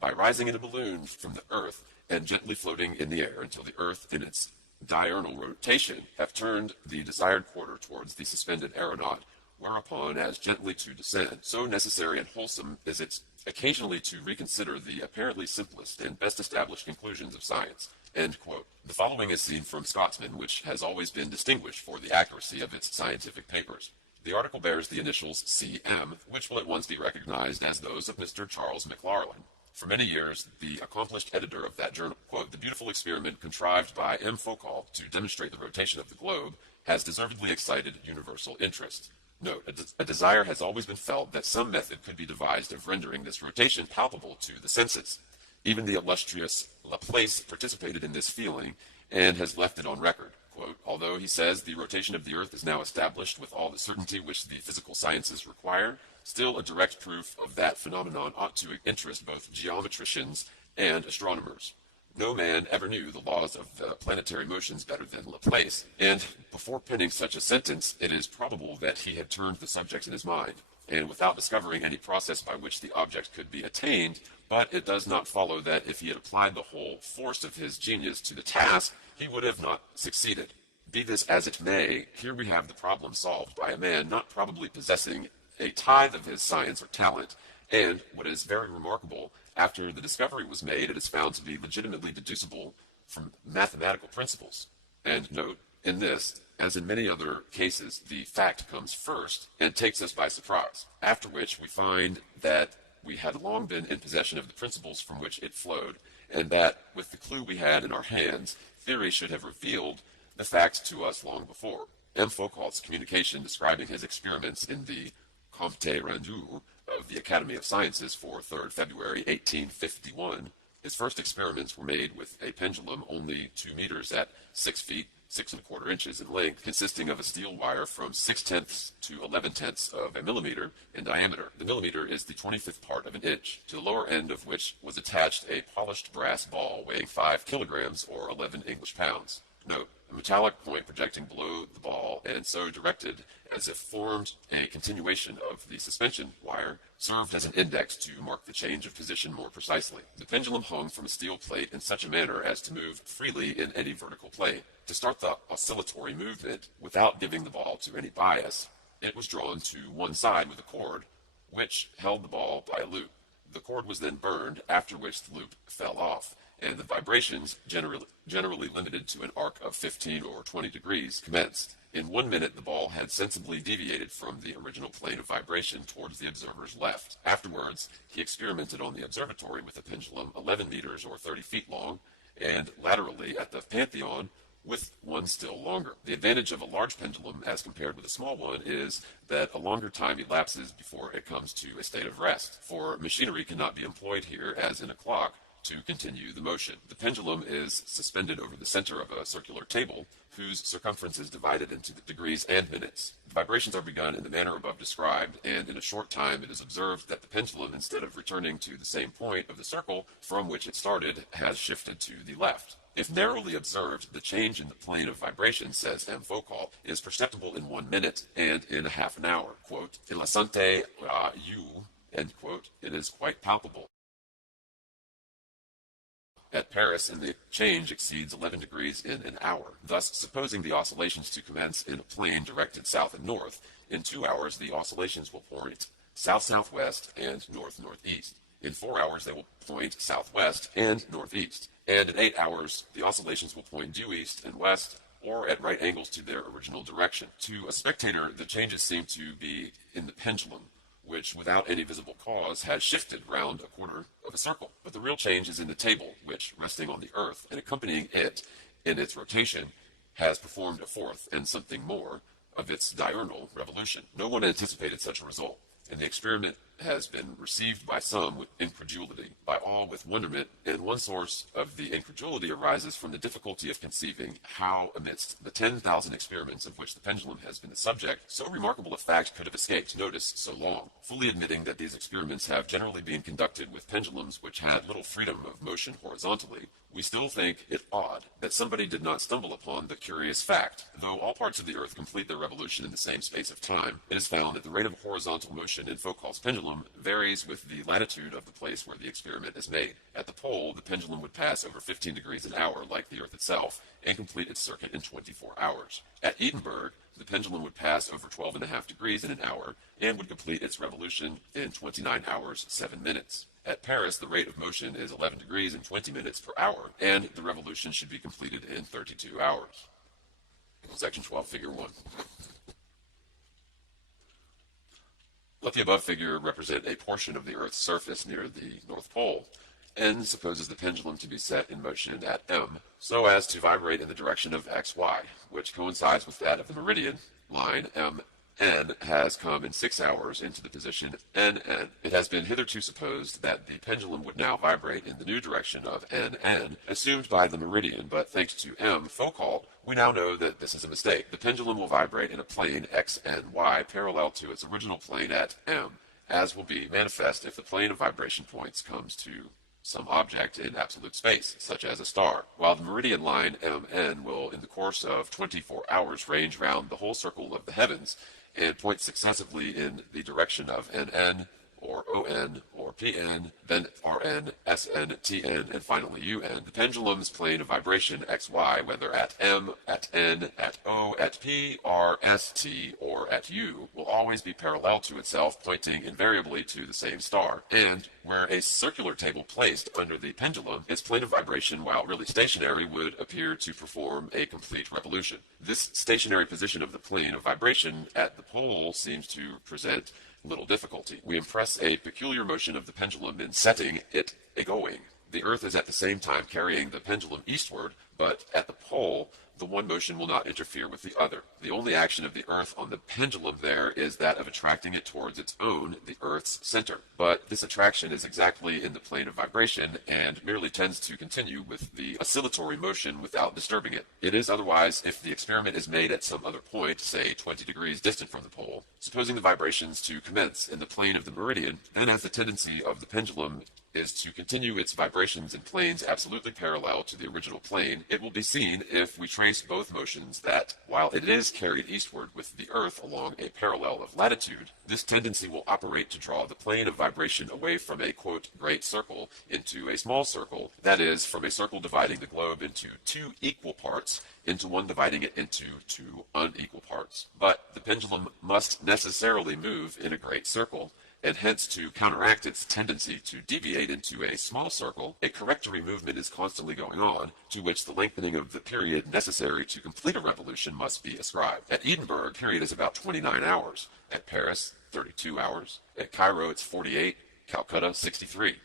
by rising in a balloon from the Earth and gently floating in the air until the Earth in its diurnal rotation have turned the desired quarter towards the suspended aeronaut, whereupon as gently to descend. So necessary and wholesome is it occasionally to reconsider the apparently simplest and best established conclusions of science, End quote. The following is seen from Scotsman, which has always been distinguished for the accuracy of its scientific papers. The article bears the initials CM, which will at once be recognized as those of Mr. Charles McLarlin. For many years, the accomplished editor of that journal, quote, "The beautiful experiment contrived by M. Foucault to demonstrate the rotation of the globe has deservedly excited universal interest." Note, a desire has always been felt that some method could be devised of rendering this rotation palpable to the senses. Even the illustrious Laplace participated in this feeling and has left it on record. Quote, "Although, he says, the rotation of the earth is now established with all the certainty which the physical sciences require, still a direct proof of that phenomenon ought to interest both geometricians and astronomers. No man ever knew the laws of the planetary motions better than Laplace, and before penning such a sentence, it is probable that he had turned the subject in his mind, and without discovering any process by which the object could be attained, but it does not follow that if he had applied the whole force of his genius to the task, he would have not succeeded. Be this as it may, here we have the problem solved by a man not probably possessing a tithe of his science or talent, and, what is very remarkable, after the discovery was made, it is found to be legitimately deducible from mathematical principles. And note, in this, as in many other cases, the fact comes first and takes us by surprise, after which we find that we had long been in possession of the principles from which it flowed, and that, with the clue we had in our hands, theory should have revealed the facts to us long before. M. Foucault's communication describing his experiments in the Compte Rendu of the Academy of Sciences for 3rd February 1851, his first experiments were made with a pendulum only 2 meters at 6 feet, 6¼ inches in length, consisting of a steel wire from 6/10 to 11/10 of a millimeter in diameter. The millimeter is the 25th part of an inch, to the lower end of which was attached a polished brass ball weighing 5 kilograms or 11 English pounds. Note, a metallic point projecting below the ball and so directed as if formed a continuation of the suspension wire served as an index to mark the change of position more precisely. The pendulum hung from a steel plate in such a manner as to move freely in any vertical plane. To start the oscillatory movement without giving the ball to any bias, it was drawn to one side with a cord, which held the ball by a loop. The cord was then burned, after which the loop fell off, and the vibrations, generally limited to an arc of 15 or 20 degrees, commenced. In 1 minute, the ball had sensibly deviated from the original plane of vibration towards the observer's left. Afterwards, he experimented on the observatory with a pendulum 11 meters or 30 feet long, and laterally at the Pantheon with one still longer. The advantage of a large pendulum as compared with a small one is that a longer time elapses before it comes to a state of rest, for machinery cannot be employed here as in a clock to continue the motion. The pendulum is suspended over the center of a circular table, whose circumference is divided into the degrees and minutes. The vibrations are begun in the manner above described, and in a short time it is observed that the pendulum, instead of returning to the same point of the circle from which it started, has shifted to the left. If narrowly observed, the change in the plane of vibration, says M. Foucault, is perceptible in 1 minute and in a half an hour. Quote, "In la santé you," end quote, "it is quite palpable. At Paris, and the change exceeds 11 degrees in an hour. Thus, supposing the oscillations to commence in a plane directed south and north, in 2 hours the oscillations will point south-southwest and north-northeast. In 4 hours they will point southwest and northeast. And in 8 hours the oscillations will point due east and west, or at right angles to their original direction. To a spectator, the changes seem to be in the pendulum, which, without any visible cause, has shifted round a quarter of a circle. But the real change is in the table, which, resting on the earth and accompanying it in its rotation, has performed a fourth and something more of its diurnal revolution. No one anticipated such a result, and the experiment has been received by some with incredulity, by all with wonderment, and one source of the incredulity arises from the difficulty of conceiving how, amidst the 10,000 experiments of which the pendulum has been the subject, so remarkable a fact could have escaped notice so long. Fully admitting that these experiments have generally been conducted with pendulums which had little freedom of motion horizontally, we still think it odd that somebody did not stumble upon the curious fact. Though all parts of the earth complete their revolution in the same space of time, it is found that the rate of horizontal motion in Foucault's pendulum varies with the latitude of the place where the experiment is made. At the pole, the pendulum would pass over 15 degrees an hour like the earth itself, and complete its circuit in 24 hours. At Edinburgh, the pendulum would pass over 12.5 degrees in an hour and would complete its revolution in 29 hours, 7 minutes. At Paris, the rate of motion is 11 degrees and 20 minutes per hour, and the revolution should be completed in 32 hours. Section 12, Figure 1. Let the above figure represent a portion of the Earth's surface near the North Pole. N supposes the pendulum to be set in motion at M so as to vibrate in the direction of XY, which coincides with that of the meridian line. MN has come in 6 hours into the position NN. It has been hitherto supposed that the pendulum would now vibrate in the new direction of NN, assumed by the meridian, but thanks to M. Foucault, we now know that this is a mistake. The pendulum will vibrate in a plane XNY parallel to its original plane at M, as will be manifest if the plane of vibration points comes to some object in absolute space, such as a star, while the meridian line MN will, in the course of 24 hours, range round the whole circle of the heavens and point successively in the direction of NN, or ON, or PN, then RN, SN, TN, and finally UN. The pendulum's plane of vibration XY, whether at M, at N, at O, at P, R, S, T, or at U, will always be parallel to itself, pointing invariably to the same star, and where a circular table placed under the pendulum, its plane of vibration, while really stationary, would appear to perform a complete revolution. This stationary position of the plane of vibration at the pole seems to present little difficulty. We impress a peculiar motion of the pendulum in setting it a-going. The Earth is at the same time carrying the pendulum eastward, but at the pole, the one motion will not interfere with the other. The only action of the Earth on the pendulum there is that of attracting it towards its own, the Earth's center. But this attraction is exactly in the plane of vibration and merely tends to continue with the oscillatory motion without disturbing it. It is otherwise if the experiment is made at some other point, say 20 degrees distant from the pole. Supposing the vibrations to commence in the plane of the meridian, then as the tendency of the pendulum is to continue its vibrations in planes absolutely parallel to the original plane, it will be seen, if we trace both motions, that while it is carried eastward with the Earth along a parallel of latitude, this tendency will operate to draw the plane of vibration away from a, quote, great circle into a small circle, that is, from a circle dividing the globe into two equal parts into one dividing it into two unequal parts. But the pendulum must necessarily move in a great circle, and hence to counteract its tendency to deviate into a small circle, a correctory movement is constantly going on, to which the lengthening of the period necessary to complete a revolution must be ascribed. At Edinburgh, the period is about 29 hours. At Paris, 32 hours. At Cairo, it's 48. Calcutta, 63.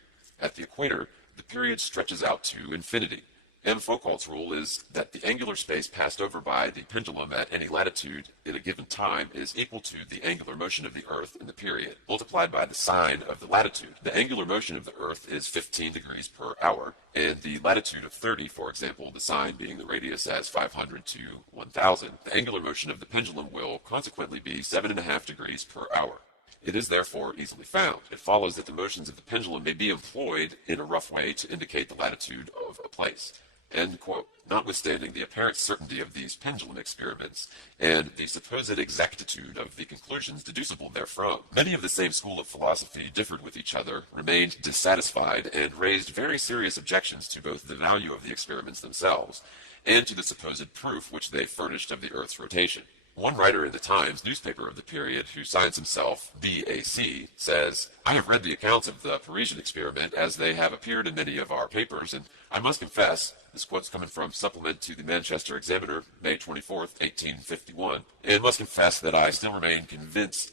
At the equator, the period stretches out to infinity. M. Foucault's rule is that the angular space passed over by the pendulum at any latitude in a given time is equal to the angular motion of the Earth in the period, multiplied by the sine of the latitude. The angular motion of the Earth is 15 degrees per hour, and the latitude of 30, for example, the sine being the radius as 500 to 1000. The angular motion of the pendulum will consequently be 7.5 degrees per hour. It is therefore easily found. It follows that the motions of the pendulum may be employed in a rough way to indicate the latitude of a place. End quote. Notwithstanding the apparent certainty of these pendulum experiments and the supposed exactitude of the conclusions deducible therefrom, many of the same school of philosophy differed with each other, remained dissatisfied, and raised very serious objections to both the value of the experiments themselves and to the supposed proof which they furnished of the Earth's rotation. One writer in the Times newspaper of the period, who signs himself B.A.C., says, "I have read the accounts of the Parisian experiment as they have appeared in many of our papers, and I must confess," this quote's coming from Supplement to the Manchester Examiner, May 24th, 1851, "and must confess that I still remain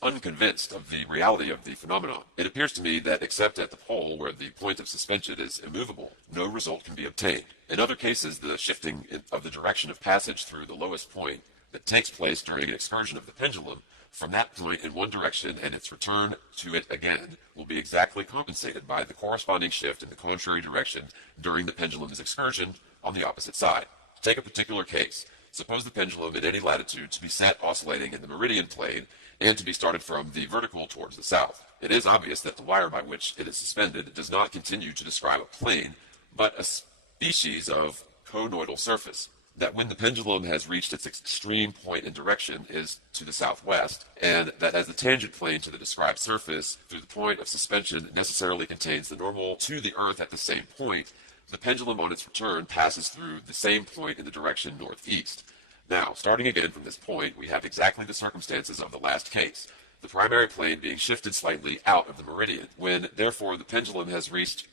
unconvinced of the reality of the phenomenon. It appears to me that except at the pole, where the point of suspension is immovable, no result can be obtained. In other cases, the shifting of the direction of passage through the lowest point that takes place during an excursion of the pendulum from that point in one direction and its return to it again will be exactly compensated by the corresponding shift in the contrary direction during the pendulum's excursion on the opposite side. Take a particular case. Suppose the pendulum at any latitude to be set oscillating in the meridian plane and to be started from the vertical towards the south. It is obvious that the wire by which it is suspended does not continue to describe a plane, but a species of conoidal surface. That when the pendulum has reached its extreme point in direction is to the southwest, and that as the tangent plane to the described surface through the point of suspension necessarily contains the normal to the Earth at the same point, the pendulum on its return passes through the same point in the direction northeast. Now, starting again from this point, we have exactly the circumstances of the last case, the primary plane being shifted slightly out of the meridian, when, therefore, the pendulum has reached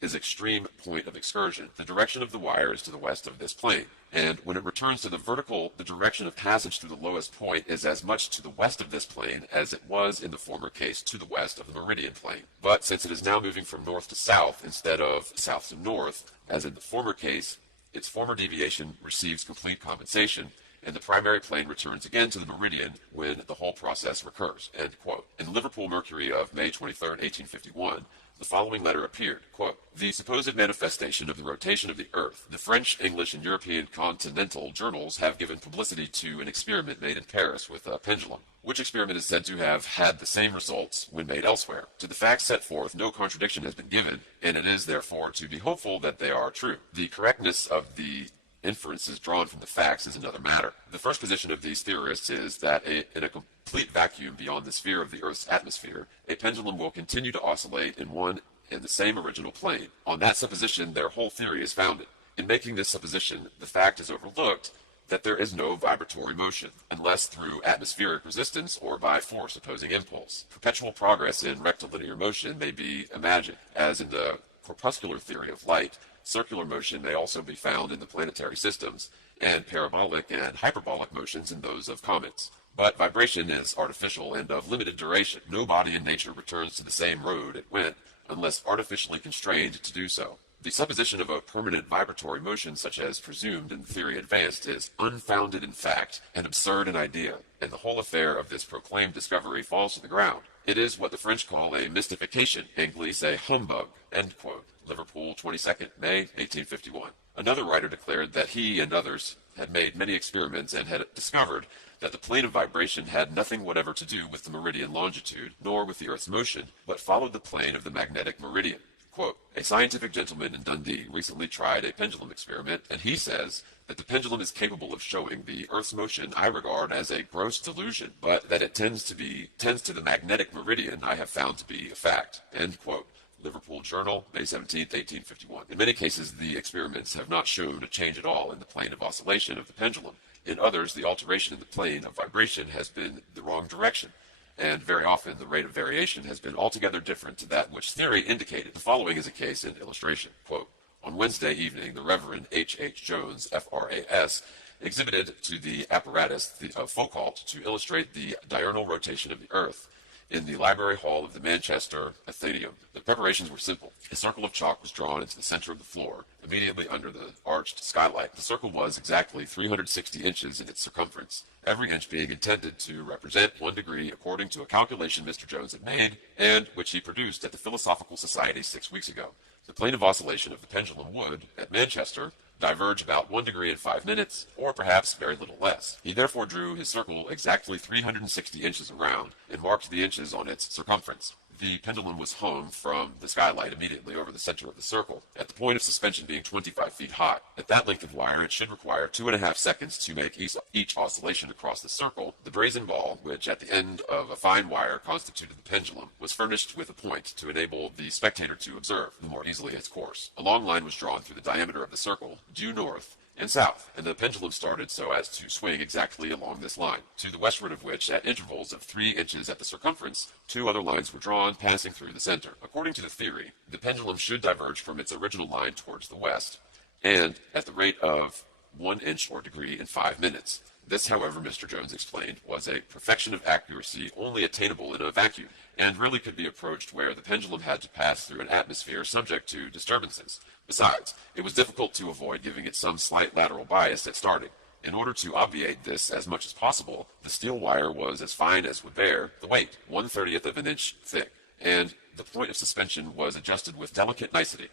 its extreme point of excursion. The direction of the wire is to the west of this plane, and when it returns to the vertical, the direction of passage through the lowest point is as much to the west of this plane as it was in the former case to the west of the meridian plane. But since it is now moving from north to south instead of south to north, as in the former case, its former deviation receives complete compensation, and the primary plane returns again to the meridian when the whole process recurs." End quote. In the Liverpool Mercury of May 23, 1851, the following letter appeared, quote, "The supposed manifestation of the rotation of the Earth. The French, English, and European continental journals have given publicity to an experiment made in Paris with a pendulum, which experiment is said to have had the same results when made elsewhere. To the facts set forth, no contradiction has been given, and it is therefore to be hopeful that they are true. The correctness of the inferences drawn from the facts is another matter. The first position of these theorists is that in a complete vacuum beyond the sphere of the Earth's atmosphere, a pendulum will continue to oscillate in one and the same original plane. On that supposition, their whole theory is founded. In making this supposition, the fact is overlooked that there is no vibratory motion, unless through atmospheric resistance or by force opposing impulse. Perpetual progress in rectilinear motion may be imagined, as in the corpuscular theory of light. Circular motion may also be found in the planetary systems, and parabolic and hyperbolic motions in those of comets. But vibration is artificial and of limited duration. No body in nature returns to the same road it went, unless artificially constrained to do so. The supposition of a permanent vibratory motion such as presumed in the theory advanced is unfounded in fact and absurd in idea, and the whole affair of this proclaimed discovery falls to the ground. It is what the French call a mystification, Anglais a humbug. End quote. Liverpool, 22nd May, 1851. Another writer declared that he and others had made many experiments and had discovered that the plane of vibration had nothing whatever to do with the meridian longitude, nor with the Earth's motion, but followed the plane of the magnetic meridian. Quote, "A scientific gentleman in Dundee recently tried a pendulum experiment, and he says that the pendulum is capable of showing the Earth's motion I regard as a gross delusion, but that it tends to the magnetic meridian I have found to be a fact." End quote. Liverpool Journal, May 17, 1851. In many cases, the experiments have not shown a change at all in the plane of oscillation of the pendulum. In others, the alteration in the plane of vibration has been the wrong direction, and very often the rate of variation has been altogether different to that which theory indicated. The following is a case in illustration. Quote, "On Wednesday evening, the Reverend H. H. Jones, F.R.A.S., exhibited to the apparatus of Foucault to illustrate the diurnal rotation of the Earth in the library hall of the Manchester Athenaeum. The preparations were simple. A circle of chalk was drawn into the center of the floor, immediately under the arched skylight. The circle was exactly 360 inches in its circumference, every inch being intended to represent 1 degree according to a calculation Mr. Jones had made, and which he produced at the Philosophical Society 6 weeks ago. The plane of oscillation of the pendulum would, at Manchester, diverge about 1 degree in 5 minutes, or perhaps very little less. He therefore drew his circle exactly 360 inches around, and marked the inches on its circumference. The pendulum was hung from the skylight immediately over the center of the circle, at the point of suspension being 25 feet high. At that length of wire, it should require 2.5 seconds to make each oscillation across the circle. The brazen ball, which at the end of a fine wire constituted the pendulum, was furnished with a point to enable the spectator to observe the more easily its course. A long line was drawn through the diameter of the circle, due north and south, and the pendulum started so as to swing exactly along this line, to the westward of which, at intervals of 3 inches at the circumference, 2 other lines were drawn, passing through the center. According to the theory, the pendulum should diverge from its original line towards the west, and at the rate of 1 inch or degree in 5 minutes. This, however, Mr. Jones explained, was a perfection of accuracy only attainable in a vacuum, and really could be approached where the pendulum had to pass through an atmosphere subject to disturbances. Besides, it was difficult to avoid giving it some slight lateral bias at starting. In order to obviate this as much as possible, the steel wire was as fine as would bear the weight, 1/30th of an inch thick, and the point of suspension was adjusted with delicate nicety.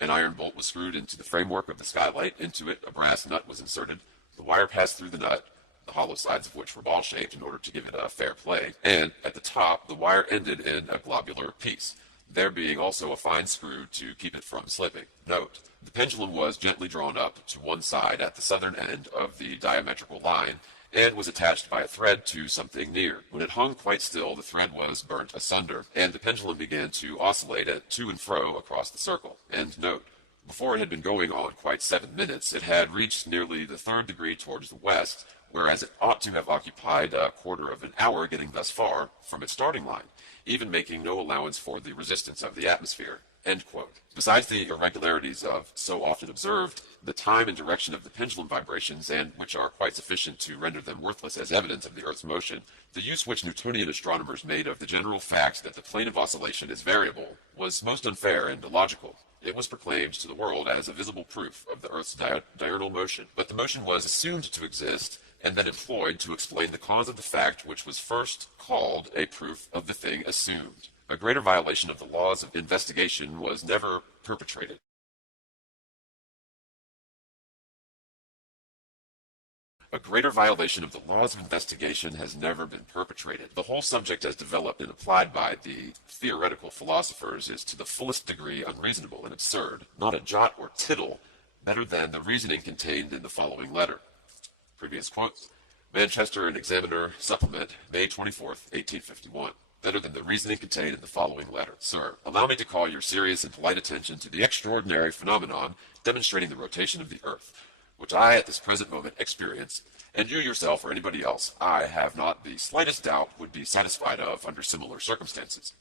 An iron bolt was screwed into the framework of the skylight. Into it a brass nut was inserted. The wire passed through the nut, the hollow sides of which were ball-shaped in order to give it a fair play, and at the top the wire ended in a globular piece, there being also a fine screw to keep it from slipping. Note: the pendulum was gently drawn up to one side at the southern end of the diametrical line, and was attached by a thread to something near. When it hung quite still, the thread was burnt asunder, and the pendulum began to oscillate to and fro across the circle. End note. Before it had been going on quite 7 minutes, it had reached nearly the third degree towards the west, whereas it ought to have occupied a quarter of an hour getting thus far from its starting line, even making no allowance for the resistance of the atmosphere. End quote. Besides the irregularities of so often observed, the time and direction of the pendulum vibrations, and which are quite sufficient to render them worthless as evidence of the Earth's motion, the use which Newtonian astronomers made of the general fact that the plane of oscillation is variable was most unfair and illogical. It was proclaimed to the world as a visible proof of the Earth's diurnal motion, but the motion was assumed to exist and then employed to explain the cause of the fact which was first called a proof of the thing assumed. A greater violation of the laws of investigation was never perpetrated. A greater violation of the laws of investigation has never been perpetrated. The whole subject as developed and applied by the theoretical philosophers is to the fullest degree unreasonable and absurd, not a jot or tittle better than the reasoning contained in the following letter. Previous quotes. Manchester and Examiner Supplement, May 24th, 1851. Better than the reasoning contained in the following letter. Sir, allow me to call your serious and polite attention to the extraordinary phenomenon demonstrating the rotation of the earth, which I at this present moment experience, and you yourself or anybody else, I have not the slightest doubt would be satisfied of under similar circumstances.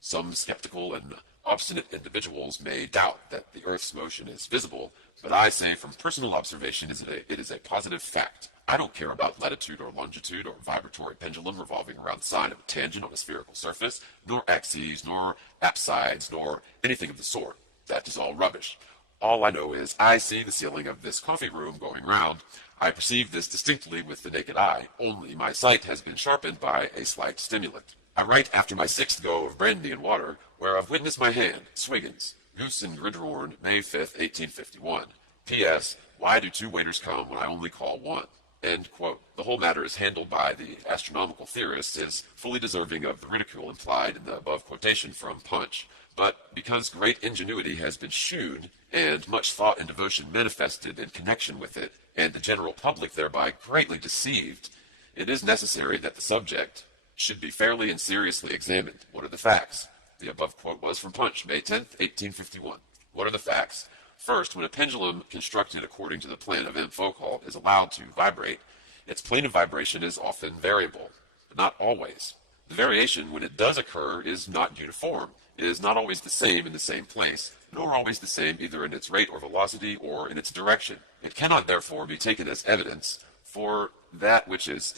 Some skeptical and obstinate individuals may doubt that the earth's motion is visible, but I say from personal observation it is a positive fact. I don't care about latitude or longitude or vibratory pendulum revolving around the sine of a tangent on a spherical surface, nor axes, nor apsides, nor anything of the sort. That is all rubbish. All I know is I see the ceiling of this coffee room going round. I perceive this distinctly with the naked eye, only my sight has been sharpened by a slight stimulant. I write after my 6th go of brandy and water, whereof witness my hand, Swiggins, Goose and Gridhorn, May 5th, 1851. P.S. Why do 2 waiters come when I only call 1? End quote. The whole matter is handled by the astronomical theorists is fully deserving of the ridicule implied in the above quotation from Punch. But because great ingenuity has been shewn, and much thought and devotion manifested in connection with it, and the general public thereby greatly deceived, it is necessary that the subject should be fairly and seriously examined. What are the facts? The above quote was from Punch, May 10th, 1851. What are the facts? First, when a pendulum constructed according to the plan of M. Foucault is allowed to vibrate, its plane of vibration is often variable, but not always. The variation, when it does occur, is not uniform. It is not always the same in the same place, nor always the same either in its rate or velocity or in its direction. It cannot therefore be taken as evidence, for that which is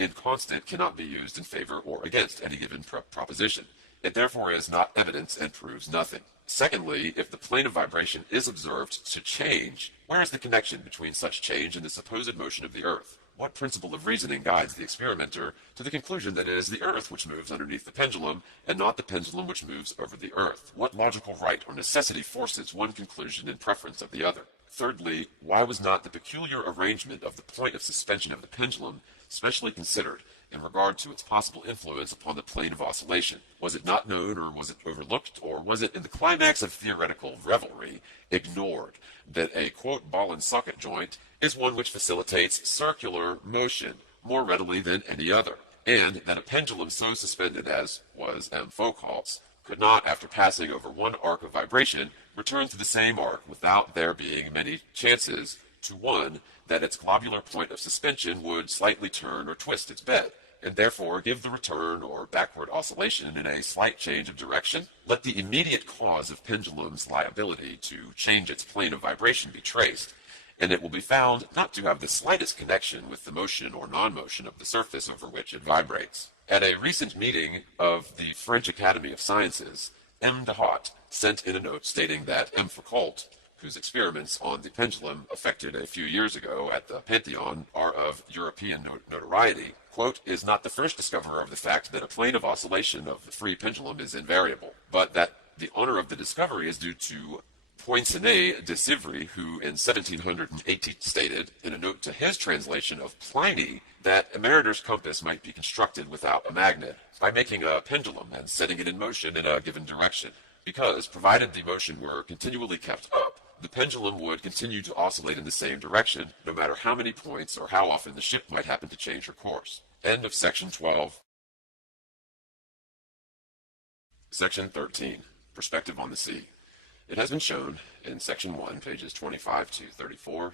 inconstant cannot be used in favor or against any given proposition. It therefore is not evidence and proves nothing. Secondly, if the plane of vibration is observed to change, where is the connection between such change and the supposed motion of the earth? What principle of reasoning guides the experimenter to the conclusion that it is the earth which moves underneath the pendulum, and not the pendulum which moves over the earth? What logical right or necessity forces one conclusion in preference of the other? Thirdly, why was not the peculiar arrangement of the point of suspension of the pendulum specially considered in regard to its possible influence upon the plane of oscillation? Was it not known, or was it overlooked, or was it, in the climax of theoretical revelry, ignored that a, quote, ball and socket joint is one which facilitates circular motion more readily than any other, and that a pendulum so suspended as was M. Foucault's could not, after passing over one arc of vibration, return to the same arc without there being many chances to one that its globular point of suspension would slightly turn or twist its bed, and therefore give the return or backward oscillation in a slight change of direction? Let the immediate cause of pendulum's liability to change its plane of vibration be traced, and it will be found not to have the slightest connection with the motion or non-motion of the surface over which it vibrates. At a recent meeting of the French Academy of Sciences, M. de Haut sent in a note stating that M. Foucault, whose experiments on the pendulum effected a few years ago at the Pantheon are of European notoriety, quote, is not the first discoverer of the fact that a plane of oscillation of the free pendulum is invariable, but that the honor of the discovery is due to Poinçonnet de Sivry, who in 1718 stated, in a note to his translation of Pliny, that a mariner's compass might be constructed without a magnet, by making a pendulum and setting it in motion in a given direction, because, provided the motion were continually kept up, the pendulum would continue to oscillate in the same direction, no matter how many points or how often the ship might happen to change her course. End of section 12. Section 13. Perspective on the sea. It has been shown in Section 1, pages 25 to 34,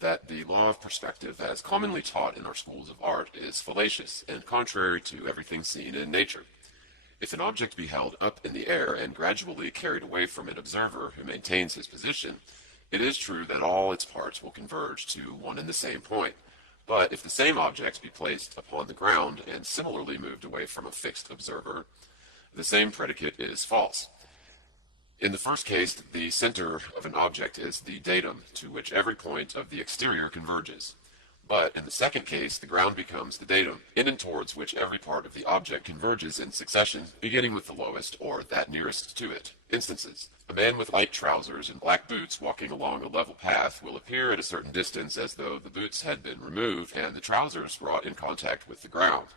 that the law of perspective, as commonly taught in our schools of art, is fallacious and contrary to everything seen in nature. If an object be held up in the air and gradually carried away from an observer who maintains his position, it is true that all its parts will converge to one and the same point. But if the same object be placed upon the ground and similarly moved away from a fixed observer, the same predicate is false. In the first case, the center of an object is the datum to which every point of the exterior converges. But in the second case, the ground becomes the datum, in and towards which every part of the object converges in succession, beginning with the lowest or that nearest to it. Instances: a man with light trousers and black boots walking along a level path will appear at a certain distance as though the boots had been removed and the trousers brought in contact with the ground.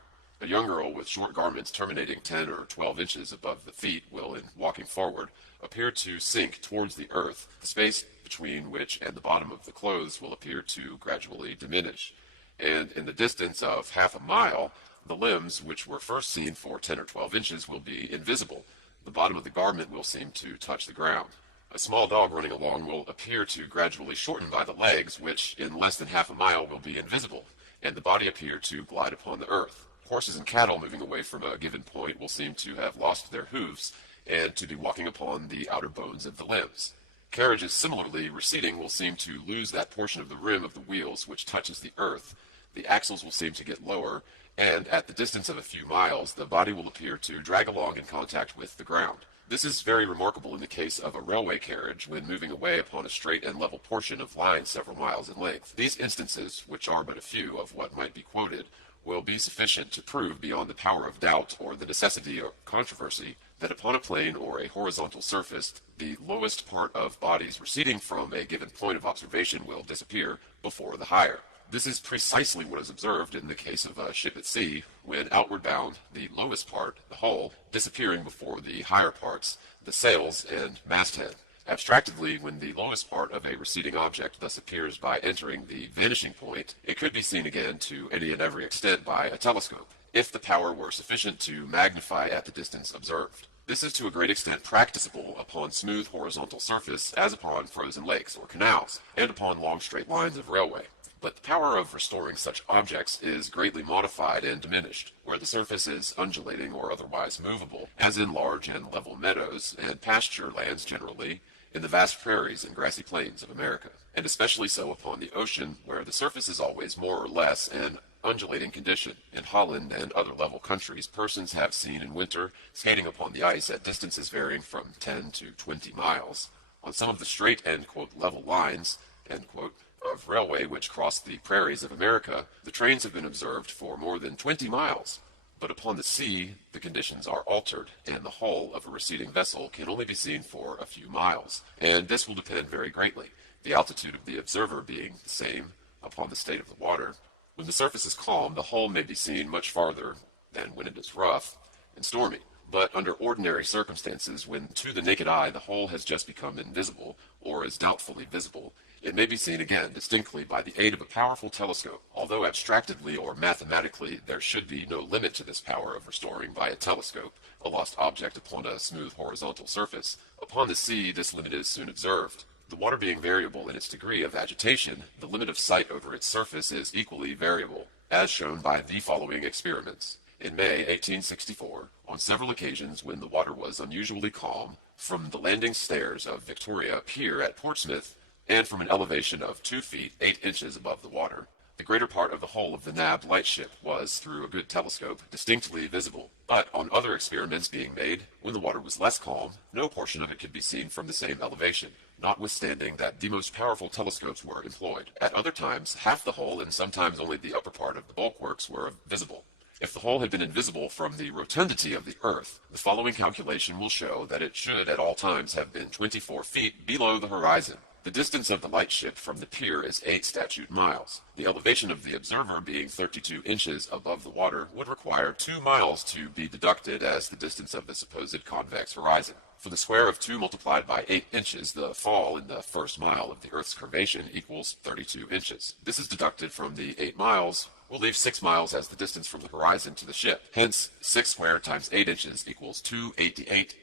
A young girl with short garments terminating 10 or 12 inches above the feet will, in walking forward, appear to sink towards the earth. The space between which and the bottom of the clothes will appear to gradually diminish. And in the distance of half a mile, the limbs, which were first seen for 10 or 12 inches, will be invisible. The bottom of the garment will seem to touch the ground. A small dog running along will appear to gradually shorten by the legs, which in less than half a mile will be invisible, and the body appear to glide upon the earth. Horses and cattle moving away from a given point will seem to have lost their hooves and to be walking upon the outer bones of the limbs. Carriages similarly receding will seem to lose that portion of the rim of the wheels which touches the earth. The axles will seem to get lower, and at the distance of a few miles, the body will appear to drag along in contact with the ground. This is very remarkable in the case of a railway carriage when moving away upon a straight and level portion of line several miles in length. These instances, which are but a few of what might be quoted, will be sufficient to prove beyond the power of doubt or the necessity or controversy that upon a plane or a horizontal surface, the lowest part of bodies receding from a given point of observation will disappear before the higher. This is precisely what is observed in the case of a ship at sea, when outward bound, the lowest part, the hull, disappearing before the higher parts, the sails and masthead. Abstractedly, when the lowest part of a receding object thus appears by entering the vanishing point, it could be seen again to any and every extent by a telescope, if the power were sufficient to magnify at the distance observed. This is to a great extent practicable upon smooth horizontal surface, as upon frozen lakes or canals, and upon long straight lines of railway. But the power of restoring such objects is greatly modified and diminished, where the surface is undulating or otherwise movable, as in large and level meadows and pasture lands generally, in the vast prairies and grassy plains of America, and especially so upon the ocean, where the surface is always more or less an undulating condition. In Holland and other level countries, persons have seen in winter skating upon the ice at distances varying from 10 to 20 miles. On some of the straight and, quote, level lines, end quote, of railway which cross the prairies of America, the trains have been observed for more than 20 miles. But upon the sea, the conditions are altered, and the hull of a receding vessel can only be seen for a few miles, and this will depend very greatly, the altitude of the observer being the same, upon the state of the water. When the surface is calm, the hull may be seen much farther than when it is rough and stormy. But under ordinary circumstances, when to the naked eye the hull has just become invisible, or is doubtfully visible, it may be seen again distinctly by the aid of a powerful telescope. Although abstractedly or mathematically there should be no limit to this power of restoring by a telescope a lost object upon a smooth horizontal surface, upon the sea this limit is soon observed. The water being variable in its degree of agitation, the limit of sight over its surface is equally variable, as shown by the following experiments. In May 1864, on several occasions when the water was unusually calm, from the landing stairs of Victoria Pier at Portsmouth, and from an elevation of 2 feet 8 inches above the water, the greater part of the hull of the Nab lightship was, through a good telescope, distinctly visible. But on other experiments being made, when the water was less calm, no portion of it could be seen from the same elevation, notwithstanding that the most powerful telescopes were employed. At other times, half the hull and sometimes only the upper part of the bulwarks were visible. If the hull had been invisible from the rotundity of the earth, the following calculation will show that it should at all times have been 24 feet below the horizon. The distance of the lightship from the pier is 8 statute miles. The elevation of the observer being 32 inches above the water would require 2 miles to be deducted as the distance of the supposed convex horizon. For the square of 2 multiplied by 8 inches, the fall in the first mile of the Earth's curvation equals 32 inches. This is deducted from the 8 miles, will leave 6 miles as the distance from the horizon to the ship. Hence, 6 squared times 8 inches equals 288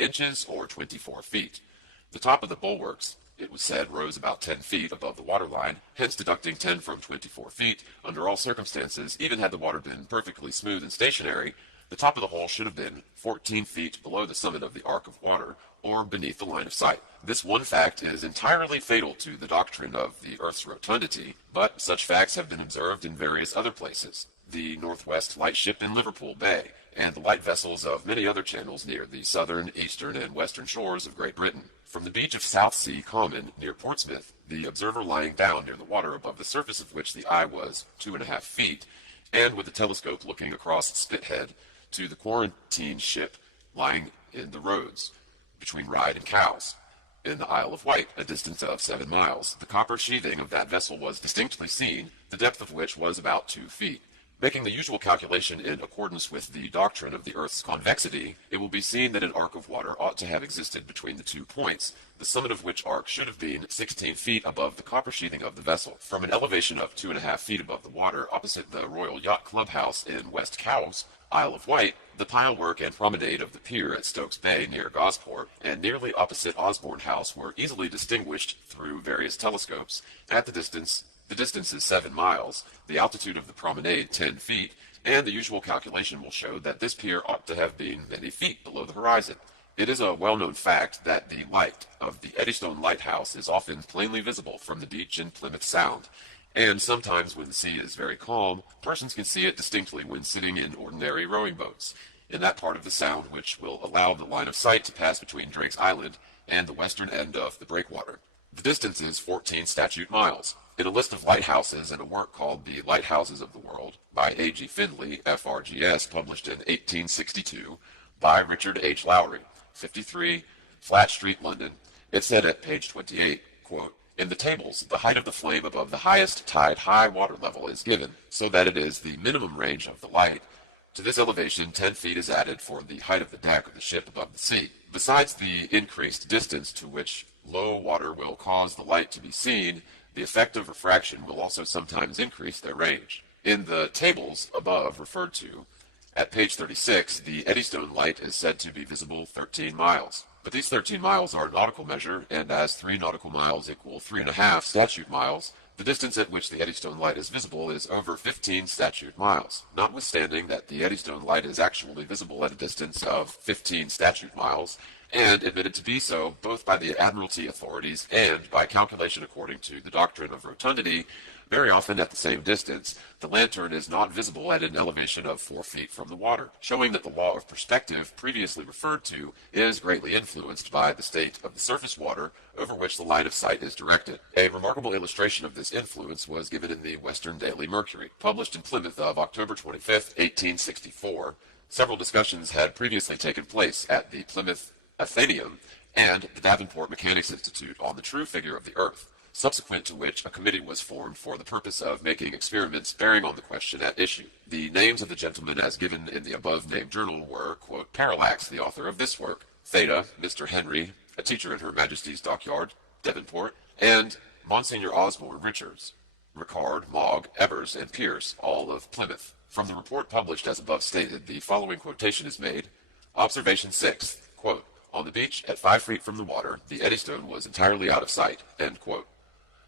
inches or 24 feet. The top of the bulwarks, it was said, rose about 10 feet above the waterline, hence deducting 10 from 24 feet. Under all circumstances, even had the water been perfectly smooth and stationary, the top of the hole should have been 14 feet below the summit of the arc of water, or beneath the line of sight. This one fact is entirely fatal to the doctrine of the Earth's rotundity, but such facts have been observed in various other places. The Northwest Lightship in Liverpool Bay, and the light vessels of many other channels near the southern, eastern, and western shores of Great Britain. From the beach of Southsea Common near Portsmouth, the observer lying down near the water above the surface of which the eye was 2.5 feet, and with the telescope looking across Spithead to the quarantine ship lying in the Roads, between Ryde and Cowes, in the Isle of Wight, a distance of 7 miles. The copper sheathing of that vessel was distinctly seen, the depth of which was about 2 feet. Making the usual calculation in accordance with the doctrine of the Earth's convexity, it will be seen that an arc of water ought to have existed between the 2 points, the summit of which arc should have been 16 feet above the copper sheathing of the vessel. From an elevation of 2.5 feet above the water, opposite the Royal Yacht Clubhouse in West Cowes, Isle of Wight, the pilework and promenade of the pier at Stokes Bay near Gosport, and nearly opposite Osborne House were easily distinguished through various telescopes. At the distance is 7 miles, the altitude of the promenade 10 feet, and the usual calculation will show that this pier ought to have been many feet below the horizon. It is a well-known fact that the light of the Eddystone Lighthouse is often plainly visible from the beach in Plymouth Sound, and sometimes when the sea is very calm, persons can see it distinctly when sitting in ordinary rowing boats, in that part of the sound which will allow the line of sight to pass between Drake's Island and the western end of the breakwater. The distance is 14 statute miles. In a list of lighthouses in a work called The Lighthouses of the World by A.G. Findlay, FRGS, published in 1862, by Richard H. Lowry, 53, Flat Street, London, it said at page 28, quote, "In the tables, the height of the flame above the highest tide high water level is given, so that it is the minimum range of the light. To this elevation 10 feet is added for the height of the deck of the ship above the sea. Besides the increased distance to which low water will cause the light to be seen, the effect of refraction will also sometimes increase their range. In the tables above referred to, at page 36, the Eddystone light is said to be visible 13 miles. But these 13 miles are nautical measure, and as 3 nautical miles equal 3.5 statute miles, the distance at which the Eddystone light is visible is over 15 statute miles. Notwithstanding that the Eddystone light is actually visible at a distance of 15 statute miles, and admitted to be so both by the Admiralty authorities and by calculation according to the doctrine of rotundity, very often at the same distance, the lantern is not visible at an elevation of 4 feet from the water, showing that the law of perspective previously referred to is greatly influenced by the state of the surface water over which the line of sight is directed. A remarkable illustration of this influence was given in the Western Daily Mercury, published in Plymouth of October 25, 1864. Several discussions had previously taken place at the Plymouth Athenaeum and the Davenport Mechanics Institute on the true figure of the Earth, subsequent to which a committee was formed for the purpose of making experiments bearing on the question at issue. The names of the gentlemen as given in the above-named journal were, quote, Parallax, the author of this work, Theta, Mr. Henry, a teacher in Her Majesty's Dockyard, Devonport, and Monsignor Osborne Richards, Ricard, Mogg, Evers, and Pierce, all of Plymouth. From the report published as above stated, the following quotation is made. Observation 6, quote, on the beach at 5 feet from the water, the Eddystone was entirely out of sight, end quote.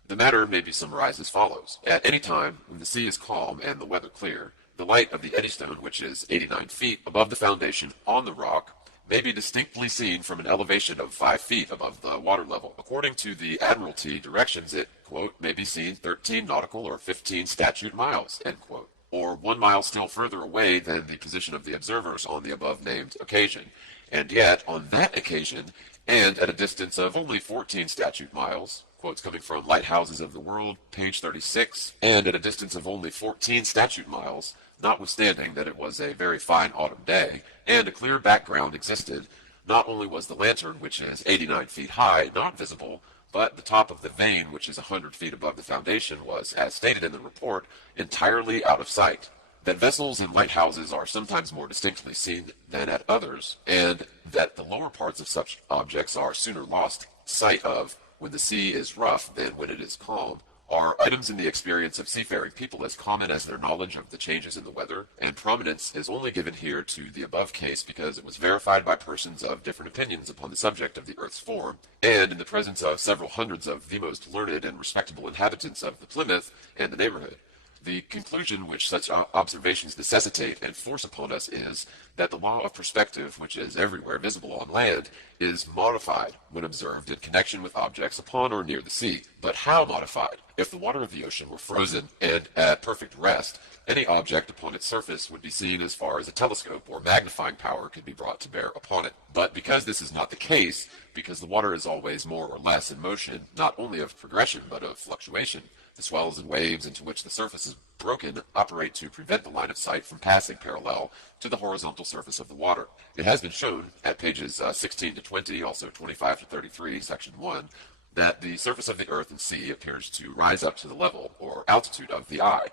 The matter may be summarized as follows. At any time, when the sea is calm and the weather clear, the light of the Eddystone, which is 89 feet above the foundation on the rock, may be distinctly seen from an elevation of 5 feet above the water level. According to the Admiralty directions, it, quote, may be seen 13 nautical or 15 statute miles, end quote, or 1 mile still further away than the position of the observers on the above-named occasion. And yet, on that occasion, and at a distance of only 14 statute miles, quotes coming from Lighthouses of the World, page 36, and at a distance of only 14 statute miles, notwithstanding that it was a very fine autumn day, and a clear background existed, not only was the lantern, which is 89 feet high, not visible, but the top of the vane, which is 100 feet above the foundation, was, as stated in the report, entirely out of sight. That vessels and lighthouses are sometimes more distinctly seen than at others, and that the lower parts of such objects are sooner lost sight of when the sea is rough than when it is calm, Are items in the experience of seafaring people as common as their knowledge of the changes in the weather? And prominence is only given here to the above case because it was verified by persons of different opinions upon the subject of the Earth's form, and in the presence of several hundreds of the most learned and respectable inhabitants of the Plymouth and the neighborhood. The conclusion which such observations necessitate and force upon us is that the law of perspective, which is everywhere visible on land, is modified when observed in connection with objects upon or near the sea. But how modified? If the water of the ocean were frozen and at perfect rest, any object upon its surface would be seen as far as a telescope or magnifying power could be brought to bear upon it. But because this is not the case, because the water is always more or less in motion, not only of progression but of fluctuation, the swells and waves into which the surface is broken operate to prevent the line of sight from passing parallel to the horizontal surface of the water. It has been shown at pages 16 to 20, also 25 to 33, section 1, that the surface of the earth and sea appears to rise up to the level or altitude of the eye,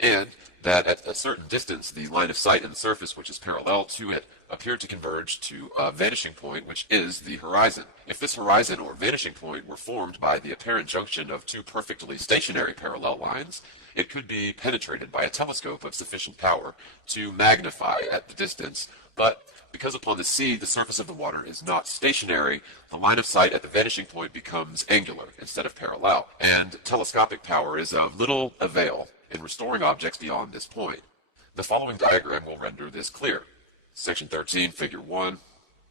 and that at a certain distance the line of sight and the surface which is parallel to it appear to converge to a vanishing point, which is the horizon. If this horizon or vanishing point were formed by the apparent junction of two perfectly stationary parallel lines, it could be penetrated by a telescope of sufficient power to magnify at the distance, but because upon the sea the surface of the water is not stationary, the line of sight at the vanishing point becomes angular instead of parallel, and telescopic power is of little avail in restoring objects beyond this point. The following diagram will render this clear. Section 13, figure 1.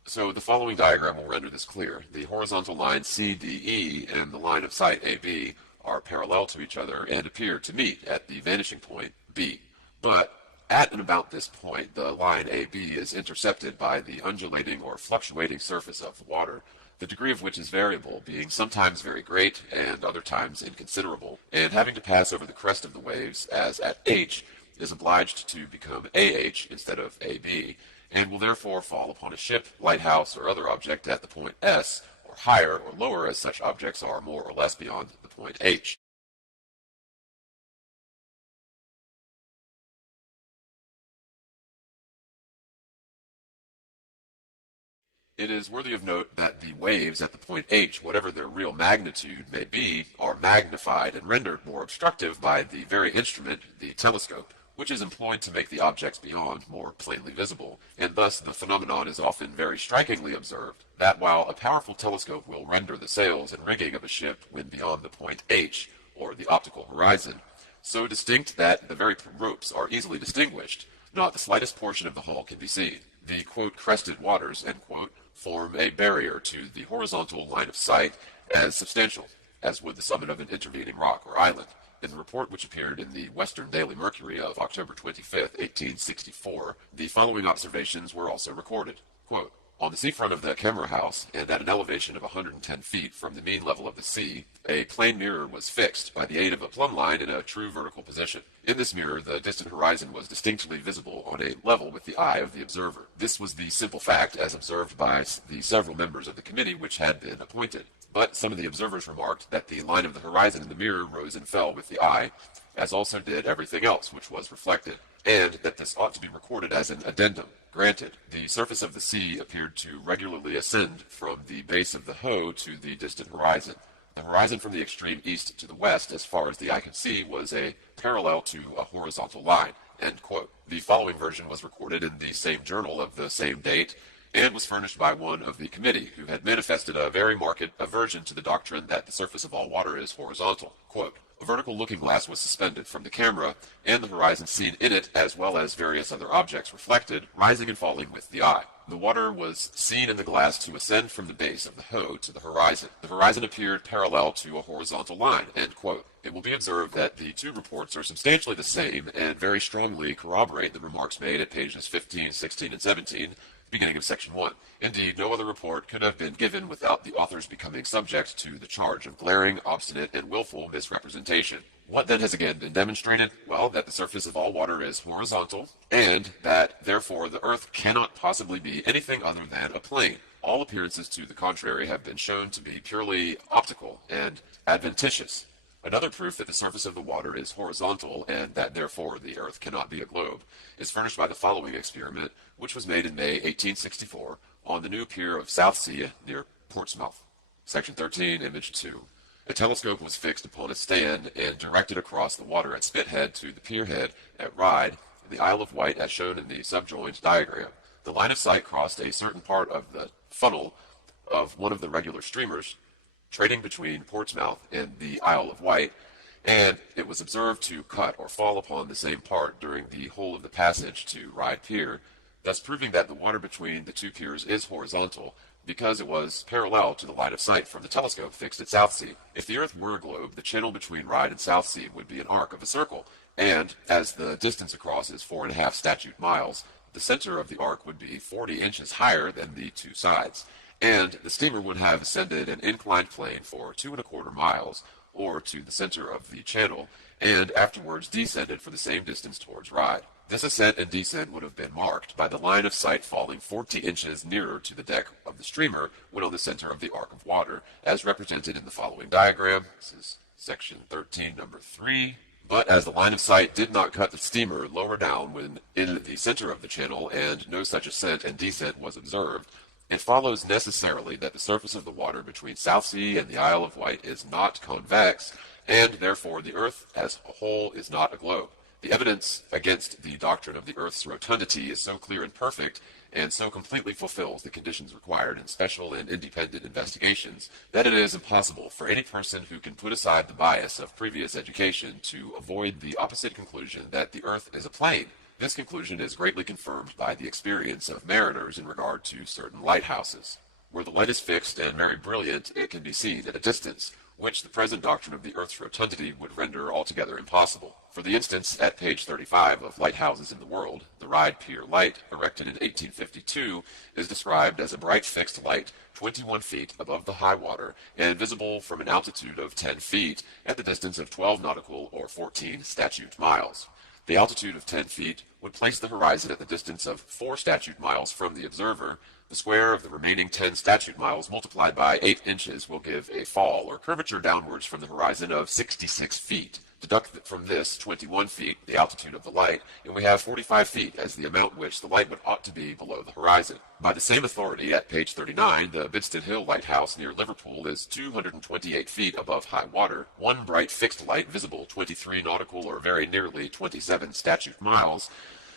So the following diagram will render this clear. The horizontal line CDE and the line of sight AB are parallel to each other and appear to meet at the vanishing point B. But at and about this point, the line AB is intercepted by the undulating or fluctuating surface of the water, the degree of which is variable, being sometimes very great and other times inconsiderable, and having to pass over the crest of the waves, as at H, is obliged to become AH instead of AB, and will therefore fall upon a ship, lighthouse, or other object at the point S, or higher or lower as such objects are more or less beyond the point H. It is worthy of note that the waves at the point H, whatever their real magnitude may be, are magnified and rendered more obstructive by the very instrument, the telescope, which is employed to make the objects beyond more plainly visible, and thus the phenomenon is often very strikingly observed, that while a powerful telescope will render the sails and rigging of a ship when beyond the point H, or the optical horizon, so distinct that the very ropes are easily distinguished, not the slightest portion of the hull can be seen. The, quote, crested waters, end quote, form a barrier to the horizontal line of sight as substantial as would the summit of an intervening rock or island. In the report which appeared in the Western Daily Mercury of October 25, 1864, the following observations were also recorded. Quote, on the seafront of the Camera House, and at an elevation of 110 feet from the mean level of the sea, a plane mirror was fixed by the aid of a plumb line in a true vertical position. In this mirror, the distant horizon was distinctly visible on a level with the eye of the observer. This was the simple fact as observed by the several members of the committee which had been appointed. But some of the observers remarked that the line of the horizon in the mirror rose and fell with the eye, as also did everything else which was reflected, and that this ought to be recorded as an addendum. Granted, the surface of the sea appeared to regularly ascend from the base of the Hoe to the distant horizon. The horizon from the extreme east to the west, as far as the eye could see, was a parallel to a horizontal line. End quote. The following version was recorded in the same journal of the same date, and was furnished by one of the committee, who had manifested a very marked aversion to the doctrine that the surface of all water is horizontal. Quote, a vertical looking glass was suspended from the camera, and the horizon seen in it, as well as various other objects reflected, rising and falling with the eye. The water was seen in the glass to ascend from the base of the Hoe to the horizon. The horizon appeared parallel to a horizontal line. End quote. It will be observed that the two reports are substantially the same and very strongly corroborate the remarks made at pages 15, 16, and 17, beginning of section 1. Indeed, no other report could have been given without the authors becoming subject to the charge of glaring, obstinate, and willful misrepresentation. What then has again been demonstrated? Well, that the surface of all water is horizontal, and that, therefore, the earth cannot possibly be anything other than a plane. All appearances to the contrary have been shown to be purely optical and adventitious. Another proof that the surface of the water is horizontal, and that therefore the earth cannot be a globe, is furnished by the following experiment, which was made in May 1864 on the new pier of Southsea near Portsmouth. Section 13, image 2. A telescope was fixed upon a stand and directed across the water at Spithead to the pierhead at Ryde, in the Isle of Wight as shown in the subjoined diagram. The line of sight crossed a certain part of the funnel of one of the regular streamers trading between Portsmouth and the Isle of Wight, and it was observed to cut or fall upon the same part during the whole of the passage to Ryde Pier, thus proving that the water between the two piers is horizontal, because it was parallel to the line of sight from the telescope fixed at Southsea. If the Earth were a globe, the channel between Ryde and Southsea would be an arc of a circle, and as the distance across is 4.5 statute miles, the center of the arc would be 40 inches higher than the two sides, and the steamer would have ascended an inclined plane for 2.25 miles, or to the center of the channel, and afterwards descended for the same distance towards Ryde. This ascent and descent would have been marked by the line of sight falling 40 inches nearer to the deck of the streamer when on the center of the arc of water, as represented in the following diagram. This is section 13, number 3. But as the line of sight did not cut the steamer lower down when in the center of the channel, and no such ascent and descent was observed, it follows necessarily that the surface of the water between Southsea and the Isle of Wight is not convex, and therefore the Earth as a whole is not a globe. The evidence against the doctrine of the Earth's rotundity is so clear and perfect, and so completely fulfills the conditions required in special and independent investigations, that it is impossible for any person who can put aside the bias of previous education to avoid the opposite conclusion that the Earth is a plane. This conclusion is greatly confirmed by the experience of mariners in regard to certain lighthouses. Where the light is fixed and very brilliant, it can be seen at a distance, which the present doctrine of the Earth's rotundity would render altogether impossible. For the instance, at page 35 of Lighthouses in the World, the Ryde Pier light, erected in 1852, is described as a bright fixed light 21 feet above the high water and visible from an altitude of 10 feet at the distance of 12 nautical or 14 statute miles. The altitude of 10 feet would place the horizon at the distance of 4 statute miles from the observer. The square of the remaining 10 statute miles multiplied by 8 inches will give a fall or curvature downwards from the horizon of 66 feet. Deduct from this 21 feet, the altitude of the light, and we have 45 feet as the amount which the light would ought to be below the horizon. By the same authority, at page 39, the Bidston Hill Lighthouse near Liverpool is 228 feet above high water, one bright fixed light visible 23 nautical or very nearly 27 statute miles.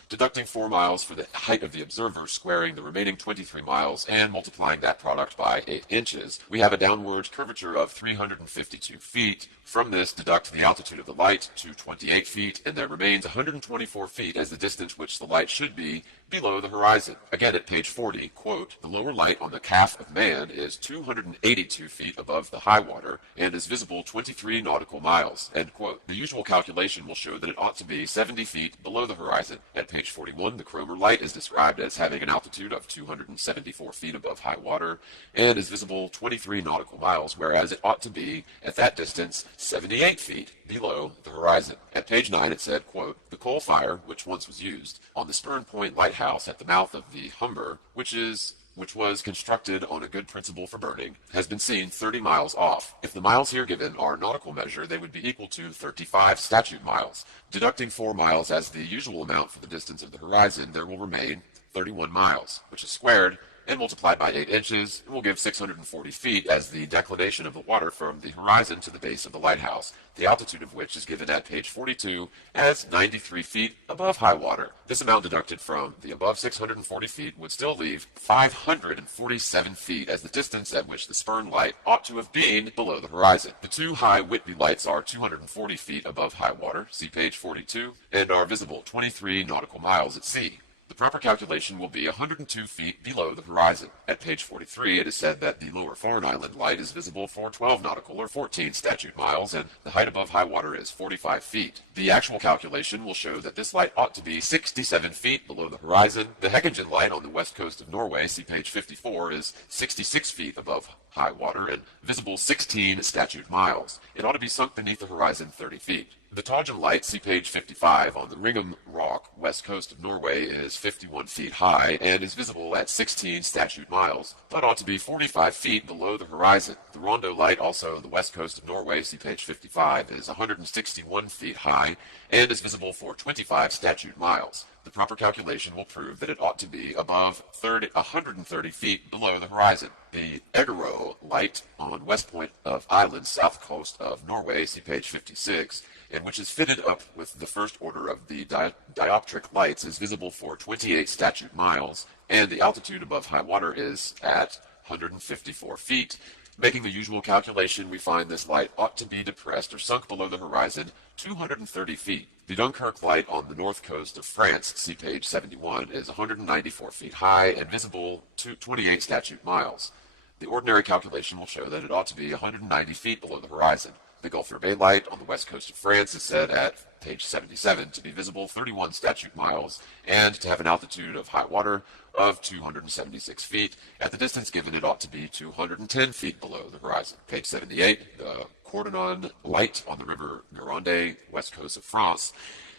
Deducting 4 miles for the height of the observer, squaring the remaining 23 miles, and multiplying that product by 8 inches, we have a downward curvature of 352 feet. From this, deduct the altitude of the light to 28 feet, and there remains 124 feet as the distance which the light should be below the horizon. Again, at page 40, quote, the lower light on the calf of man is 282 feet above the high water, and is visible 23 nautical miles, end quote. The usual calculation will show that it ought to be 70 feet below the horizon. At page 41, the Cromer light is described as having an altitude of 274 feet above high water, and is visible 23 nautical miles, whereas it ought to be, at that distance, 78 feet below the horizon. At page 9 it said, quote, the coal fire, which once was used on the Spurn Point Lighthouse at the mouth of the Humber, which was constructed on a good principle for burning, has been seen 30 miles off. If the miles here given are nautical measure, they would be equal to 35 statute miles. Deducting 4 miles as the usual amount for the distance of the horizon, there will remain 31 miles, which is squared and multiplied by 8 inches, and will give 640 feet as the declination of the water from the horizon to the base of the lighthouse, the altitude of which is given at page 42 as 93 feet above high water. This amount deducted from the above 640 feet would still leave 547 feet as the distance at which the Spurn light ought to have been below the horizon. The two high Whitby lights are 240 feet above high water, see page 42, and are visible 23 nautical miles at sea. The proper calculation will be 102 feet below the horizon. At page 43, it is said that the lower Farne Island light is visible for 12 nautical or 14 statute miles, and the height above high water is 45 feet. The actual calculation will show that this light ought to be 67 feet below the horizon. The Heckingen light on the west coast of Norway, see page 54, is 66 feet above high water and visible 16 statute miles. It ought to be sunk beneath the horizon 30 feet. The Todgen light, see page 55, on the Ringham Rock, west coast of Norway, is 51 feet high and is visible at 16 statute miles, but ought to be 45 feet below the horizon. The Rondo light, also on the west coast of Norway, see page 55, is 161 feet high and is visible for 25 statute miles. The proper calculation will prove that it ought to be above 130 feet below the horizon. The Egero light on west point of island, south coast of Norway, see page 56, and which is fitted up with the first order of the dioptric lights, is visible for 28 statute miles, and the altitude above high water is at 154 feet. Making the usual calculation, we find this light ought to be depressed or sunk below the horizon 230 feet. The Dunkirk light on the north coast of France, see page 71, is 194 feet high and visible to 28 statute miles. The ordinary calculation will show that it ought to be 190 feet below the horizon. The Golfe Bay light on the west coast of France is said at page 77 to be visible 31 statute miles and to have an altitude of high water of 276 feet. At the distance given, it ought to be 210 feet below the horizon. Page 78, the Cordonon light on the river Gironde, west coast of France,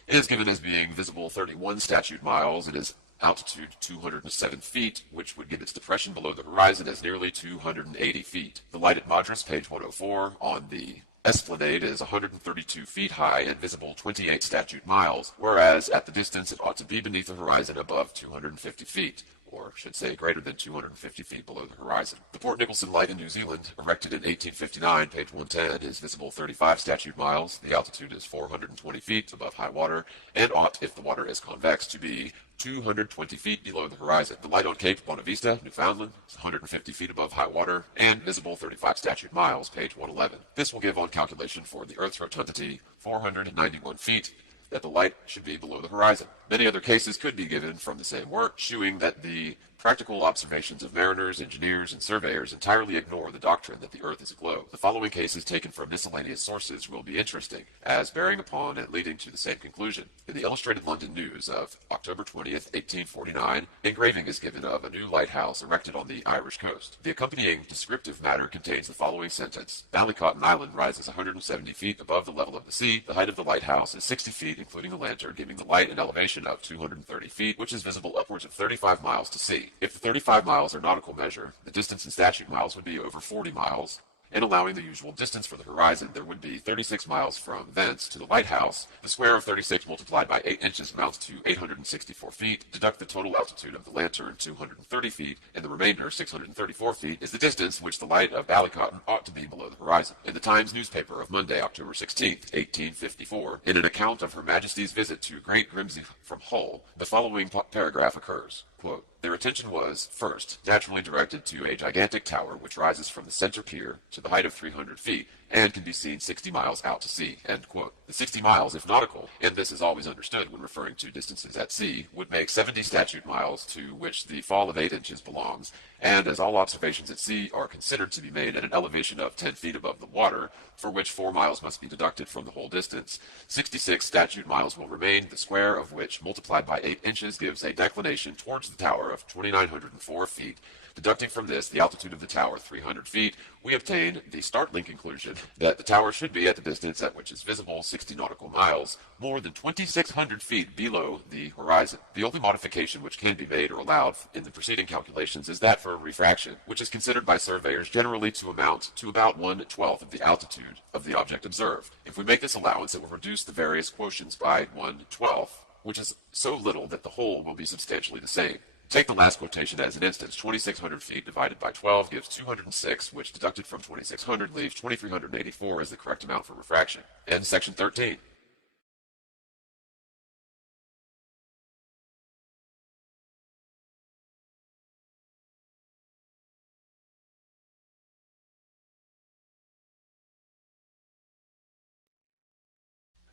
is given as being visible 31 statute miles and is altitude 207 feet, which would give its depression below the horizon as nearly 280 feet. The light at Madras, page 104, on the Esplanade is 132 feet high and visible 28 statute miles, whereas at the distance it ought to be beneath the horizon above 250 feet, or should say greater than 250 feet below the horizon. The Port Nicholson light in New Zealand, erected in 1859, page 110, is visible 35 statute miles. The altitude is 420 feet above high water, and ought, if the water is convex, to be 220 feet below the horizon. The light on Cape Bonavista, Newfoundland, is 150 feet above high water, and visible 35 statute miles, page 111. This will give, on calculation for the Earth's rotundity, 491 feet, that the light should be below the horizon. Many other cases could be given from the same work, shewing that the practical observations of mariners, engineers, and surveyors entirely ignore the doctrine that the Earth is a globe. The following cases taken from miscellaneous sources will be interesting, as bearing upon and leading to the same conclusion. In the Illustrated London News of October 20th, 1849, engraving is given of a new lighthouse erected on the Irish coast. The accompanying descriptive matter contains the following sentence: Ballycotton Island rises 170 feet above the level of the sea. The height of the lighthouse is 60 feet, including a lantern, giving the light an elevation of 230 feet, which is visible upwards of 35 miles to sea. If the 35 miles are nautical measure, the distance in statute miles would be over 40 miles, and allowing the usual distance for the horizon, there would be 36 miles from thence to the lighthouse. The square of 36 multiplied by 8 inches amounts to 864 feet. Deduct the total altitude of the lantern, 230 feet, and the remainder, 634 feet, is the distance which the light of Ballycotton ought to be below the horizon. In the Times newspaper of Monday, October 16th, 1854, in an account of Her Majesty's visit to Great Grimsby from Hull, the following paragraph occurs. Quote, their attention was, first, naturally directed to a gigantic tower which rises from the center pier to the height of 300 feet and can be seen 60 miles out to sea. End quote. The 60 miles, if nautical, and this is always understood when referring to distances at sea, would make 70 statute miles, to which the fall of 8 inches belongs, and as all observations at sea are considered to be made at an elevation of 10 feet above the water, for which 4 miles must be deducted from the whole distance, 66 statute miles will remain, the square of which, multiplied by 8 inches, gives a declination towards the tower of 2,904 feet. Deducting from this the altitude of the tower 300 feet, we obtain the startling conclusion that the tower should be at the distance at which is visible 60 nautical miles, more than 2,600 feet below the horizon. The only modification which can be made or allowed in the preceding calculations is that for refraction, which is considered by surveyors generally to amount to about 1/12 of the altitude of the object observed. If we make this allowance, it will reduce the various quotients by 1/12, which is so little that the whole will be substantially the same. Take the last quotation as an instance. 2,600 feet divided by 12 gives 206, which deducted from 2,600 leaves 2,384 as the correct amount for refraction. End section 13.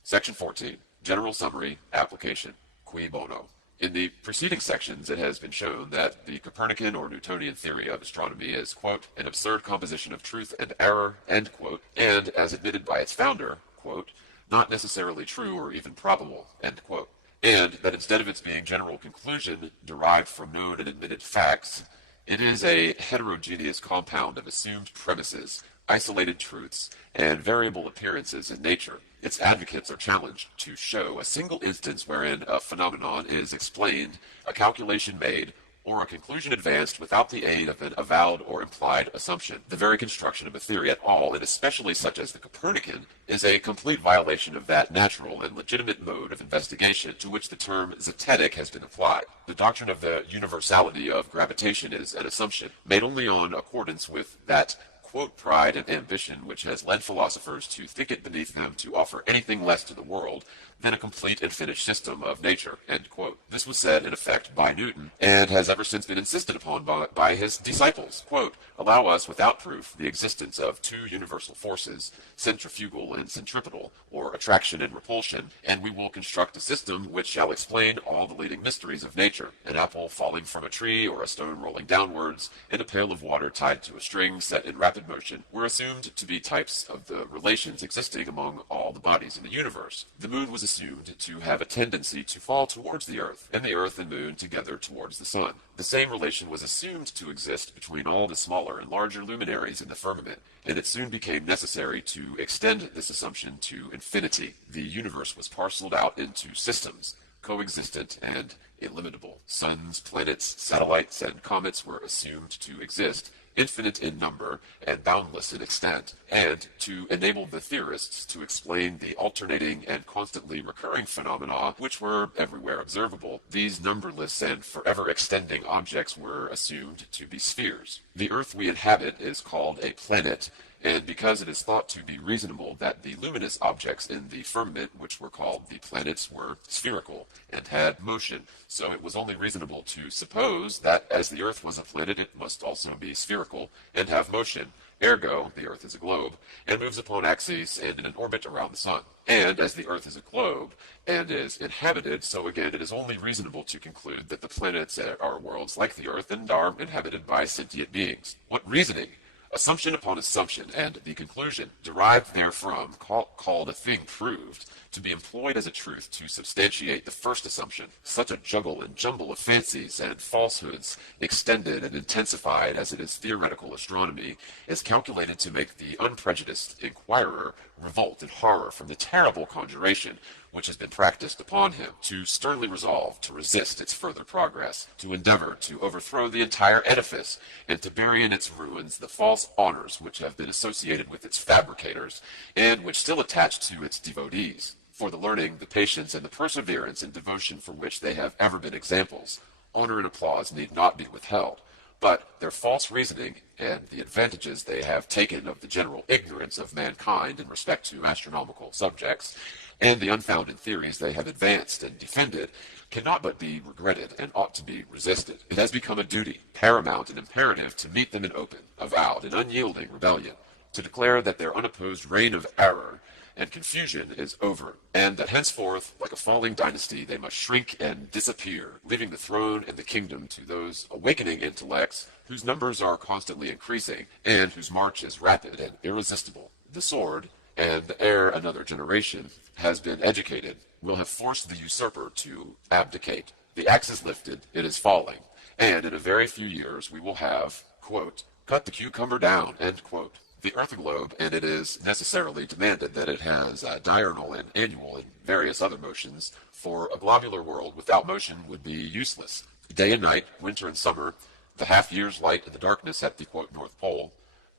Section 14. General Summary. Application. Cui bono. In the preceding sections, it has been shown that the Copernican or Newtonian theory of astronomy is, quote, an absurd composition of truth and error, end quote, and, as admitted by its founder, quote, not necessarily true or even probable, end quote, and that instead of its being general conclusion derived from known and admitted facts, it is a heterogeneous compound of assumed premises, isolated truths, and variable appearances in nature. Its advocates are challenged to show a single instance wherein a phenomenon is explained, a calculation made, or a conclusion advanced without the aid of an avowed or implied assumption. The very construction of a theory at all, and especially such as the Copernican, is a complete violation of that natural and legitimate mode of investigation to which the term Zetetic has been applied. The doctrine of the universality of gravitation is an assumption made only on accordance with that quote, pride and ambition which has led philosophers to think it beneath them to offer anything less to the world than a complete and finished system of nature, end quote. This was said, in effect, by Newton, and has ever since been insisted upon by his disciples. Quote, allow us, without proof, the existence of two universal forces, centrifugal and centripetal, or attraction and repulsion, and we will construct a system which shall explain all the leading mysteries of nature. An apple falling from a tree, or a stone rolling downwards, and a pail of water tied to a string set in rapid motion, were assumed to be types of the relations existing among all the bodies in the universe. The moon was assumed to have a tendency to fall towards the earth, and the earth and moon together towards the sun. The same relation was assumed to exist between all the smaller and larger luminaries in the firmament, and it soon became necessary to extend this assumption to infinity. The universe was parceled out into systems, coexistent and illimitable. Suns, planets, satellites, and comets were assumed to exist, infinite in number and boundless in extent, and to enable the theorists to explain the alternating and constantly recurring phenomena which were everywhere observable, these numberless and forever extending objects were assumed to be spheres. The earth we inhabit is called a planet, and because it is thought to be reasonable that the luminous objects in the firmament, which were called the planets, were spherical and had motion, so it was only reasonable to suppose that as the earth was a planet, it must also be spherical and have motion. Ergo, the earth is a globe, and moves upon axes and in an orbit around the sun. And as the earth is a globe, and is inhabited, so again it is only reasonable to conclude that the planets are worlds like the earth and are inhabited by sentient beings. What reasoning! Assumption upon assumption, and the conclusion derived therefrom, called a thing proved, to be employed as a truth to substantiate the first assumption. Such a juggle and jumble of fancies and falsehoods, extended and intensified as it is theoretical astronomy, is calculated to make the unprejudiced inquirer revolt in horror from the terrible conjuration which has been practiced upon him, to sternly resolve to resist its further progress, to endeavor to overthrow the entire edifice, and to bury in its ruins the false honors which have been associated with its fabricators, and which still attach to its devotees. For the learning, the patience, and the perseverance and devotion for which they have ever been examples, honor and applause need not be withheld, but their false reasoning and the advantages they have taken of the general ignorance of mankind in respect to astronomical subjects, and the unfounded theories they have advanced and defended, cannot but be regretted and ought to be resisted. It has become a duty, paramount and imperative, to meet them in open, avowed, and unyielding rebellion, to declare that their unopposed reign of error and confusion is over, and that henceforth, like a falling dynasty, they must shrink and disappear, leaving the throne and the kingdom to those awakening intellects whose numbers are constantly increasing, and whose march is rapid and irresistible. The sword, and ere another generation has been educated, will have forced the usurper to abdicate. The axe is lifted, it is falling, and in a very few years we will have, quote, cut the cucumber down, end quote. The earth a globe, and it is necessarily demanded that it has diurnal and annual and various other motions, for a globular world without motion would be useless. Day and night, winter and summer, the half-year's light and the darkness at the, quote, North Pole,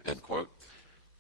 end quote,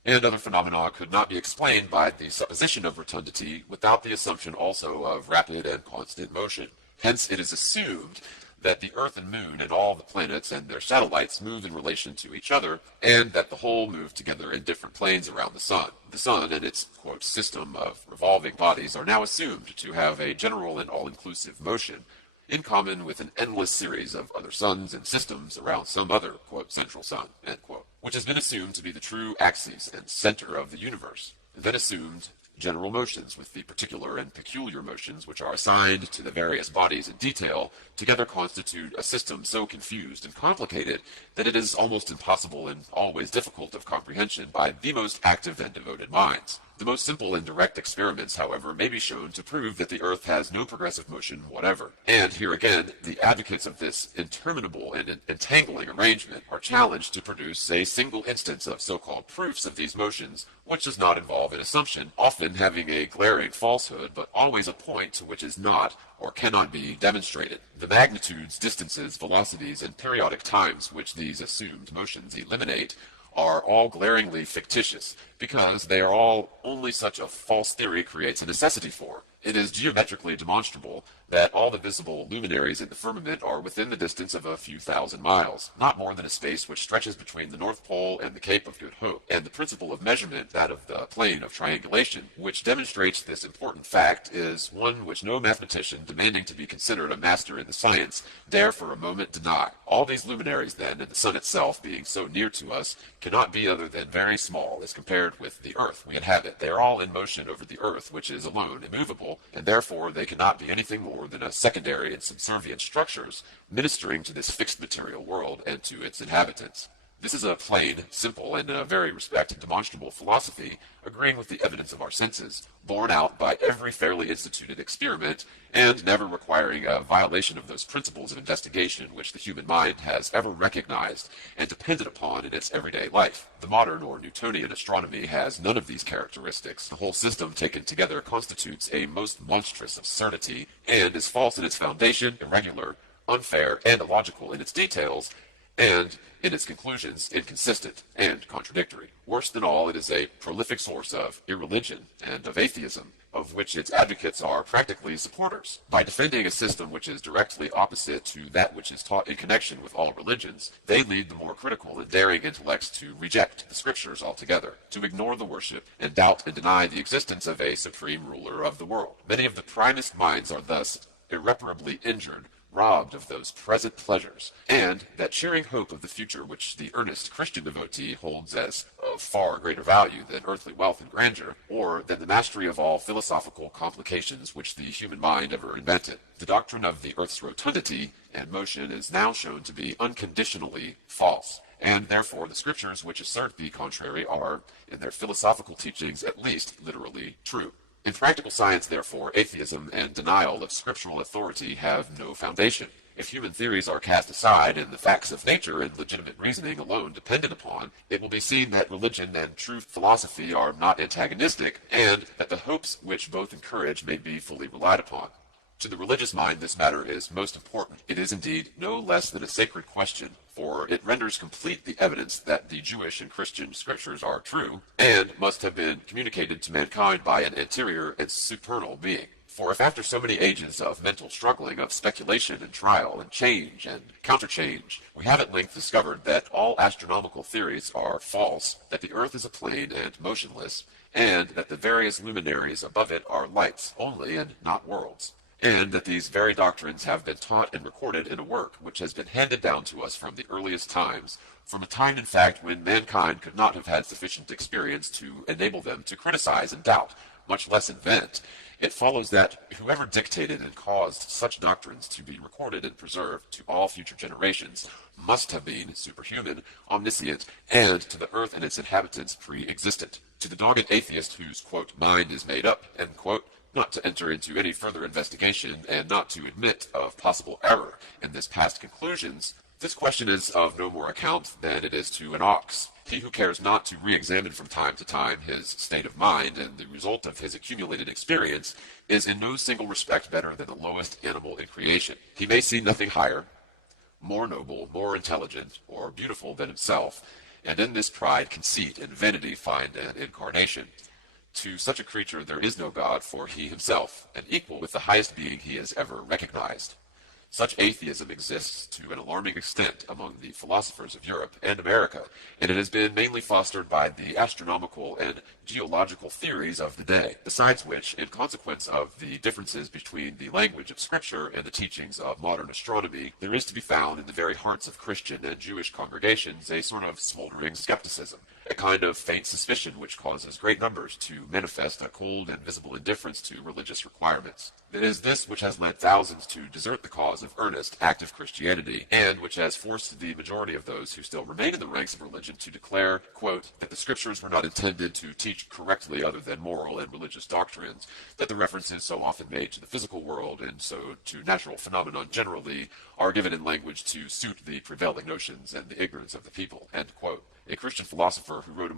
and other phenomena could not be explained by the supposition of rotundity without the assumption also of rapid and constant motion. Hence it is assumed that the earth and moon and all the planets and their satellites move in relation to each other, and that the whole move together in different planes around the sun. The sun and its, quote, system of revolving bodies are now assumed to have a general and all-inclusive motion, in common with an endless series of other suns and systems around some other, quote, central sun, end quote, which has been assumed to be the true axis and center of the universe, and then assumed general motions with the particular and peculiar motions which are assigned to the various bodies in detail, together constitute a system so confused and complicated that it is almost impossible and always difficult of comprehension by the most active and devoted minds. The most simple and direct experiments, however, may be shown to prove that the Earth has no progressive motion whatever. And here again, the advocates of this interminable and entangling arrangement are challenged to produce a single instance of so-called proofs of these motions, which does not involve an assumption, often having a glaring falsehood, but always a point to which is not or cannot be demonstrated. The magnitudes, distances, velocities, and periodic times which these assumed motions eliminate are all glaringly fictitious, because they are all only such a false theory creates a necessity for. It is geometrically demonstrable that all the visible luminaries in the firmament are within the distance of a few thousand miles, not more than a space which stretches between the North Pole and the Cape of Good Hope, and the principle of measurement, that of the plane of triangulation, which demonstrates this important fact, is one which no mathematician demanding to be considered a master in the science dare for a moment deny. All these luminaries, then, and the sun itself being so near to us, cannot be other than very small as compared with the Earth we inhabit. They are all in motion over the Earth, which is alone immovable, and therefore they cannot be anything more than a secondary and subservient structures ministering to this fixed material world and to its inhabitants. This is a plain, simple, and in a very respect demonstrable philosophy, agreeing with the evidence of our senses, borne out by every fairly instituted experiment, and never requiring a violation of those principles of investigation which the human mind has ever recognized and depended upon in its everyday life. The modern or Newtonian astronomy has none of these characteristics. The whole system taken together constitutes a most monstrous absurdity, and is false in its foundation, irregular, unfair, and illogical in its details, and in its conclusions inconsistent and contradictory. Worse than all, it is a prolific source of irreligion and of atheism, of which its advocates are practically supporters. By defending a system which is directly opposite to that which is taught in connection with all religions, they lead the more critical and daring intellects to reject the scriptures altogether, to ignore the worship, and doubt and deny the existence of a supreme ruler of the world. Many of the primest minds are thus irreparably injured, robbed of those present pleasures, and that cheering hope of the future which the earnest Christian devotee holds as of far greater value than earthly wealth and grandeur, or than the mastery of all philosophical complications which the human mind ever invented. The doctrine of the earth's rotundity and motion is now shown to be unconditionally false, and therefore the scriptures which assert the contrary are, in their philosophical teachings at least, literally true. In practical science, therefore, atheism and denial of scriptural authority have no foundation. If human theories are cast aside and the facts of nature and legitimate reasoning alone depended upon, it will be seen that religion and true philosophy are not antagonistic, and that the hopes which both encourage may be fully relied upon. To the religious mind, this matter is most important. It is indeed no less than a sacred question, for it renders complete the evidence that the Jewish and Christian scriptures are true, and must have been communicated to mankind by an anterior and supernal being. For if after so many ages of mental struggling, of speculation and trial and change and counterchange, we have at length discovered that all astronomical theories are false, that the earth is a plane and motionless, and that the various luminaries above it are lights only and not worlds, and that these very doctrines have been taught and recorded in a work which has been handed down to us from the earliest times, from a time in fact when mankind could not have had sufficient experience to enable them to criticize and doubt, much less invent, it follows that whoever dictated and caused such doctrines to be recorded and preserved to all future generations must have been superhuman, omniscient, and to the earth and its inhabitants pre-existent. To the dogged atheist whose, quote, mind is made up, end quote, not to enter into any further investigation and not to admit of possible error in this past conclusions, this question is of no more account than it is to an ox. He who cares not to re-examine from time to time his state of mind and the result of his accumulated experience is in no single respect better than the lowest animal in creation. He may see nothing higher, more noble, more intelligent, or beautiful than himself, and in this pride, conceit, and vanity find an incarnation. To such a creature there is no God, for he himself, an equal with the highest being he has ever recognized. Such atheism exists to an alarming extent among the philosophers of Europe and America, and it has been mainly fostered by the astronomical and geological theories of the day, besides which, in consequence of the differences between the language of Scripture and the teachings of modern astronomy, there is to be found in the very hearts of Christian and Jewish congregations a sort of smoldering skepticism, a kind of faint suspicion which causes great numbers to manifest a cold and visible indifference to religious requirements. It is this which has led thousands to desert the cause cause of earnest, active Christianity, and which has forced the majority of those who still remain in the ranks of religion to declare, quote, that the scriptures were not intended to teach correctly other than moral and religious doctrines, that the references so often made to the physical world and so to natural phenomena generally are given in language to suit the prevailing notions and the ignorance of the people, end quote. A Christian philosopher who wrote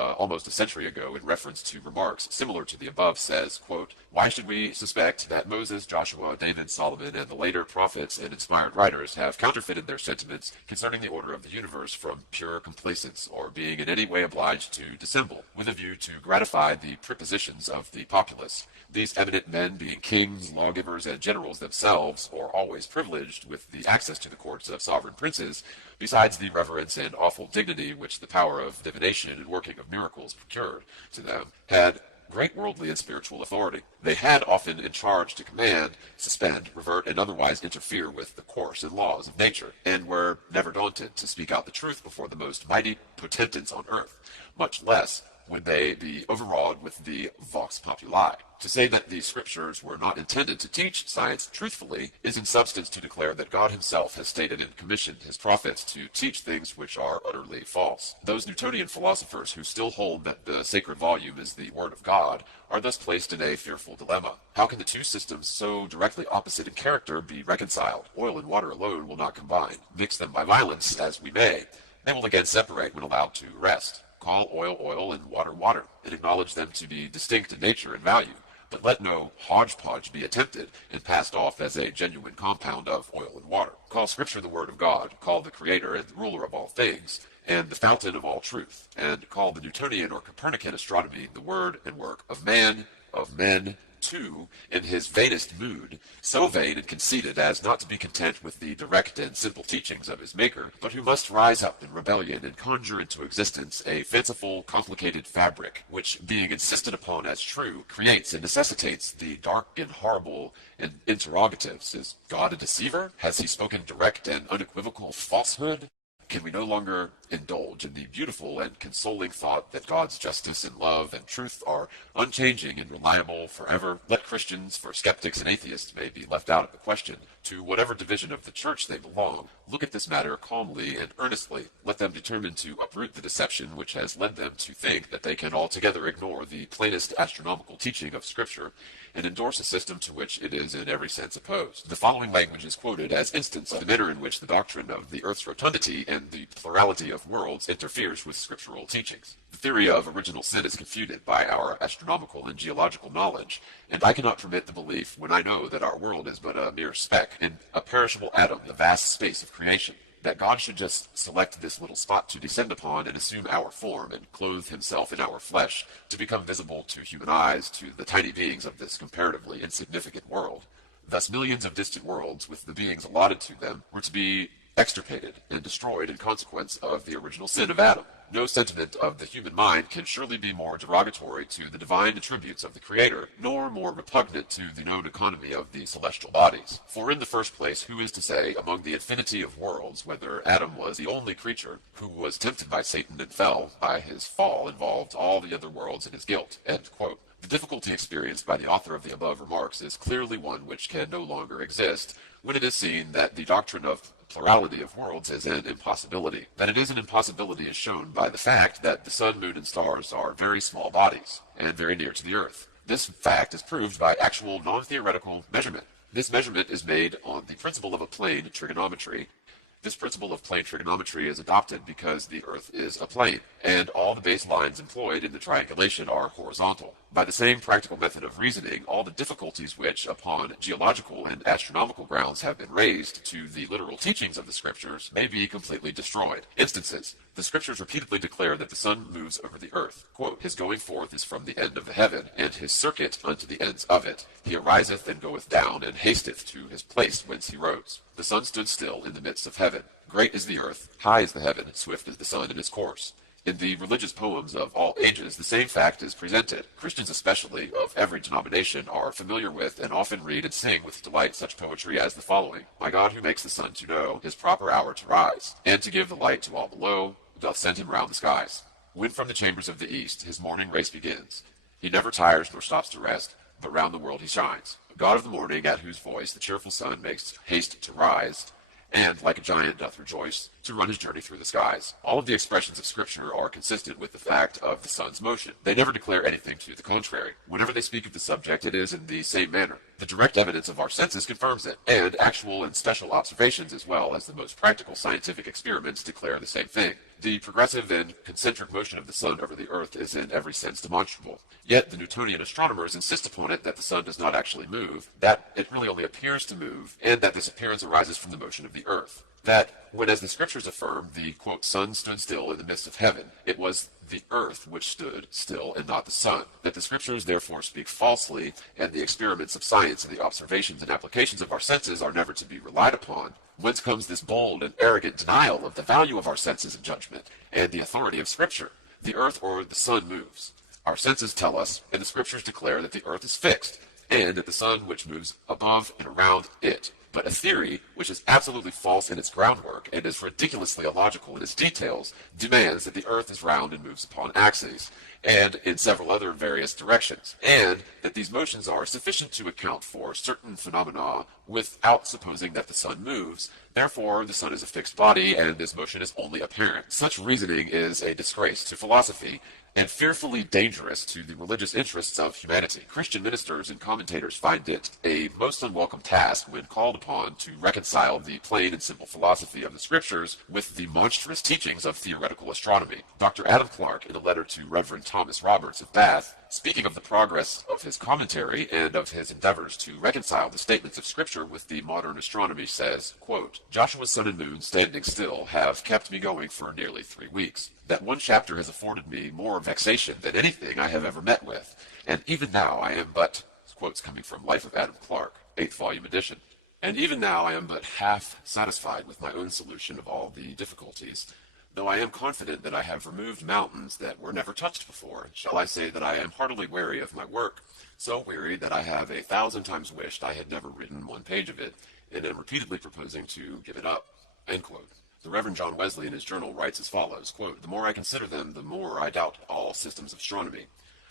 almost a century ago in reference to remarks similar to the above says, quote, why should we suspect that Moses, Joshua, David, Solomon, and the later prophets and inspired writers have counterfeited their sentiments concerning the order of the universe from pure complacence or being in any way obliged to dissemble, with a view to gratify the prepossessions of the populace? These eminent men, being kings, lawgivers, and generals themselves, or always privileged with the access to the courts of sovereign princes, besides the reverence and awful dignity which the power of divination and working of miracles procured to them, had great worldly and spiritual authority. They had often in charge to command, suspend, revert, and otherwise interfere with the course and laws of nature, and were never daunted to speak out the truth before the most mighty potentates on earth, much less would they be overawed with the vox populi. To say that the scriptures were not intended to teach science truthfully is in substance to declare that God himself has stated and commissioned his prophets to teach things which are utterly false. Those Newtonian philosophers who still hold that the sacred volume is the word of God are thus placed in a fearful dilemma. How can the two systems so directly opposite in character be reconciled? Oil and water alone will not combine. Mix them by violence as we may, they will again separate when allowed to rest. Call oil oil and water water, and acknowledge them to be distinct in nature and value, but let no hodgepodge be attempted and passed off as a genuine compound of oil and water. Call Scripture the Word of God, call the Creator and the ruler of all things, and the fountain of all truth, and call the Newtonian or Copernican astronomy the word and work of man, of men, too, in his vainest mood, so vain and conceited as not to be content with the direct and simple teachings of his Maker, but who must rise up in rebellion and conjure into existence a fanciful, complicated fabric, which, being insisted upon as true, creates and necessitates the dark and horrible and interrogatives. Is God a deceiver? Has he spoken direct and unequivocal falsehood? Can we no longer indulge in the beautiful and consoling thought that God's justice and love and truth are unchanging and reliable forever? Let Christians, for skeptics and atheists may be left out of the question, to whatever division of the church they belong, look at this matter calmly and earnestly. Let them determine to uproot the deception which has led them to think that they can altogether ignore the plainest astronomical teaching of Scripture and endorse a system to which it is in every sense opposed. The following language is quoted as instance of the manner in which the doctrine of the earth's rotundity and the plurality of worlds interferes with scriptural teachings. The theory of original sin is confuted by our astronomical and geological knowledge, and I cannot permit the belief when I know that our world is but a mere speck in a perishable atom, the vast space of creation, that God should just select this little spot to descend upon and assume our form and clothe himself in our flesh to become visible to human eyes to the tiny beings of this comparatively insignificant world. Thus millions of distant worlds, with the beings allotted to them, were to be extirpated and destroyed in consequence of the original sin of Adam. No sentiment of the human mind can surely be more derogatory to the divine attributes of the Creator, nor more repugnant to the known economy of the celestial bodies. For in the first place, who is to say, among the infinity of worlds, whether Adam was the only creature who was tempted by Satan and fell? By his fall involved all the other worlds in his guilt. End quote. The difficulty experienced by the author of the above remarks is clearly one which can no longer exist when it is seen that the doctrine of plurality of worlds is an impossibility. That it is an impossibility is shown by the fact that the sun, moon, and stars are very small bodies and very near to the earth. This fact is proved by actual non-theoretical measurement. This measurement is made on the principle of a plane trigonometry. This principle of plane trigonometry is adopted because the Earth is a plane, and all the base lines employed in the triangulation are horizontal. By the same practical method of reasoning, all the difficulties which, upon geological and astronomical grounds, have been raised to the literal teachings of the Scriptures may be completely destroyed. Instances: the Scriptures repeatedly declare that the sun moves over the earth. Quote, his going forth is from the end of the heaven, and his circuit unto the ends of it. He ariseth and goeth down, and hasteth to his place whence he rose. The sun stood still in the midst of heaven. Great is the earth, high is the heaven, swift is the sun in his course. In the religious poems of all ages, the same fact is presented. Christians especially, of every denomination, are familiar with and often read and sing with delight such poetry as the following. My God, who makes the sun to know his proper hour to rise, and to give the light to all below, doth send him round the skies. When from the chambers of the east his morning race begins, he never tires nor stops to rest, but round the world he shines. A god of the morning, at whose voice the cheerful sun makes haste to rise, and, like a giant, doth rejoice to run his journey through the skies. All of the expressions of Scripture are consistent with the fact of the sun's motion. They never declare anything to the contrary. Whenever they speak of the subject, it is in the same manner. The direct evidence of our senses confirms it, and actual and special observations, as well as the most practical scientific experiments, declare the same thing. The progressive and concentric motion of the sun over the earth is in every sense demonstrable. Yet the Newtonian astronomers insist upon it that the sun does not actually move, that it really only appears to move, and that this appearance arises from the motion of the earth. That when, as the scriptures affirm, the, quote, sun stood still in the midst of heaven, it was the earth which stood still and not the sun. That the scriptures therefore speak falsely, and the experiments of science and the observations and applications of our senses are never to be relied upon. Whence comes this bold and arrogant denial of the value of our senses and judgment, and the authority of Scripture? The earth or the sun moves. Our senses tell us, and the Scriptures declare that the earth is fixed, and that the sun which moves above and around it. But a theory, which is absolutely false in its groundwork, and is ridiculously illogical in its details, demands that the earth is round and moves upon axes, and in several other various directions, and that these motions are sufficient to account for certain phenomena without supposing that the sun moves. Therefore, the sun is a fixed body, and this motion is only apparent. Such reasoning is a disgrace to philosophy, and fearfully dangerous to the religious interests of humanity. Christian ministers and commentators find it a most unwelcome task when called upon to reconcile the plain and simple philosophy of the Scriptures with the monstrous teachings of theoretical astronomy. Dr. Adam Clarke, in a letter to Reverend Thomas Roberts of Bath, speaking of the progress of his commentary and of his endeavors to reconcile the statements of Scripture with the modern astronomy, says, quote, Joshua's sun and moon standing still have kept me going for nearly 3 weeks. That one chapter has afforded me more vexation than anything I have ever met with, and even now I am but, quotes coming from Life of Adam Clarke, 8th volume edition, and even now I am but half satisfied with my own solution of all the difficulties, though I am confident that I have removed mountains that were never touched before. Shall I say that I am heartily weary of my work, so weary that I have 1,000 times wished I had never written 1 page of it, and am repeatedly proposing to give it up, end quote. The Reverend John Wesley in his journal writes as follows, quote, the more I consider them, the more I doubt all systems of astronomy.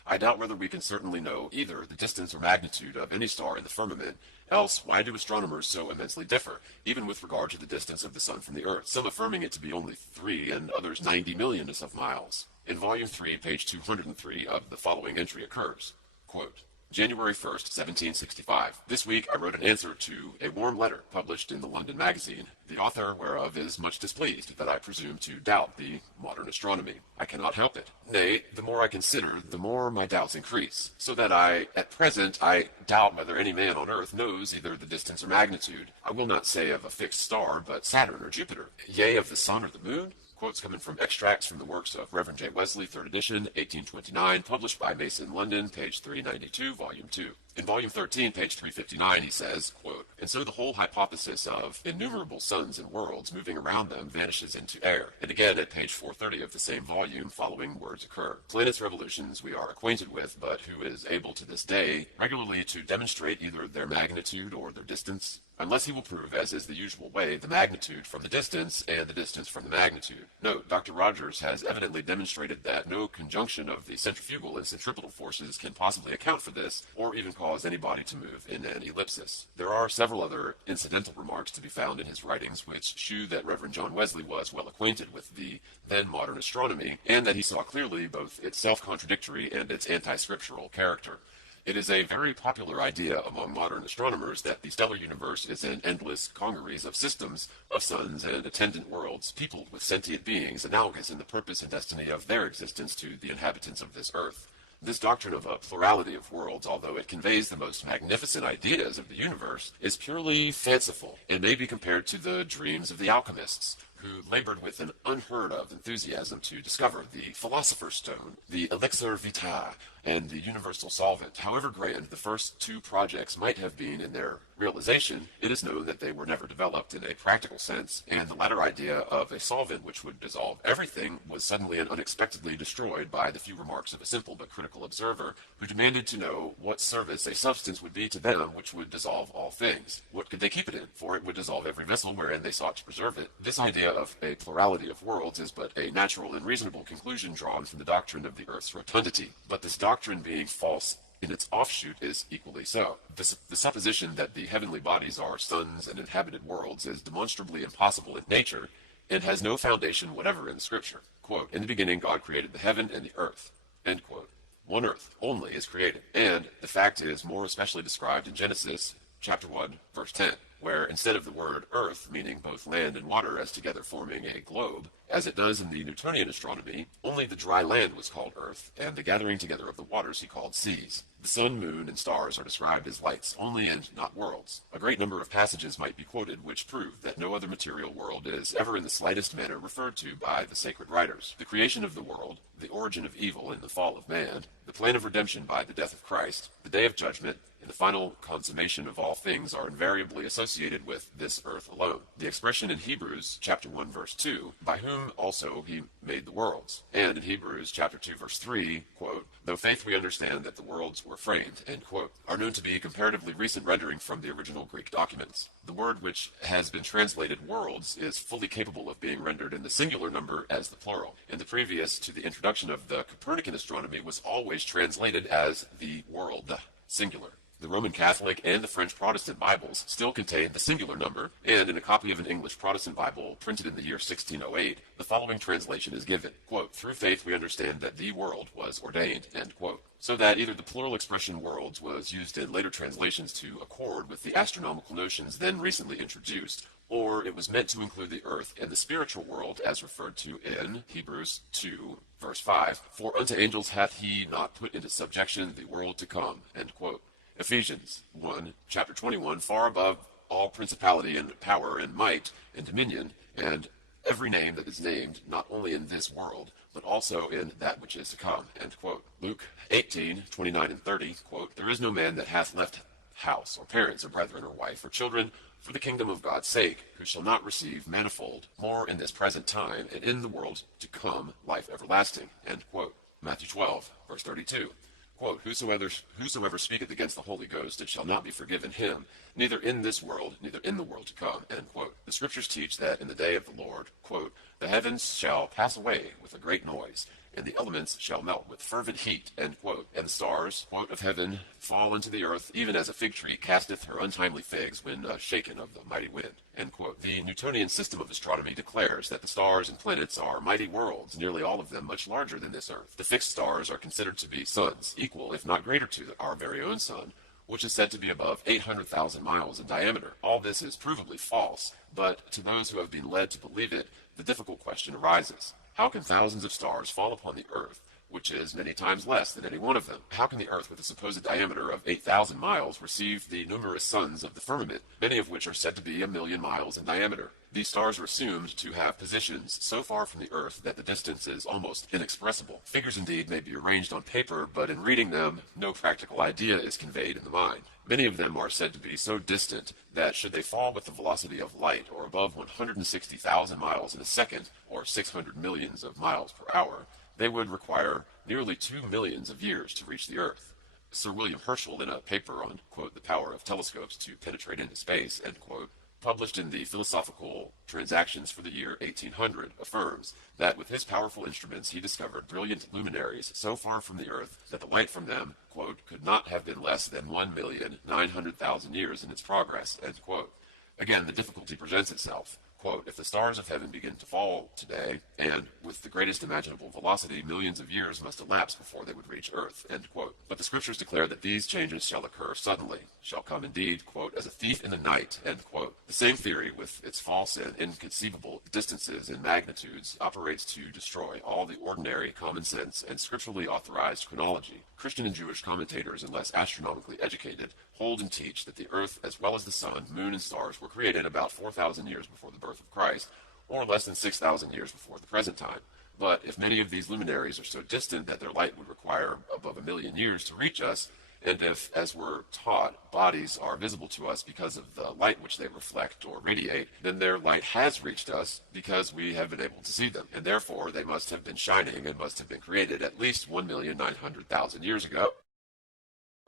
I doubt whether we can certainly know either the distance or magnitude of any star in the firmament, else why do astronomers so immensely differ, even with regard to the distance of the sun from the earth, some affirming it to be only 3 and others 90 millions of miles. In volume 3, page 203 of the following entry occurs, quote, January 1st, 1765. This week I wrote an answer to a warm letter published in the London Magazine, the author whereof is much displeased that I presume to doubt the modern astronomy. I cannot help it. Nay, the more I consider, the more my doubts increase, so that at present, I doubt whether any man on earth knows either the distance or magnitude. I will not say of a fixed star, but Saturn or Jupiter, yea, of the sun or the moon. Quotes coming from extracts from the works of Reverend J. Wesley, 3rd edition, 1829, published by Mason, London, page 392, volume 2. In volume 13, page 359, he says, quote, and so the whole hypothesis of innumerable suns and worlds moving around them vanishes into air. And again, at page 430 of the same volume, following words occur. Planets' revolutions we are acquainted with, but who is able to this day regularly to demonstrate either their magnitude or their distance, unless he will prove, as is the usual way, the magnitude from the distance and the distance from the magnitude. Note, Dr. Rogers has evidently demonstrated that no conjunction of the centrifugal and centripetal forces can possibly account for this, or even cause any body to move in an ellipsis. There are several other incidental remarks to be found in his writings which shew that Reverend John Wesley was well acquainted with the then modern astronomy, and that he saw clearly both its self-contradictory and its anti-scriptural character. It is a very popular idea among modern astronomers that the stellar universe is an endless congeries of systems of suns and attendant worlds, peopled with sentient beings analogous in the purpose and destiny of their existence to the inhabitants of this earth. This doctrine of a plurality of worlds, although it conveys the most magnificent ideas of the universe, is purely fanciful, and may be compared to the dreams of the alchemists, who labored with an unheard of enthusiasm to discover the philosopher's stone, the elixir vitae, and the universal solvent. However grand the first 2 projects might have been in their realization, it is known that they were never developed in a practical sense, and the latter idea of a solvent which would dissolve everything was suddenly and unexpectedly destroyed by the few remarks of a simple but critical observer, who demanded to know what service a substance would be to them which would dissolve all things. What could they keep it in? For it would dissolve every vessel wherein they sought to preserve it. This idea of a plurality of worlds is but a natural and reasonable conclusion drawn from the doctrine of the earth's rotundity. But this doctrine being false in its offshoot is equally so. The supposition that the heavenly bodies are suns and inhabited worlds is demonstrably impossible in nature, and has no foundation whatever in the Scripture. Quote, "In the beginning God created the heaven and the earth." End quote. One earth only is created, and the fact is more especially described in Genesis chapter 1, verse 10, where instead of the word earth meaning both land and water as together forming a globe, as it does in the Newtonian astronomy, only the dry land was called earth, and the gathering together of the waters he called seas. The sun, moon, and stars are described as lights only and not worlds. A great number of passages might be quoted which prove that no other material world is ever in the slightest manner referred to by the sacred writers. The creation of the world, the origin of evil in the fall of man, the plan of redemption by the death of Christ, the day of judgment, and the final consummation of all things are invariably associated with this earth alone. The expression in Hebrews chapter 1 verse 2, "by whom also he made the worlds," and in Hebrews chapter 2 verse 3, quote, "though faith we understand that the worlds were framed," end quote, are known to be a comparatively recent rendering from the original Greek documents. The word which has been translated worlds is fully capable of being rendered in the singular number as the plural, and the previous to the introduction of the Copernican astronomy was always translated as the world, singular. The Roman Catholic and the French Protestant Bibles still contain the singular number, and in a copy of an English Protestant Bible printed in the year 1608, the following translation is given, quote, "Through faith we understand that the world was ordained," end quote. So that either the plural expression worlds was used in later translations to accord with the astronomical notions then recently introduced, or it was meant to include the earth and the spiritual world as referred to in Hebrews 2, verse 5, "For unto angels hath he not put into subjection the world to come," end quote. Ephesians 1, chapter 21, "far above all principality and power and might and dominion, and every name that is named, not only in this world, but also in that which is to come," end quote. Luke 18, 29 and 30, quote, "There is no man that hath left house, or parents, or brethren, or wife, or children, for the kingdom of God's sake, who shall not receive manifold more in this present time, and in the world to come life everlasting," end quote. Matthew 12, verse 32. Quote, Whosoever speaketh against the Holy Ghost, it shall not be forgiven him, neither in this world, neither in the world to come," end quote. The Scriptures teach that in the day of the Lord, quote, "the heavens shall pass away with a great noise, and the elements shall melt with fervent heat," end quote. "And the stars, quote, of heaven fall into the earth, even as a fig tree casteth her untimely figs when shaken of the mighty wind," end quote. The Newtonian system of astronomy declares that the stars and planets are mighty worlds, nearly all of them much larger than this earth. The fixed stars are considered to be suns, equal, if not greater to our very own sun, which is said to be above 800,000 miles in diameter. All this is provably false, but to those who have been led to believe it, the difficult question arises. How can thousands of stars fall upon the earth, which is many times less than any one of them? How can the earth with a supposed diameter of 8,000 miles receive the numerous suns of the firmament, many of which are said to be 1,000,000 miles in diameter? These stars are assumed to have positions so far from the earth that the distance is almost inexpressible. Figures indeed may be arranged on paper, but in reading them, no practical idea is conveyed in the mind. Many of them are said to be so distant that should they fall with the velocity of light, or above 160,000 miles in a second, or 600 millions of miles per hour, they would require nearly 2 millions of years to reach the earth. Sir William Herschel, in a paper on, quote, "the power of telescopes to penetrate into space," end quote, published in the Philosophical Transactions for the year 1800, affirms that with his powerful instruments he discovered brilliant luminaries so far from the earth that the light from them, quote, "could not have been less than 1,900,000 years in its progress," end quote. Again, the difficulty presents itself. Quote, "If the stars of heaven begin to fall today, and with the greatest imaginable velocity, millions of years must elapse before they would reach earth," end quote. But the Scriptures declare that these changes shall occur suddenly, shall come indeed, quote, "as a thief in the night," end quote. The same theory, with its false and inconceivable distances and magnitudes, operates to destroy all the ordinary common sense and scripturally authorized chronology. Christian and Jewish commentators, unless astronomically educated, hold and teach that the earth, as well as the sun, moon, and stars, were created about 4,000 years before the birth of Christ, or less than 6,000 years before the present time. But if many of these luminaries are so distant that their light would require above 1,000,000 years to reach us, and if, as we're taught, bodies are visible to us because of the light which they reflect or radiate, then their light has reached us because we have been able to see them, and therefore they must have been shining and must have been created at least 1,900,000 years ago.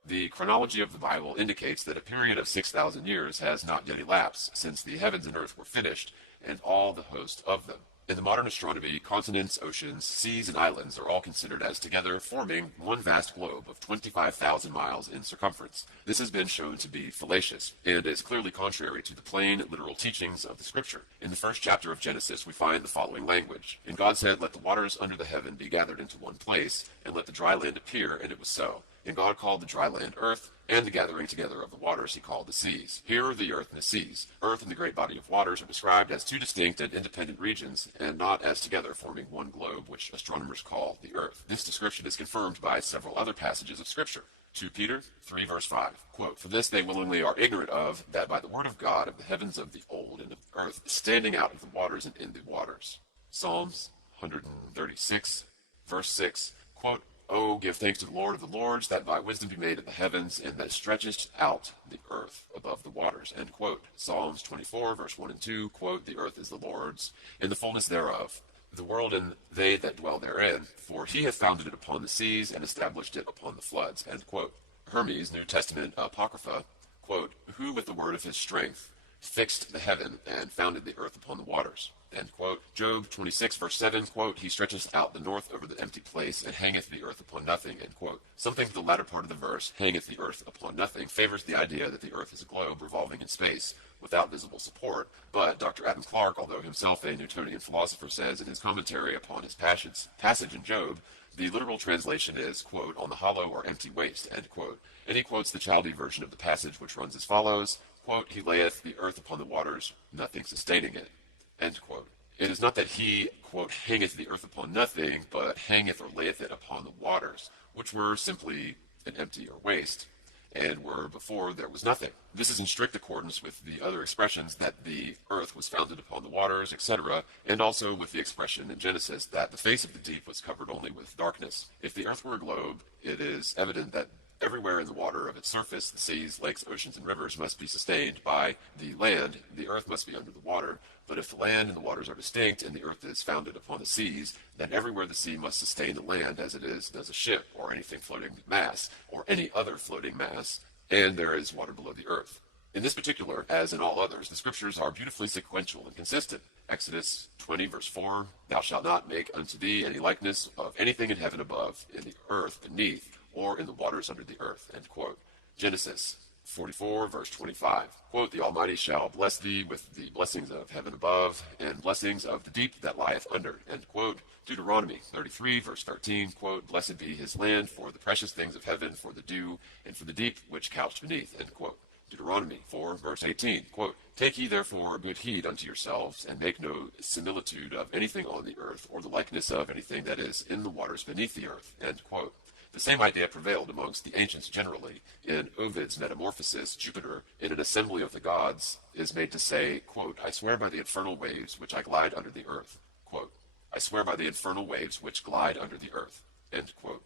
The chronology of the Bible indicates that a period of 6,000 years has not yet elapsed since the heavens and earth were finished, and all the host of them. In the modern astronomy, continents, oceans, seas, and islands are all considered as together forming one vast globe of 25,000 miles in circumference. This has been shown to be fallacious, and is clearly contrary to the plain, literal teachings of the Scripture. In the first chapter of Genesis, we find the following language. And God said, "Let the waters under the heaven be gathered into one place, and let the dry land appear, and it was so. And God called the dry land earth, and the gathering together of the waters he called the seas. Here are the earth and the seas. Earth and the great body of waters are described as two distinct and independent regions, and not as together forming one globe, which astronomers call the earth. This description is confirmed by several other passages of Scripture. 2 Peter 3 verse 5, quote, "For this they willingly are ignorant of, that by the word of God of the heavens of the old and of the earth, standing out of the waters and in the waters." Psalms 136 verse 6, quote, "Oh, give thanks to the Lord of the lords, that by wisdom be made of the heavens, and that stretchest out the earth above the waters." End quote. Psalms 24, verse 1 and 2, quote, "The earth is the Lord's, and the fullness thereof, the world and they that dwell therein. For he hath founded it upon the seas, and established it upon the floods." End quote. Hermes, New Testament Apocrypha, quote, "Who with the word of his strength fixed the heaven, and founded the earth upon the waters." End quote. Job 26 verse 7, quote, "He stretcheth out the north over the empty place, and hangeth the earth upon nothing." End quote. Something to the latter part of the verse, "hangeth the earth upon nothing," favors the idea that the earth is a globe revolving in space without visible support. But Dr. Adam Clarke, although himself a Newtonian philosopher, says in his commentary upon his passage in Job, the literal translation is, quote, "on the hollow or empty waste," end quote. And he quotes the Chaldee version of the passage, which runs as follows, quote, "He layeth the earth upon the waters, nothing sustaining it," end quote. It is not that he, quote, "hangeth the earth upon nothing," but hangeth or layeth it upon the waters, which were simply an empty or waste, and were before there was nothing. This is in strict accordance with the other expressions that the earth was founded upon the waters, etc., and also with the expression in Genesis that the face of the deep was covered only with darkness. If the earth were a globe, it is evident that everywhere in the water of its surface, the seas, lakes, oceans, and rivers must be sustained by the land. The earth must be under the water. But if the land and the waters are distinct, and the earth is founded upon the seas, then everywhere the sea must sustain the land, as it is does a ship, or anything floating mass, or any other floating mass, and there is water below the earth. In this particular, as in all others, the Scriptures are beautifully sequential and consistent. Exodus 20 verse 4, "Thou shalt not make unto thee any likeness of anything in heaven above, in the earth beneath, or in the waters under the earth." End quote. Genesis 44 verse 25, quote, "The Almighty shall bless thee with the blessings of heaven above, and blessings of the deep that lieth under." End quote. Deuteronomy 33 verse 13, quote, "Blessed be his land for the precious things of heaven, for the dew, and for the deep which couched beneath." End quote. Deuteronomy 4 verse 18, quote, "Take ye therefore good heed unto yourselves, and make no similitude of anything on the earth, or the likeness of anything that is in the waters beneath the earth." End quote. The same idea prevailed amongst the ancients generally. In Ovid's Metamorphosis, Jupiter, in an assembly of the gods, is made to say, quote, "I swear by the infernal waves which I glide under the earth." Quote, "I swear by the infernal waves which glide under the earth." End quote.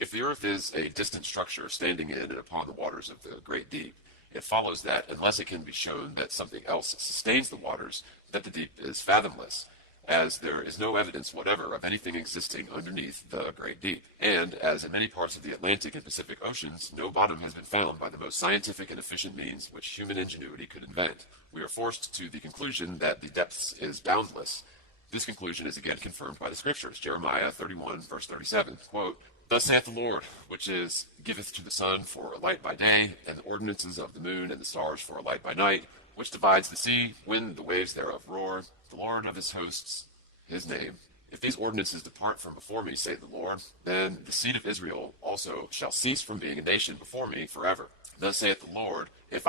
If the earth is a distant structure standing in and upon the waters of the great deep, it follows that, unless it can be shown that something else sustains the waters, that the deep is fathomless, as there is no evidence whatever of anything existing underneath the great deep. And, as in many parts of the Atlantic and Pacific Oceans, no bottom has been found by the most scientific and efficient means which human ingenuity could invent, we are forced to the conclusion that the depths is boundless. This conclusion is again confirmed by the Scriptures. Jeremiah 31, verse 37, quote, "Thus saith the Lord, which is giveth to the sun for a light by day, and the ordinances of the moon and the stars for a light by night, which divides the sea when the waves thereof roar, the Lord of his hosts, his name. If these ordinances depart from before me, saith the Lord, then the seed of Israel also shall cease from being a nation before me forever. Thus saith the Lord, if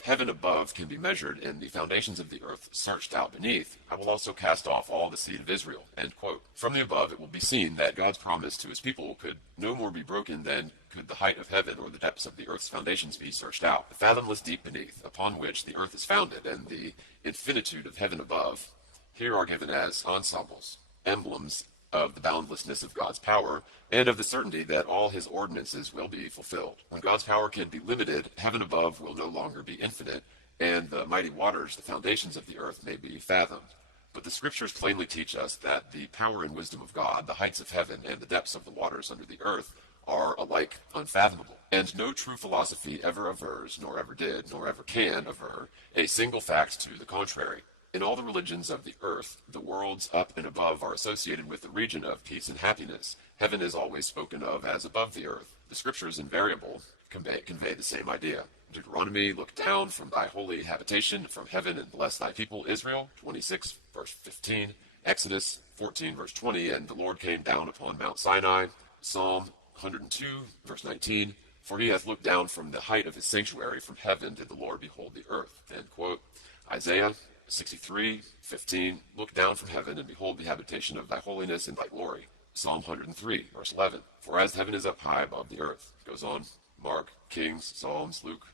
heaven above can be measured, and the foundations of the earth searched out beneath, I will also cast off all the seed of Israel." End quote. From the above, it will be seen that God's promise to his people could no more be broken than could the height of heaven or the depths of the earth's foundations be searched out. The fathomless deep beneath, upon which the earth is founded, and the infinitude of heaven above, here are given as ensembles, emblems of the boundlessness of God's power, and of the certainty that all his ordinances will be fulfilled. When God's power can be limited, heaven above will no longer be infinite, and the mighty waters, the foundations of the earth, may be fathomed. But the Scriptures plainly teach us that the power and wisdom of God, the heights of heaven, and the depths of the waters under the earth, are alike unfathomable. And no true philosophy ever avers, nor ever did, nor ever can aver, a single fact to the contrary. In all the religions of the earth, the worlds up and above are associated with the region of peace and happiness. Heaven is always spoken of as above the earth. The scriptures invariably convey the same idea. Deuteronomy, look down from thy holy habitation from heaven and bless thy people Israel, 26, verse 15. Exodus 14, verse 20, and the Lord came down upon Mount Sinai. Psalm 102, verse 19, for he hath looked down from the height of his sanctuary, from heaven did the Lord behold the earth. End quote. Isaiah 63, 15, look down from heaven and behold the habitation of thy holiness and thy glory. Psalm 103, verse 11, for as heaven is up high above the earth. Goes on. Mark, Kings, Psalms, Luke.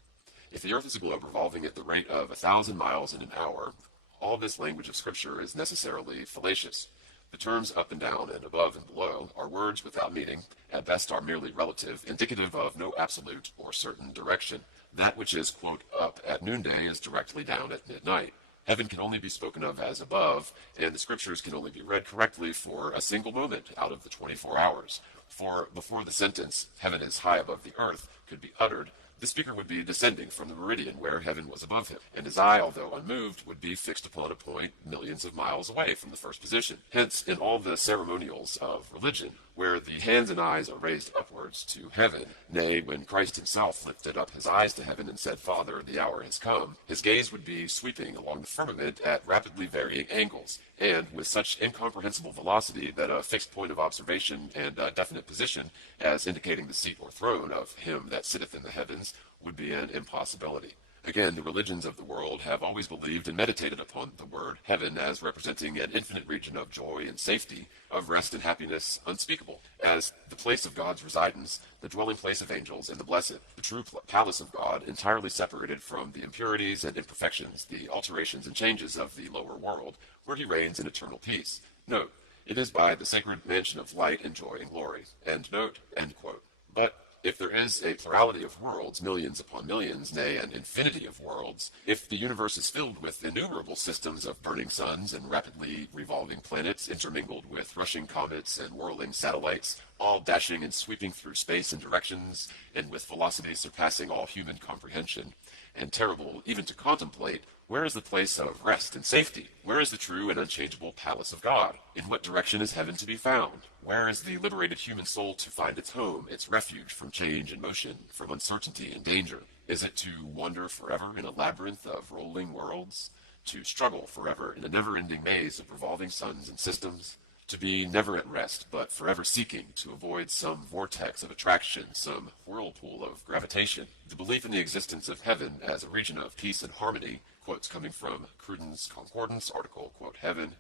If the earth is a globe revolving at the rate of 1,000 miles in an hour, all this language of Scripture is necessarily fallacious. The terms up and down and above and below are words without meaning, at best are merely relative, indicative of no absolute or certain direction. That which is, quote, up at noonday is directly down at midnight. Heaven can only be spoken of as above, and the Scriptures can only be read correctly for a single moment out of the 24 hours. For before the sentence, heaven is high above the earth, could be uttered, the speaker would be descending from the meridian where heaven was above him, and his eye, although unmoved, would be fixed upon a point millions of miles away from the first position. Hence, in all the ceremonials of religion, where the hands and eyes are raised upwards to heaven, nay, when Christ himself lifted up his eyes to heaven and said, Father, the hour has come, his gaze would be sweeping along the firmament at rapidly varying angles, and with such incomprehensible velocity that a fixed point of observation and a definite position, as indicating the seat or throne of him that sitteth in the heavens, would be an impossibility. Again, the religions of the world have always believed and meditated upon the word heaven as representing an infinite region of joy and safety, of rest and happiness unspeakable, as the place of God's residence, the dwelling place of angels and the blessed, the true palace of God, entirely separated from the impurities and imperfections, the alterations and changes of the lower world, where he reigns in eternal peace. Note, it is by the sacred mansion of light and joy and glory. End note, end quote. But if there is a plurality of worlds, millions upon millions, nay, an infinity of worlds, if the universe is filled with innumerable systems of burning suns and rapidly revolving planets intermingled with rushing comets and whirling satellites, all dashing and sweeping through space and directions, and with velocities surpassing all human comprehension, and terrible even to contemplate, where is the place of rest and safety? Where is the true and unchangeable palace of God? In what direction is heaven to be found? Where is the liberated human soul to find its home, its refuge from change and motion, from uncertainty and danger? Is it to wander forever in a labyrinth of rolling worlds? To struggle forever in a never-ending maze of revolving suns and systems? To be never at rest, but forever seeking to avoid some vortex of attraction, some whirlpool of gravitation? The belief in the existence of heaven as a region of peace and harmony, quotes coming from Cruden's Concordance article, quote, heaven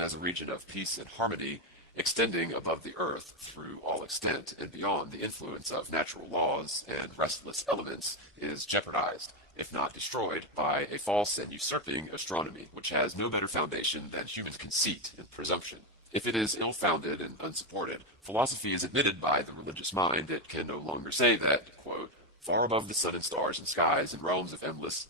as a region of peace and harmony, extending above the earth through all extent and beyond the influence of natural laws and restless elements, is jeopardized, if not destroyed, by a false and usurping astronomy, which has no better foundation than human conceit and presumption. If it is ill-founded and unsupported, philosophy is admitted by the religious mind. It can no longer say that, quote, far above the sun and stars and skies and realms of endless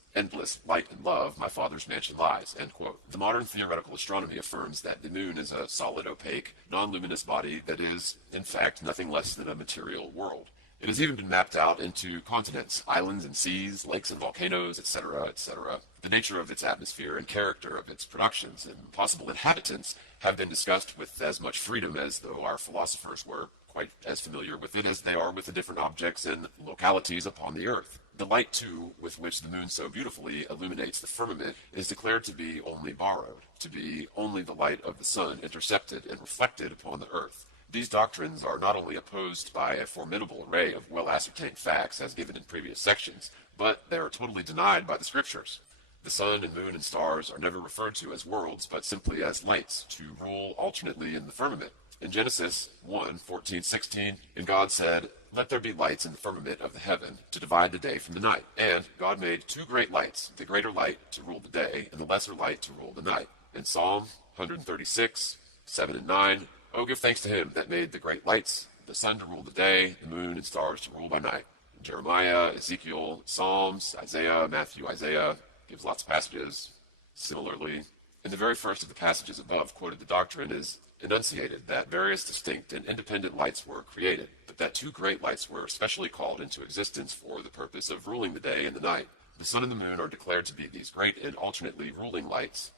light and love, my Father's mansion lies, end quote. The modern theoretical astronomy affirms that the moon is a solid, opaque, non-luminous body that is, in fact, nothing less than a material world. It has even been mapped out into continents, islands and seas, lakes and volcanoes, etc., etc. The nature of its atmosphere and character of its productions and possible inhabitants have been discussed with as much freedom as though our philosophers were quite as familiar with it as they are with the different objects and localities upon the earth. The light, too, with which the moon so beautifully illuminates the firmament is declared to be only borrowed, to be only the light of the sun intercepted and reflected upon the earth. These doctrines are not only opposed by a formidable array of well-ascertained facts as given in previous sections, but they are totally denied by the scriptures. The sun and moon and stars are never referred to as worlds, but simply as lights, to rule alternately in the firmament. In Genesis 1:14-16, and God said, let there be lights in the firmament of the heaven, to divide the day from the night. And God made two great lights, the greater light to rule the day, and the lesser light to rule the night. In Psalm 136:7-9, oh, give thanks to him that made the great lights, the sun to rule the day, the moon and stars to rule by night. Jeremiah, Ezekiel, Psalms, Isaiah, Matthew, Isaiah, gives lots of passages. Similarly, in the very first of the passages above quoted, the doctrine is enunciated that various distinct and independent lights were created, but that two great lights were specially called into existence for the purpose of ruling the day and the night. The sun and the moon are declared to be these great and alternately ruling lights.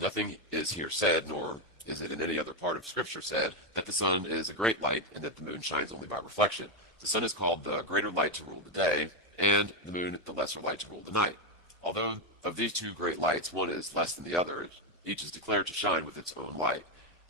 Nothing is here said, nor is it in any other part of Scripture said, that the sun is a great light and that the moon shines only by reflection. The sun is called the greater light to rule the day, and the moon the lesser light to rule the night. Although of these two great lights one is less than the other, each is declared to shine with its own light.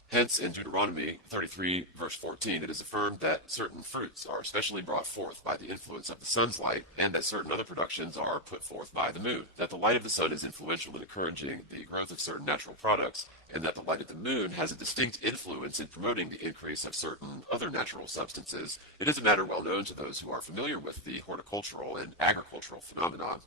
Hence, in Deuteronomy 33, verse 14, it is affirmed that certain fruits are especially brought forth by the influence of the sun's light, and that certain other productions are put forth by the moon. That the light of the sun is influential in encouraging the growth of certain natural products, and that the light of the moon has a distinct influence in promoting the increase of certain other natural substances. It is a matter well known to those who are familiar with the horticultural and agricultural phenomena,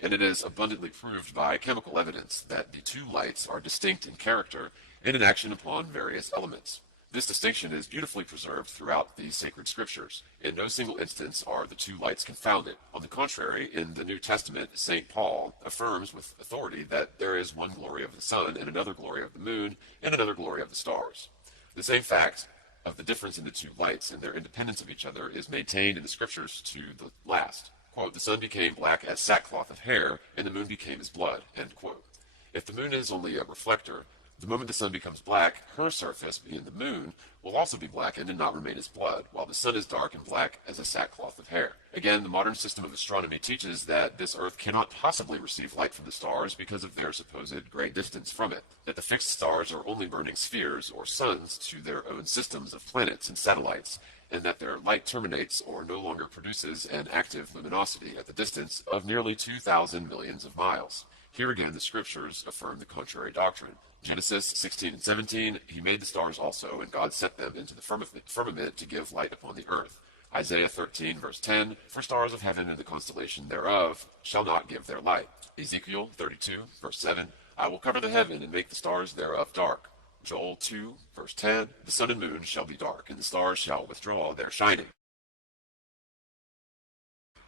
and it is abundantly proved by chemical evidence that the two lights are distinct in character and in action upon various elements. This distinction is beautifully preserved throughout the sacred scriptures. In no single instance are the two lights confounded. On the contrary, in the New Testament, St. Paul affirms with authority that there is one glory of the sun, and another glory of the moon, and another glory of the stars. The same fact of the difference in the two lights and their independence of each other is maintained in the scriptures to the last. Quote, "The sun became black as sackcloth of hair, and the moon became as blood." End quote. If the moon is only a reflector, the moment the sun becomes black, her surface, being the moon, will also be blackened and not remain as blood, while the sun is dark and black as a sackcloth of hair. Again, the modern system of astronomy teaches that this earth cannot possibly receive light from the stars because of their supposed great distance from it, that the fixed stars are only burning spheres or suns to their own systems of planets and satellites, and that their light terminates or no longer produces an active luminosity at the distance of nearly 2,000 millions of miles. Here again the scriptures affirm the contrary doctrine. Genesis 16 and 17, he made the stars also, and God set them into the firmament to give light upon the earth. Isaiah 13, verse 10, for stars of heaven and the constellation thereof shall not give their light. Ezekiel 32, verse 7, I will cover the heaven and make the stars thereof dark. Joel 2, verse 10, the sun and moon shall be dark, and the stars shall withdraw their shining.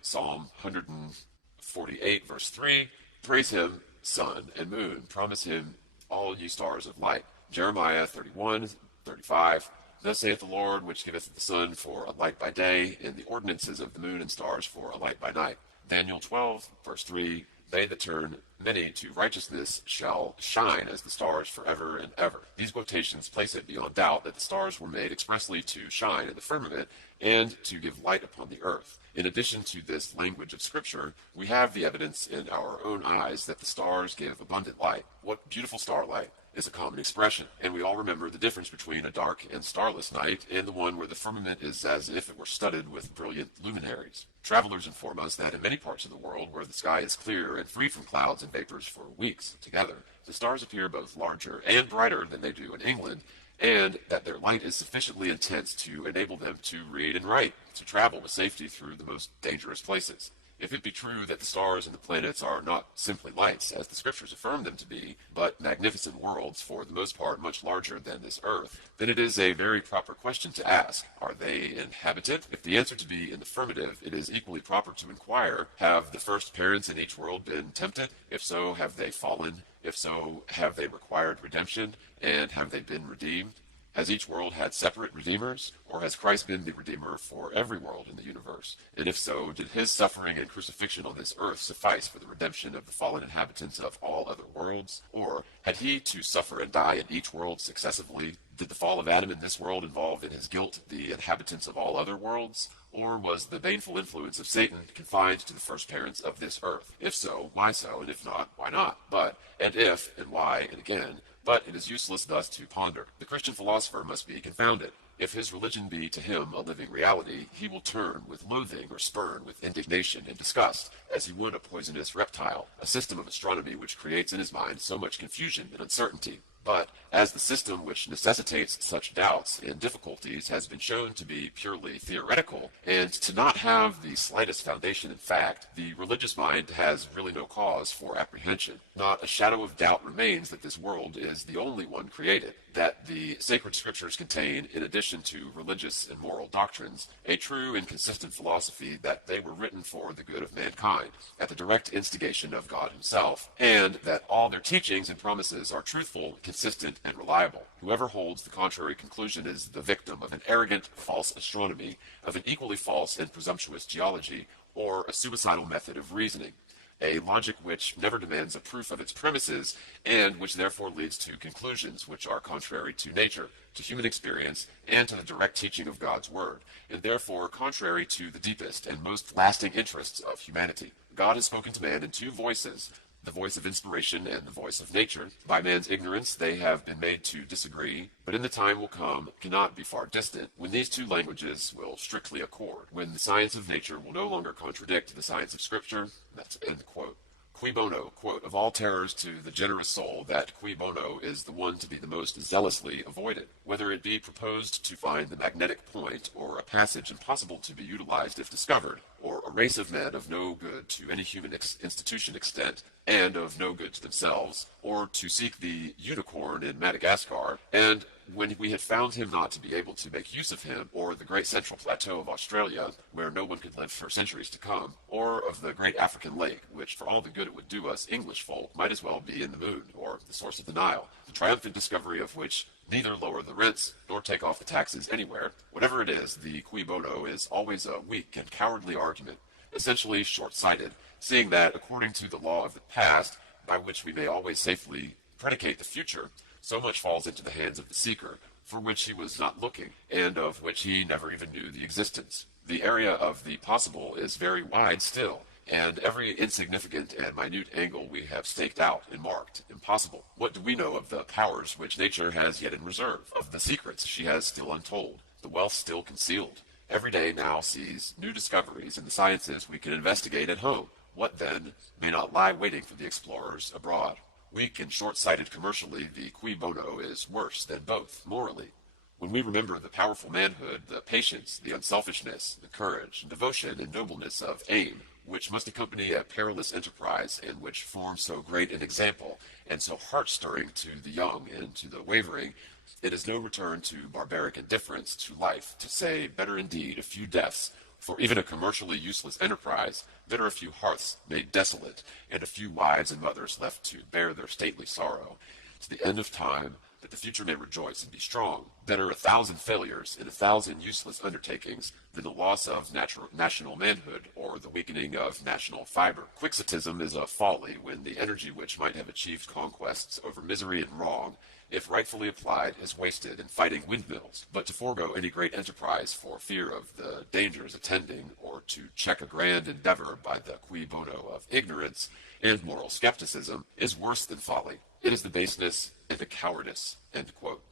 Psalm 148, verse 3, praise him, sun and moon, promise him all ye stars of light. Jeremiah 31, 35, thus saith the Lord, which giveth the sun for a light by day, and the ordinances of the moon and stars for a light by night. Daniel 12, verse 3, they that turn many to righteousness shall shine as the stars forever and ever. These quotations place it beyond doubt that the stars were made expressly to shine in the firmament and to give light upon the earth. In addition to this language of Scripture, we have the evidence in our own eyes that the stars give abundant light. What beautiful starlight is a common expression, and we all remember the difference between a dark and starless night and the one where the firmament is as if it were studded with brilliant luminaries. Travelers inform us that in many parts of the world where the sky is clear and free from clouds and vapors for weeks together, the stars appear both larger and brighter than they do in England, and that their light is sufficiently intense to enable them to read and write, to travel with safety through the most dangerous places. If it be true that the stars and the planets are not simply lights, as the scriptures affirm them to be, but magnificent worlds, for the most part much larger than this earth, then it is a very proper question to ask, are they inhabited? If the answer to be in the affirmative, it is equally proper to inquire, have the first parents in each world been tempted? If so, have they fallen? If so, have they required redemption? And have they been redeemed? Has each world had separate redeemers, or has Christ been the redeemer for every world in the universe? And if so, did his suffering and crucifixion on this earth suffice for the redemption of the fallen inhabitants of all other worlds? Or had he to suffer and die in each world successively? Did the fall of Adam in this world involve in his guilt the inhabitants of all other worlds? Or was the baneful influence of Satan confined to the first parents of this earth? If so, why so? And if not, why not? But, and if, and why, and again, but it is useless thus to ponder. The Christian philosopher must be confounded. If his religion be to him a living reality, he will turn with loathing or spurn with indignation and disgust, as he would a poisonous reptile, a system of astronomy which creates in his mind so much confusion and uncertainty. But, as the system which necessitates such doubts and difficulties has been shown to be purely theoretical, and to not have the slightest foundation in fact, the religious mind has really no cause for apprehension. Not a shadow of doubt remains that this world is the only one created, that the sacred scriptures contain, in addition to religious and moral doctrines, a true and consistent philosophy, that they were written for the good of mankind, at the direct instigation of God himself, and that all their teachings and promises are truthful, consistent, and reliable. Whoever holds the contrary conclusion is the victim of an arrogant, false astronomy, of an equally false and presumptuous geology, or a suicidal method of reasoning. a logic which never demands a proof of its premises, and which therefore leads to conclusions which are contrary to nature, to human experience, and to the direct teaching of God's Word, and therefore contrary to the deepest and most lasting interests of humanity. God has spoken to man in two voices, the voice of inspiration and the voice of nature. By man's ignorance they have been made to disagree, but in the time will come, cannot be far distant, when these two languages will strictly accord, when the science of nature will no longer contradict the science of Scripture. That's end quote. Cui bono, quote, of all terrors to the generous soul, that cui bono is the one to be the most zealously avoided, whether it be proposed to find the magnetic point, or a passage impossible to be utilized if discovered, or a race of men of no good to any human institution extent, and of no good to themselves, or to seek the unicorn in Madagascar, and when we had found him not to be able to make use of him, or the great central plateau of Australia, where no one could live for centuries to come, or of the great African lake, which for all the good it would do us English folk might as well be in the moon, or the source of the Nile, the triumphant discovery of which neither lower the rents nor take off the taxes anywhere. Whatever it is, the cui bono is always a weak and cowardly argument, essentially short-sighted, seeing that according to the law of the past, by which we may always safely predicate the future, so much falls into the hands of the seeker, for which he was not looking, and of which he never even knew the existence. The area of the possible is very wide still, and every insignificant and minute angle we have staked out and marked impossible. What do we know of the powers which nature has yet in reserve, of the secrets she has still untold, the wealth still concealed? Every day now sees new discoveries in the sciences we can investigate at home. What, then, may not lie waiting for the explorers abroad? Weak and short-sighted commercially, the cui bono is worse than both, morally. When we remember the powerful manhood, the patience, the unselfishness, the courage, and devotion, and nobleness of aim, which must accompany a perilous enterprise, and which form so great an example, and so heart-stirring to the young and to the wavering, it is no return to barbaric indifference to life to say, better indeed a few deaths, for even a commercially useless enterprise, better a few hearths made desolate, and a few wives and mothers left to bear their stately sorrow, to the end of time, that the future may rejoice and be strong. Better 1,000 failures in 1,000 useless undertakings than the loss of national manhood or the weakening of national fiber. Quixotism is a folly when the energy which might have achieved conquests over misery and wrong, if rightfully applied, is wasted in fighting windmills. But to forego any great enterprise for fear of the dangers attending, or to check a grand endeavor by the cui bono of ignorance and moral skepticism, is worse than folly. It is the baseness and the cowardice. End quote.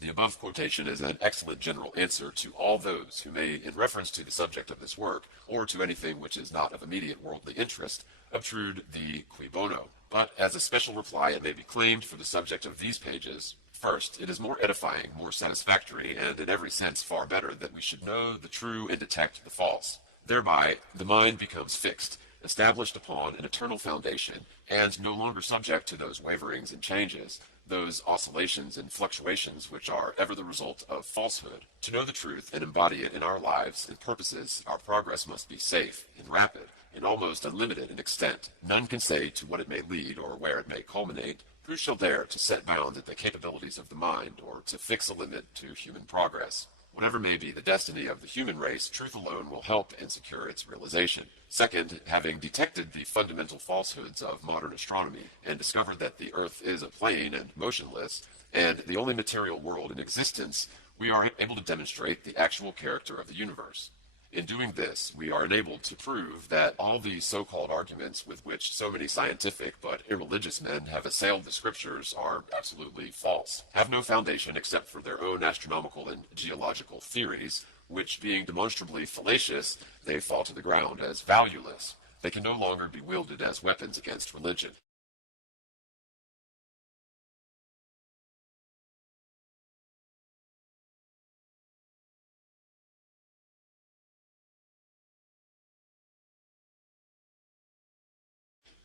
The above quotation is an excellent general answer to all those who may, in reference to the subject of this work, or to anything which is not of immediate worldly interest, obtrude the cui bono. But as a special reply it may be claimed for the subject of these pages. First, it is more edifying, more satisfactory, and in every sense far better that we should know the true and detect the false. Thereby the mind becomes fixed, established upon an eternal foundation, and no longer subject to those waverings and changes, those oscillations and fluctuations which are ever the result of falsehood. To know the truth and embody it in our lives and purposes, our progress must be safe and rapid, and almost unlimited in extent. None can say to what it may lead or where it may culminate. Who shall dare to set bounds at the capabilities of the mind, or to fix a limit to human progress? Whatever may be the destiny of the human race, truth alone will help and secure its realization. Second, having detected the fundamental falsehoods of modern astronomy and discovered that the earth is a plane and motionless, and the only material world in existence, we are able to demonstrate the actual character of the universe. In doing this, we are enabled to prove that all these so-called arguments with which so many scientific but irreligious men have assailed the Scriptures are absolutely false, have no foundation except for their own astronomical and geological theories, which, being demonstrably fallacious, they fall to the ground as valueless. They can no longer be wielded as weapons against religion.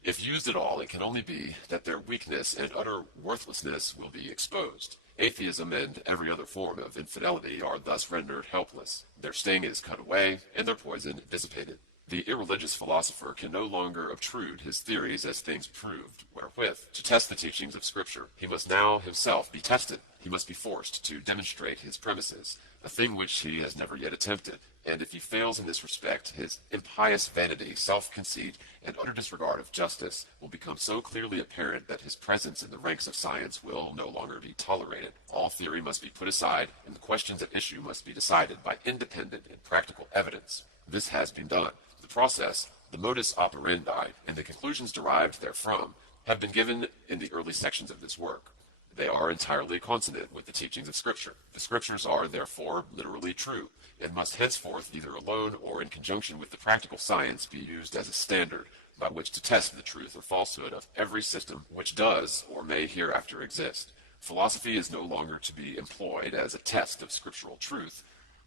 If used at all, it can only be that their weakness and utter worthlessness will be exposed. Atheism and every other form of infidelity are thus rendered helpless. Their sting is cut away, and their poison dissipated. The irreligious philosopher can no longer obtrude his theories as things proved, wherewith to test the teachings of Scripture. He must now himself be tested. he must be forced to demonstrate his premises, a thing which he has never yet attempted. And if he fails in this respect, his impious vanity, self-conceit, and utter disregard of justice will become so clearly apparent that his presence in the ranks of science will no longer be tolerated. All theory must be put aside, and the questions at issue must be decided by independent and practical evidence. This has been done. The process, the modus operandi, and the conclusions derived therefrom have been given in the early sections of this work. They are entirely consonant with the teachings of Scripture. The Scriptures are, therefore, literally true, and must henceforth, either alone or in conjunction with the practical science, be used as a standard by which to test the truth or falsehood of every system which does or may hereafter exist. Philosophy is no longer to be employed as a test of scriptural truth,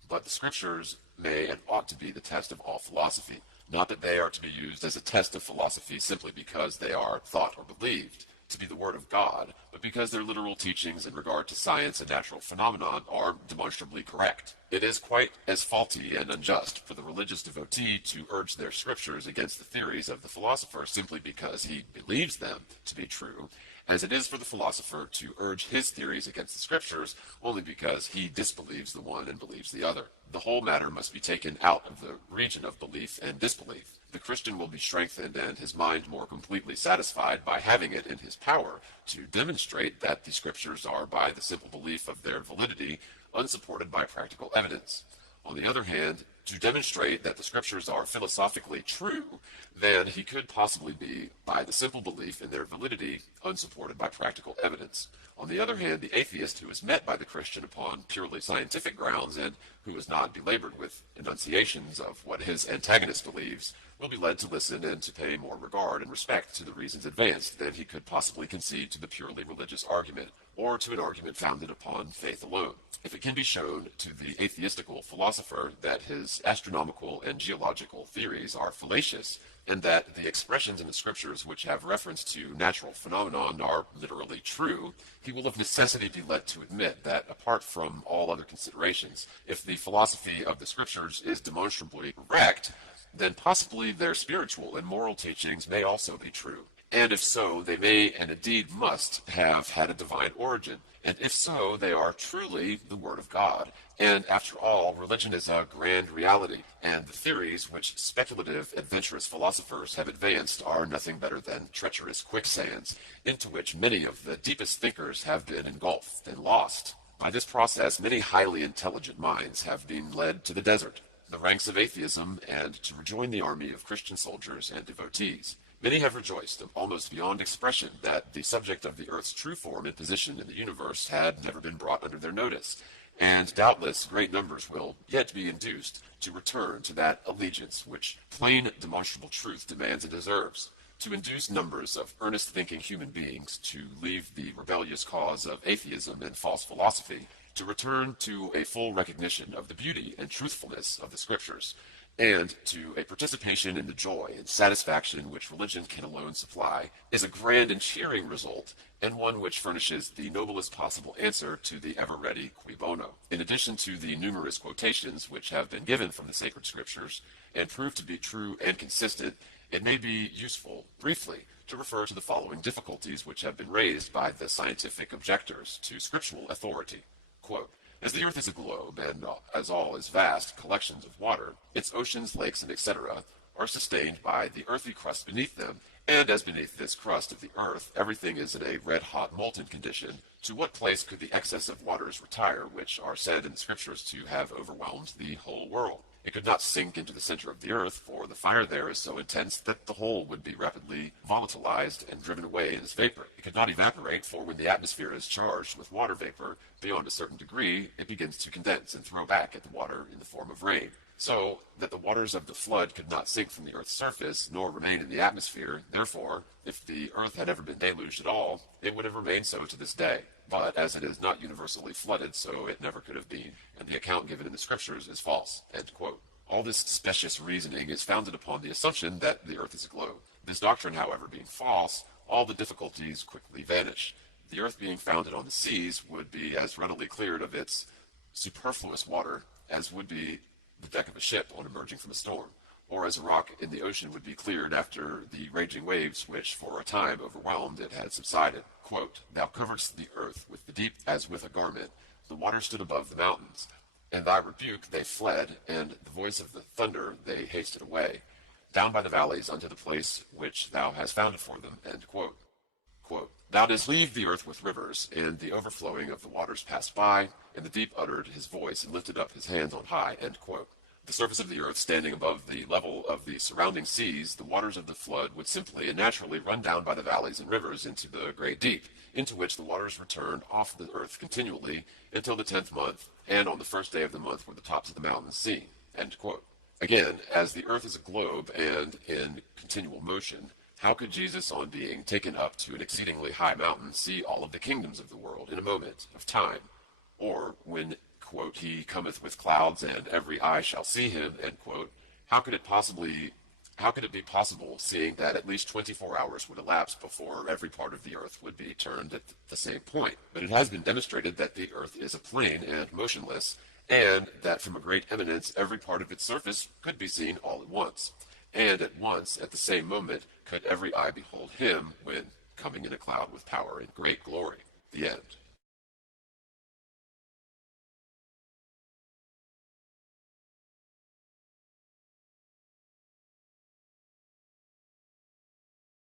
but the Scriptures may and ought to be the test of all philosophy. Not that they are to be used as a test of philosophy simply because they are thought or believed to be the Word of God, but because their literal teachings in regard to science and natural phenomenon are demonstrably correct. It is quite as faulty and unjust for the religious devotee to urge their Scriptures against the theories of the philosopher simply because he believes them to be true, as it is for the philosopher to urge his theories against the Scriptures only because he disbelieves the one and believes the other. The whole matter must be taken out of the region of belief and disbelief. The Christian will be strengthened and his mind more completely satisfied by having it in his power to demonstrate that the Scriptures are, by the simple belief of their validity, unsupported by practical evidence. On the other hand, to demonstrate that the Scriptures are philosophically true, then he could possibly be, by the simple belief in their validity, unsupported by practical evidence. On the other hand, the atheist who is met by the Christian upon purely scientific grounds and who is not belabored with enunciations of what his antagonist believes will be led to listen and to pay more regard and respect to the reasons advanced than he could possibly concede to the purely religious argument, or to an argument founded upon faith alone. If it can be shown to the atheistical philosopher that his astronomical and geological theories are fallacious, and that the expressions in the Scriptures which have reference to natural phenomenon are literally true, he will of necessity be led to admit that, apart from all other considerations, if the philosophy of the Scriptures is demonstrably correct, then possibly their spiritual and moral teachings may also be true. And if so, they may and indeed must have had a divine origin. And if so, they are truly the Word of God. And after all, religion is a grand reality, and the theories which speculative, adventurous philosophers have advanced are nothing better than treacherous quicksands, into which many of the deepest thinkers have been engulfed and lost. By this process, many highly intelligent minds have been led to the desert, the ranks of atheism, and to rejoin the army of Christian soldiers and devotees. Many have rejoiced, almost beyond expression, that the subject of the Earth's true form and position in the universe had never been brought under their notice, and doubtless great numbers will yet be induced to return to that allegiance which plain demonstrable truth demands and deserves, to induce numbers of earnest-thinking human beings to leave the rebellious cause of atheism and false philosophy, to return to a full recognition of the beauty and truthfulness of the Scriptures, and to a participation in the joy and satisfaction which religion can alone supply, is a grand and cheering result, and one which furnishes the noblest possible answer to the ever-ready cui bono. In addition to the numerous quotations which have been given from the sacred Scriptures, and proved to be true and consistent, it may be useful, briefly, to refer to the following difficulties which have been raised by the scientific objectors to scriptural authority. Quote, as the Earth is a globe, and as all is vast collections of water, its oceans, lakes, and etc. are sustained by the earthy crust beneath them, and as beneath this crust of the Earth everything is in a red-hot molten condition, to what place could the excess of waters retire, which are said in the Scriptures to have overwhelmed the whole world? It could not sink into the center of the Earth, for the fire there is so intense that the whole would be rapidly volatilized and driven away as vapor. It could not evaporate, for when the atmosphere is charged with water vapor beyond a certain degree, it begins to condense and throw back at the water in the form of rain. So that the waters of the flood could not sink from the Earth's surface, nor remain in the atmosphere. Therefore, if the Earth had ever been deluged at all, it would have remained so to this day. But as it is not universally flooded, so it never could have been, and the account given in the Scriptures is false. End quote. All this specious reasoning is founded upon the assumption that the Earth is a globe. This doctrine, however, being false, all the difficulties quickly vanish. The Earth being founded on the seas would be as readily cleared of its superfluous water as would be the deck of a ship on emerging from a storm, or as a rock in the ocean would be cleared after the raging waves which for a time overwhelmed it had subsided. Quote, Thou coverest the earth with the deep as with a garment. The water stood above the mountains. And thy rebuke they fled, and the voice of the thunder they hasted away, down by the valleys unto the place which thou hast founded for them. End quote. Quote, Thou didst leave the earth with rivers, and the overflowing of the waters passed by, and the deep uttered his voice and lifted up his hands on high. End quote. The surface of the earth standing above the level of the surrounding seas, the waters of the flood would simply and naturally run down by the valleys and rivers into the great deep, into which the waters returned off the earth continually until the 10th month, and on the first day of the month were the tops of the mountains seen. End quote. Again, as the earth is a globe and in continual motion, how could Jesus, on being taken up to an exceedingly high mountain, see all of the kingdoms of the world in a moment of time? Or when, quote, he cometh with clouds and every eye shall see him, end quote, how could it be possible, seeing that at least 24 hours would elapse before every part of the earth would be turned at the same point? But it has been demonstrated that the earth is a plane and motionless, and that from a great eminence every part of its surface could be seen all at once. And at once, at the same moment, could every eye behold him when coming in a cloud with power and great glory. The end.